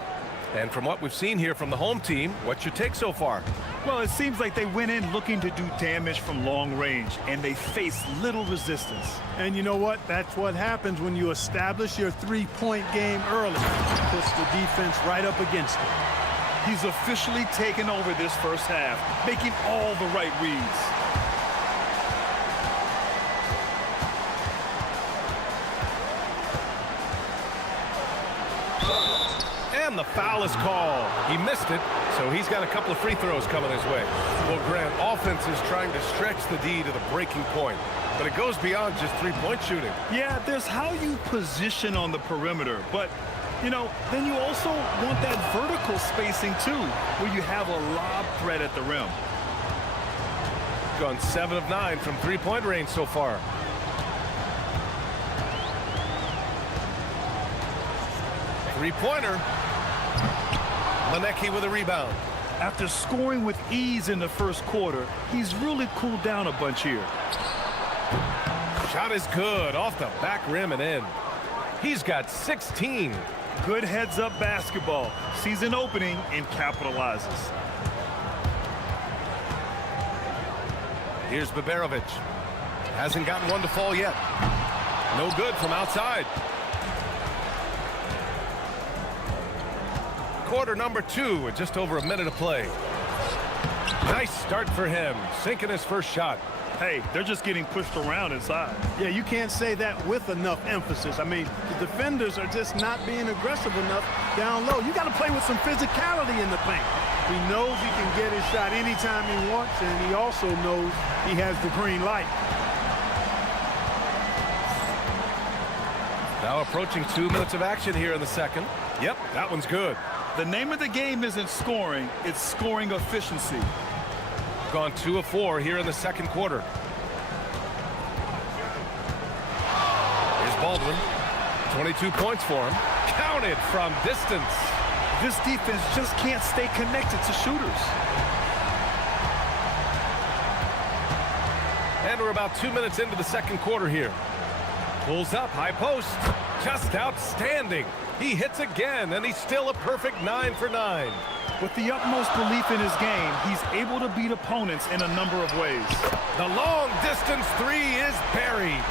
And from what we've seen here from the home team, what's your take so far? Well, it seems like they went in looking to do damage from long range, and they faced little resistance. And you know what? That's what happens when you establish your three-point game early. Puts the defense right up against it. He's officially taken over this first half, making all the right reads. And the foul is called. He missed it, so he's got a couple of free throws coming his way. Well, Grant, offense is trying to stretch the D to the breaking point, but it goes beyond just three-point shooting. Yeah, there's how you position on the perimeter, but, you know, then you also want that vertical spacing, too, where you have a lob threat at the rim. Gone 7 of 9 from three-point range so far. Three-pointer. Manecki with a rebound. After scoring with ease in the first quarter, he's really cooled down a bunch here. Shot is good, off the back rim and in. He's got 16. Good heads-up basketball. Sees an opening and capitalizes. Here's Baberovic. Hasn't gotten one to fall yet. No good from outside. Quarter number 2 with just over a minute of play. Nice start for him, sinking his first shot. Hey, they're just getting pushed around inside. Yeah, you can't say that with enough emphasis. I mean, the defenders are just not being aggressive enough down low. You got to play with some physicality in the paint. He knows he can get his shot anytime he wants, and he also knows he has the green light. Now approaching 2 minutes of action here in the second. Yep, that one's good. The name of the game isn't scoring, it's scoring efficiency. Gone 2 of 4 here in the second quarter. Here's Baldwin. 22 points for him. Counted from distance. This defense just can't stay connected to shooters. And we're about 2 minutes into the second quarter here. Pulls up, high post. Just outstanding. He hits again, and he's still a perfect 9 for 9. With the utmost belief in his game, he's able to beat opponents in a number of ways. The long-distance 3 is buried.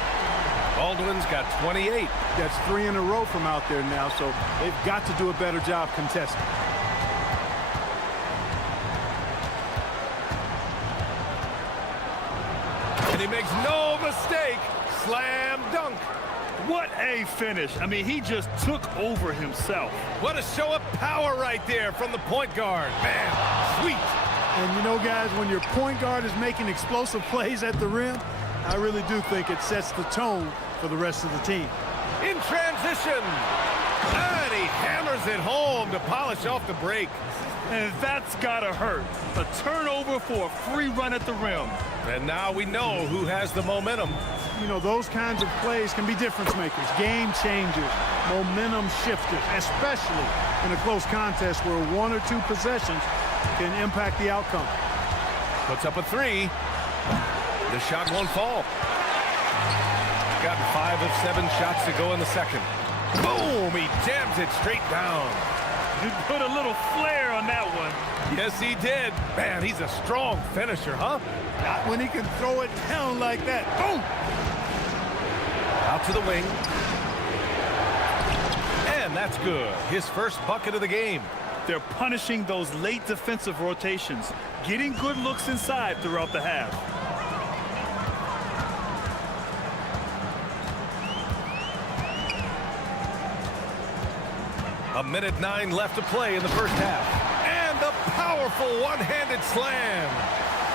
Baldwin's got 28. That's 3 in a row from out there now, so they've got to do a better job contesting. And he makes no mistake. Slam dunk. What a finish. I mean, he just took over himself. What a show of power right there from the point guard. Man, sweet. And you know, guys, when your point guard is making explosive plays at the rim, I really do think it sets the tone for the rest of the team. In transition. And he hammers it home to polish off the break. And that's gotta hurt. A turnover for a free run at the rim. And now we know who has the momentum. You know, those kinds of plays can be difference makers, game changers, momentum shifters, especially in a close contest where 1 or 2 possessions can impact the outcome. Puts up a 3. The shot won't fall. Gotten 5 of 7 shots to go in the second. Boom! He jams it straight down. He put a little flair on that one. Yes, he did. Man, he's a strong finisher, huh? Not when he can throw it down like that. Boom! Out to the wing. And that's good. His first bucket of the game. They're punishing those late defensive rotations, getting good looks inside throughout the half. A minute 9 left to play in the first half. And the powerful one-handed slam.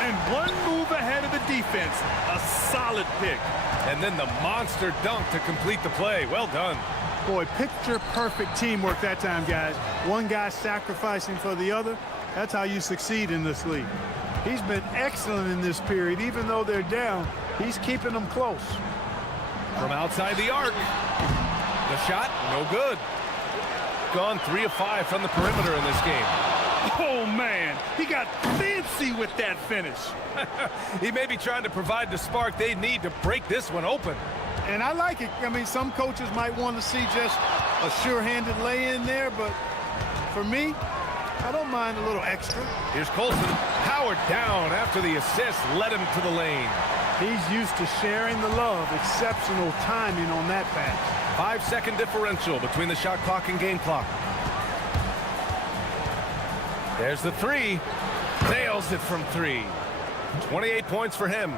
And one move ahead of the defense. A solid pick. And then the monster dunk to complete the play. Well done. Boy, picture-perfect teamwork that time, guys. One guy sacrificing for the other. That's how you succeed in this league. He's been excellent in this period. Even though they're down, he's keeping them close. From outside the arc. The shot, no good. Gone 3 of 5 from the perimeter in this game. Oh, man. He got fancy with that finish. He may be trying to provide the spark they need to break this one open. And I like it. I mean, some coaches might want to see just a sure-handed lay-in there, but for me, I don't mind a little extra. Here's Colson, powered down after the assist led him to the lane. He's used to sharing the love. Exceptional timing on that pass. 5-second differential between the shot clock and game clock. There's the 3. Nails it from 3. 28 points for him.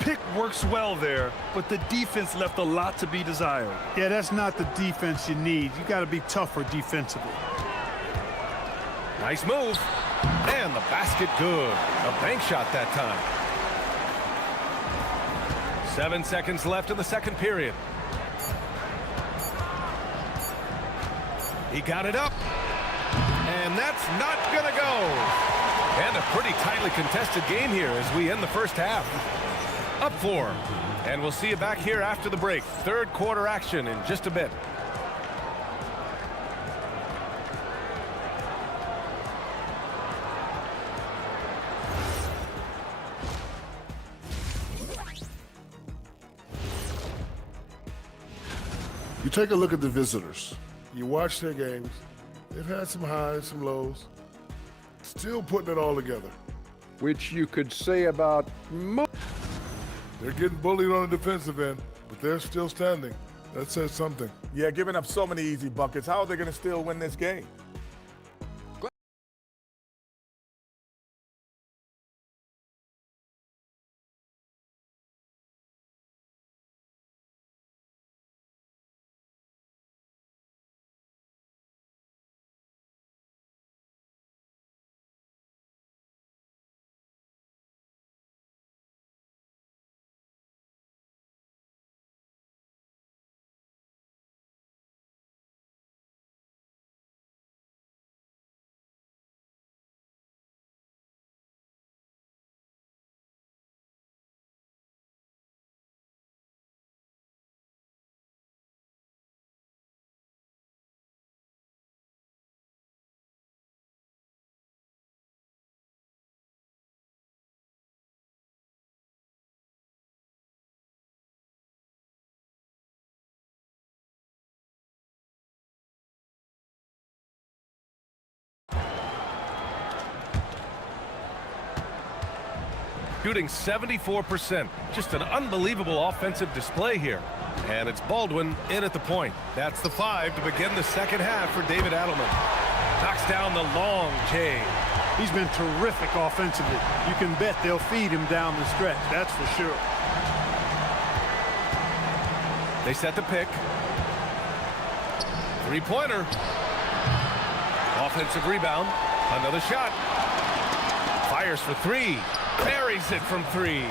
Pick works well there, but the defense left a lot to be desired. Yeah, that's not the defense you need. You got to be tougher defensively. Nice move. And the basket good. A bank shot that time. 7 seconds left in the second period. He got it up. And that's not going to go. And a pretty tightly contested game here as we end the first half. Up 4. And we'll see you back here after the break. Third quarter action in just a bit. You take a look at the visitors. You watch their games. They've had some highs, some lows. Still putting it all together. Which you could say about most. They're getting bullied on the defensive end, but they're still standing. That says something. Yeah, giving up so many easy buckets. How are they going to still win this game? Shooting 74%. Just an unbelievable offensive display here. And it's Baldwin in at the point. That's the 5 to begin the second half for David Adelman. Knocks down the long J. He's been terrific offensively. You can bet they'll feed him down the stretch. That's for sure. They set the pick. Three-pointer. Offensive rebound. Another shot. Fires for 3. Buries it from 3.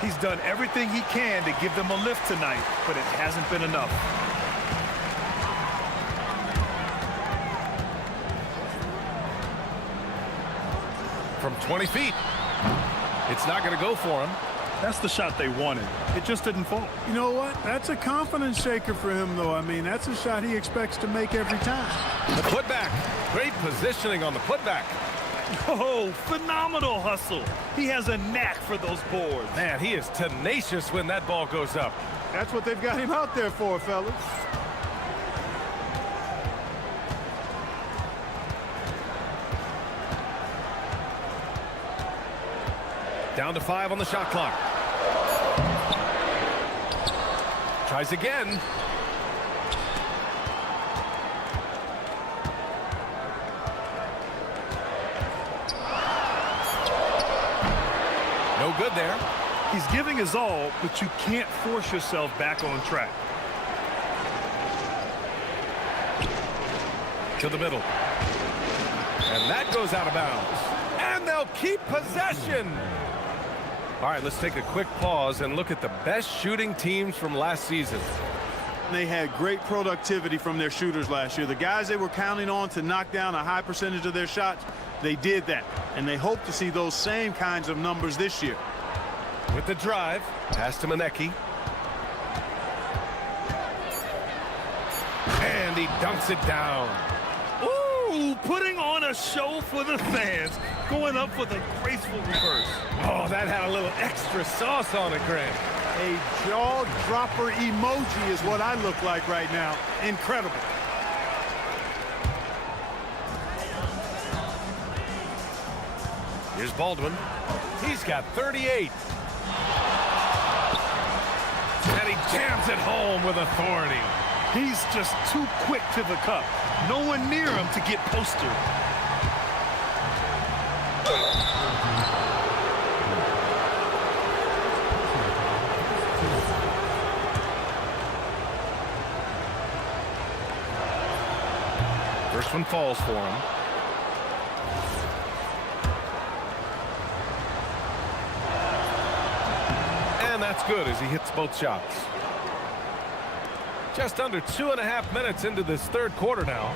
He's done everything he can to give them a lift tonight, but it hasn't been enough. From 20 feet. It's not going to go for him. That's the shot they wanted. It just didn't fall. You know what? That's a confidence shaker for him, though. I mean, that's a shot he expects to make every time. The putback. Great positioning on the putback. Oh, phenomenal hustle. He has a knack for those boards. Man, he is tenacious when that ball goes up. That's what they've got him out there for, fellas. Down to 5 on the shot clock. Tries again. No good there. He's giving his all, but you can't force yourself back on track. To the middle. And that goes out of bounds. And they'll keep possession. All right, let's take a quick pause and look at the best shooting teams from last season. They had great productivity from their shooters last year. The guys they were counting on to knock down a high percentage of their shots, they did that. And they hope to see those same kinds of numbers this year. With the drive, pass to Manecki. And he dunks it down. Ooh, putting on a show for the fans. Going up for the graceful reverse. Oh, that had a little extra sauce on it, Grant. A jaw-dropper emoji is what I look like right now. Incredible. Here's Baldwin. He's got 38. And he jams it home with authority. He's just too quick to the cup. No one near him to get postered. First one falls for him. And that's good as he hits both shots. Just under 2.5 minutes into this third quarter now.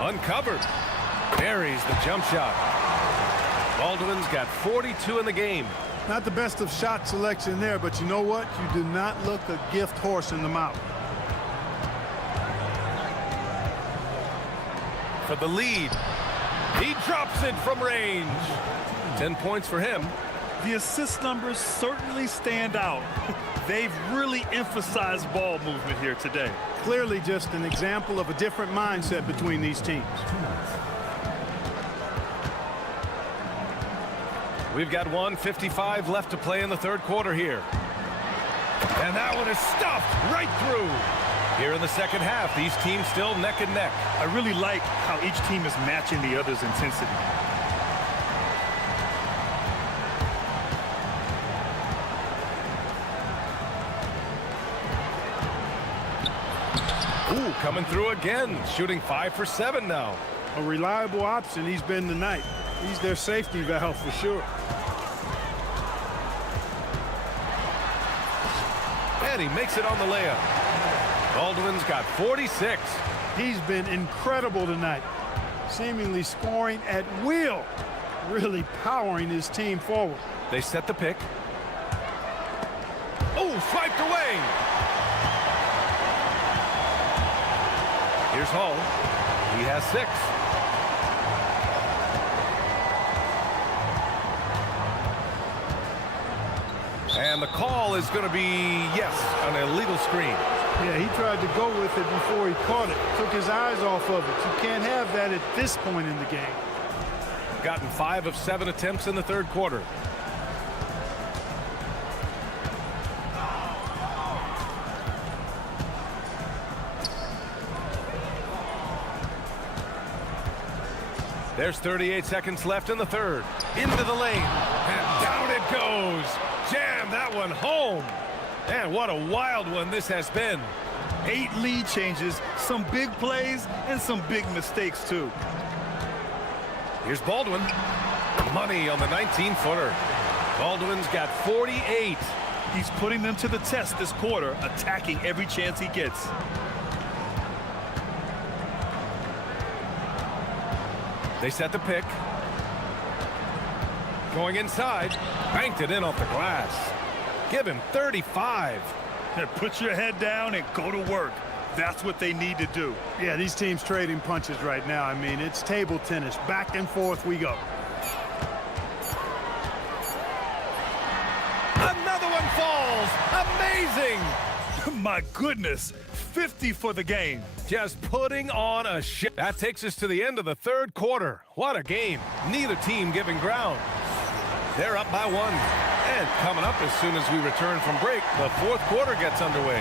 Uncovered. Buries the jump shot. Baldwin's got 42 in the game. Not the best of shot selection there, but you know what? You do not look a gift horse in the mouth. For the lead. He drops it from range. 10 points for him. The assist numbers certainly stand out. They've really emphasized ball movement here today. Clearly just an example of a different mindset between these teams. We've got 1:55 left to play in the third quarter here. And that one is stuffed right through. Here in the second half, these teams still neck and neck. I really like how each team is matching the other's intensity. Ooh, coming through again, shooting 5 for 7 now. A reliable option he's been tonight. He's their safety valve for sure. And he makes it on the layup. Baldwin's got 46. He's been incredible tonight, seemingly scoring at will, really powering his team forward. They set the pick. Oh, swiped away. Here's Hull. He has 6. And the call is going to be, yes, an illegal screen. Yeah, he tried to go with it before he caught it. Took his eyes off of it. You can't have that at this point in the game. Gotten 5 of 7 attempts in the third quarter. There's 38 seconds left in the third. Into the lane. And down it goes. Jam that one home. And what a wild one this has been. 8 lead changes, some big plays, and some big mistakes, too. Here's Baldwin. Money on the 19-footer. Baldwin's got 48. He's putting them to the test this quarter, attacking every chance he gets. They set the pick. Going inside. Banked it in off the glass. Give him 35. Put your head down and go to work. That's what they need to do. Yeah, these teams trading punches right now. I mean, it's table tennis. Back and forth we go. Another one falls. Amazing. My goodness. 50 for the game. Just putting on a show. That takes us to the end of the third quarter. What a game. Neither team giving ground. They're up by 1. And coming up as soon as we return from break, the fourth quarter gets underway.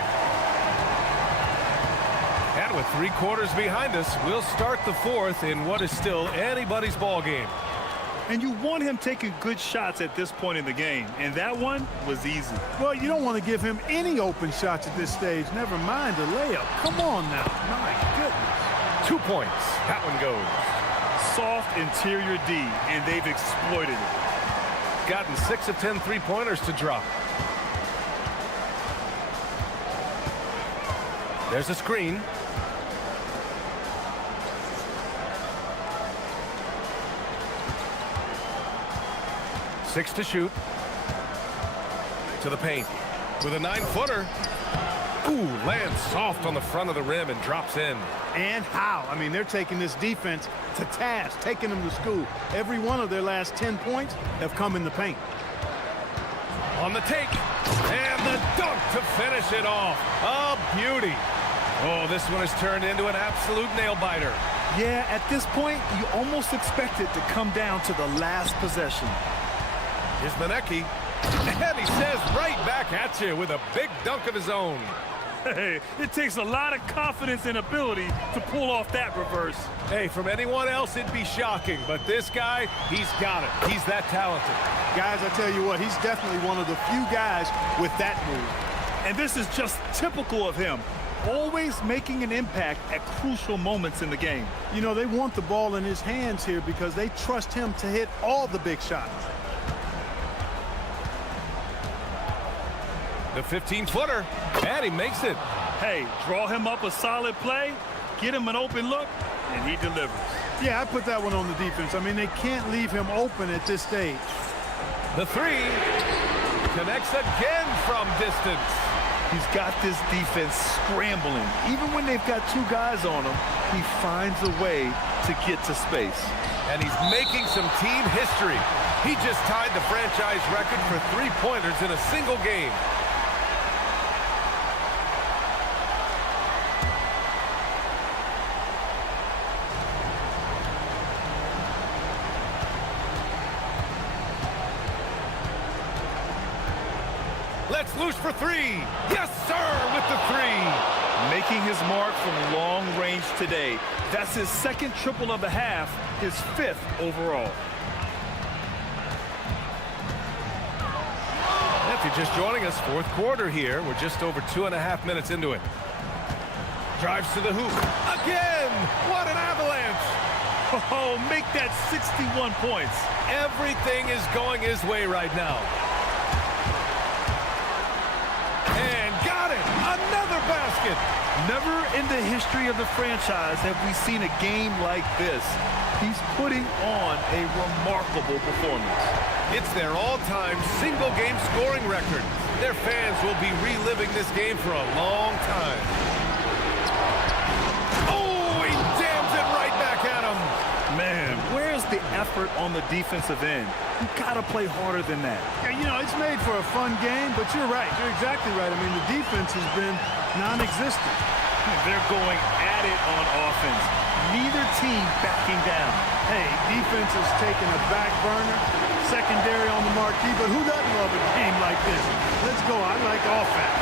And with 3 quarters behind us, we'll start the fourth in what is still anybody's ball game. And you want him taking good shots at this point in the game. And that one was easy. Well, you don't want to give him any open shots at this stage. Never mind a layup. Come on now. My goodness. 2 points. That one goes. Soft interior D, and they've exploited it. Gotten 6 of 10 3-pointers to drop. There's a screen. Six to shoot. To the paint. With a 9-footer. Ooh, lands soft on the front of the rim and drops in. And how? I mean, they're taking this defense to task, taking them to school. Every one of their last 10 points have come in the paint. On the take. And the dunk to finish it off. A beauty. Oh, this one has turned into an absolute nail-biter. Yeah, at this point, you almost expect it to come down to the last possession. Here's Manecki. And he says right back at you with a big dunk of his own. Hey, it takes a lot of confidence and ability to pull off that reverse. Hey, from anyone else, it'd be shocking. But this guy, he's got it. He's that talented. Guys, I tell you what, he's definitely one of the few guys with that move. And this is just typical of him. Always making an impact at crucial moments in the game. You know, they want the ball in his hands here because they trust him to hit all the big shots. The 15-footer, and he makes it. Hey, draw him up a solid play, get him an open look, and he delivers. Yeah, I put that one on the defense. I mean, they can't leave him open at this stage. The 3 connects again from distance. He's got this defense scrambling. Even when they've got 2 guys on him, he finds a way to get to space. And he's making some team history. He just tied the franchise record for 3-pointers in a single game. Let's loose for 3. Yes, sir, with the 3. Making his mark from long range today. That's his 2nd triple of the half, his 5th overall. If you're just joining us, fourth quarter here. We're just over 2.5 minutes into it. Drives to the hoop. Again! What an avalanche! Oh, make that 61 points. Everything is going his way right now. And got it! Another basket! Never in the history of the franchise have we seen a game like this. He's putting on a remarkable performance. It's their all-time single-game scoring record. Their fans will be reliving this game for a long time. Oh, he jams it right back at him. Man, where's the effort on the defensive end? You gotta play harder than that. Yeah, you know, it's made for a fun game, but you're right. You're exactly right. I mean, the defense has been non-existent. They're going at it on offense. Neither team backing down. Hey, defense is taking a back burner, secondary on the marquee, but who doesn't love a game like this? Let's go. I like offense.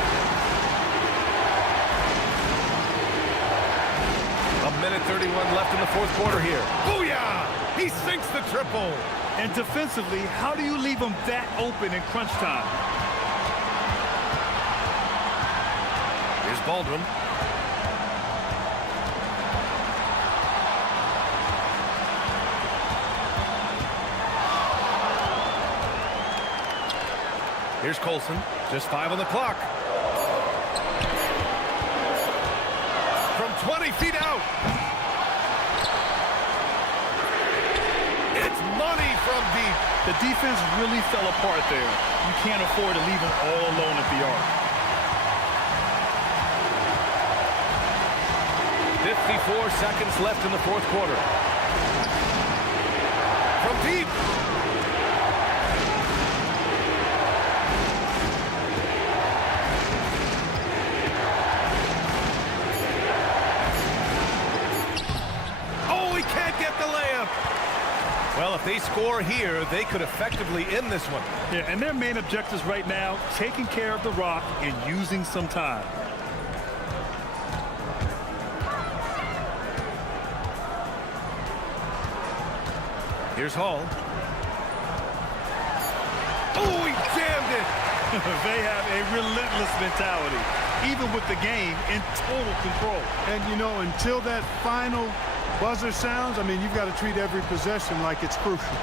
1:31 left in the fourth quarter here. Booyah! He sinks the triple. And defensively, how do you leave him that open in crunch time? Here's Baldwin. Here's Colson, just 5 on the clock. From 20 feet out. It's money from deep. The defense really fell apart there. You can't afford to leave them all alone at the arc. 54 seconds left in the fourth quarter. From deep. Oh, he can't get the layup. Well, if they score here, they could effectively end this one. Yeah, and their main objectives right now, taking care of the rock and using some time. Here's Hall. Oh, he jammed it. They have a relentless mentality, even with the game in total control. And, you know, until that final buzzer sounds, I mean, you've got to treat every possession like it's crucial.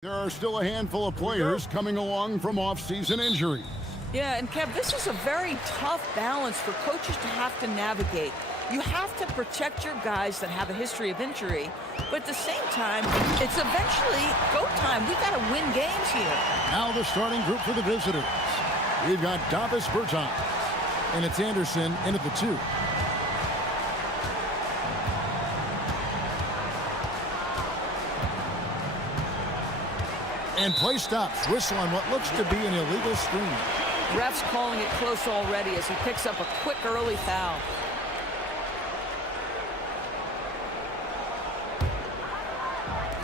There are still a handful of players coming along from off-season injuries. Yeah, and Kev, this is a very tough balance for coaches to have to navigate. You have to protect your guys that have a history of injury, but at the same time, it's eventually go time. We got to win games here. Now the starting group for the visitors. We've got Davis Bertans, and it's Anderson in at the 2. And play stops. Whistle on what looks to be an illegal screen. Ref's calling it close already as he picks up a quick early foul.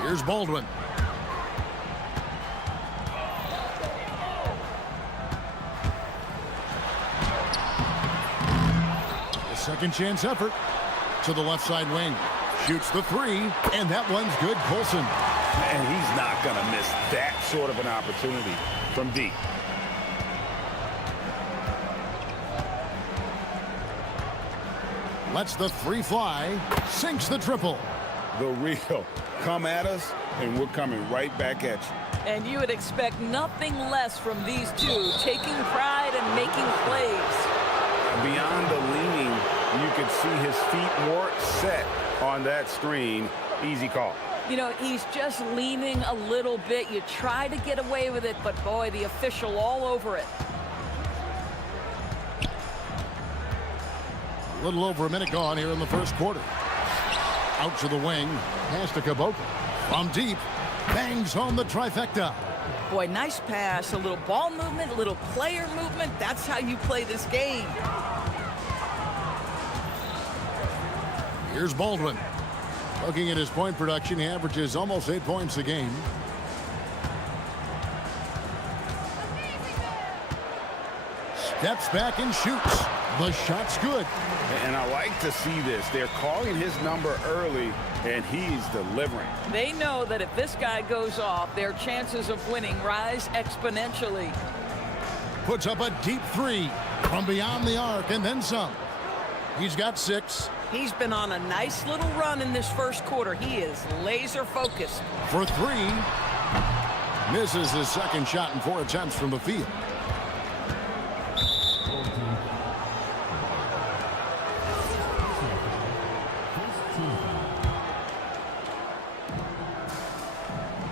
Here's Baldwin. A second chance effort to the left side wing. Shoots the 3, and that one's good. Colson. And he's not going to miss that sort of an opportunity from deep. Lets the 3 fly. Sinks the triple. The real. Come at us, and we're coming right back at you. And you would expect nothing less from these two, taking pride and making plays. Beyond the leaning, you could see his feet weren't set on that screen. Easy call. You know, he's just leaning a little bit. You try to get away with it, but boy, the official all over it. A little over a minute gone here in the first quarter. Out to the wing. Pass to Kiboko. From deep. Bangs home the trifecta. Boy, nice pass. A little ball movement, a little player movement. That's how you play this game. Here's Baldwin. Looking at his point production, he averages almost 8 points a game. Steps back and shoots. The shot's good. And I like to see this. They're calling his number early, and he's delivering. They know that if this guy goes off, their chances of winning rise exponentially. Puts up a deep 3 from beyond the arc and then some. He's got 6. He's been on a nice little run in this first quarter. He is laser focused. For 3. Misses his second shot in 4 attempts from the field.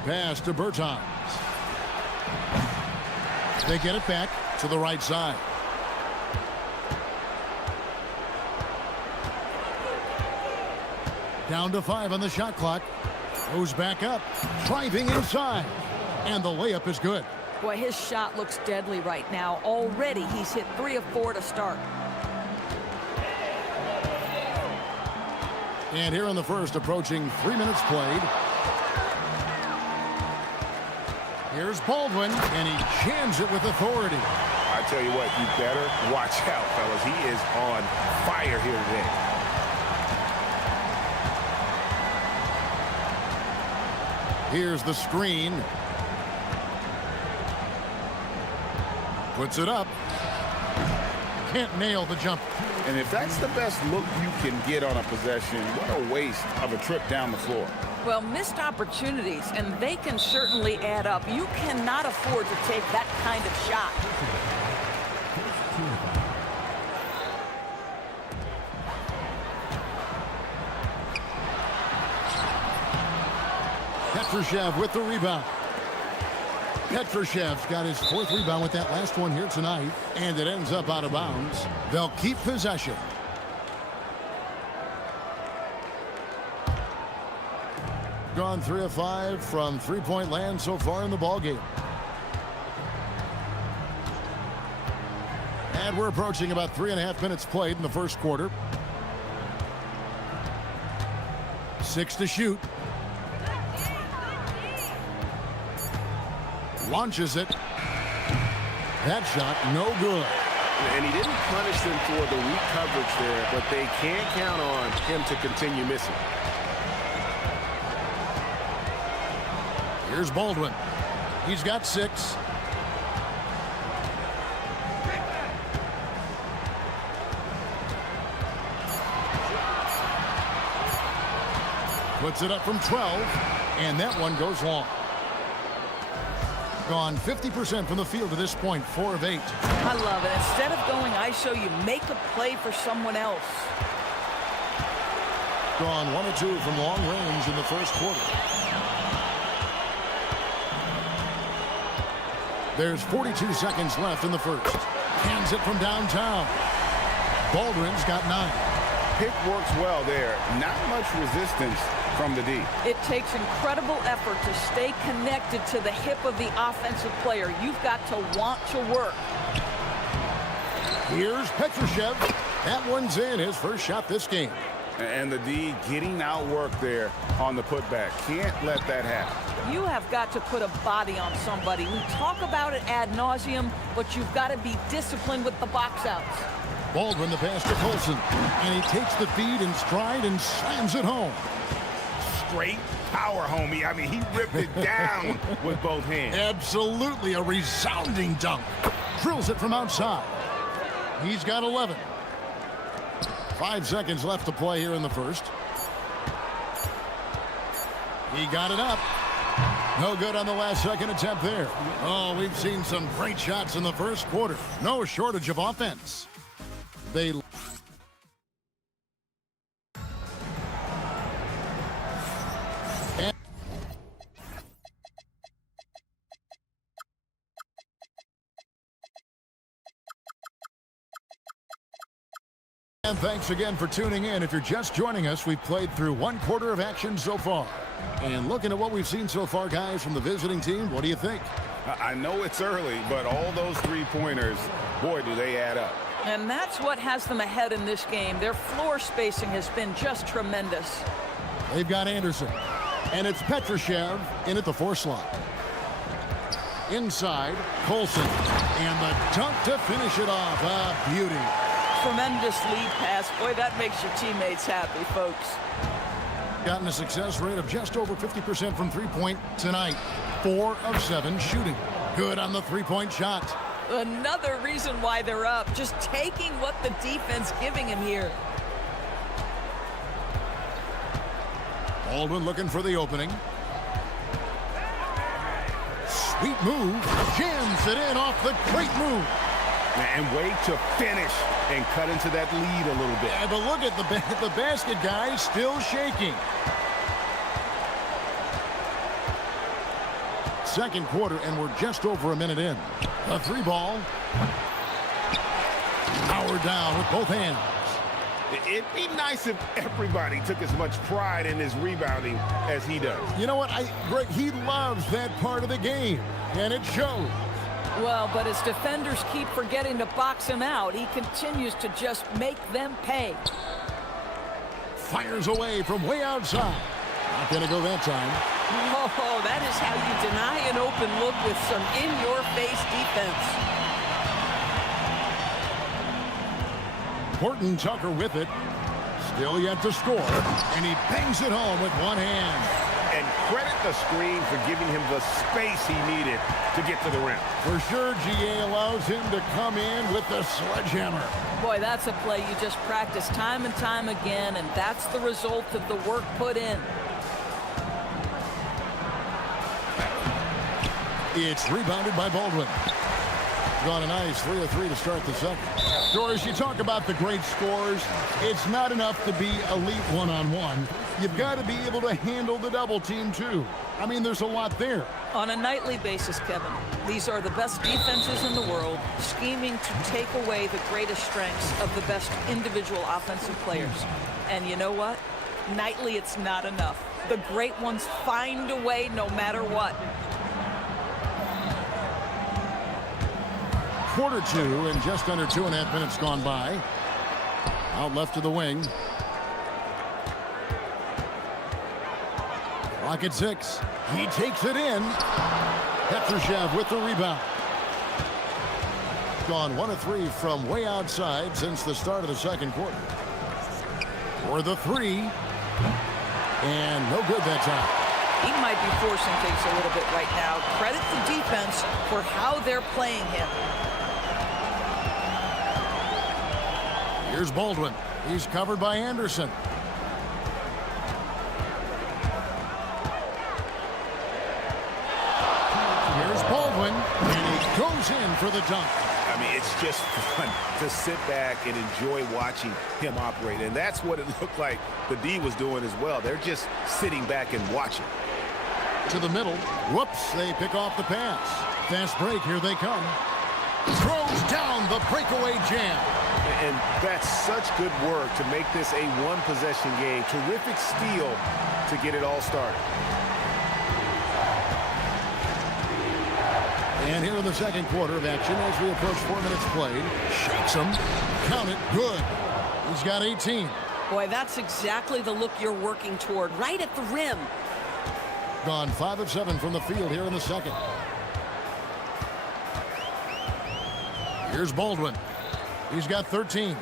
Pass to Bertans. They get it back to the right side. Down to 5 on the shot clock. Goes back up. Driving inside. And the layup is good. Boy, his shot looks deadly right now. Already he's hit 3 of 4 to start. And here in the first, approaching 3 minutes played. Here's Baldwin, and he jams it with authority. I tell you what, you better watch out, fellas. He is on fire here today. Here's the screen. Puts it up. Can't nail the jump. And if that's the best look you can get on a possession, what a waste of a trip down the floor. Well, missed opportunities, and they can certainly add up. You cannot afford to take that kind of shot. Petrushev with the rebound. Petrushev's got his 4th rebound with that last one here tonight, and it ends up out of bounds. They'll keep possession. Gone 3 of 5 from three-point land so far in the ballgame. And we're approaching about 3.5 minutes played in the first quarter. 6 to shoot. Launches it. That shot, no good. And he didn't punish them for the weak coverage there, but they can't count on him to continue missing. Here's Baldwin. He's got 6. Puts it up from 12, and that one goes long. gone 50% from the field to this point, 4 of 8. I love it. Instead of going ISO, you make a play for someone else. Gone 1 of 2 from long range in the first quarter. There's 42 seconds left in the first. Hands it from downtown. Baldwin's got 9. Pick works well there. Not much resistance from the D. It takes incredible effort to stay connected to the hip of the offensive player. You've got to want to work. Here's Petrushev. That one's in, his first shot this game. And the D getting outworked there on the putback. Can't let that happen. You have got to put a body on somebody. We talk about it ad nauseum, but you've got to be disciplined with the box outs. Baldwin the pass to Colson, and he takes the feed in stride and slams it home. Straight power, homie. I mean, he ripped it down with both hands. Absolutely a resounding dunk. Drills it from outside. He's got 11. 5 seconds left to play here in the first. He got it up. No good on the last second attempt there. Oh, we've seen some great shots in the first quarter. No shortage of offense. They And thanks again for tuning in. If you're just joining us, we've played through 1 quarter of action so far. And looking at what we've seen so far, guys, from the visiting team, what do you think? I know it's early, but all those three-pointers, boy, do they add up. And that's what has them ahead in this game. Their floor spacing has been just tremendous. They've got Anderson. And it's Petrushev in at the 4 slot. Inside, Colson. And the dunk to finish it off. A beauty. Tremendous lead pass. Boy, that makes your teammates happy, folks. Gotten a success rate of just over 50% from three-point tonight. 4 of 7 shooting. Good on the three-point shot. Another reason why they're up. Just taking what the defense giving him here. Baldwin looking for the opening. Sweet move. Jams it in off the great move. And wait to finish and cut into that lead a little bit. Yeah, but look at the basket guy still shaking. Second quarter, and we're just over a minute in. A 3 ball. Powered down with both hands. It'd be nice if everybody took as much pride in his rebounding as he does. You know what? Greg, he loves that part of the game, and it shows. Well, but his defenders keep forgetting to box him out. He continues to just make them pay. Fires away from way outside. Not going to go that time. Oh, that is how you deny an open look with some in-your-face defense. Horton Tucker with it. Still yet to score. And he bangs it home with one hand. And credit the screen for giving him the space he needed to get to the rim. For sure, GA allows him to come in with the sledgehammer. Boy, that's a play you just practice time and time again, and that's the result of the work put in. It's rebounded by Baldwin. Gone a nice 3 of 3 to start the second. Doris, you talk about the great scores. It's not enough to be elite one-on-one. You've got to be able to handle the double team, too. I mean, there's a lot there. On a nightly basis, Kevin, these are the best defenses in the world, scheming to take away the greatest strengths of the best individual offensive players. And you know what? Nightly, it's not enough. The great ones find a way no matter what. Quarter 2 and just under 2.5 minutes gone by. Out left to the wing. Clock at 6. He takes it in. Petrushev with the rebound. Gone 1 of 3 from way outside since the start of the second quarter. For the 3. And no good that time. He might be forcing things a little bit right now. Credit the defense for how they're playing him. Here's Baldwin. He's covered by Anderson. Here's Baldwin. for the dunk. I mean, it's just fun to sit back and enjoy watching him operate. And that's what it looked like the D was doing as well. They're just sitting back and watching. To the middle. Whoops, they pick off the pass. Fast break, here they come. Throws down the breakaway jam. And that's such good work to make this a one-possession game. Terrific steal to get it all started. And here in the second quarter of action as we approach 4 minutes played. Shakes him. Count it. Good. He's got 18. Boy, that's exactly the look you're working toward, right at the rim. Gone 5 of 7 from the field here in the second. Here's Baldwin. He's got 13.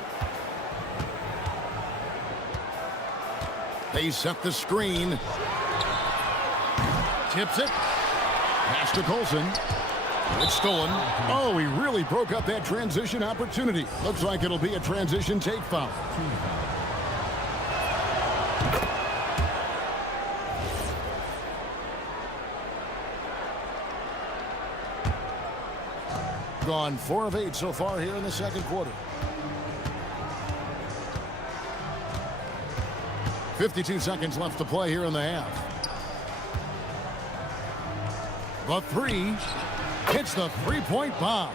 They set the screen. Tips it. Pass to Colson. It's stolen. Oh, he really broke up that transition opportunity. Looks like it'll be a transition take foul. Gone 4 of 8 so far here in the second quarter. 52 seconds left to play here in the half. The three hits the three-point bomb.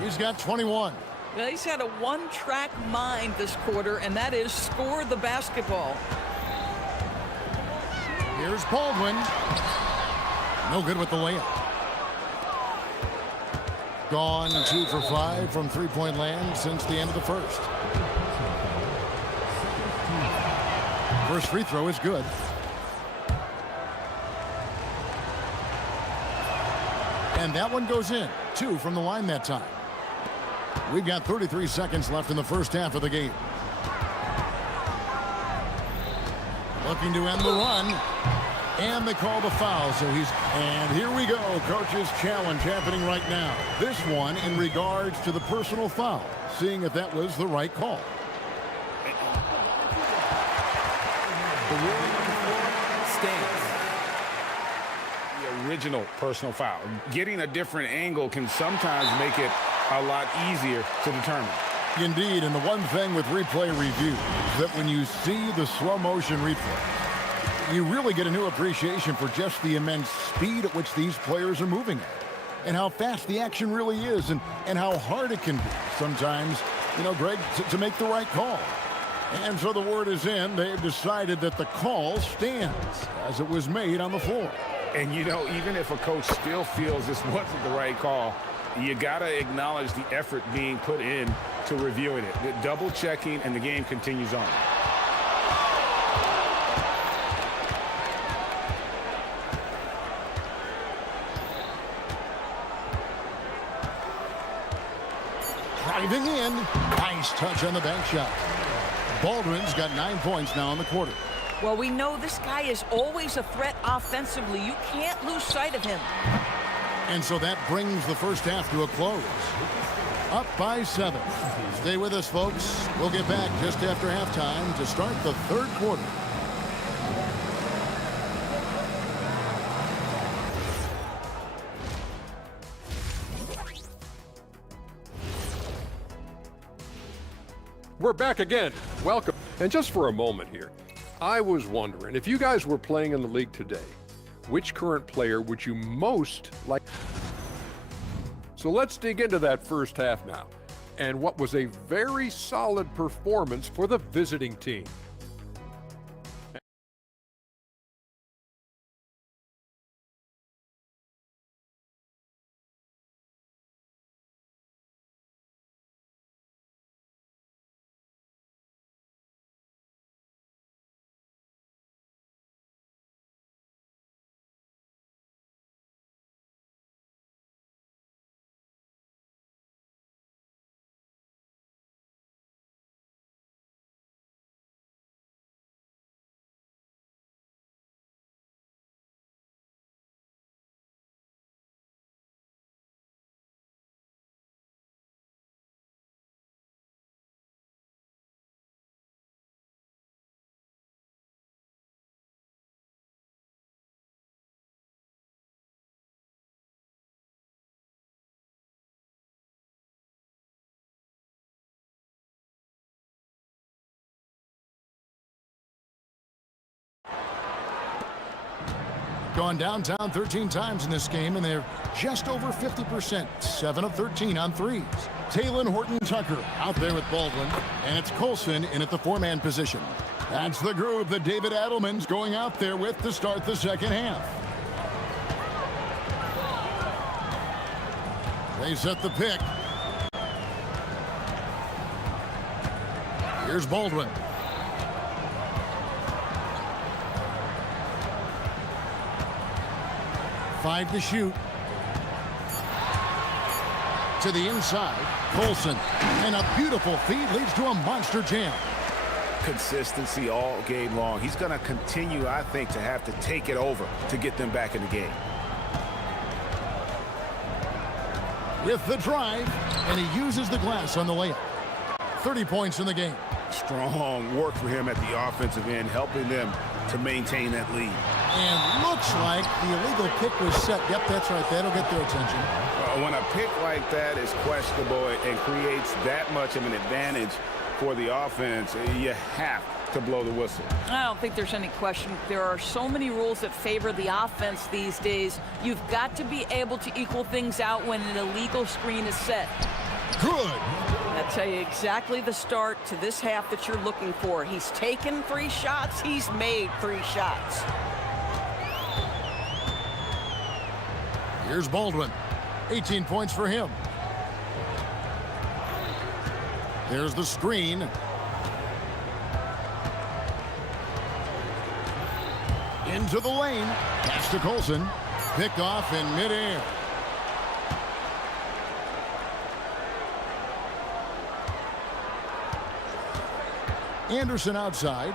He's got 21. Well, he's had a one-track mind this quarter, and that is score the basketball. Here's Baldwin. No good with the layup. Gone 2 for 5 from three-point land since the end of the first. First free throw is good. And that one goes in. 2 from the line that time. We've got 33 seconds left in the first half of the game. Looking to end the run. And they call the foul, so and here we go. Coach's challenge happening right now. This one in regards to the personal foul. Seeing if that was the right call. The ruling on the floor stands. The original personal foul. Getting a different angle can sometimes make it a lot easier to determine. Indeed, and the one thing with replay review is that when you see the slow motion replay, you really get a new appreciation for just the immense speed at which these players are moving at, and how fast the action really is, and how hard it can be sometimes, you know, Greg, to make the right call. And so the word is in. They've decided that the call stands as it was made on the floor. And, you know, even if a coach still feels this wasn't the right call, you got to acknowledge the effort being put in to reviewing it. The double checking, and the game continues on. Driving in. Nice touch on the bank shot. Baldwin's got 9 points now in the quarter. Well, we know this guy is always a threat offensively. You can't lose sight of him. And so that brings the first half to a close. Up by 7. Stay with us, folks. We'll get back just after halftime to start the third quarter. We're back again. Welcome. And just for a moment here, I was wondering, if you guys were playing in the league today, which current player would you most like? So let's dig into that first half now, and what was a very solid performance for the visiting team. gone downtown 13 times in this game, and they're just over 50%, 7 of 13 on threes. Taylor Horton-Tucker out there with Baldwin, and it's Colson in at the four-man position. That's the group that David Adelman's going out there with to start the second half. They set the pick. Here's Baldwin. Five to shoot. To the inside, Colson. And a beautiful feed leads to a monster jam. Consistency all game long. He's going to continue, I think, to have to take it over to get them back in the game. With the drive, and he uses the glass on the layup. 30 points in the game. Strong work for him at the offensive end, helping them to maintain that lead. And looks like the illegal pick was set. Yep, that's right. That'll get their attention. When a pick like that is questionable and creates that much of an advantage for the offense, you have to blow the whistle. I don't think there's any question. There are so many rules that favor the offense these days. You've got to be able to equal things out when an illegal screen is set. Good. I'll tell you exactly the start to this half that you're looking for. He's taken 3 shots. He's made 3 shots. Here's Baldwin. 18 points for him. There's the screen. Into the lane. Pass to Colson. Picked off in midair. Anderson outside.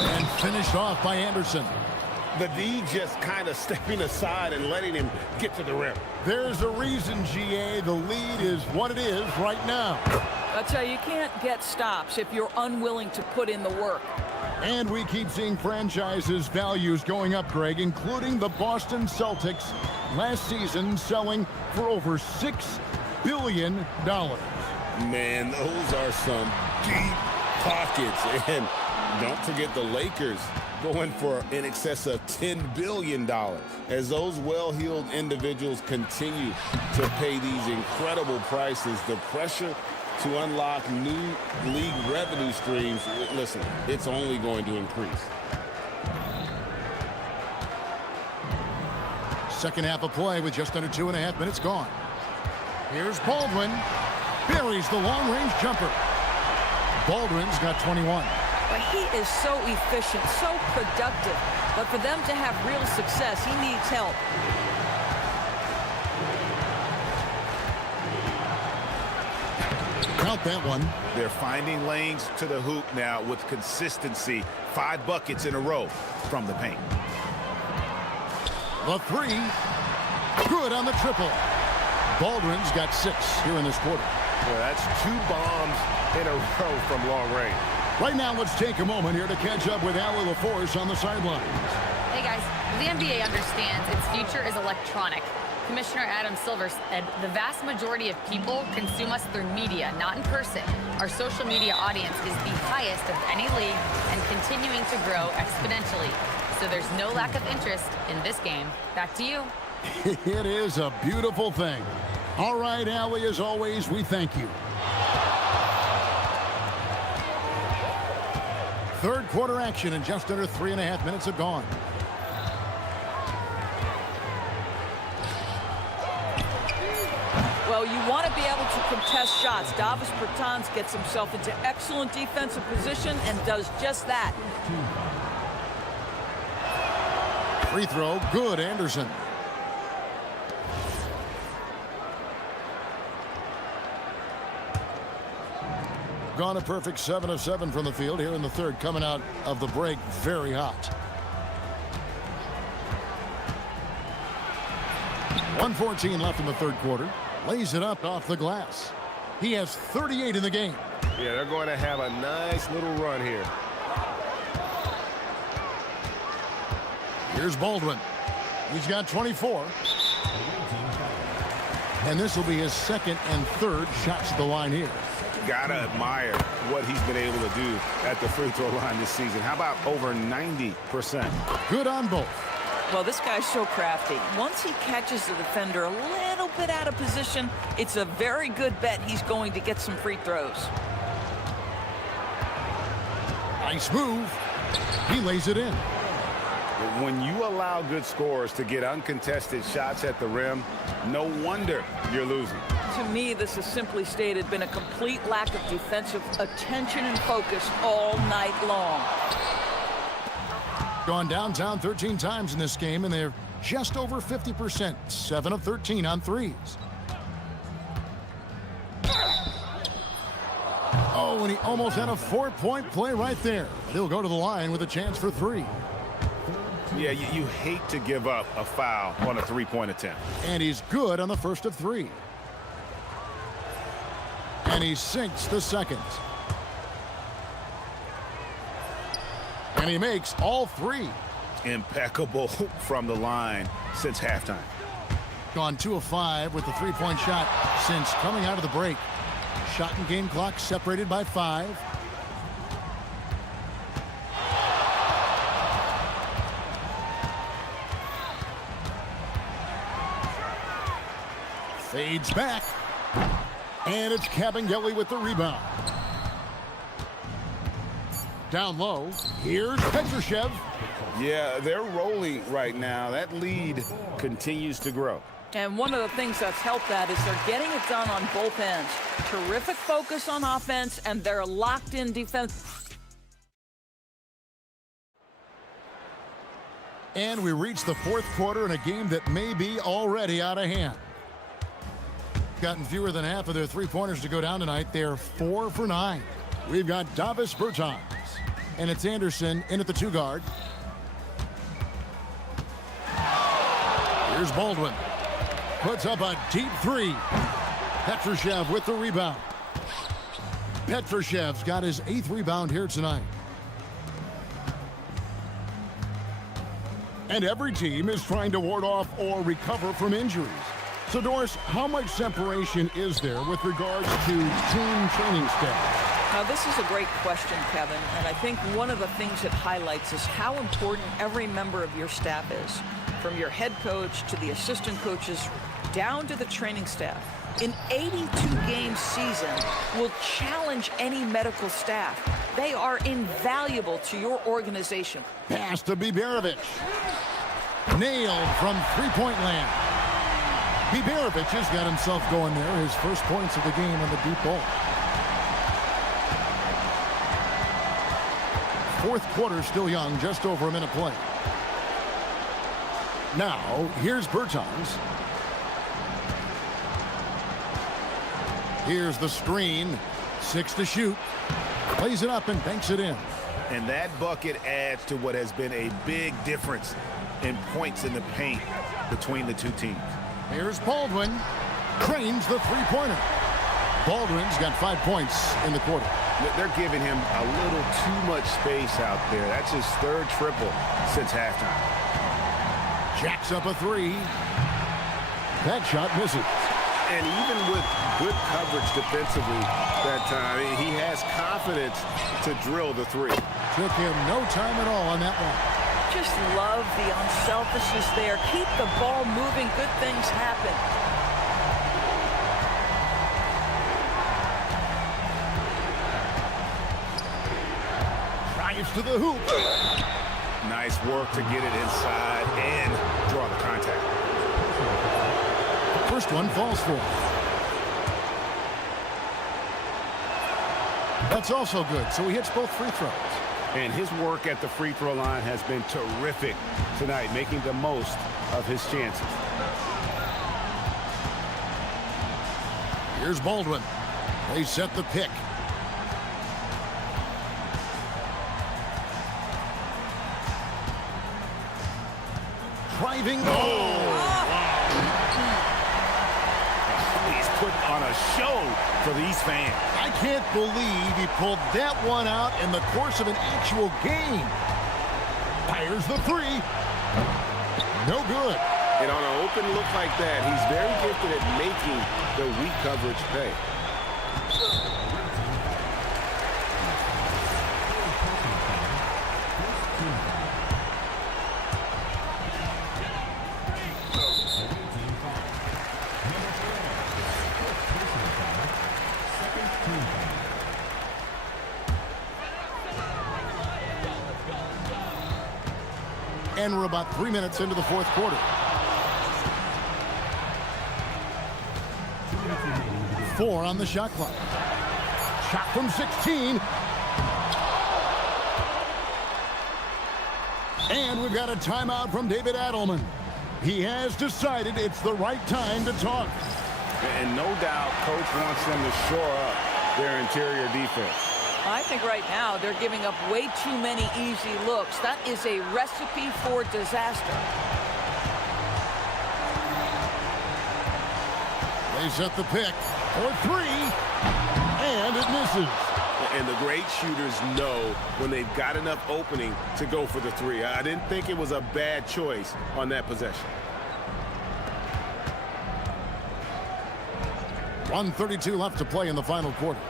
And finished off by Anderson. The D just kind of stepping aside and letting him get to the rim. There's a reason, GA. The lead is what it is right now. I'll tell you, you can't get stops if you're unwilling to put in the work. And we keep seeing franchises' values going up, Greg, including the Boston Celtics last season selling for over $6 billion. Man, those are some deep pockets. And don't forget the Lakers going for in excess of $10 billion. As those well-heeled individuals continue to pay these incredible prices, the pressure to unlock new league revenue streams, listen, it's only going to increase. Second half of play with just under 2.5 minutes gone. Here's Baldwin. Buries the long-range jumper. Baldwin's got 21. But he is so efficient, so productive. But for them to have real success, he needs help. Count that one. They're finding lanes to the hoop now with consistency. 5 buckets in a row from the paint. The 3. Good on the triple. Baldwin's got 6 here in this quarter. Well, that's 2 bombs in a row from long range. Right now, let's take a moment here to catch up with Allie LaForce on the sidelines. Hey guys, the NBA understands its future is electronic. Commissioner Adam Silver said the vast majority of people consume us through media, not in person. Our social media audience is the highest of any league and continuing to grow exponentially. So there's no lack of interest in this game. Back to you. It is a beautiful thing. All right, Allie, as always, we thank you. Third quarter action, and just under 3.5 minutes have gone. Well, you want to be able to contest shots. Davis Bertans gets himself into excellent defensive position and does just that. Free throw, good, Anderson. Gone a perfect 7 of 7 from the field here in the third, coming out of the break very hot. 1:14 left in the third quarter. Lays it up off the glass. He has 38 in the game. Yeah, they're going to have a nice little run here. Here's Baldwin. He's got 24. And this will be his second and third shots at the line here. got to admire what he's been able to do at the free throw line this season. How about over 90%? Good on both. Well, this guy's so crafty. Once he catches the defender a little bit out of position, it's a very good bet he's going to get some free throws. Nice move. He lays it in. When you allow good scorers to get uncontested shots at the rim, no wonder you're losing. To me, this has simply stated been a complete lack of defensive attention and focus all night long. Gone downtown 13 times in this game, and they're just over 50%, 7 of 13 on threes. Oh, and he almost had a 4-point play right there. He'll go to the line with a chance for 3. Yeah, you hate to give up a foul on a three-point attempt. And he's good on the first of 3. And he sinks the second. And he makes all 3. Impeccable from the line since halftime. Gone 2 of 5 with the 3-point shot since coming out of the break. Shot and game clock separated by 5. Fades back. And it's Kabengele with the rebound. Down low. Here's Petrushev. Yeah, they're rolling right now. That lead continues to grow. And one of the things that's helped that is they're getting it done on both ends. Terrific focus on offense, and they're locked in defense. And we reach the 4th quarter in a game that may be already out of hand. Gotten fewer than half of their 3-pointers to go down tonight. They're 4 for 9. We've got Davis Bertans. And it's Anderson in at the 2 guard. Here's Baldwin. Puts up a deep 3. Petrushev with the rebound. Petrushev's got his 8th rebound here tonight. And every team is trying to ward off or recover from injuries. So, Doris, how much separation is there with regards to team training staff? Now, this is a great question, Kevin, and I think one of the things it highlights is how important every member of your staff is, from your head coach to the assistant coaches down to the training staff. An 82-game season will challenge any medical staff. They are invaluable to your organization. Pass to Biberovic. Nailed from 3-point land. Biberovic has got himself going there. His first points of the game on the deep ball. 4th quarter still young, just over a minute play. Now, here's Bertans. Here's the screen. 6 to shoot. Plays it up and banks it in. And that bucket adds to what has been a big difference in points in the paint between the two teams. Here's Baldwin. Cranes the 3-pointer. Baldwin's got 5 points in the quarter. They're giving him a little too much space out there. That's his 3rd triple since halftime. Jacks up a 3. That shot misses. And even with good coverage defensively that time, he has confidence to drill the 3. Took him no time at all on that one. Just love the unselfishness there. Keep the ball moving. Good things happen. Drives to the hoop. Nice work to get it inside and draw the contact. First one falls for him. That's also good, so he hits both free throws. And his work at the free throw line has been terrific tonight, making the most of his chances. Here's Baldwin. They set the pick. Driving. He's put on a show for these fans. I can't believe he pulled that one out in the course of an actual game. Fires the 3. No good. And on an open look like that, he's very gifted at making the weak coverage pay. And we're about 3 minutes into the fourth quarter. Four on the shot clock. Shot from 16. And we've got a timeout from David Adelman. He has decided it's the right time to talk. And no doubt, coach wants them to shore up their interior defense. I think right now they're giving up way too many easy looks. That is a recipe for disaster. They set the pick for three, and it misses. And the great shooters know when they've got enough opening to go for the three. I didn't think it was a bad choice on that possession. 1:32 left to play in the final quarter.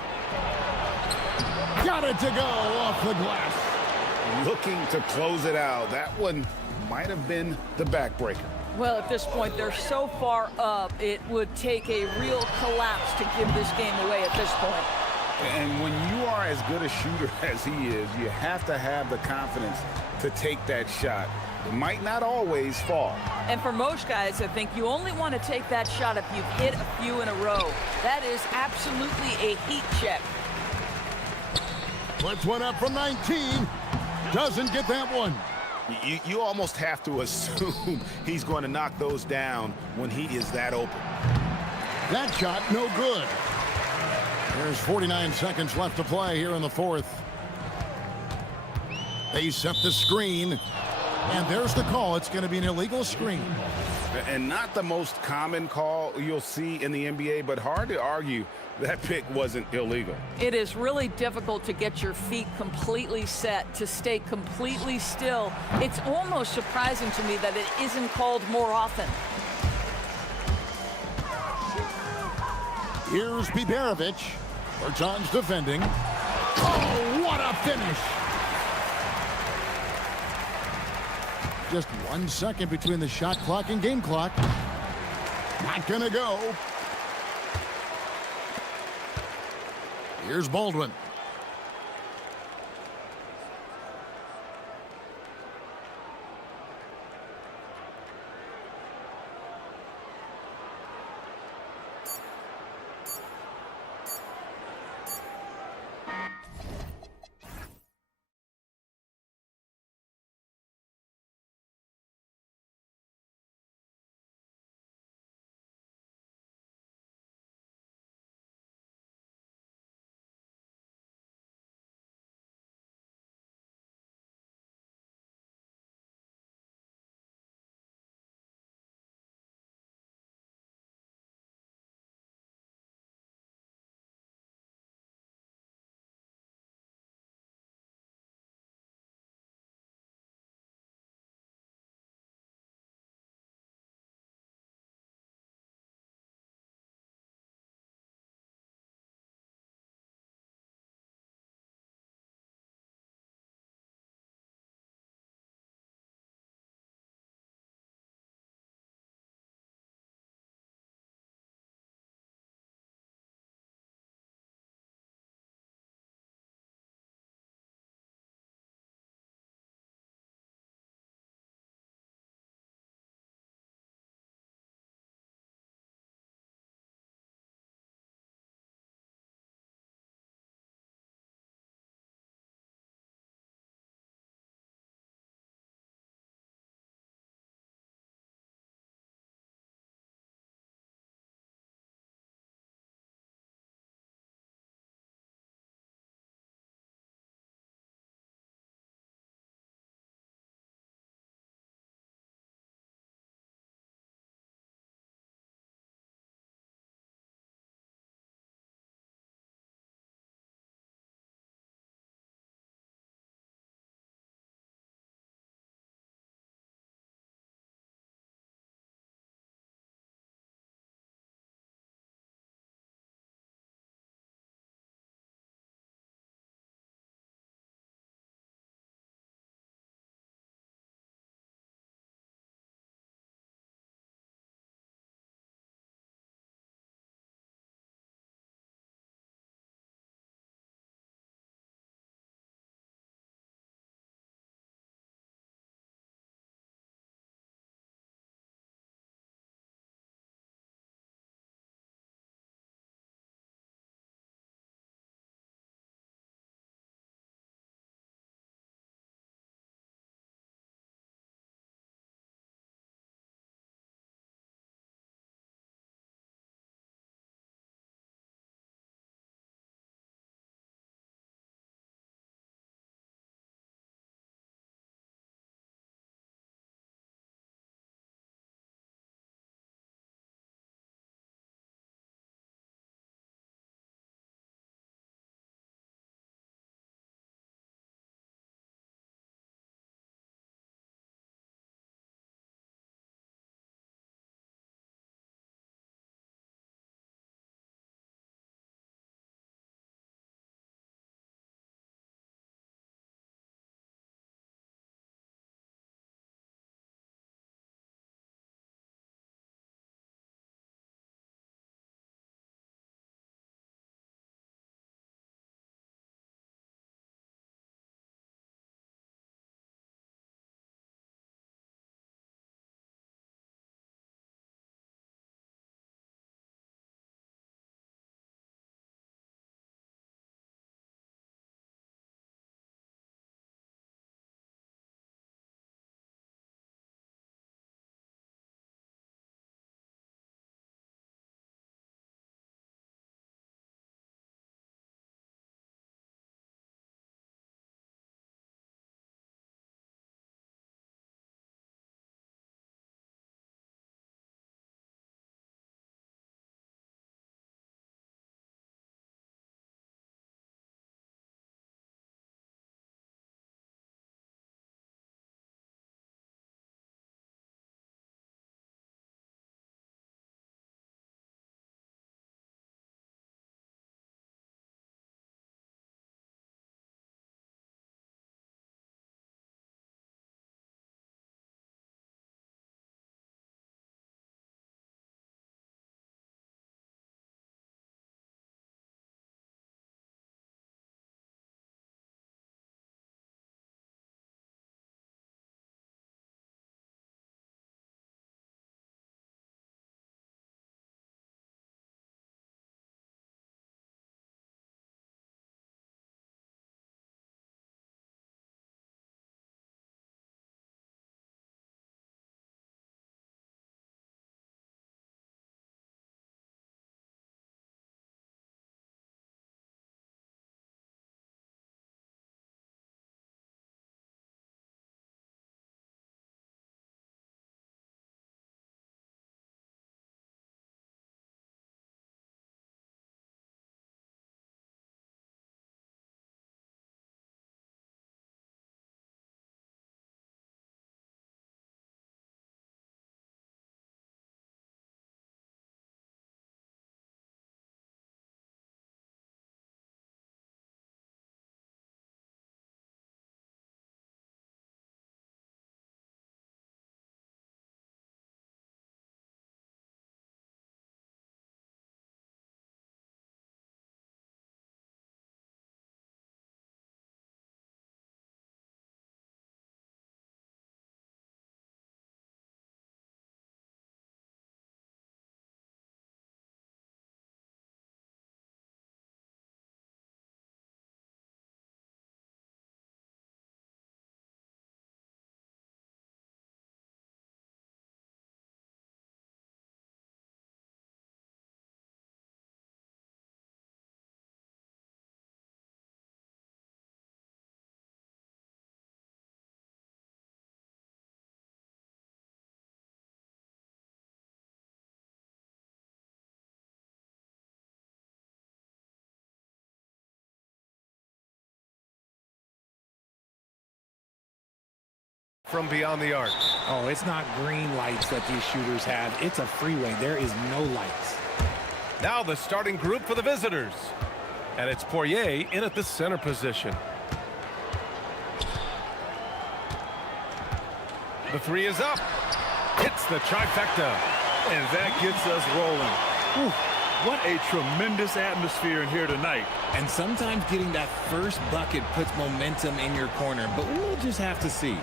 Got it to go off the glass. Looking to close it out. That one might have been the backbreaker. Well, at this point, they're so far up, it would take a real collapse to give this game away at this point. And when you are as good a shooter as he is, you have to have the confidence to take that shot. It might not always fall. And for most guys, I think you only want to take that shot if you've hit a few in a row. That is absolutely a heat check. Puts one up from 19. Doesn't get that one. You almost have to assume he's going to knock those down when he is that open. That shot, no good. There's 49 seconds left to play here in the fourth. They set the screen, and there's the call. It's going to be an illegal screen. And not the most common call you'll see in the NBA, but hard to argue that pick wasn't illegal. It is really difficult to get your feet completely set, to stay completely still. It's almost surprising to me that it isn't called more often. Here's Biberovic. Bertans defending. Oh, what a finish! Just 1 second between the shot clock and game clock. Not gonna go. Here's Baldwin. from beyond the arc. Oh, it's not green lights that these shooters have. It's a freeway. There is no lights. Now the starting group for the visitors. And it's Poirier in at the center position. The three is up. Hits the trifecta. And that gets us rolling. Whew, what a tremendous atmosphere in here tonight. And sometimes getting that first bucket puts momentum in your corner, but we'll just have to see.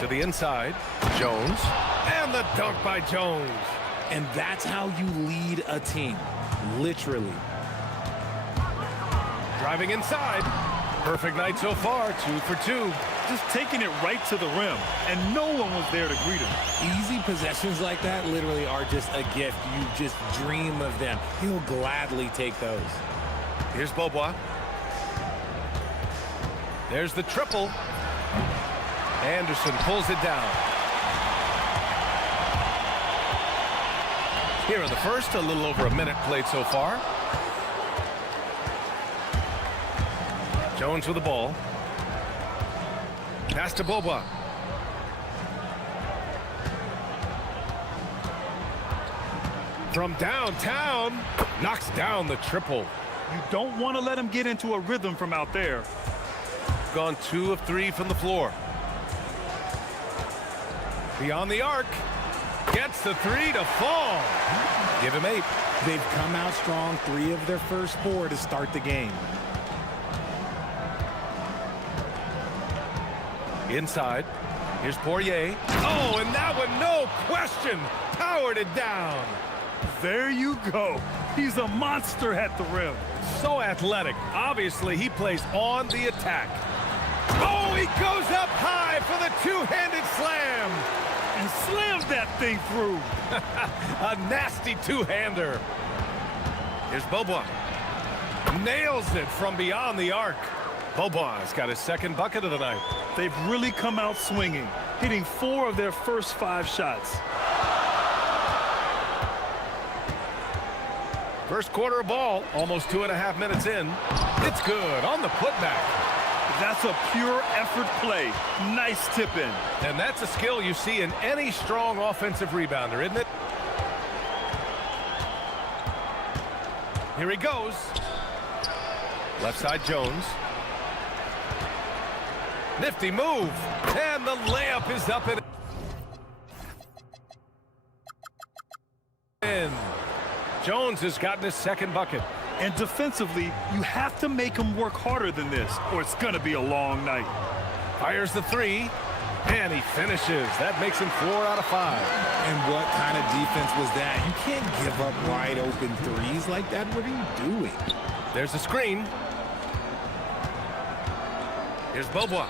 To the inside, Jones. And the dunk by Jones. And that's how you lead a team, literally. Driving inside. Perfect night so far, 2 for 2. Just taking it right to the rim, and no one was there to greet him. Easy possessions like that literally are just a gift. You just dream of them. He'll gladly take those. Here's Beaubois. There's the triple. Anderson pulls it down. Here in the first, a little over a minute played so far. Jones with the ball. Pass to Beaubois. From downtown, knocks down the triple. You don't want to let him get into a rhythm from out there. Gone 2 of 3 from the floor. Beyond the arc. Gets the 3 to fall. Give him 8. They've come out strong, 3 of their first 4 to start the game. Inside. Here's Poirier. Oh, and that one, no question, powered it down. There you go. He's a monster at the rim. So athletic. Obviously, he plays on the attack. Oh, he goes up high for the two-handed slam. And slams that thing through. A nasty two-hander. Here's Beaubois. Nails it from beyond the arc. Beaubois got his second bucket of the night. They've really come out swinging, hitting 4 of their first 5 shots. First quarter of ball, almost 2.5 minutes in. It's good on the putback. That's a pure effort play. Nice tip in. And that's a skill you see in any strong offensive rebounder, isn't it? Here he goes. Left side Jones. Nifty move. And the layup is up and in. Jones has gotten his second bucket. And defensively, you have to make him work harder than this, or it's going to be a long night. Fires the 3, and he finishes. That makes him 4 out of 5. And what kind of defense was that? You can't give up wide open threes like that. What are you doing? There's a screen. Here's Beaubois.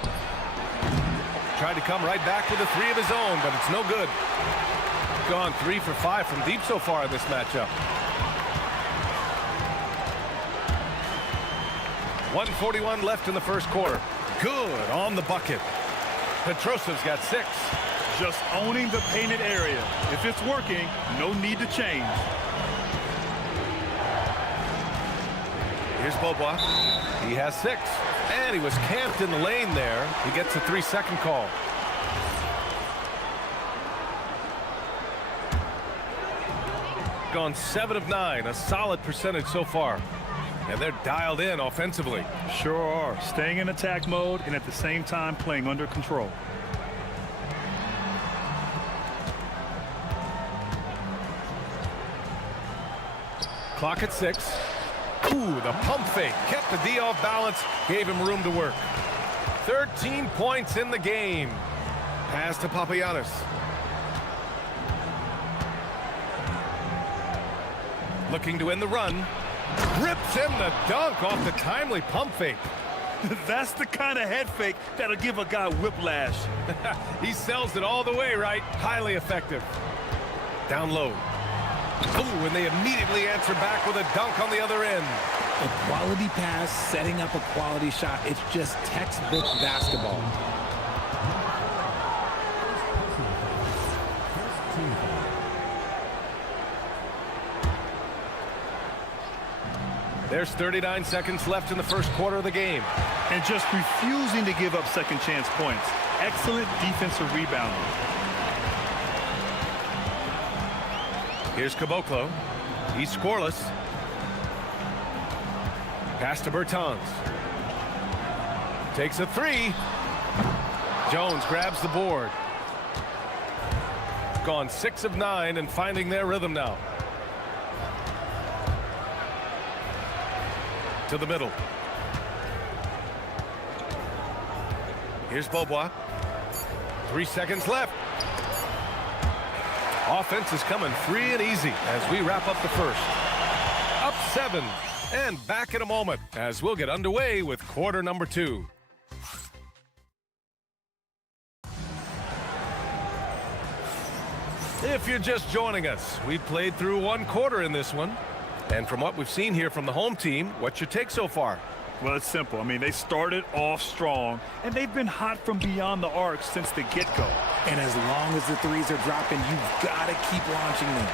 Tried to come right back with a 3 of his own, but it's no good. Gone 3 for 5 from deep so far in this matchup. 1:41 left in the first quarter. Good on the bucket. Petrosev's got 6. Just owning the painted area. If it's working, no need to change. Here's Beaubois. He has 6. And he was camped in the lane there. He gets a 3-second call. Gone 7 of 9, a solid percentage so far. And they're dialed in offensively. Sure are. Staying in attack mode and at the same time playing under control. Clock at 6. Ooh, the pump fake. Kept the D off balance. Gave him room to work. 13 points in the game. Pass to Papagiannis. Looking to end the run. Rips in the dunk off the timely pump fake. That's the kind of head fake that'll give a guy whiplash. He sells it all the way, right? Highly effective. Down low. Ooh, and they immediately answer back with a dunk on the other end. A quality pass, setting up a quality shot. It's just textbook basketball. There's 39 seconds left in the first quarter of the game. And just refusing to give up second chance points. Excellent defensive rebounding. Here's Caboclo. He's scoreless. Pass to Bertans. Takes a three. Jones grabs the board. Gone 6 of 9 and finding their rhythm now. To the middle. Here's Beaubois. 3 seconds left. Offense is coming free and easy as we wrap up the first. Up 7 and back in a moment as we'll get underway with quarter number 2. If you're just joining us, we've played through 1 quarter in this one. And from what we've seen here from the home team, what's your take so far? Well, it's simple. I mean, they started off strong, and they've been hot from beyond the arc since the get-go. And as long as the threes are dropping, you've got to keep launching them.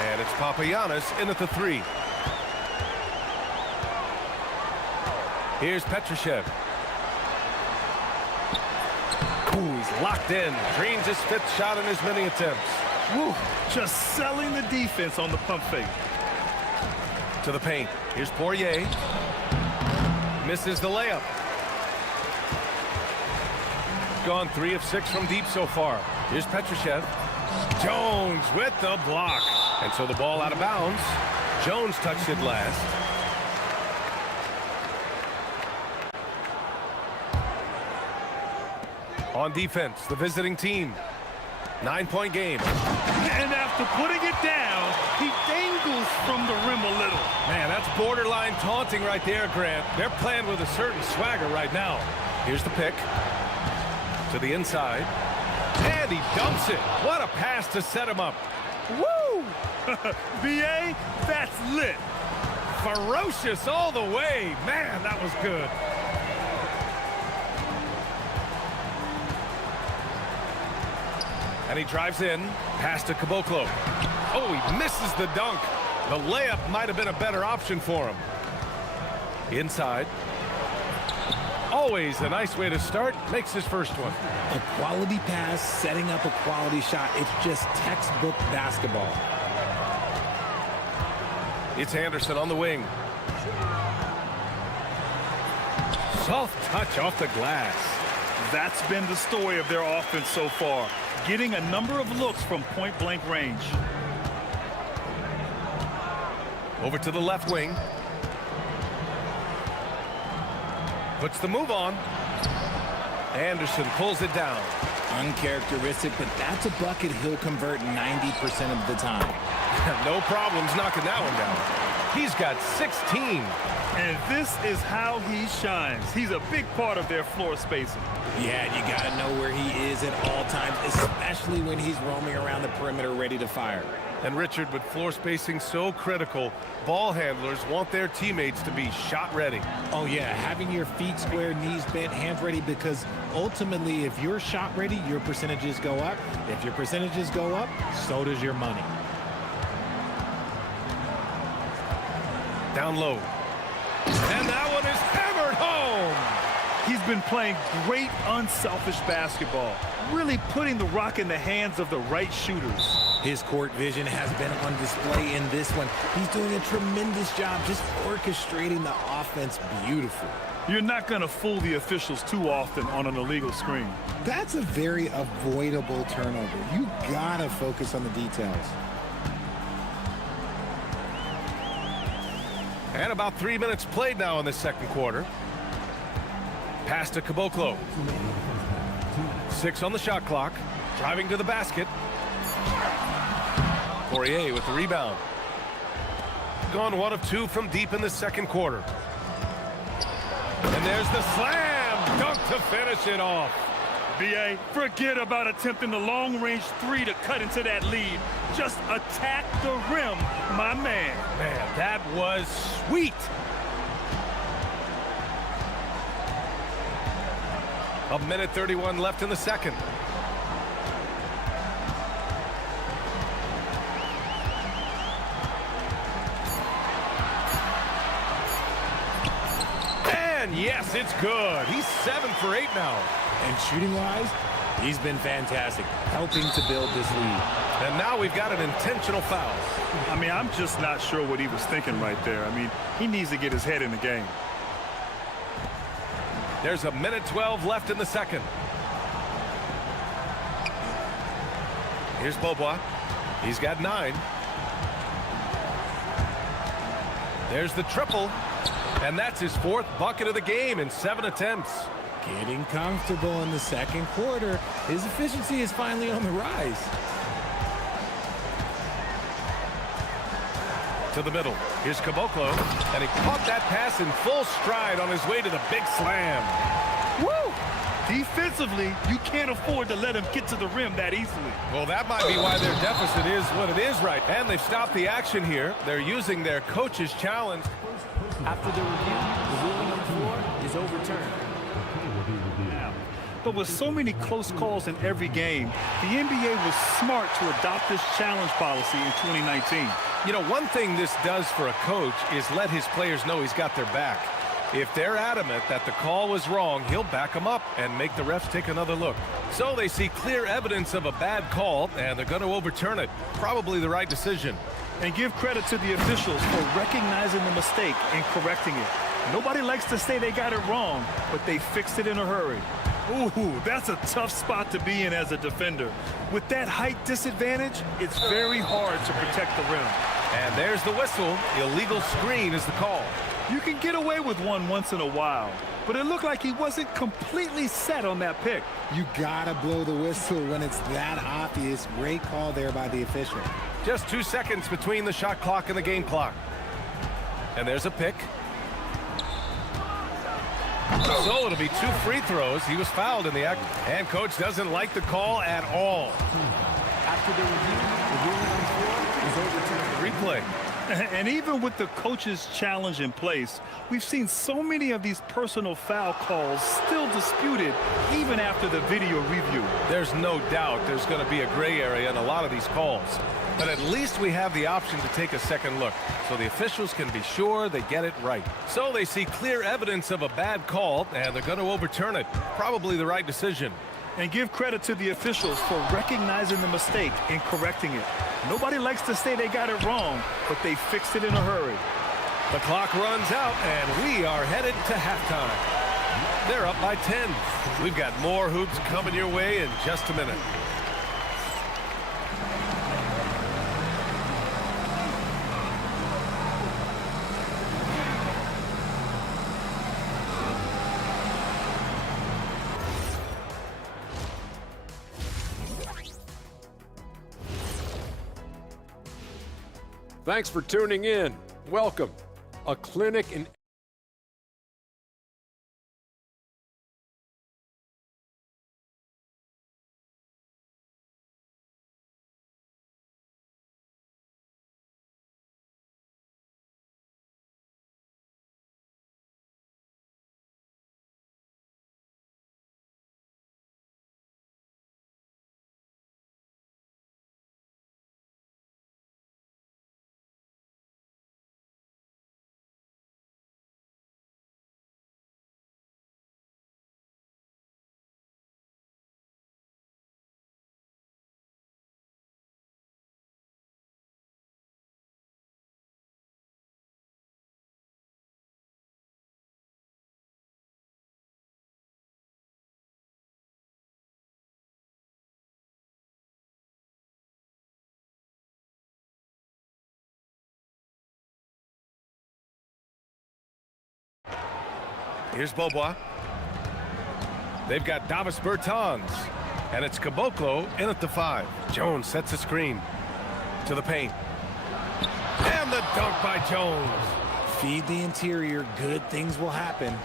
And it's Papagiannis in at the 3. Here's Petrushev. Ooh, he's locked in. Drains his 5th shot in as many attempts. Woo, just selling the defense on the pump fake. To the paint. Here's Poirier. Misses the layup. Gone 3 of 6 from deep so far. Here's Petrushev. Jones with the block. And so the ball out of bounds. Jones touched it last. On defense, the visiting team. 9-point game. And after putting it down, he dangles from the rim a little. Man, that's borderline taunting right there, Grant. They're playing with a certain swagger right now. Here's the pick. To the inside. And he dumps it. What a pass to set him up. Woo! BA, that's lit. Ferocious all the way. Man, that was good. And he drives in. Pass to Caboclo. Oh, he misses the dunk. The layup might have been a better option for him. Inside. Always a nice way to start. Makes his first one. A quality pass, setting up a quality shot. It's just textbook basketball. It's Anderson on the wing. Soft touch off the glass. That's been the story of their offense so far. Getting a number of looks from point-blank range. Over to the left wing. Puts the move on. Anderson pulls it down. Uncharacteristic, but that's a bucket he'll convert 90% of the time. No problems knocking that one down. He's got 16. And this is how he shines. He's a big part of their floor spacing. Yeah, you got to know where he is at all times, especially when he's roaming around the perimeter ready to fire. And Richard, with floor spacing so critical, ball handlers want their teammates to be shot ready. Oh, yeah, having your feet square, knees bent, hands ready, because ultimately, if you're shot ready, your percentages go up. If your percentages go up, so does your money. Down low. And that one is hammered home. He's been playing great unselfish basketball, really putting the rock in the hands of the right shooters. His court vision has been on display in this one. He's doing a tremendous job just orchestrating the offense beautifully. You're not going to fool the officials too often on an illegal screen. That's a very avoidable turnover. You got to focus on the details. And about 3 minutes played now in the second quarter. Pass to Caboclo. 6 on the shot clock. Driving to the basket. Poirier with the rebound. Gone 1 of 2 from deep in the second quarter. And there's the slam dunk to finish it off. BA, forget about attempting the long-range 3 to cut into that lead. Just attack the rim, my man. Man, that was sweet. A minute 31 left in the second. And yes, it's good. He's 7 for 8 now. And shooting-wise, he's been fantastic, helping to build this lead. And now we've got an intentional foul. I mean, I'm just not sure what he was thinking right there. I mean, he needs to get his head in the game. There's a minute 12 left in the second. Here's Beaubois. He's got 9. There's the triple. And that's his 4th bucket of the game in 7 attempts. Getting comfortable in the second quarter. His efficiency is finally on the rise. To the middle. Here's Caboclo. And he caught that pass in full stride on his way to the big slam. Woo! Defensively, you can't afford to let him get to the rim that easily. Well, that might be why their deficit is what it is right. And they've stopped the action here. They're using their coach's challenge. After the review, the ruling on the floor is overturned. But with so many close calls in every game, the NBA was smart to adopt this challenge policy in 2019. You know, one thing this does for a coach is let his players know he's got their back. If they're adamant that the call was wrong, he'll back them up and make the refs take another look. So they see clear evidence of a bad call, and they're going to overturn it. Probably the right decision. And give credit to the officials for recognizing the mistake and correcting it. Nobody likes to say they got it wrong, but they fixed it in a hurry. Ooh, that's a tough spot to be in as a defender. With that height disadvantage, it's very hard to protect the rim. And there's the whistle. Illegal screen is the call. You can get away with one once in a while, but it looked like he wasn't completely set on that pick. You gotta blow the whistle when it's that obvious. Great call there by the official. Just 2 seconds between the shot clock and the game clock. And there's a pick. So it'll be 2 free throws. He was fouled in the act, and coach doesn't like the call at all. After the review, the ruling on the floor is overturned. Replay. And even with the coach's challenge in place, we've seen so many of these personal foul calls still disputed even after the video review. There's no doubt there's going to be a gray area in a lot of these calls. But at least we have the option to take a second look, so the officials can be sure they get it right. So they see clear evidence of a bad call, and they're going to overturn it. Probably the right decision. And give credit to the officials for recognizing the mistake and correcting it. Nobody likes to say they got it wrong, but they fixed it in a hurry. The clock runs out, and we are headed to halftime. They're up by 10. We've got more hoops coming your way in just a minute. Thanks for tuning in. Welcome. A clinic in Here's Beaubois. They've got Davis Bertans. And it's Caboclo in at the 5. Jones sets a screen to the paint. And the dunk by Jones. Feed the interior. Good things will happen.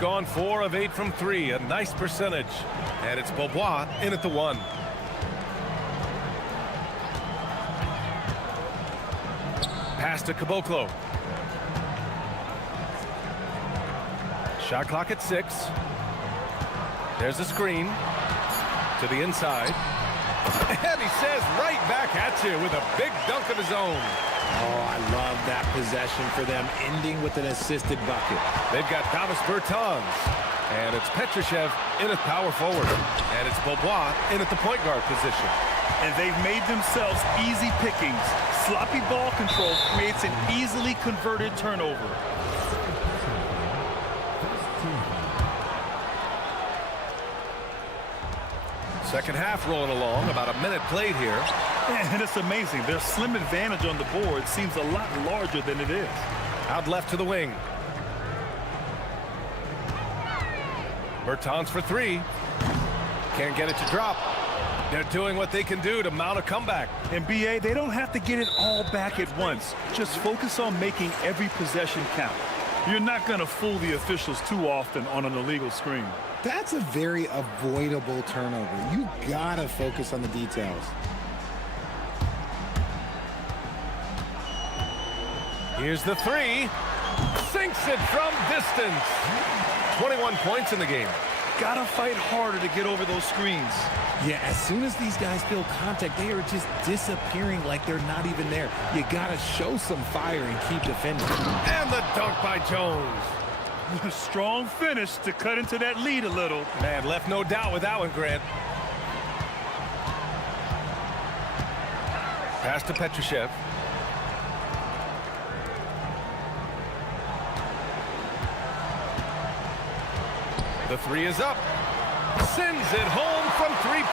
Gone 4 of 8 from 3. A nice percentage. And it's Beaubois in at the 1. Pass to Caboclo. Shot clock at 6. There's a screen to the inside. And he says right back at you with a big dunk of his own. Oh, I love that possession for them, ending with an assisted bucket. They've got Davis Bertans. And it's Petrushev in at power forward. And it's Beaubois in at the point guard position. And they've made themselves easy pickings. Sloppy ball control creates an easily converted turnover. Second half rolling along, about a minute played here. And it's amazing. Their slim advantage on the board seems a lot larger than it is. Out left to the wing. Bertans for three. Can't get it to drop. They're doing what they can do to mount a comeback. And BA, they don't have to get it all back at once. Just focus on making every possession count. You're not going to fool the officials too often on an illegal screen. That's a very avoidable turnover. You gotta focus on the details. Here's the three. Sinks it from distance. 21 points in the game. Gotta fight harder to get over those screens. Yeah, as soon as these guys feel contact, they are just disappearing like they're not even there. You gotta show some fire and keep defending. And the dunk by Jones. Strong finish to cut into that lead a little. Man, left no doubt with that one, Grant. Pass to Petrushev. The three is up. Sends it home from three.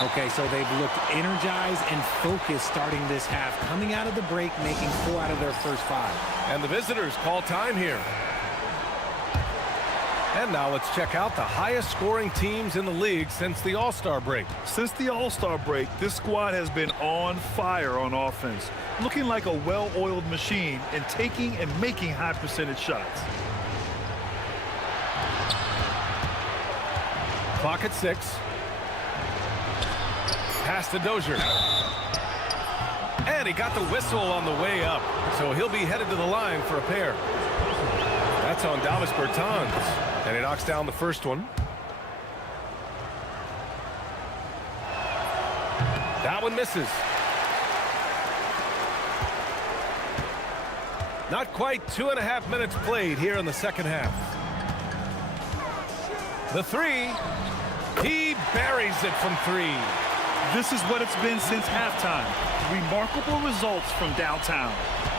Okay, so they've looked energized and focused starting this half, coming out of the break, making 4 out of their first 5. And the visitors call time here. And now let's check out the highest scoring teams in the league since the All-Star break. Since the All-Star break, this squad has been on fire on offense, looking like a well-oiled machine and taking and making high percentage shots. Clock at 6. Pass to Dozier. And he got the whistle on the way up, so he'll be headed to the line for a pair. That's on Davis Bertans, and he knocks down the first one. That one misses. Not quite 2.5 minutes played here in the second half. The three, he buries it from 3. This is what it's been since halftime. Remarkable results from downtown.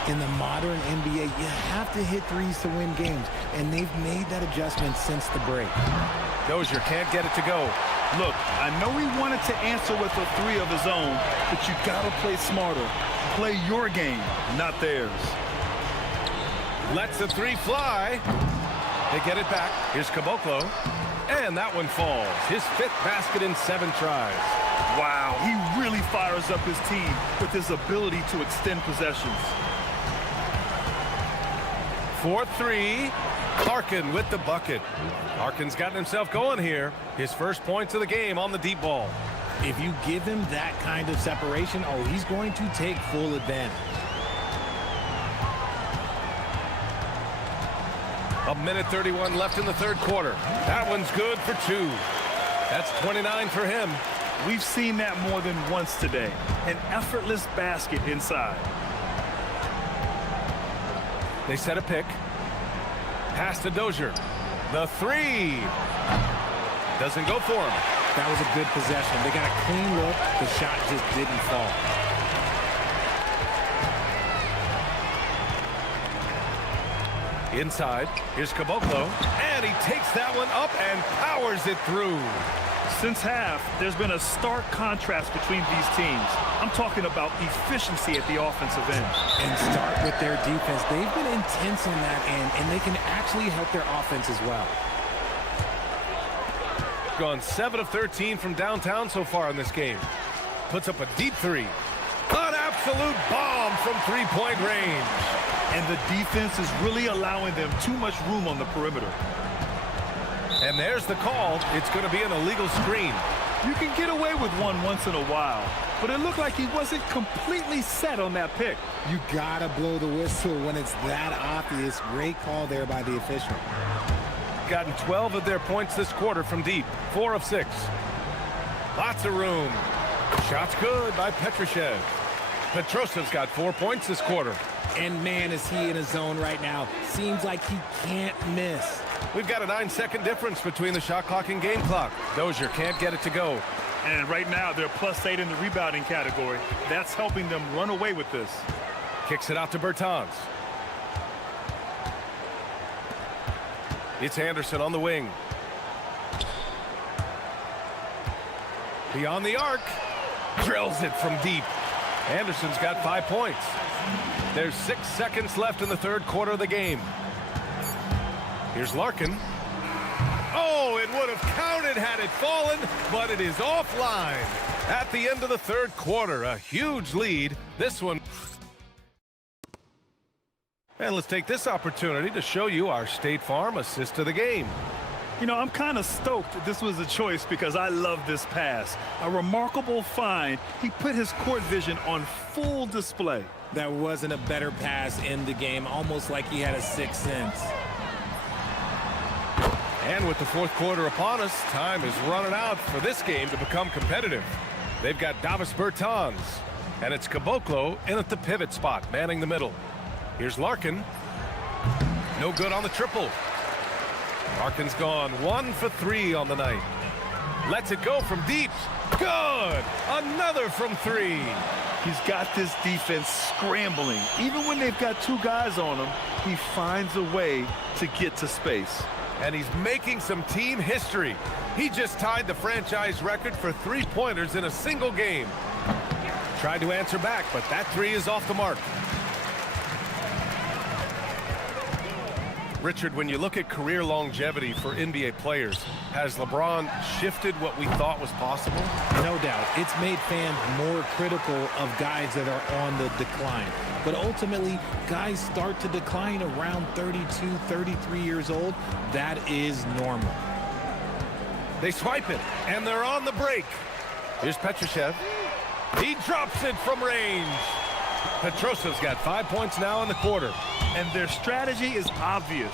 In the modern NBA, you have to hit threes to win games, and they've made that adjustment since the break. Dozier can't get it to go. Look, I know he wanted to answer with a 3 of his own, but you gotta play smarter. Play your game, not theirs. Lets the 3 fly. They get it back. Here's Caboclo. And that one falls. His 5th basket in 7 tries. Wow, he really fires up his team with his ability to extend possessions. 4-3. Larkin with the bucket. Larkin's gotten himself going here. His first points of the game on the deep ball. If you give him that kind of separation, oh, he's going to take full advantage. A minute 31 left in the third quarter. That one's good for 2. That's 29 for him. We've seen that more than once today. An effortless basket inside. They set a pick. Pass to Dozier. The 3. Doesn't go for him. That was a good possession. They got a clean look. The shot just didn't fall. Inside, here's Caboclo, and he takes that one up and powers it through. Since half, there's been a stark contrast between these teams. I'm talking about efficiency at the offensive end. And start with their defense. They've been intense on that end, and they can actually help their offense as well. gone 7 of 13 from downtown so far in this game. Puts up a deep three. An absolute bomb from three-point range. And the defense is really allowing them too much room on the perimeter. And there's the call. It's going to be an illegal screen. You can get away with one once in a while, but it looked like he wasn't completely set on that pick. You gotta blow the whistle when it's that obvious. Great call there by the official. Gotten 12 of their points this quarter from deep. 4 of 6. Lots of room. Shot's good by Petrushev. Petrosev's got 4 points this quarter. And man, is he in a zone right now. Seems like he can't miss. We've got a 9-second difference between the shot clock and game clock. Dozier can't get it to go. And right now, they're +8 in the rebounding category. That's helping them run away with this. Kicks it out to Bertans. It's Anderson on the wing. Beyond the arc. Drills it from deep. Anderson's got 5 points. There's 6 seconds left in the third quarter of the game. Here's Larkin. Oh, it would have counted had it fallen, but it is offline. At the end of the third quarter, a huge lead. This one. And let's take this opportunity to show you our State Farm assist to the game. You know, I'm kind of stoked that this was a choice because I love this pass. A remarkable find. He put his court vision on full display. That wasn't a better pass in the game, almost like he had a sixth sense. And with the fourth quarter upon us, time is running out for this game to become competitive. They've got Davis Bertans, and it's Caboclo in at the pivot spot, manning the middle. Here's Larkin. No good on the triple. Larkin's gone 1 for 3 on the night. Lets it go from deep. Good! Another from 3. He's got this defense scrambling. Even when they've got 2 guys on him, he finds a way to get to space. And he's making some team history. He just tied the franchise record for 3-pointers in a single game. Tried to answer back, but that 3 is off the mark. Richard, when you look at career longevity for NBA players, has LeBron shifted what we thought was possible? No doubt. It's made fans more critical of guys that are on the decline. But ultimately, guys start to decline around 32, 33 years old. That is normal. They swipe it, and they're on the break. Here's Petrushev. He drops it from range. Petrosev's got 5 points now in the quarter. And their strategy is obvious.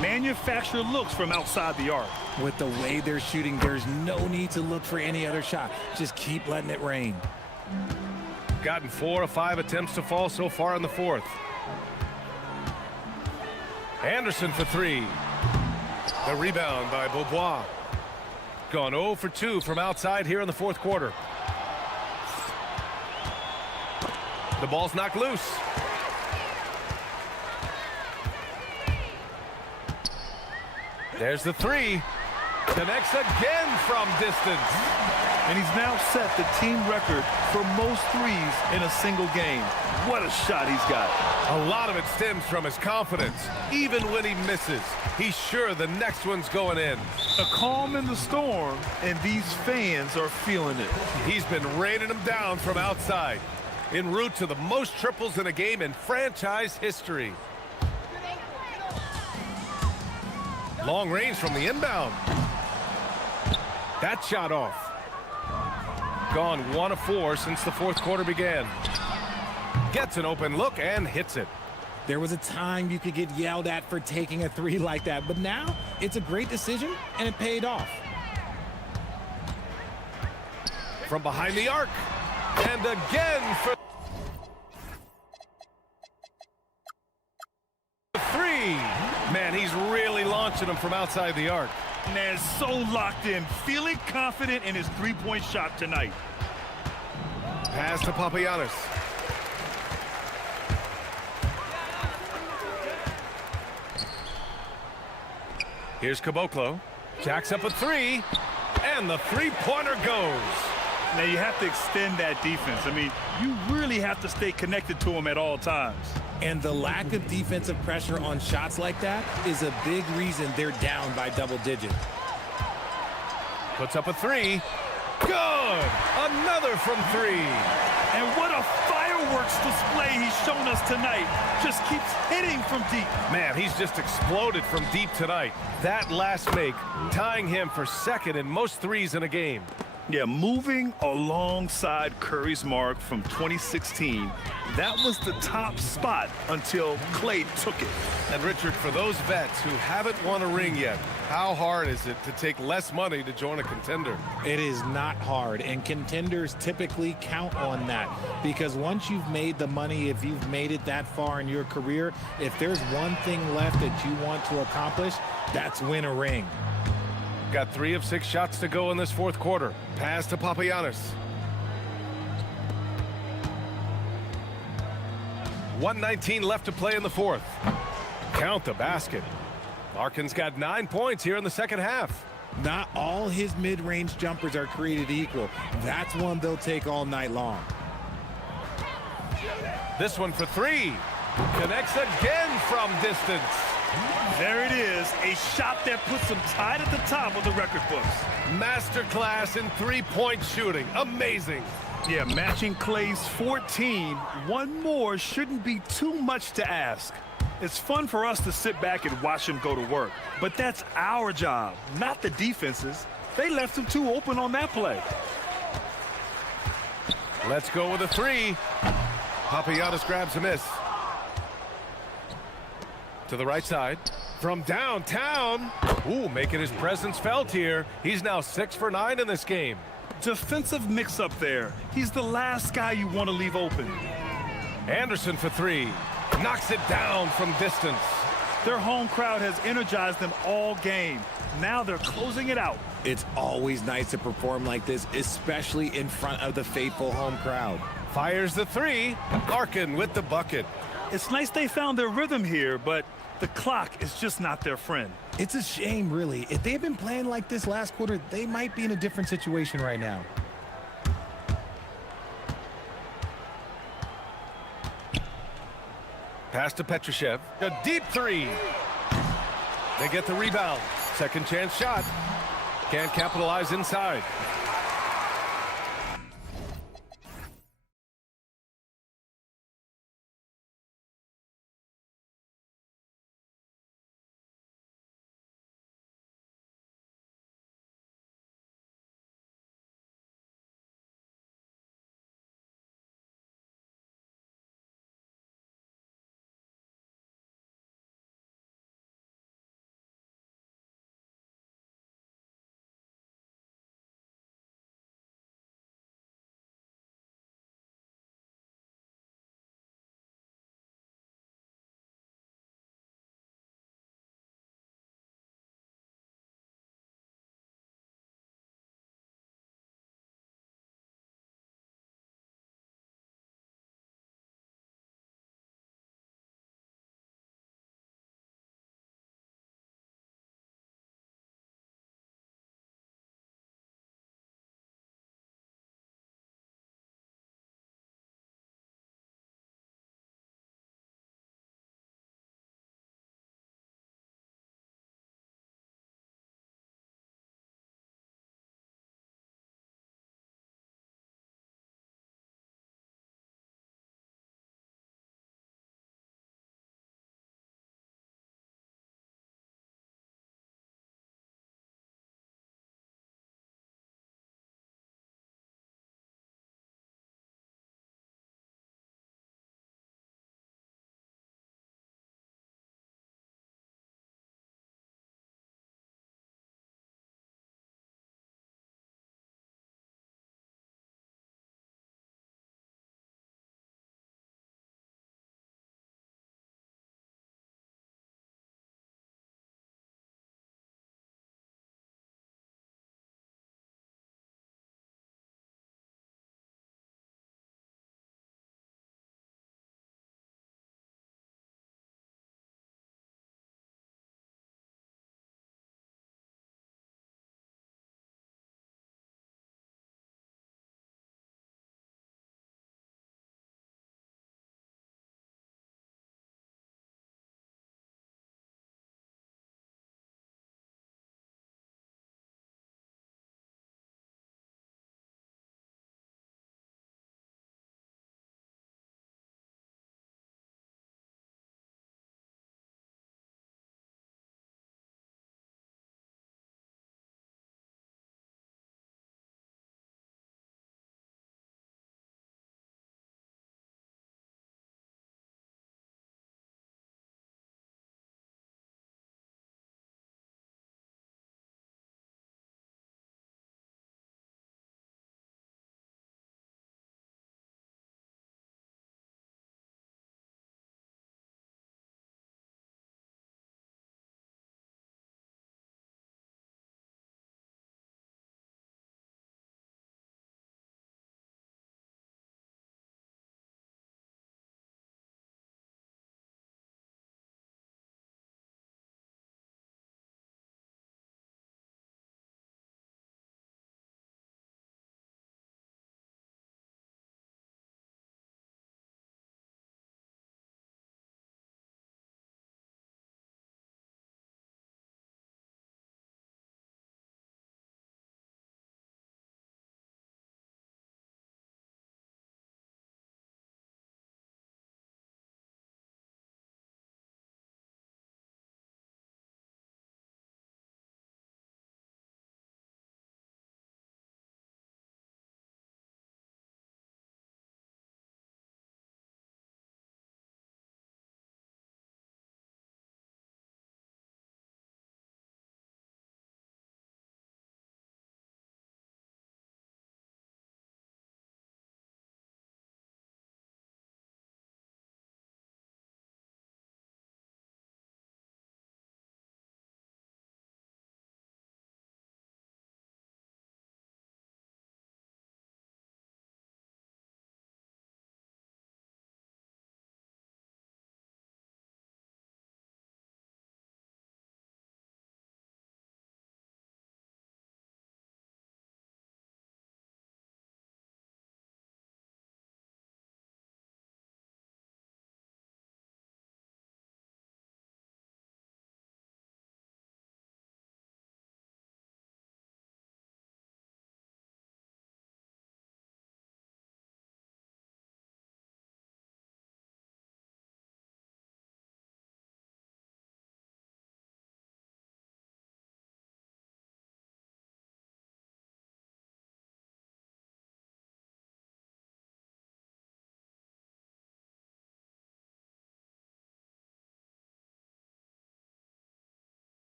Manufacture looks from outside the arc. With the way they're shooting, there's no need to look for any other shot. Just keep letting it rain. Gotten 4 of 5 attempts to fall so far in the fourth. Anderson for 3. The rebound by Beaubois. Gone 0 for 2 from outside here in the fourth quarter. The ball's knocked loose. There's the 3. Connects again from distance. And he's now set the team record for most threes in a single game. What a shot he's got. A lot of it stems from his confidence. Even when he misses, he's sure the next one's going in. A calm in the storm, and these fans are feeling it. He's been raining them down from outside, en route to the most triples in a game in franchise history. Long range from the inbound. That shot off. Gone 1 of 4 since the fourth quarter began. Gets an open look and hits it. There was a time you could get yelled at for taking a 3 like that, but now it's a great decision and it paid off. From behind the arc. And again for 3. Man, he's really launching them from outside the arc. Man, so locked in, feeling confident in his three-point shot tonight. Pass to Papagiannis. Here's Caboclo. Jacks up a 3, and the three-pointer goes. Now, you have to extend that defense. I mean, you really have to stay connected to him at all times. And the lack of defensive pressure on shots like that is a big reason they're down by double digits. Puts up a three. Good! Another from three. And what a fireworks display he's shown us tonight. Just keeps hitting from deep. Man, he's just exploded from deep tonight. That last make, tying him for second in most threes in a game. Yeah, moving alongside Curry's mark from 2016, that was the top spot until Clay took it. And Richard, for those vets who haven't won a ring yet, how hard is it to take less money to join a contender? It is not hard, and contenders typically count on that because once you've made the money, if you've made it that far in your career, if there's one thing left that you want to accomplish, that's win a ring. Got 3 of 6 shots to go in this fourth quarter. Pass to Papagiannis. 1:19 left to play in the fourth. Count the basket. Larkin's got 9 points here in the second half. Not all his mid-range jumpers are created equal. That's one they'll take all night long. This one for 3. Connects again from distance. There it is, a shot that puts him tied at the top of the record books. Masterclass in three-point shooting. Amazing. Yeah, matching Clay's 14. One more shouldn't be too much to ask. It's fun for us to sit back and watch him go to work, but that's our job, not the defense's. They left him too open on that play. Let's go with a 3. Papagiannis grabs a miss. To the right side. From downtown. Ooh, making his presence felt here. He's now 6 for 9 in this game. Defensive mix-up there. He's the last guy you want to leave open. Anderson for 3. Knocks it down from distance. Their home crowd has energized them all game. Now they're closing it out. It's always nice to perform like this, especially in front of the faithful home crowd. Fires the 3. Larkin with the bucket. It's nice they found their rhythm here, but the clock is just not their friend. It's a shame, really. If they had been playing like this last quarter, they might be in a different situation right now. Pass to Petrushev. A deep 3. They get the rebound. Second chance shot. Can't capitalize inside.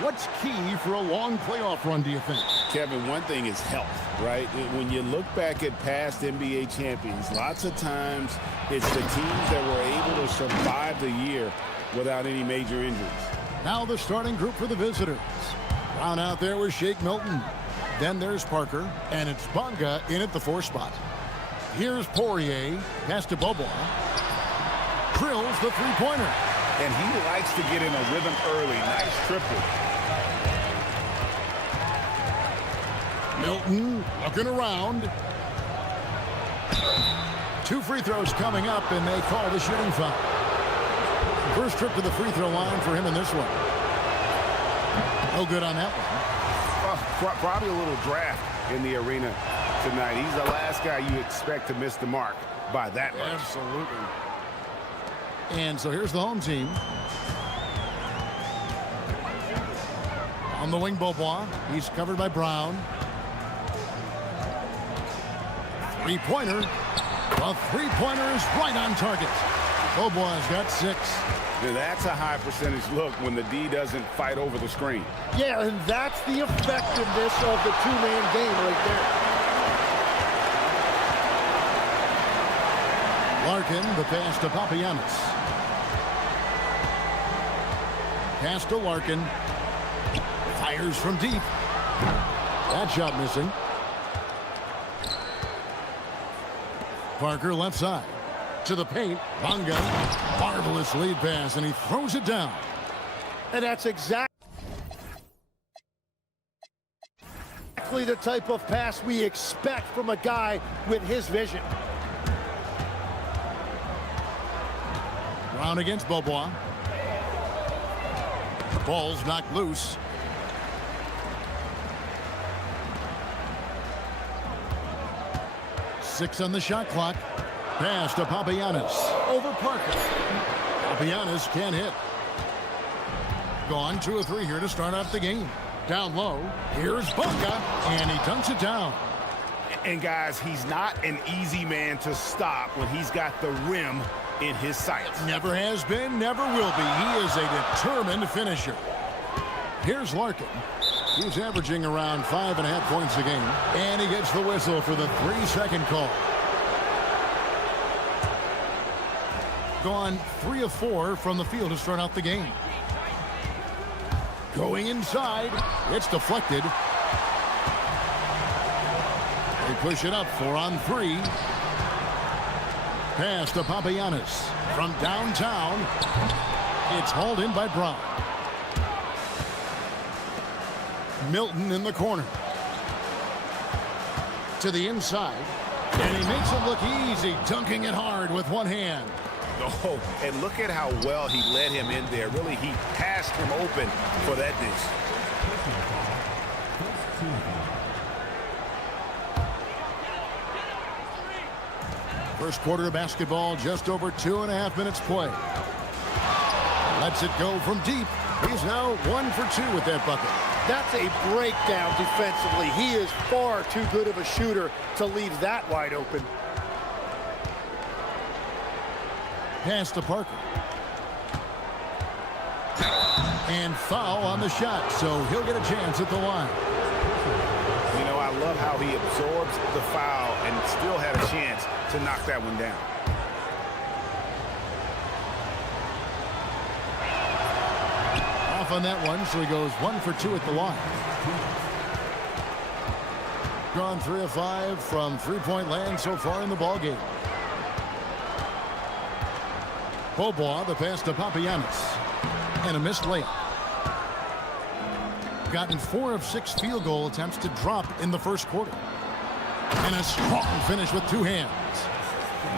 What's key for a long playoff run, do you think? Kevin, one thing is health, right? When you look back at past NBA champions, lots of times it's the teams that were able to survive the year without any major injuries. Now the starting group for the visitors. Round out there was Shake Milton. Then there's Parker, and it's Bonga in at the 4 spot. Here's Poirier, pass to Bobois. Drills the three-pointer. And he likes to get in a rhythm early. Nice triple. Milton looking around. 2 free throws coming up, and they call the shooting foul. First trip to the free throw line for him in this one. No good on that one. Probably a little draft in the arena tonight. He's the last guy you expect to miss the mark by that much. Absolutely. And so here's the home team. On the wing, Bobois. He's covered by Brown. Three-pointer. The three-pointer is right on target. Bobois got 6. Now that's a high percentage look when the D doesn't fight over the screen. Yeah, and that's the effectiveness of the two-man game right there. Larkin, the pass to Papagiannis. Pass to Larkin. Fires from deep. That shot missing. Parker left side. To the paint. Bonga. Marvelous lead pass, and he throws it down. And that's exactly the type of pass we expect from a guy with his vision. Brown against Bobois. Ball's knocked loose. Six on the shot clock. Pass to Papagiannis. Over Parker. Papagiannis can't hit. Gone 2 of 3 here to start off the game. Down low. Here's Bonga, and he dunks it down. And guys, he's not an easy man to stop when he's got the rim in his sights. Never has been, never will be. He is a determined finisher. Here's Larkin. He's averaging around 5.5 points a game. And he gets the whistle for the 3-second call. Gone 3 of 4 from the field to start out the game. Going inside. It's deflected. They push it up 4 on 3. Pass to Papagiannis. From downtown. It's hauled in by Brown. Milton in the corner. To the inside. And he makes it look easy, dunking it hard with one hand. Oh, and look at how well he led him in there. Really, he passed him open for that dish. First quarter of basketball, just over 2.5 minutes play. Lets it go from deep. He's now 1 for 2 with that bucket. That's a breakdown defensively. He is far too good of a shooter to leave that wide open. Pass to Parker. And foul on the shot, so he'll get a chance at the line. You know, I love how he absorbs the foul and still had a chance to knock that one down. Off on that one, so he goes 1 for 2 at the line. Gone 3 of 5 from three-point land so far in the ballgame. Bobois, the pass to Papagiannis. And a missed layup. Gotten 4 of 6 field goal attempts to drop in the first quarter. And a strong finish with 2 hands.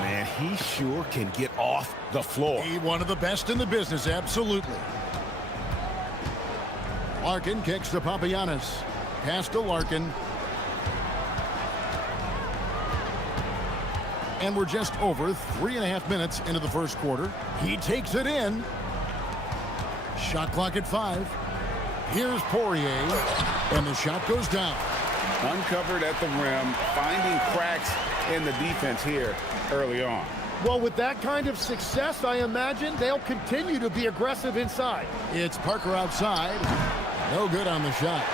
Man, he sure can get off the floor. He's one of the best in the business, absolutely. Larkin kicks to Papagiannis. Pass to Larkin. And we're just over 3.5 minutes into the first quarter. He takes it in. Shot clock at 5. Here's Poirier. And the shot goes down. Uncovered at the rim, finding cracks in the defense here early on. Well, with that kind of success, I imagine they'll continue to be aggressive inside. It's Parker outside. No good on the shot.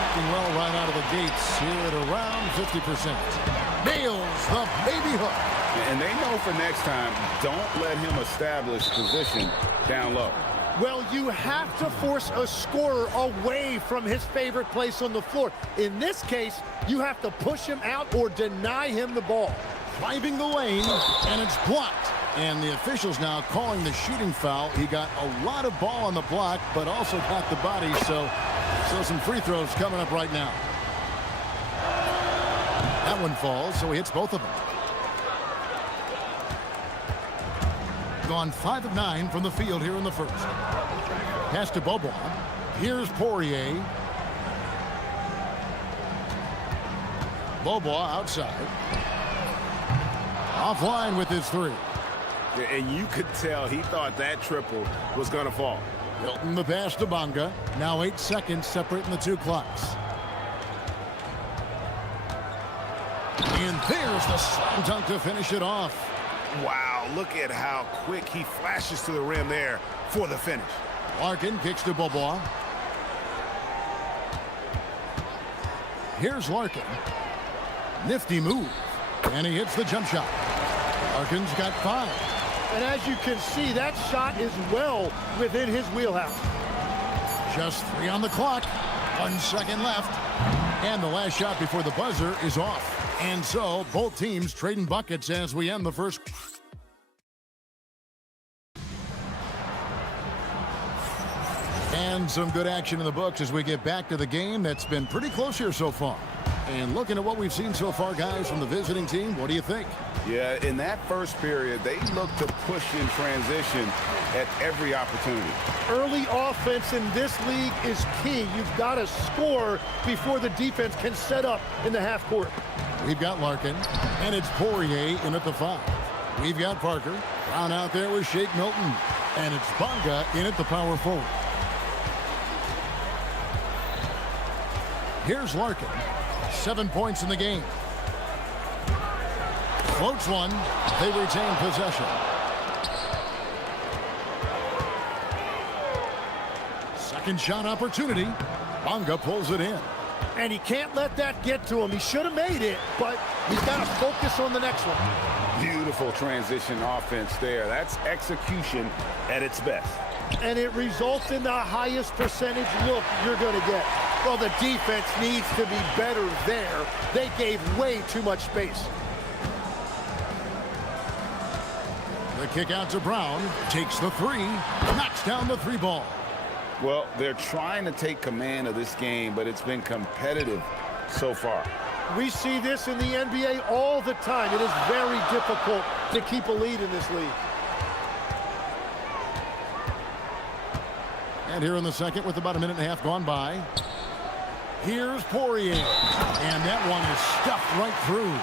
Working well right out of the gates here at around 50%. Nails the baby hook. And they know for next time, don't let him establish position down low. Well, you have to force a scorer away from his favorite place on the floor. In this case, you have to push him out or deny him the ball. Driving the lane, and it's blocked. And the officials now calling the shooting foul. He got a lot of ball on the block, but also got the body, so some free throws coming up right now. That one falls, so he hits both of them. Gone 5 of 9 from the field here in the first. Pass to Bobois. Here's Poirier. Bobois outside. Offline with his three. And you could tell he thought that triple was going to fall. Hilton the pass to Bonga. Now 8 seconds separating the two clocks. And there's the slam dunk to finish it off. Wow, look at how quick he flashes to the rim there for the finish. Larkin kicks to Bobois. Here's Larkin. Nifty move. And he hits the jump shot. Larkin's got 5. And as you can see, that shot is well within his wheelhouse. Just 3 on the clock. 1 second left. And the last shot before the buzzer is off. And so both teams trading buckets as we end the first. And some good action in the books as we get back to the game that's been pretty close here so far. And looking at what we've seen so far, guys, from the visiting team, what do you think? Yeah, in that first period, they looked to push in transition at every opportunity. Early offense in this league is key. You've got to score before the defense can set up in the half court. We've got Larkin, and it's Poirier in at the 5. We've got Parker. Brown out there with Shake Milton. And it's Bonga in at the power forward. Here's Larkin. 7 points in the game. Floats one. They retain possession. Second shot opportunity. Bonga pulls it in. And he can't let that get to him. He should have made it, but he's got to focus on the next one. Beautiful transition offense there. That's execution at its best. And it results in the highest percentage look you're going to get. Well, the defense needs to be better there. They gave way too much space. The kick out to Brown. Takes the 3. Knocks down the 3 ball. Well, they're trying to take command of this game, but it's been competitive so far. We see this in the NBA all the time. It is very difficult to keep a lead in this league. And here in the second with about a minute and a half gone by. Here's Poirier. And that one is stuffed right through.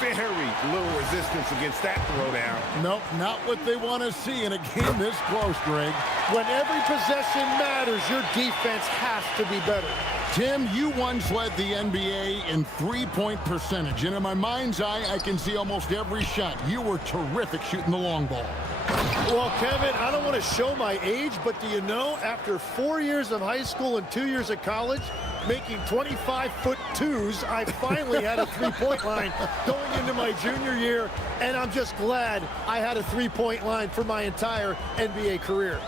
Very little resistance against that throwdown. Nope, not what they want to see in a game this close, Greg. When every possession matters, your defense has to be better. Tim, you once led the NBA in three-point percentage, and in my mind's eye, I can see almost every shot. You were terrific shooting the long ball. Well, Kevin, I don't want to show my age, but do you know, after 4 years of high school and 2 years of college, making 25-foot-2s, I finally had a three-point line going into my junior year, and I'm just glad I had a three-point line for my entire NBA career.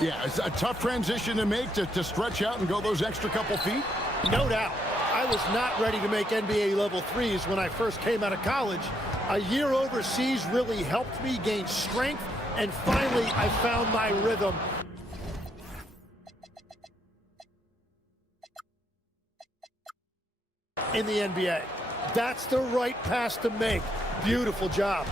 Yeah, it's a tough transition to make to stretch out and go those extra couple feet. No doubt. I was not ready to make NBA level threes when I first came out of college. A year overseas really helped me gain strength, and finally I found my rhythm. In the NBA. That's the right pass to make. Beautiful job.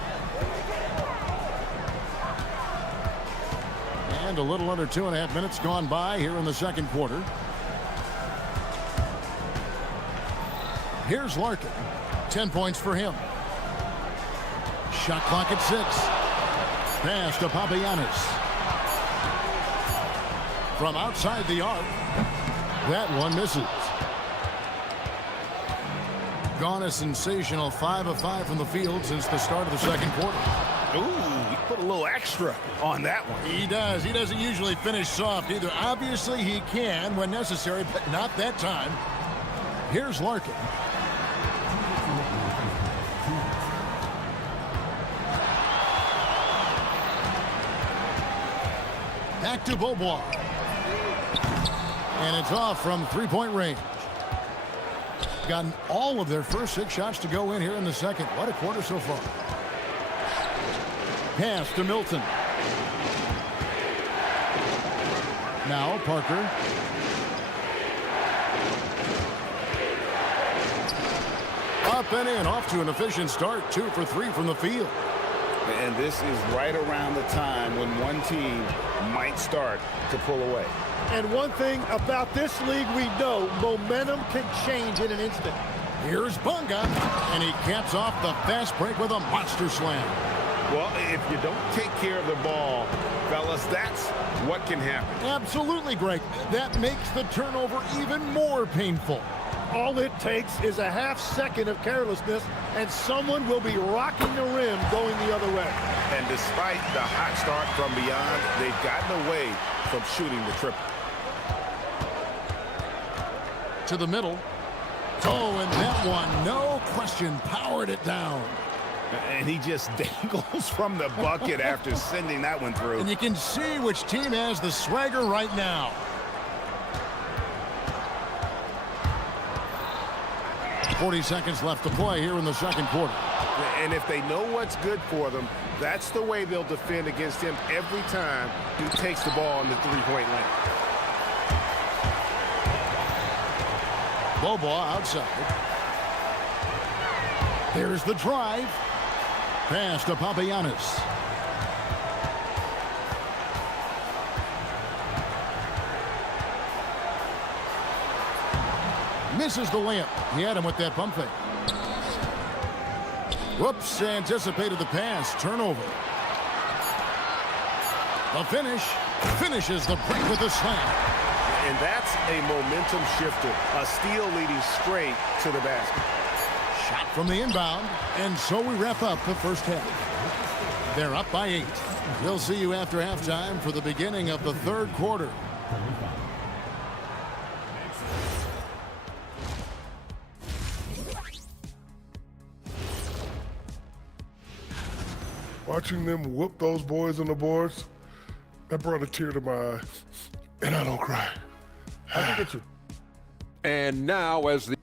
And a little under 2.5 minutes gone by here in the second quarter. Here's Larkin. 10 points for him. Shot clock at 6. Pass to Papagiannis. From outside the arc. That one misses. gone a sensational 5 of 5 from the field since the start of the second quarter. Ooh, he put a little extra on that one. He does. He doesn't usually finish soft either. Obviously, he can when necessary, but not that time. Here's Larkin. Back to Beaubois. And it's off from three-point range. Gotten all of their first 6 shots to go in here in the second. What a quarter so far. Pass to Milton. Now Parker. Up and in, off to an efficient start. 2 for 3 from the field. And this is right around the time when one team might start to pull away. And one thing about this league we know, momentum can change in an instant. Here's Bunga, and he caps off the fast break with a monster slam. Well, if you don't take care of the ball, fellas, that's what can happen. Absolutely, Greg. That makes the turnover even more painful. All it takes is a half second of carelessness, and someone will be rocking the rim going the other way. And despite the hot start from beyond, they've gotten away from shooting the triple. To the middle. Oh, and that one, no question, powered it down. And he just dangles from the bucket after sending that one through. And you can see which team has the swagger right now. .40 seconds left to play here in the second quarter. And if they know what's good for them, that's the way they'll defend against him every time he takes the ball in the three-point lane. Beaubois outside. There's the drive. Pass to Papagiannis. Misses the layup. He had him with that pump fake. Whoops, anticipated the pass. Turnover. The finish. Finishes the break with a slam. And that's a momentum shifter. A steal leading straight to the basket. Shot from the inbound. And so we wrap up the first half. They're up by 8. We'll see you after halftime for the beginning of the third quarter. Watching them whoop those boys on the boards, that brought a tear to my eye. And I don't cry. I can get you. And now as the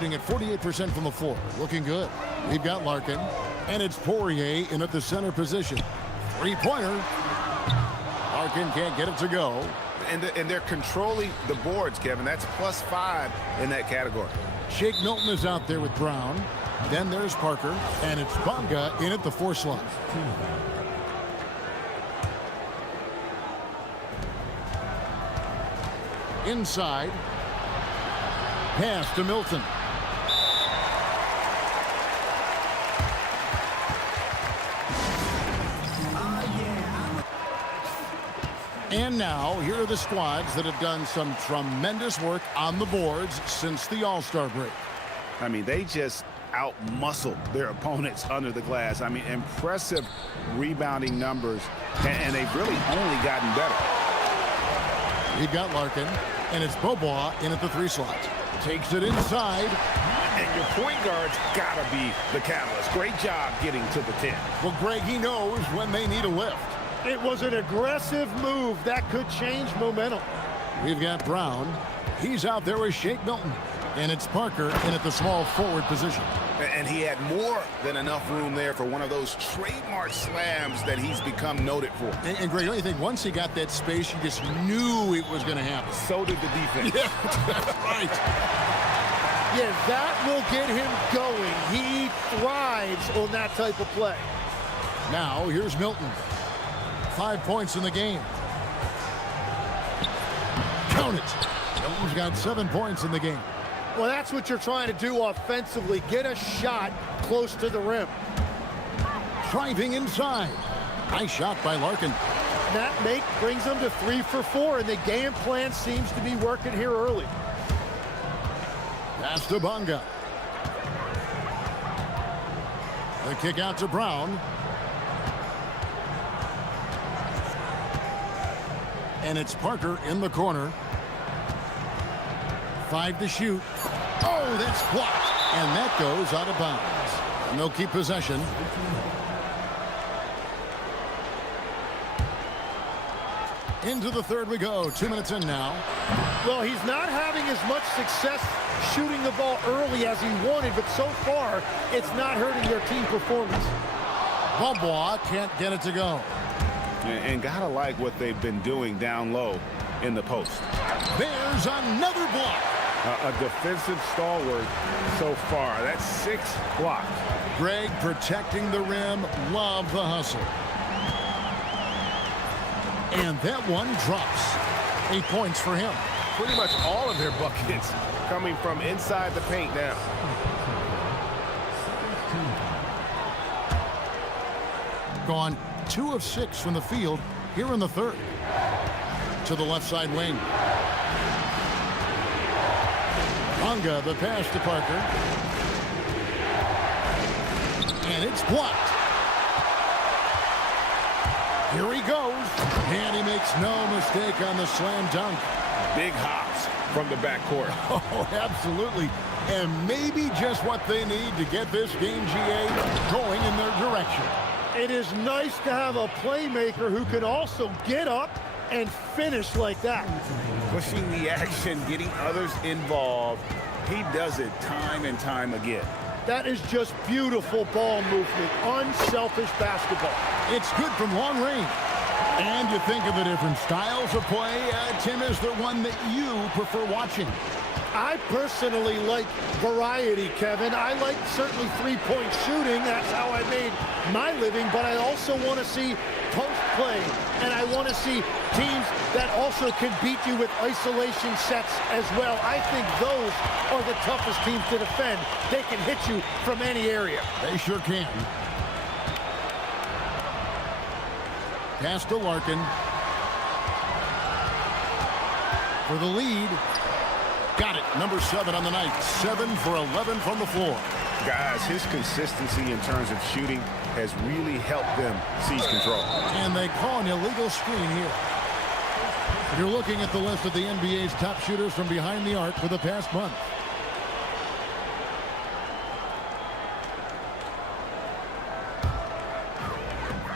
at 48% from the floor. Looking good. We've got Larkin. And it's Poirier in at the center position. Three-pointer. Larkin can't get it to go. And they're controlling the boards, Kevin. That's +5 in that category. Shake Milton is out there with Brown. Then there's Parker. And it's Bunga in at the 4 slot. Inside. Pass to Milton. And now, here are the squads that have done some tremendous work on the boards since the All-Star break. I mean, they just out-muscled their opponents under the glass. I mean, impressive rebounding numbers, and they've really only gotten better. We've got Larkin. And it's Bobois in at the 3 slot. Takes it inside. And your point guard's got to be the catalyst. Great job getting to the 10. Well, Greg, he knows when they need a lift. It was an aggressive move that could change momentum. We've got Brown. He's out there with Shake Milton. And it's Parker in at the small forward position. And he had more than enough room there for one of those trademark slams that he's become noted for. And Greg, don't you think once he got that space, you just knew it was going to happen? So did the defense. Yeah, right. Yeah, that will get him going. He thrives on that type of play. Now, here's Milton. 5 points in the game. Count it. Milton's got 7 points in the game. Well, that's what you're trying to do offensively. Get a shot close to the rim. Driving inside. Nice shot by Larkin. That make brings them to 3 for 4, and the game plan seems to be working here early. Pass to Bonga. The kick out to Brown. And it's Parker in the corner. 5 to shoot. Oh, that's blocked. And that goes out of bounds. And they'll keep possession. Into the third we go. 2 minutes in now. Well, he's not having as much success shooting the ball early as he wanted, but so far, it's not hurting their team performance. Bobois can't get it to go. And gotta like what they've been doing down low in the post. There's another block. A defensive stalwart so far. That's 6 blocks. Greg protecting the rim. Love the hustle. And that one drops. 8 points for him. Pretty much all of their buckets coming from inside the paint now. Gone 2 of 6 from the field here in the third. To the left side wing. Bonga, the pass to Parker. And it's blocked. Here he goes. And he makes no mistake on the slam dunk. Big hops from the backcourt. Oh, absolutely. And maybe just what they need to get this game, GA, going in their direction. It is nice to have a playmaker who can also get up and finish like that. Pushing the action, getting others involved. He does it time and time again. That is just beautiful ball movement, unselfish basketball. It's good from long range. And you think of the different styles of play, Tim, is there one that you prefer watching? I personally like variety, Kevin. I like certainly three-point shooting. That's how I made my living. But I also want to see post play. And I want to see teams that also can beat you with isolation sets as well. I think those are the toughest teams to defend. They can hit you from any area. They sure can. Pass to Larkin. For the lead. Got it. Number 7 on the night. 7 for 11 from the floor. Guys, his consistency in terms of shooting has really helped them seize control. And they call an illegal screen here. You're looking at the list of the NBA's top shooters from behind the arc for the past month.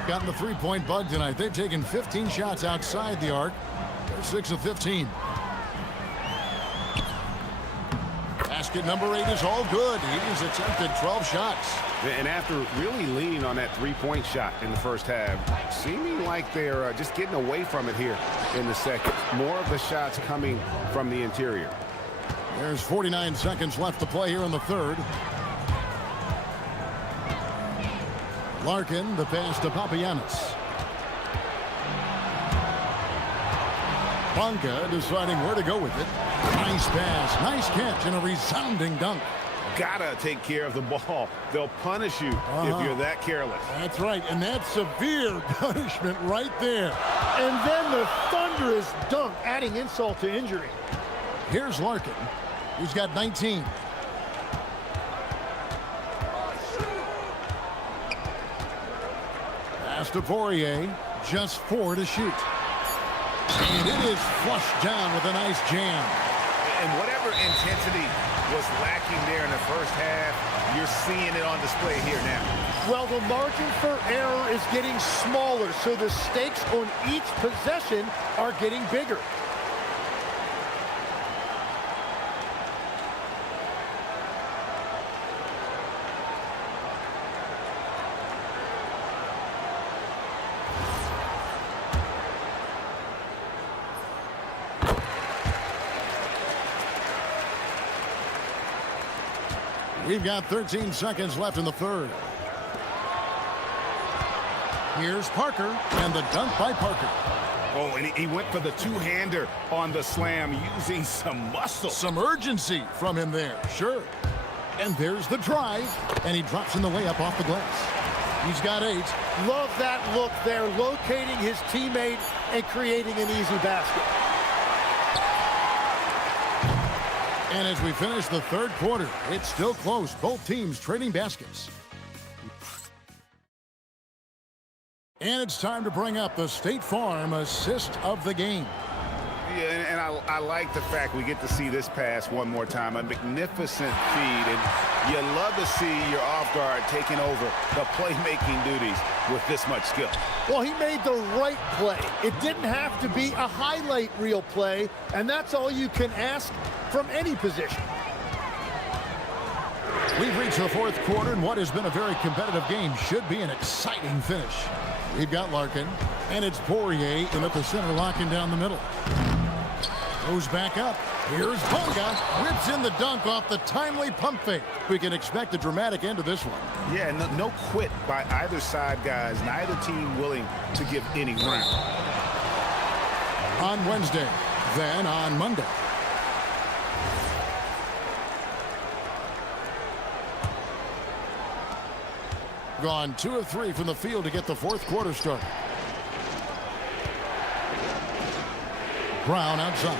Gotten the three-point bug tonight. They've taken 15 shots outside the arc. They're 6 of 15. Basket number 8 is all good. He's attempted 12 shots. And after really leaning on that three-point shot in the first half, seeming like they're just getting away from it here in the second. More of the shots coming from the interior. There's 49 seconds left to play here in the third. Larkin, the pass to Papagiannis. Bonga deciding where to go with it. Nice pass, nice catch, and a resounding dunk. Gotta take care of the ball. They'll punish you if you're that careless. That's right, and that's severe punishment right there. And then the thunderous dunk, adding insult to injury. Here's Larkin. He's got 19. Pass to Poirier. Just 4 to shoot. And And it is flushed down with a nice jam. And whatever intensity was lacking there in the first half, you're seeing it on display here now. Well, the margin for error is getting smaller, so the stakes on each possession are getting bigger. We've got 13 seconds left in the third. Here's Parker, and the dunk by Parker. Oh, and he went for the two-hander on the slam, using some muscle. Some urgency from him there, sure. And there's the drive, and he drops in the layup off the glass. He's got 8. Love that look there, locating his teammate and creating an easy basket. And as we finish the third quarter, it's still close. Both teams trading baskets. And it's time to bring up the State Farm assist of the game. Yeah, and I like the fact we get to see this pass one more time. A magnificent feed, and you love to see your off guard taking over the playmaking duties with this much skill. Well, he made the right play. It didn't have to be a highlight reel play, and that's all you can ask from any position. We've reached the fourth quarter, and what has been a very competitive game should be an exciting finish. We've got Larkin, and it's Poirier in at the center, locking down the middle. Goes back up. Here's Bonga. Whips in the dunk off the timely pump fake. We can expect a dramatic end to this one. Yeah, no quit by either side, guys. Neither team willing to give any ground. On Wednesday, then on Monday. Gone 2 of 3 from the field to get the fourth quarter started. Brown outside.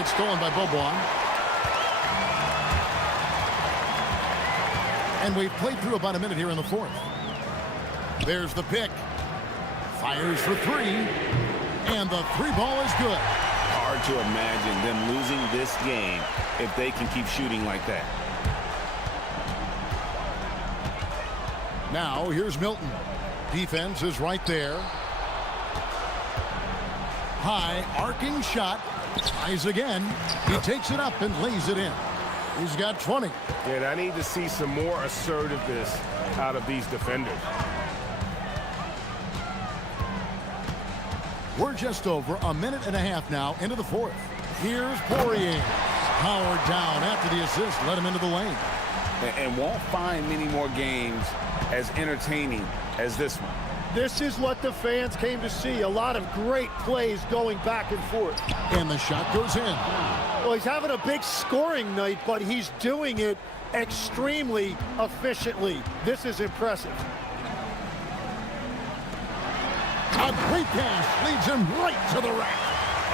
It's stolen by Bobois. And we've played through about a minute here in the fourth. There's the pick. Fires for 3. And the 3 ball is good. Hard to imagine them losing this game if they can keep shooting like that. Now here's Milton. Defense is right there. High arcing shot. Tries again. He takes it up and lays it in. He's got 20. And I need to see some more assertiveness out of these defenders. We're just over a minute and a half now into the fourth. Here's Poirier. Powered down after the assist. Let him into the lane. And won't find many more games as entertaining as this one. This is what the fans came to see. A lot of great plays going back and forth. And the shot goes in. Well, he's having a big scoring night, but he's doing it extremely efficiently. This is impressive. A great pass leads him right to the rack.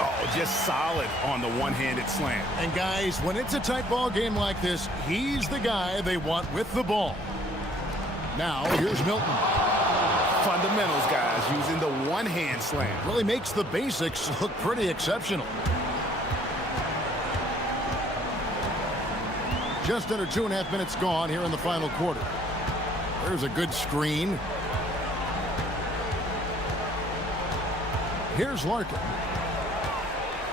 Oh, just solid on the one-handed slam. And guys, when it's a tight ball game like this, he's the guy they want with the ball. Now, here's Milton. Fundamentals, guys, using the one-hand slam. Really makes the basics look pretty exceptional. Just under 2.5 minutes gone here in the final quarter. There's a good screen. Here's Larkin.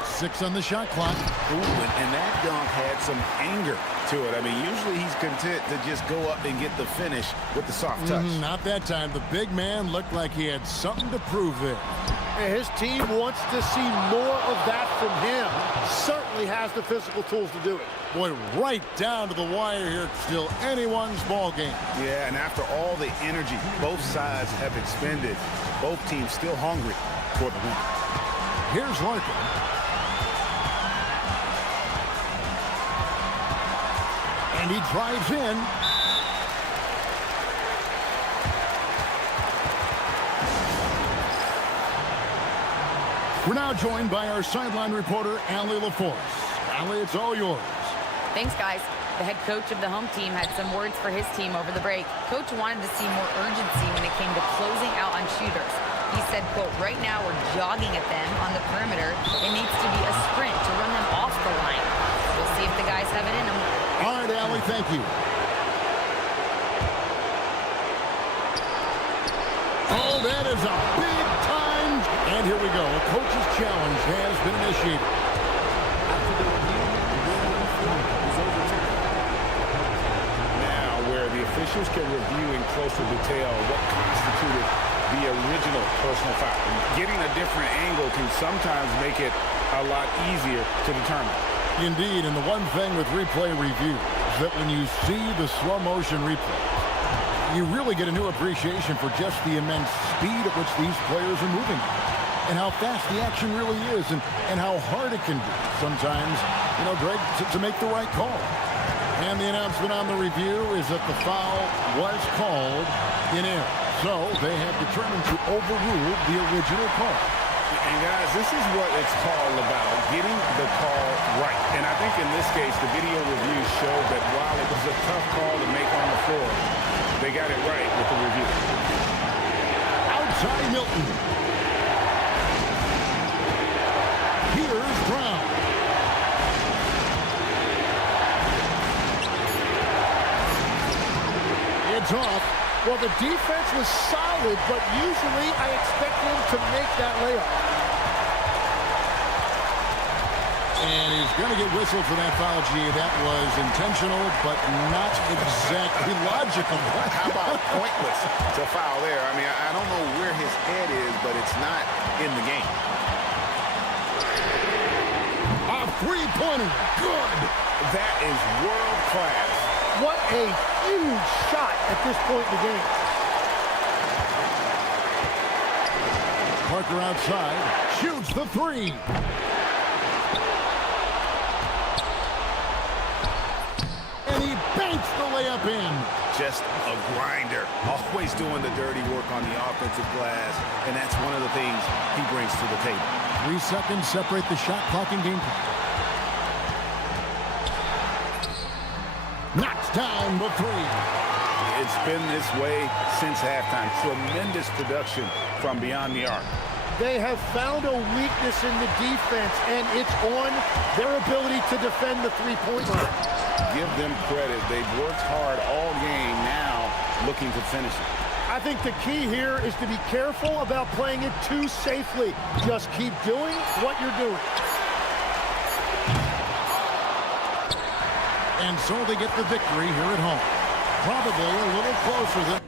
6 on the shot clock. Ooh, and that dunk had some anger to it. I mean, usually he's content to just go up and get the finish with the soft touch. Not that time. The big man looked like he had something to prove there. And his team wants to see more of that from him. Certainly has the physical tools to do it. Boy, right down to the wire here. Still anyone's ball game. Yeah, and after all the energy both sides have expended, both teams still hungry for the win. Here's Larkin. And he drives in. We're now joined by our sideline reporter, Allie LaForce. Allie, it's all yours. Thanks, guys. The head coach of the home team had some words for his team over the break. Coach wanted to see more urgency when it came to closing out on shooters. He said, quote, right now we're jogging at them on the perimeter. It needs to be a sprint to run them off the line. We'll see if the guys have it in them. All right, Allie, thank you. Oh, that is a big time. And here we go. A coach's challenge has been initiated. After the review, the ruling is overturned. Now, where the officials can review in closer detail what constituted the original personal foul. Getting a different angle can sometimes make it a lot easier to determine. Indeed, and the one thing with replay review is that when you see the slow motion replay, you really get a new appreciation for just the immense speed at which these players are moving and how fast the action really is and how hard it can be sometimes, you know, Greg, to make the right call. And the announcement on the review is that the foul was called in error. So they have determined to overrule the original call. And guys, this is what it's all about, getting the call right. And I think in this case, the video review showed that while it was a tough call to make on the floor, they got it right with the review. Outside Milton. Here's Brown. It's off. Well, the defense was solid, but usually I expect them to make that layup. And he's going to get whistled for that foul, G. That was intentional, but not exactly logical. How about pointless to foul there? I mean, I don't know where his head is, but it's not in the game. A three-pointer. Good. That is world class. What a huge shot at this point in the game. Parker outside. Shoots the three. And he banks the layup in. Just a grinder. Always doing the dirty work on the offensive glass. And that's one of the things he brings to the table. 3 seconds separate the shot clock and game clock. Knocks down the three. It's been this way since halftime. Tremendous production from beyond the arc. They have found a weakness in the defense, and it's on their ability to defend the three-point line. Give them credit. They've worked hard all game, now looking to finish it. I think the key here is to be careful about playing it too safely. Just keep doing what you're doing. And so they get the victory here at home. Probably a little closer than...